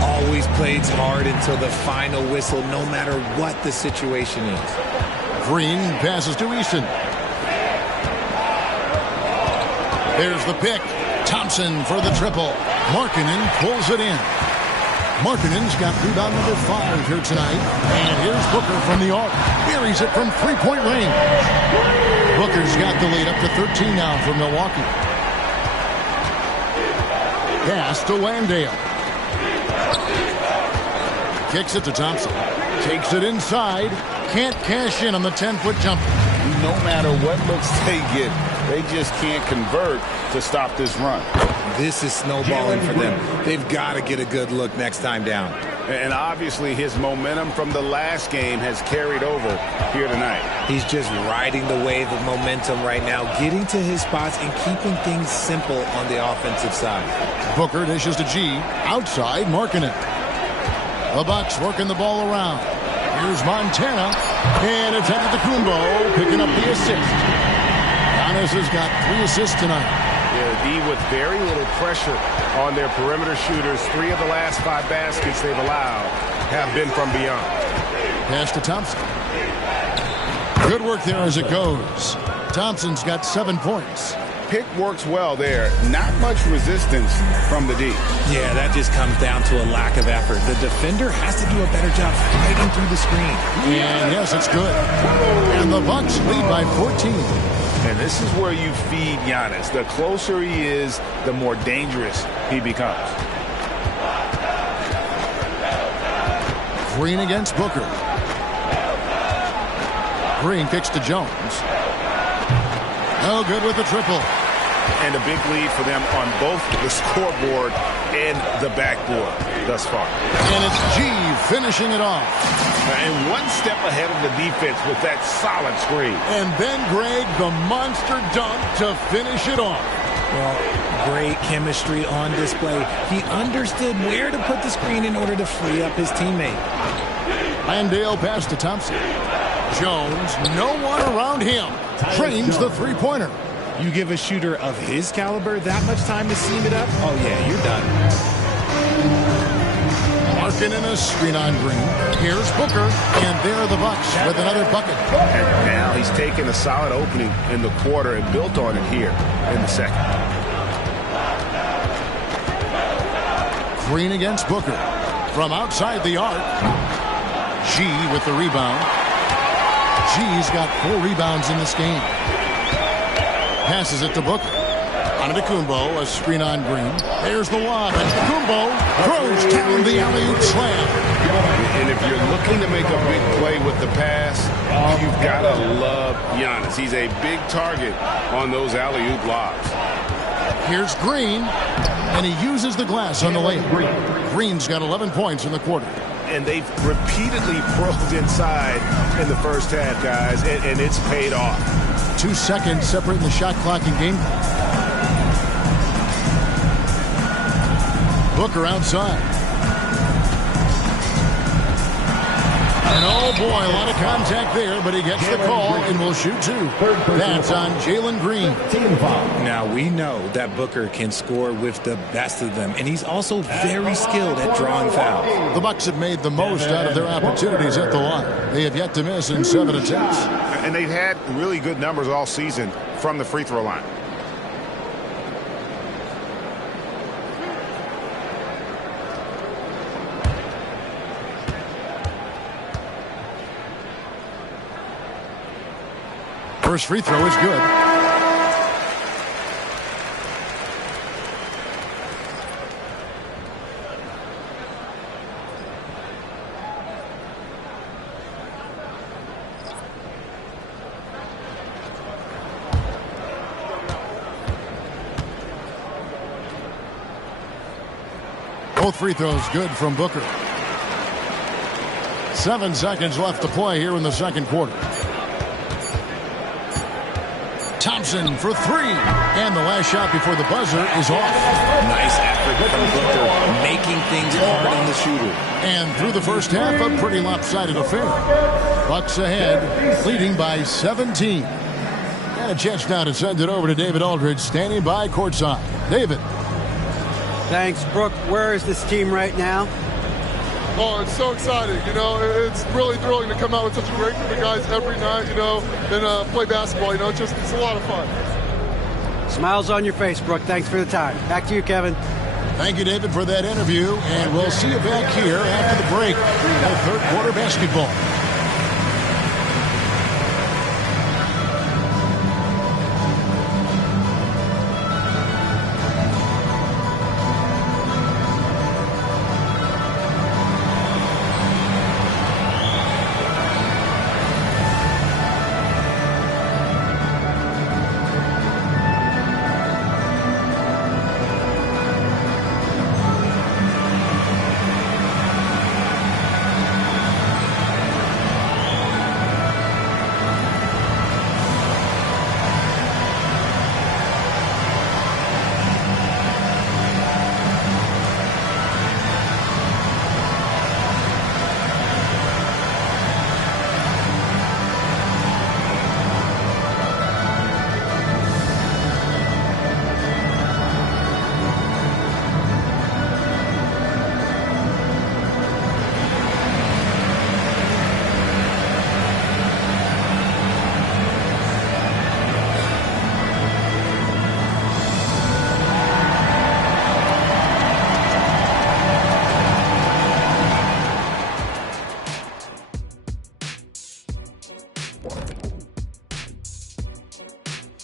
Always plays hard until the final whistle, no matter what the situation is. Green passes to Easton. There's the pick. Thompson for the triple. Markkanen pulls it in. Markkanen's got rebound number 5 here tonight. And here's Booker from the arc. Buries it from three-point range. Booker's got the lead up to 13 now for Milwaukee. Pass to Landale. Kicks it to Thompson. Takes it inside. Can't cash in on the 10-foot jumper. No matter what looks they get, they just can't convert to stop this run. This is snowballing for them. They've got to get a good look next time down. And obviously his momentum from the last game has carried over here tonight. He's just riding the wave of momentum right now, getting to his spots and keeping things simple on the offensive side. Booker dishes to G. Outside, Markkanen. The Bucks working the ball around. Here's Montana. And it's Antetokounmpo picking up the assist. Giannis has got 3 assists tonight. Yeah, D with very little pressure on their perimeter shooters. 3 of the last 5 baskets they've allowed have been from beyond. Pass to Thompson. Good work there as it goes. Thompson's got 7 points. Pick works well there. Not much resistance from the D. Yeah, that just comes down to a lack of effort. The defender has to do a better job fighting through the screen. And yes, it's good. And the Bucks lead by 14. And this is where you feed Giannis. The closer he is, the more dangerous he becomes. Green against Booker. Green kicks to Jones. No good with the triple. And a big lead for them on both the scoreboard and the backboard thus far. And it's G finishing it off. And one step ahead of the defense with that solid screen. And then Greg, the monster dunk to finish it off. Well, great chemistry on display. He understood where to put the screen in order to free up his teammate. Landale pass to Thompson. Jones, no one around him. Trains the three-pointer. You give a shooter of his caliber that much time to seam it up? Oh, yeah, you're done. Markkanen a screen on Green. Here's Booker, and there are the Bucks with another bucket. And now he's taken a solid opening in the quarter and built on it here in the second. Green against Booker. From outside the arc. G with the rebound. G's got 4 rebounds in this game. Passes it to Booker. Antetokounmpo, a screen on Green. There's the lob. Antetokounmpo throws down the alley-oop slam. And if you're looking to make a big play with the pass, you've got to love Giannis. He's a big target on those alley-oop lobs. Here's Green, and he uses the glass on the layup. Green's got 11 points in the quarter. And they've repeatedly probed inside in the first half, guys, and it's paid off. 2 seconds separating the shot clock and game clock. Booker outside. And oh boy, a lot of contact there, but he gets the call and will shoot 2. That's on Jalen Green. Now we know that Booker can score with the best of them, and he's also very skilled at drawing fouls. The Bucks have made the most out of their opportunities at the line. They have yet to miss in 7 attempts. And they've had really good numbers all season from the free throw line. First free throw is good. Both free throws good from Booker. 7 seconds left to play here in the second quarter. Thompson for three. And the last shot before the buzzer is off. Nice effort from Booker, making things hard on the shooter. And through the first half, a pretty lopsided affair. Bucks ahead, leading by 17. And a chance now to send it over to David Aldridge, standing by courtside. David. Thanks, Brooke. Where is this team right now? Oh, it's so exciting. You know, it's really thrilling to come out with such a great group of guys every night, you know, and play basketball. You know, it's a lot of fun. Smiles on your face, Brooke. Thanks for the time. Back to you, Kevin. Thank you, David, for that interview. And we'll see you back here after the break at third quarter basketball.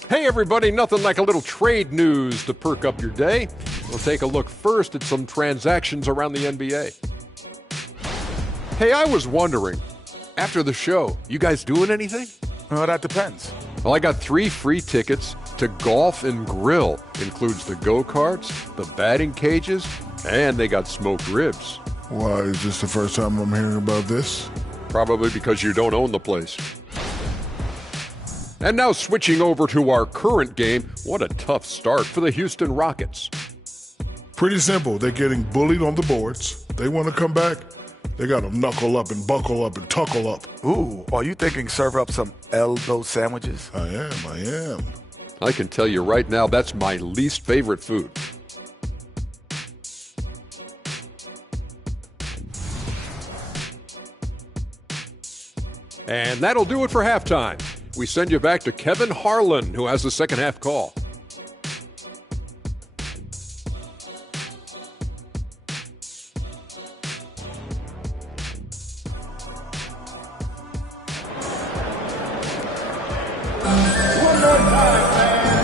Hey everybody, nothing like a little trade news to perk up your day. We'll take a look first at some transactions around the NBA. Hey, I was wondering, after the show, you guys doing anything? Well, that depends. Well, I got 3 free tickets to Golf and Grill. Includes the go-karts, the batting cages, and they got smoked ribs. Why, is this the first time I'm hearing about this? Probably because you don't own the place. And now switching over to our current game, what a tough start for the Houston Rockets. Pretty simple. They're getting bullied on the boards. They want to come back. They got to knuckle up and buckle up and tuckle up. Ooh, are you thinking serve up some elbow sandwiches? I am. I can tell you right now, that's my least favorite food. And that'll do it for halftime. We send you back to Kevin Harlan, who has the second half call.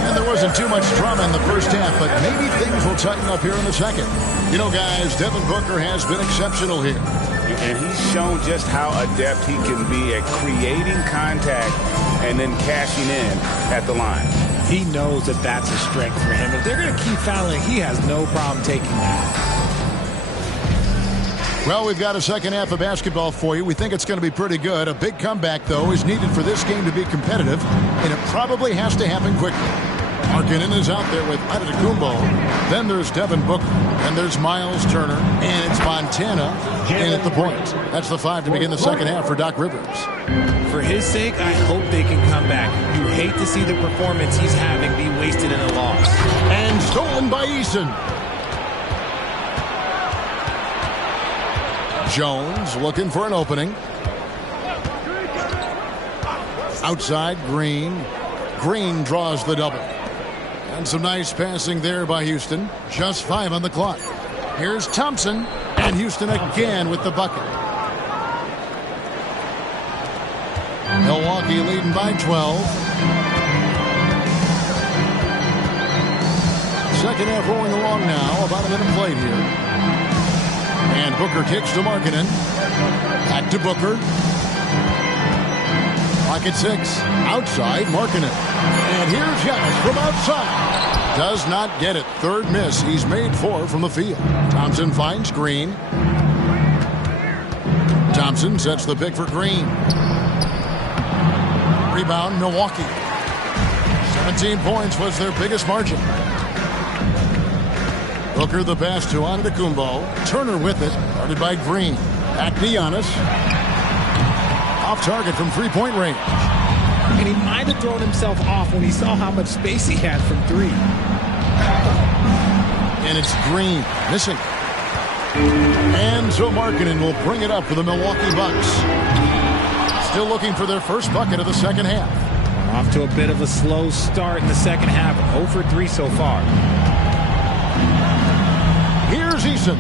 And there wasn't too much drama in the first half, but maybe things will tighten up here in the second. You know, guys, Devin Booker has been exceptional here. And he's shown just how adept he can be at creating contact and then cashing in at the line. He knows that that's a strength for him. If they're going to keep fouling, he has no problem taking that. Well, we've got a second half of basketball for you. We think it's going to be pretty good. A big comeback, though, is needed for this game to be competitive, and it probably has to happen quickly. Markkanen is out there with Antetokounmpo. Then there's Devin Booker. And there's Miles Turner. And it's Montana in at the point. That's the 5 to begin the second half for Doc Rivers. For his sake, I hope they can come back. You hate to see the performance he's having be wasted in a loss. And stolen by Eason. Jones looking for an opening. Outside, Green. Green draws the double. And some nice passing there by Houston. Just 5 on the clock. Here's Thompson. And Houston again with the bucket. Milwaukee leading by 12. Second half rolling along now. About a minute played here. And Booker kicks to Markkanen. Back to Booker. Clock at 6. Outside, Markkanen. And here's Giannis from outside. Does not get it. Third miss. He's made 4 from the field. Thompson finds Green. Thompson sets the pick for Green. Rebound, Milwaukee. 17 points was their biggest margin. Booker the pass to Antetokounmpo. Turner with it. Guarded by Green. Back to Giannis. Off target from three-point range. And he might have thrown himself off when he saw how much space he had from 3. And it's Green missing. And so Markkanen will bring it up for the Milwaukee Bucks. Still looking for their first bucket of the second half. Off to a bit of a slow start in the second half. 0 for 3 so far. Here's Eason.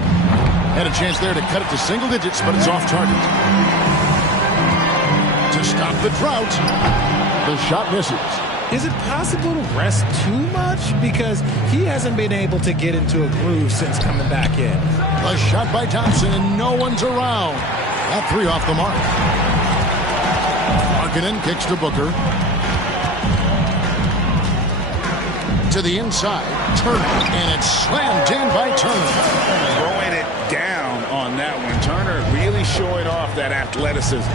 Had a chance there to cut it to single digits, but it's off target. To stop the drought, the shot misses. Is it possible to rest too much? Because he hasn't been able to get into a groove since coming back in. A shot by Thompson, and no one's around. That 3 off the mark. Markkanen kicks to Booker. To the inside, Turner, and it's slammed in by Turner. Throwing it down on that one. Turner really showing off that athleticism.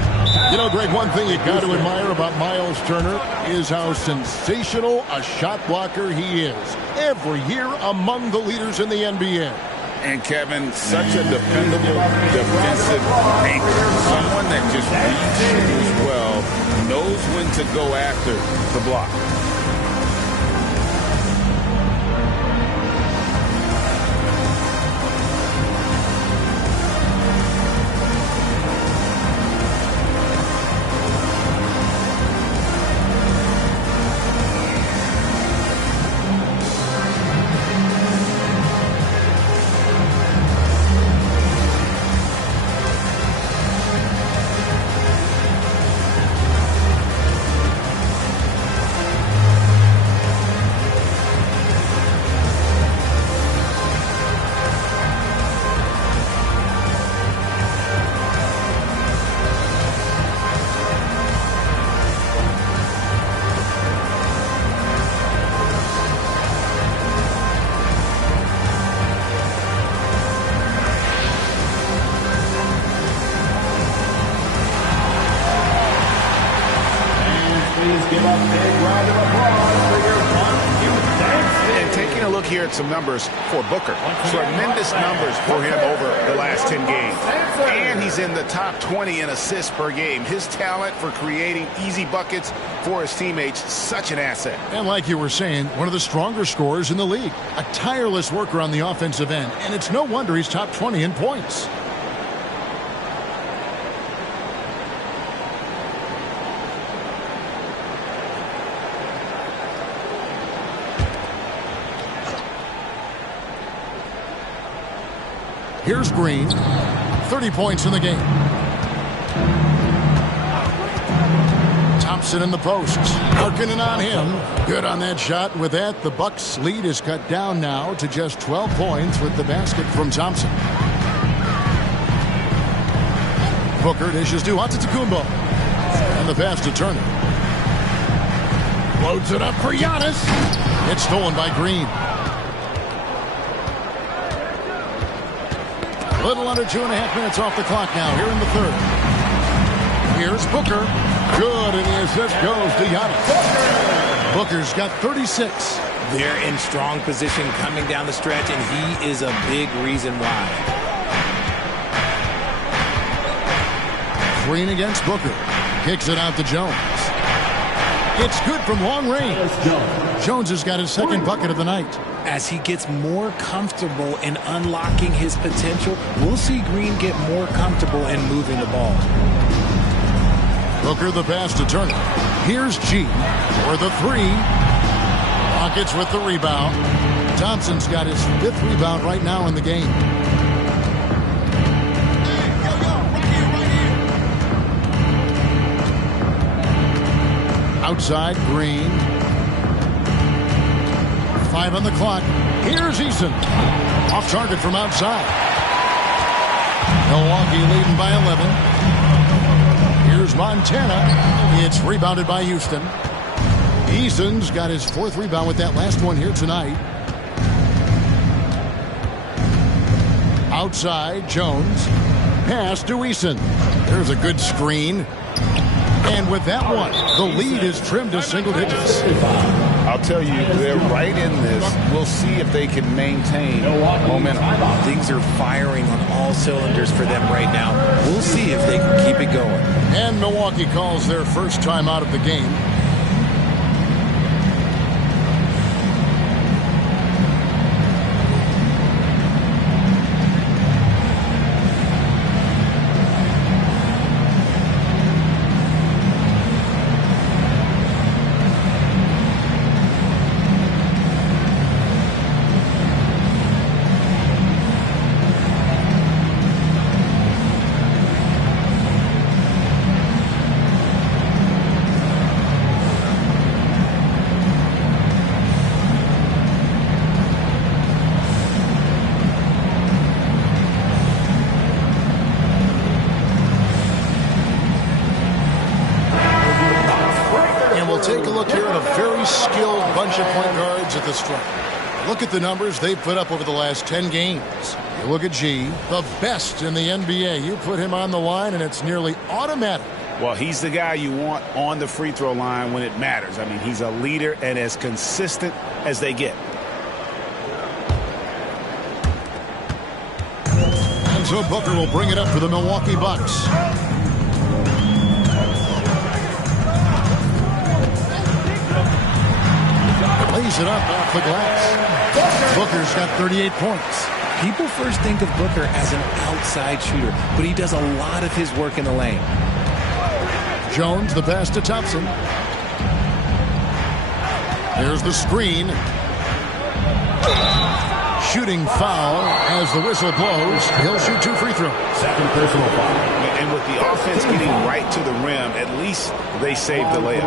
You know, Greg, one thing you got to admire about Miles Turner is how sensational a shot blocker he is. Every year among the leaders in the NBA. And Kevin, such a dependable defensive anchor. Someone that just reads shooters well, knows when to go after the block. Here at some numbers for Booker. Tremendous numbers for him over the last 10 games. And he's in the top 20 in assists per game. His talent for creating easy buckets for his teammates, such an asset. And like you were saying, one of the stronger scorers in the league. A tireless worker on the offensive end. And it's no wonder he's top 20 in points. Here's Green, 30 points in the game. Thompson in the post, Markkanen on him. Good on that shot. With that, the Bucks' lead is cut down now to just 12 points with the basket from Thompson. Booker dishes to Antetokounmpo. And the pass to Turner. Loads it up for Giannis. It's stolen by Green. A little under 2.5 minutes off the clock now here in the third. Here's Booker. Good, and the assist goes to Giannis. Booker's got 36. They're in strong position coming down the stretch, and he is a big reason why. Green against Booker. Kicks it out to Jones. It's good from long range. Jones has got his second bucket of the night. As he gets more comfortable in unlocking his potential, we'll see Green get more comfortable in moving the ball. Booker the pass to Turner. Here's G for the 3. Rockets with the rebound. Thompson's got his 5th rebound right now in the game. Outside, Green. 5 on the clock. Here's Eason. Off target from outside. Milwaukee leading by 11. Here's Montana. It's rebounded by Houston. Eason's got his 4th rebound with that last one here tonight. Outside, Jones. Pass to Eason. There's a good screen. And with that one, the lead is trimmed to single digits. I'll tell you, they're right in this. We'll see if they can maintain momentum. Things are firing on all cylinders for them right now. We'll see if they can keep it going. And Milwaukee calls their first time out of the game. Look at the numbers they've put up over the last 10 games. You look at G, the best in the NBA. You put him on the line, and it's nearly automatic. Well, he's the guy you want on the free throw line when it matters. I mean, he's a leader and as consistent as they get. And so Booker will bring it up for the Milwaukee Bucks. Lays it up off the glass. Booker's got 38 points. People first think of Booker as an outside shooter, but he does a lot of his work in the lane. Jones, the pass to Thompson. Here's the screen. Shooting foul as the whistle blows. He'll shoot 2 free throws. Second personal foul. And with the offense getting right to the rim, at least they saved the layup.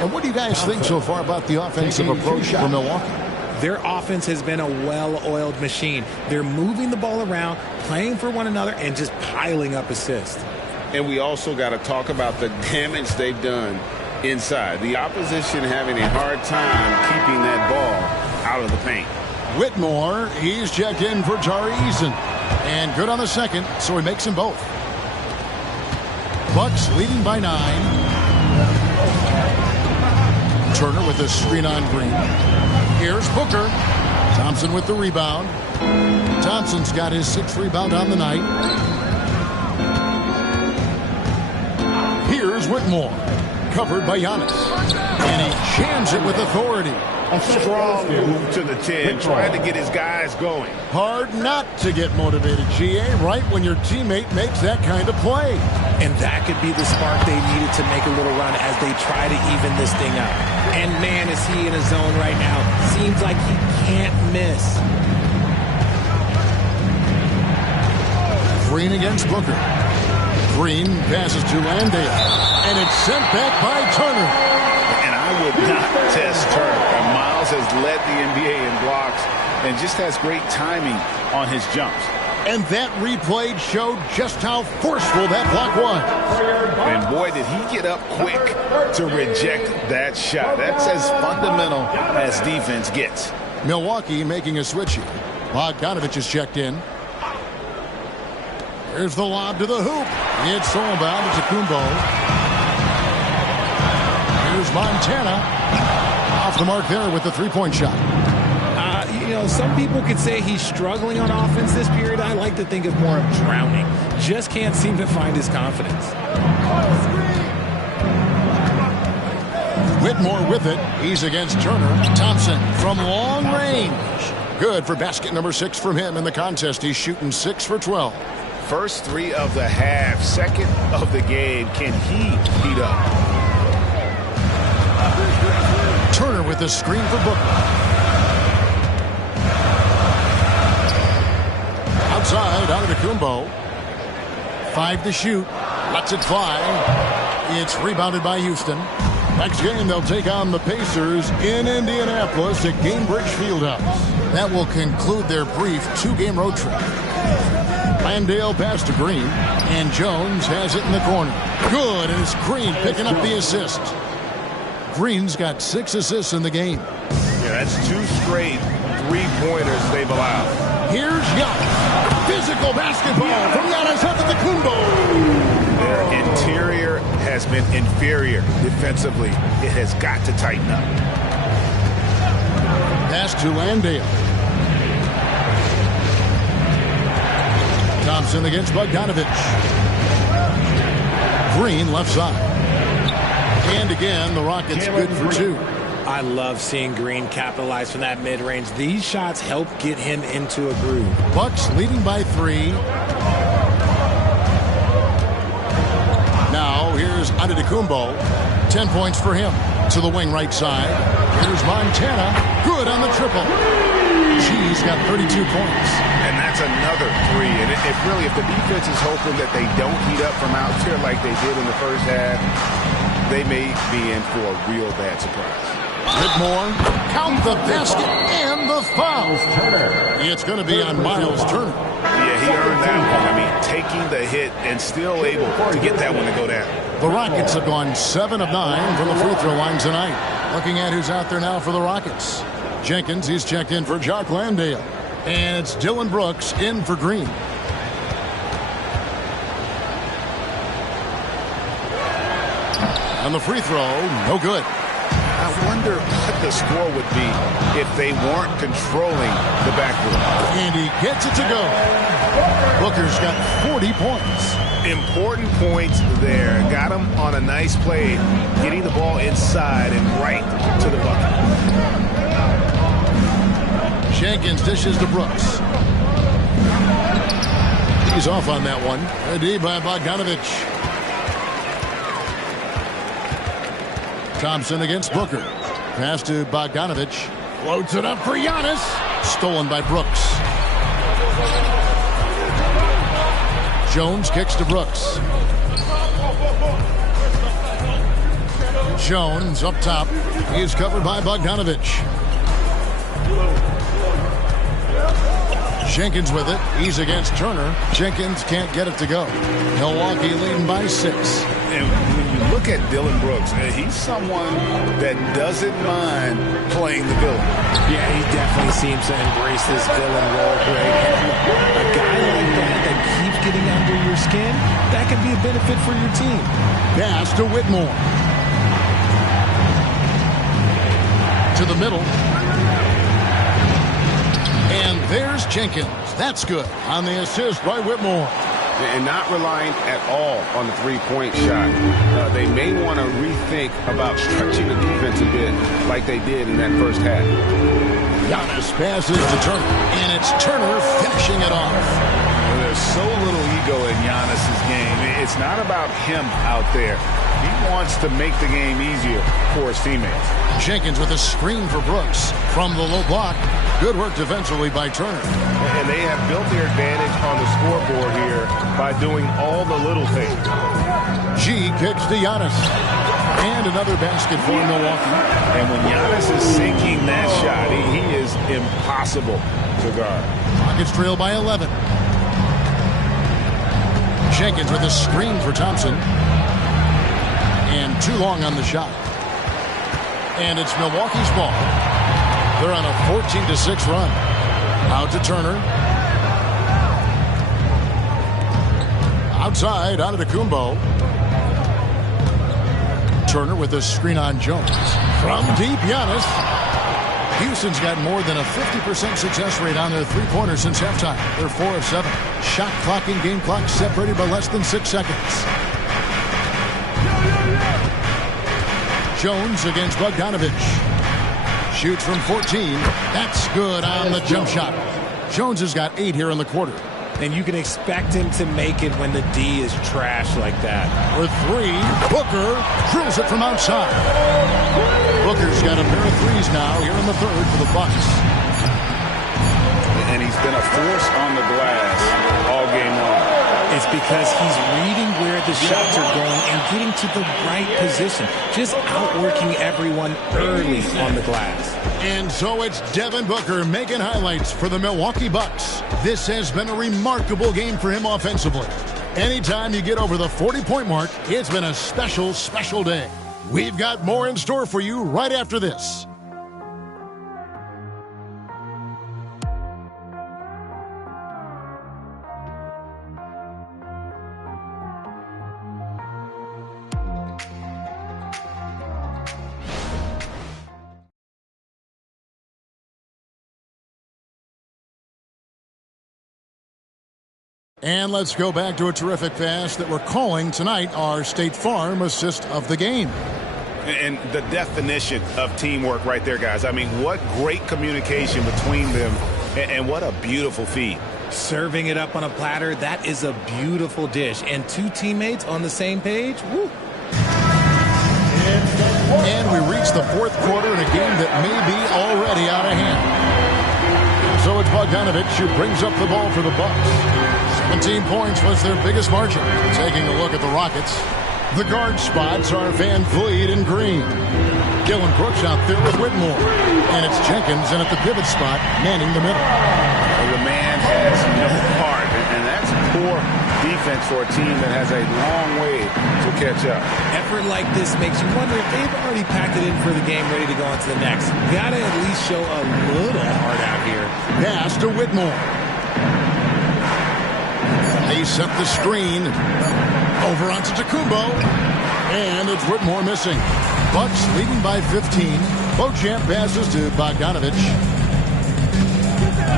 And what do you guys think so far about the offensive approach for Milwaukee? Their offense has been a well-oiled machine. They're moving the ball around, playing for one another, and just piling up assists. And we also got to talk about the damage they've done inside. The opposition having a hard time keeping that ball out of the paint. Whitmore, he's checked in for Tari Eason. And good on the second, so he makes them both. Bucks leading by 9. Turner with the screen on Green. Here's Booker. Thompson with the rebound. Thompson's got his 6th rebound on the night. Here's Whitmore. Covered by Giannis. And he jams it with authority. A strong move to the 10, trying to get his guys going. Hard not to get motivated, GA, right when your teammate makes that kind of play. And that could be the spark they needed to make a little run as they try to even this thing up. And man, is he in a zone right now. Seems like he can't miss. Green against Booker. Green passes to Landale. And it's sent back by Turner. And I would not test Turner. Miles has led the NBA in blocks and just has great timing on his jumps. And that replay showed just how forceful that block was. And boy, did he get up quick to reject that shot. That's as fundamental as defense gets. Milwaukee making a switch here. Bogdanovich is checked in. Here's the lob to the hoop. It's soulbound to Kumbo. Here's Montana. Off the mark there with the 3-point shot. You know, some people could say he's struggling on offense this period. I like to think of more of drowning. Just can't seem to find his confidence. Whitmore with it. He's against Turner. Thompson from long range. Good for basket number 6 from him in the contest. He's shooting 6 for 12. First 3 of the half, second of the game. Can he heat up? Turner with the screen for Booker. Outside, Antetokounmpo. 5 to shoot. Lets it fly. It's rebounded by Houston. Next game, they'll take on the Pacers in Indianapolis at Gainbridge Fieldhouse. That will conclude their brief 2-game road trip. Landale pass to Green, and Jones has it in the corner. Good, and it's Green picking up the assist. Green's got 6 assists in the game. Yeah, that's 2 straight three-pointers they've allowed. Here's Giannis. Physical basketball from Giannis Antetokounmpo. Their interior has been inferior defensively. It has got to tighten up. Pass to Landale. Thompson against Bogdanovich. Green left side. And again, the Rockets good for 2. I love seeing Green capitalize from that mid-range. These shots help get him into a groove. Bucks leading by 3. Now here's Antetokounmpo. 10 points for him. To the wing right side. Here's Montana. Good on the triple. He's got 32 points. And that's another 3. And if the defense is hoping that they don't heat up from out here like they did in the first half, they may be in for a real bad surprise. Whitmore, count the basket and the foul. It's going to be on Miles Turner. Yeah, he earned that one. I mean, taking the hit and still able to get that one to go down. The Rockets have gone 7 of 9 from the free throw line tonight. Looking at who's out there now for the Rockets. Jenkins, he's checked in for Jock Landale. And it's Dylan Brooks in for Green. On the free throw, no good. I wonder what the score would be if they weren't controlling the backboard. And he gets it to go. Booker's got 40 points. Important points there. Got him on a nice play, getting the ball inside and right to the bucket. Jenkins dishes to Brooks. He's off on that one. A D by Bogdanovich. Thompson against Booker. Pass to Bogdanovich. Floats it up for Giannis. Stolen by Brooks. Jones kicks to Brooks. Jones up top. He is covered by Bogdanovich. Jenkins with it. He's against Turner. Jenkins can't get it to go. Milwaukee leading by 6. And when you look at Dylan Brooks, he's someone that doesn't mind playing the villain. Yeah, he definitely seems to embrace this villain role, Greg. A guy like that keeps getting under your skin, that could be a benefit for your team. Pass to Whitmore. To the middle. And there's Jenkins. That's good on the assist by Whitmore. And not relying at all on the three-point shot. They may want to rethink about stretching the defense a bit like they did in that first half. Giannis passes to Turner, and it's Turner finishing it off. There's so little ego in Giannis's game. It's not about him out there. He wants to make the game easier for his teammates. Jenkins with a screen for Brooks from the low block. Good work defensively by Turner. And they have built their advantage on the scoreboard here by doing all the little things. G kicks to Giannis. And another basket for Milwaukee. And when Giannis is sinking that shot, he is impossible to guard. Rockets trail by 11. Jenkins with a screen for Thompson. And too long on the shot. And it's Milwaukee's ball. They're on a 14-6 run. Out to Turner. Outside, Antetokounmpo. Turner with a screen on Jones. From deep, Giannis. Houston's got more than a 50% success rate on their three-pointers since halftime. They're 4 of 7. Shot clock and game clock separated by less than 6 seconds. Jones against Bogdanovich. Shoots from 14. That's good on the jump shot. Jones has got 8 here in the quarter. And you can expect him to make it when the D is trash like that. For 3, Booker drills it from outside. Booker's got a pair of threes now here in the third for the Bucks. And he's been a force on the glass all game long. It's because he's reading where the shots are going and getting to the right position. Just outworking everyone early on the glass. And so it's Devin Booker making highlights for the Milwaukee Bucks. This has been a remarkable game for him offensively. Anytime you get over the 40-point mark, it's been a special, special day. We've got more in store for you right after this. And let's go back to a terrific pass that we're calling tonight our State Farm assist of the game. And the definition of teamwork right there, guys. I mean, what great communication between them, and what a beautiful feed. Serving it up on a platter, that is a beautiful dish. And two teammates on the same page, woo. And we reach the fourth quarter in a game that may be already out of hand. So it's Bogdanovich who brings up the ball for the Bucks. 17 points was their biggest margin. Taking a look at the Rockets, the guard spots are Van Vliet and Green. Gillen Brooks out there with Whitmore. And it's Jenkins in at the pivot spot, manning the middle. Well, the man has no heart, and that's poor defense for a team that has a long way to catch up. Effort like this makes you wonder if they've already packed it in for the game, ready to go on to the next. Gotta at least show a little heart out here. Pass to Whitmore. They set the screen over onto Tacumbo, and it's Whitmore missing. Bucks leading by 15. Beauchamp passes to Bogdanovich.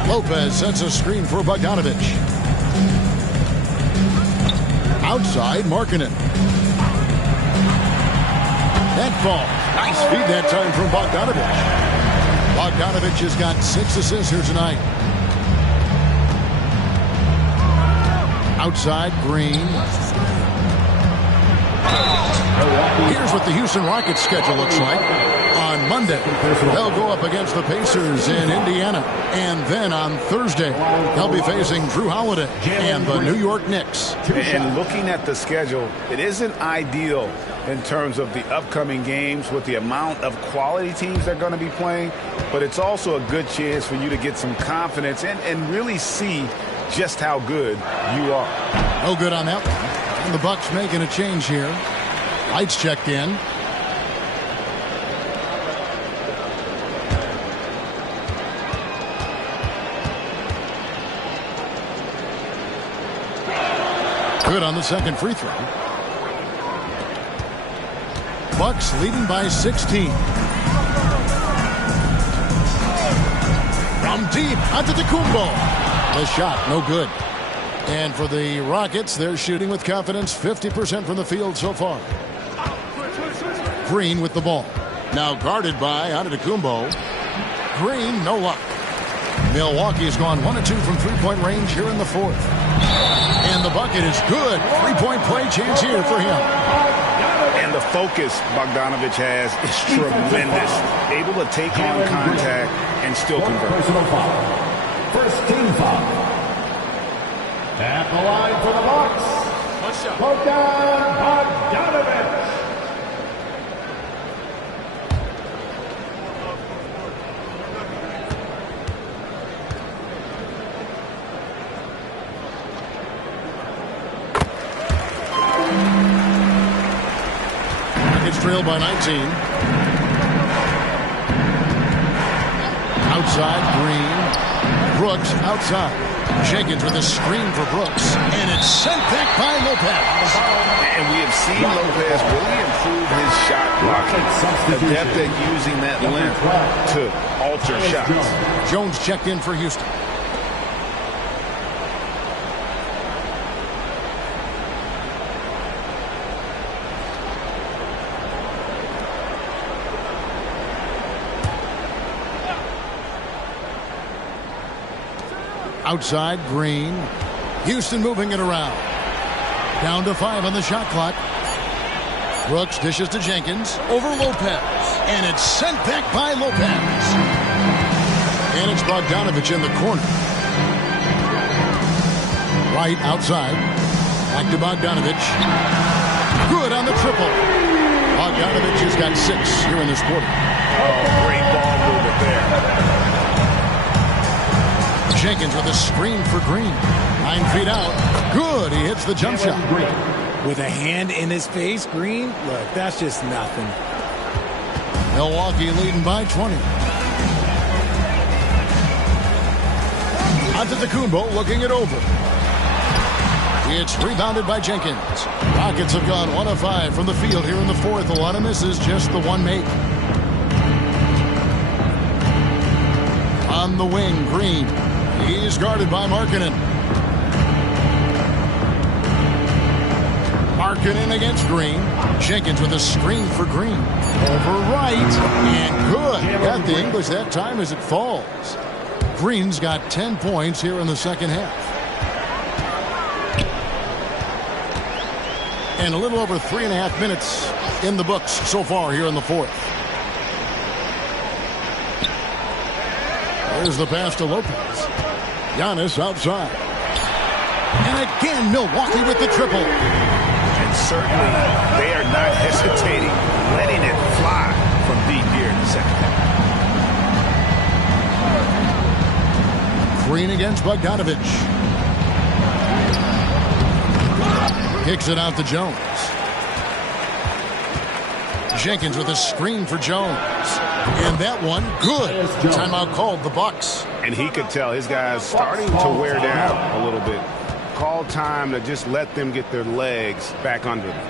Lopez sets a screen for Bogdanovich. Outside, Markkanen. That ball. Nice feed that time from Bogdanovich. Bogdanovich has got 6 assists here tonight. Outside, Green. Here's what the Houston Rockets schedule looks like. On Monday, they'll go up against the Pacers in Indiana. And then on Thursday, they'll be facing Drew Holiday and the New York Knicks. And looking at the schedule, it isn't ideal in terms of the upcoming games with the amount of quality teams they're going to be playing. But it's also a good chance for you to get some confidence and really see just how good you are. No good on that one. And the Bucks making a change here. Lights checked in. Good on the second free throw. Bucks leading by 16. From deep onto Tacumbo. The shot, no good. And for the Rockets, they're shooting with confidence, 50% from the field so far. Green with the ball. Now guarded by Antetokounmpo. Green, no luck. Milwaukee's gone 1 of 2 from three-point range here in the fourth. And the bucket is good. Three-point play chance here for him. And the focus Bogdanovich has is tremendous. Able to take on contact and still convert. First team foul. At the line for the Bucks, Bogdanovich. It's trailed by 19. Outside, Green. Brooks outside. Jenkins with a screen for Brooks. And it's sent back by Lopez. And we have seen Lopez really improve his shot blocking. Adept at using that length to alter shots. Jones checked in for Houston. Outside, Green. Houston moving it around. Down to 5 on the shot clock. Brooks dishes to Jenkins. Over Lopez. And it's sent back by Lopez. And it's Bogdanovich in the corner. Right outside. Back to Bogdanovich. Good on the triple. Bogdanovich has got 6 here in this quarter. Oh, great ball movement there. Jenkins with a screen for Green. 9 feet out. Good. He hits the jump shot. with a hand in his face. Green, look, that's just nothing. Milwaukee leading by 20. Antetokounmpo looking it over. It's rebounded by Jenkins. Rockets have gone 1 of 5 from the field here in the fourth. A lot of misses, just the one make. On the wing, Green. He's guarded by Markkanen. Markkanen against Green. Jenkins with a screen for Green. Over right, and good. Got the English that time as it falls. Green's got 10 points here in the second half. And a little over 3.5 minutes in the books so far here in the fourth. There's the pass to Lopez. Giannis outside. And again, Milwaukee with the triple. And certainly they are not hesitating, letting it fly from deep here in the second half. Green against Bogdanovich. Kicks it out to Jones. Jenkins with a screen for Jones. And that one, good. Timeout called, the Bucks. And he could tell his guys starting to wear down a little bit. Call time to just let them get their legs back under them.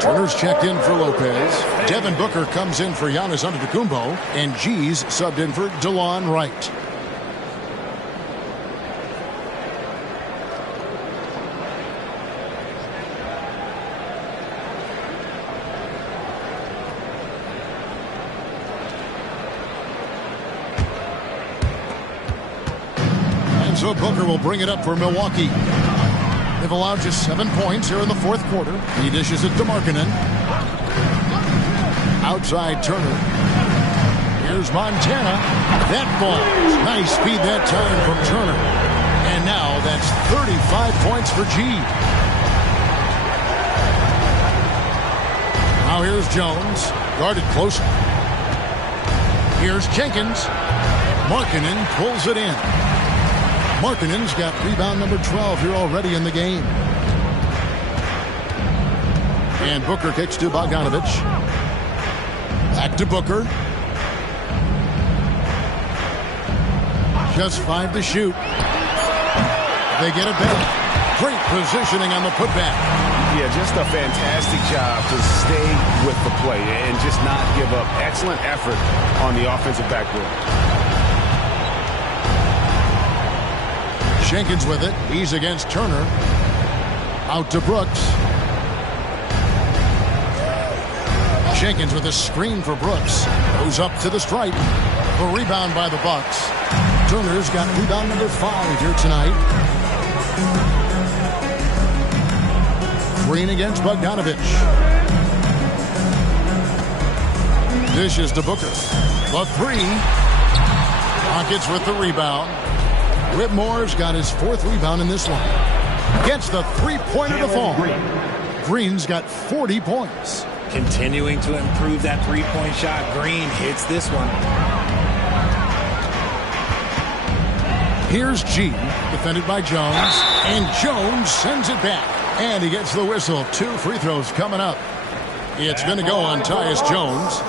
Turner's checked in for Lopez. Devin Booker comes in for Giannis Antetokounmpo. And G's subbed in for DeLon Wright. And so Booker will bring it up for Milwaukee. They've allowed just 7 points here in the fourth quarter. He dishes it to Markkanen. Outside Turner. Here's Montana. That falls. Nice speed that time from Turner. And now that's 35 points for G. Now here's Jones. Guarded closer. Here's Jenkins. Markkanen pulls it in. Markkanen's got rebound number 12 here already in the game. And Booker kicks to Bogdanovich. Back to Booker. Just 5 to shoot. They get it back. Great positioning on the putback. Yeah, just a fantastic job to stay with the play and just not give up. Excellent effort on the offensive backboard. Jenkins with it. He's against Turner. Out to Brooks. Jenkins with a screen for Brooks. Goes up to the stripe. The rebound by the Bucks. Turner's got rebound number 5 here tonight. Green against Bogdanovich. Dishes to Booker. The 3. Rockets with the rebound. Whitmore's got his 4th rebound in this one. Gets the 3-pointer to fall. Green's got 40 points. Continuing to improve that 3-point shot. Green hits this one. Here's G, defended by Jones. And Jones sends it back. And he gets the whistle. 2 free throws coming up. It's going to go on Tyus Jones.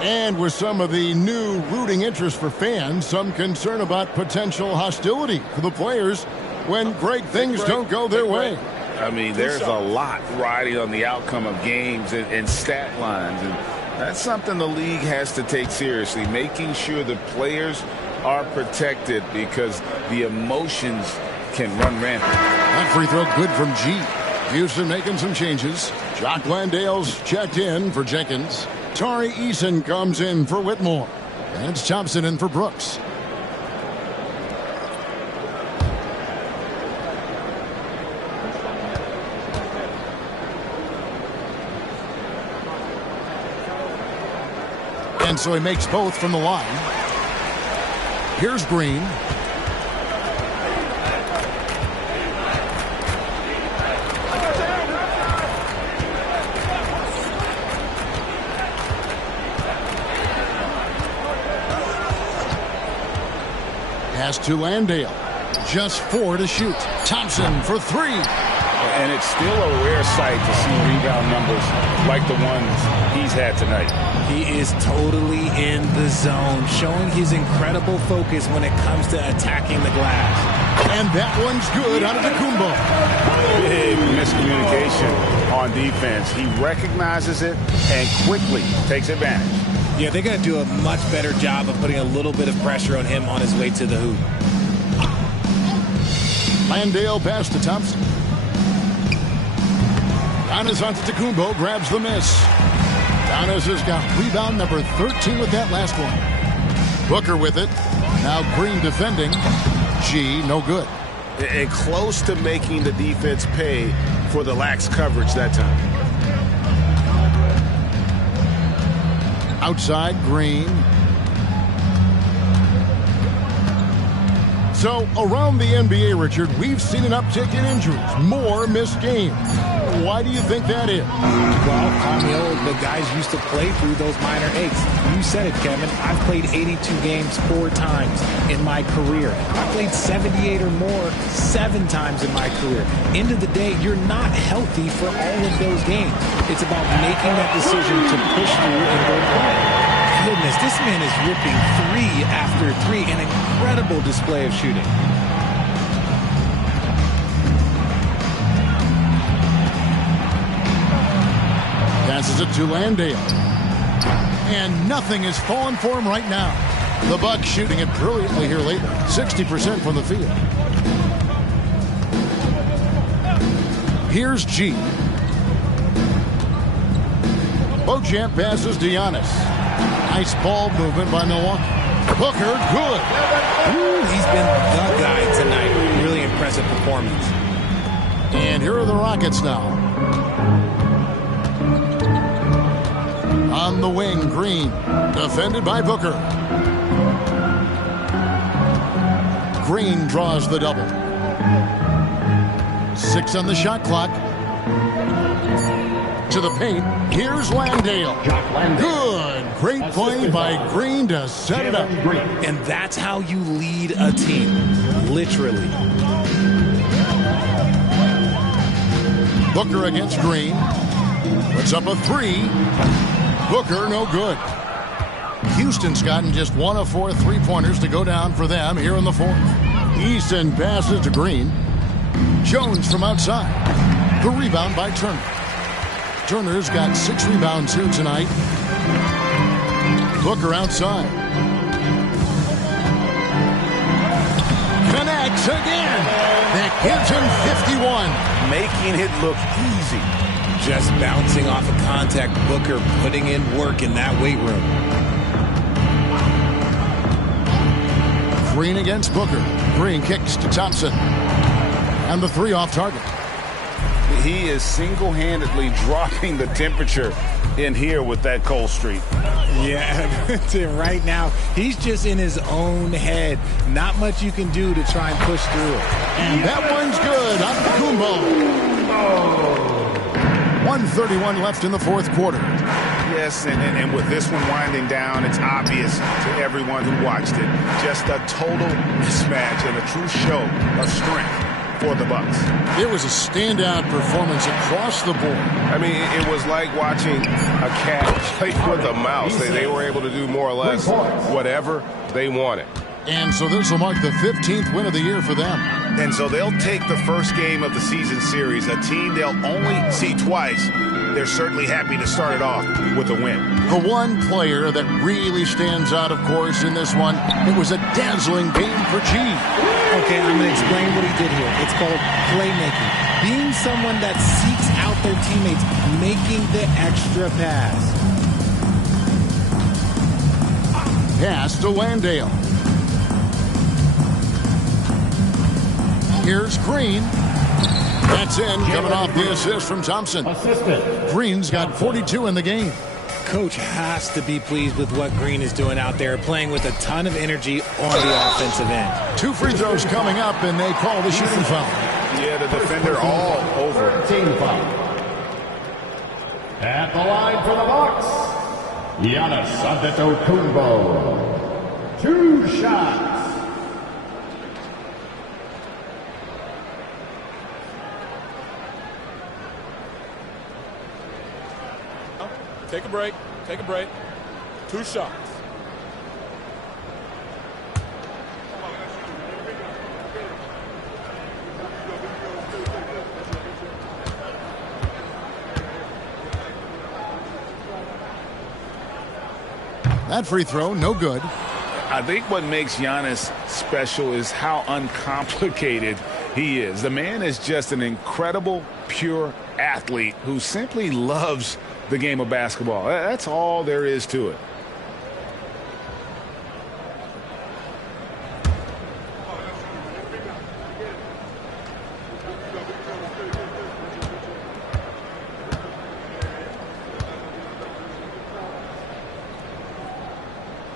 And with some of the new rooting interest for fans, some concern about potential hostility for the players when great things don't go their way. I mean, there's a lot riding on the outcome of games and stat lines. And that's something the league has to take seriously, making sure the players are protected because the emotions can run rampant. That free throw good from G. Houston making some changes. Jock Landale's checked in for Jenkins. Tari Eason comes in for Whitmore. And it's Thompson in for Brooks. And so he makes both from the line. Here's Green. Pass to Landale. Just 4 to shoot. Thompson for 3. And it's still a rare sight to see rebound numbers like the ones he's had tonight. He is totally in the zone, showing his incredible focus when it comes to attacking the glass. And that one's good out of the Kumbo. Big miscommunication on defense. He recognizes it and quickly takes advantage. Yeah, they got to do a much better job of putting a little bit of pressure on him on his way to the hoop. Landale pass to Thompson. Giannis onto Tecumbo, grabs the miss. Giannis has got rebound number 13 with that last one. Booker with it. Now Green defending. G, no good. And close to making the defense pay for the lax coverage that time. Outside, Green. So, around the NBA, Richard, we've seen an uptick in injuries. More missed games. Why do you think that is? Well, call me old, but guys used to play through those minor aches. You said it, Kevin. I've played 82 games 4 times in my career. I played 78 or more 7 times in my career. End of the day, you're not healthy for all of those games. It's about making that decision to push through and go play. Goodness, this man is ripping 3 after 3. An incredible display of shooting. Passes it to Landale. And nothing is falling for him right now. The Bucks shooting it brilliantly here lately. 60% from the field. Here's G. Beauchamp passes to Giannis. Nice ball movement by Milwaukee. Booker, good. Ooh, he's been the guy tonight. Really impressive performance. And here are the Rockets now. On the wing, Green. Defended by Booker. Green draws the double. 6 on the shot clock. To the paint. Here's Landale. Good. Great play by Green to set it up. And that's how you lead a team. Literally. Booker against Green. Puts up a 3. Booker, no good. Houston's gotten just 1 of 4 3-pointers to go down for them here in the 4th. Easton passes to Green. Jones from outside. The rebound by Turner. Turner's got 6 rebounds here tonight. Booker outside. Connects again. That gives him 51. Making it look easy. Just bouncing off of contact. Booker putting in work in that weight room. Green against Booker. Green kicks to Thompson. And the 3 off target. He is single-handedly dropping the temperature in here with that cold streak. Yeah, right now, he's just in his own head. Not much you can do to try and push through it. And that one's good. Kumbo. 1:31 left in the 4th quarter. Yes, and with this one winding down, it's obvious to everyone who watched it. Just a total mismatch and a true show of strength for the Bucks. It was a standout performance across the board. I mean, it was like watching a cat play with a mouse. They were able to do more or less whatever they wanted. And so this will mark the 15th win of the year for them. And so they'll take the first game of the season series, a team they'll only see twice. They're certainly happy to start it off with a win. The one player that really stands out, of course, in this one, it was a dazzling game for G. Okay, I'm going to explain what he did here. It's called playmaking. Being someone that seeks out their teammates, making the extra pass. Pass to Landale. Here's Green. That's in, coming off the assist from Thompson. Green's got 42 in the game. Coach has to be pleased with what Green is doing out there, playing with a ton of energy on the offensive end. 2 free throws coming up, and they call the shooting foul. Yeah, the defender all over. Team foul. At the line for the Bucks, Giannis Antetokounmpo. 2 shots. Take a break. Take a break. 2 shots. That free throw, no good. I think what makes Giannis special is how uncomplicated he is. The man is just an incredible, pure athlete who simply loves the game of basketball. That's all there is to it.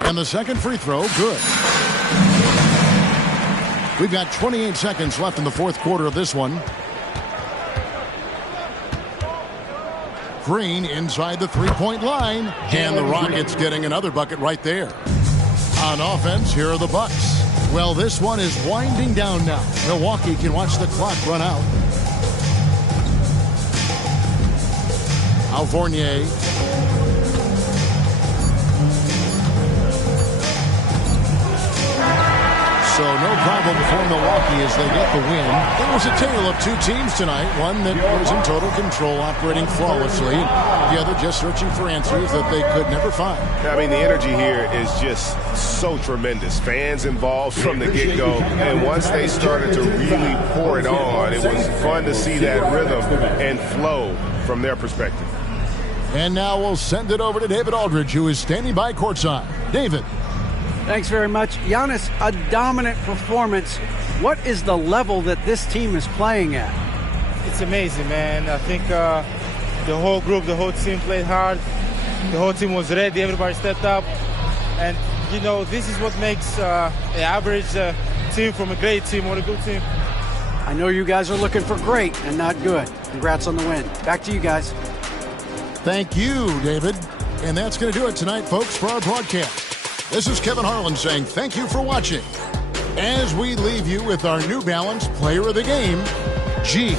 And the second free throw, good. We've got 28 seconds left in the fourth quarter of this one. Green inside the three-point line. And the Rockets getting another bucket right there. On offense, here are the Bucks. Well, this one is winding down now. Milwaukee can watch the clock run out. Al Fournier. So no problem for Milwaukee as they get the win. It was a tale of 2 teams tonight. One that was in total control, operating flawlessly. The other just searching for answers that they could never find. I mean, the energy here is just so tremendous. Fans involved from the get-go. And once they started to really pour it on, it was fun to see that rhythm and flow from their perspective. And now we'll send it over to David Aldridge, who is standing by courtside. David. Thanks very much. Giannis, a dominant performance. What is the level that this team is playing at? It's amazing, man. I think the whole group, the whole team played hard. The whole team was ready. Everybody stepped up. And, you know, this is what makes an average team from a great team or a good team. I know you guys are looking for great and not good. Congrats on the win. Back to you guys. Thank you, David. And that's going to do it tonight, folks, for our broadcast. This is Kevin Harlan saying thank you for watching as we leave you with our New Balance Player of the Game, G.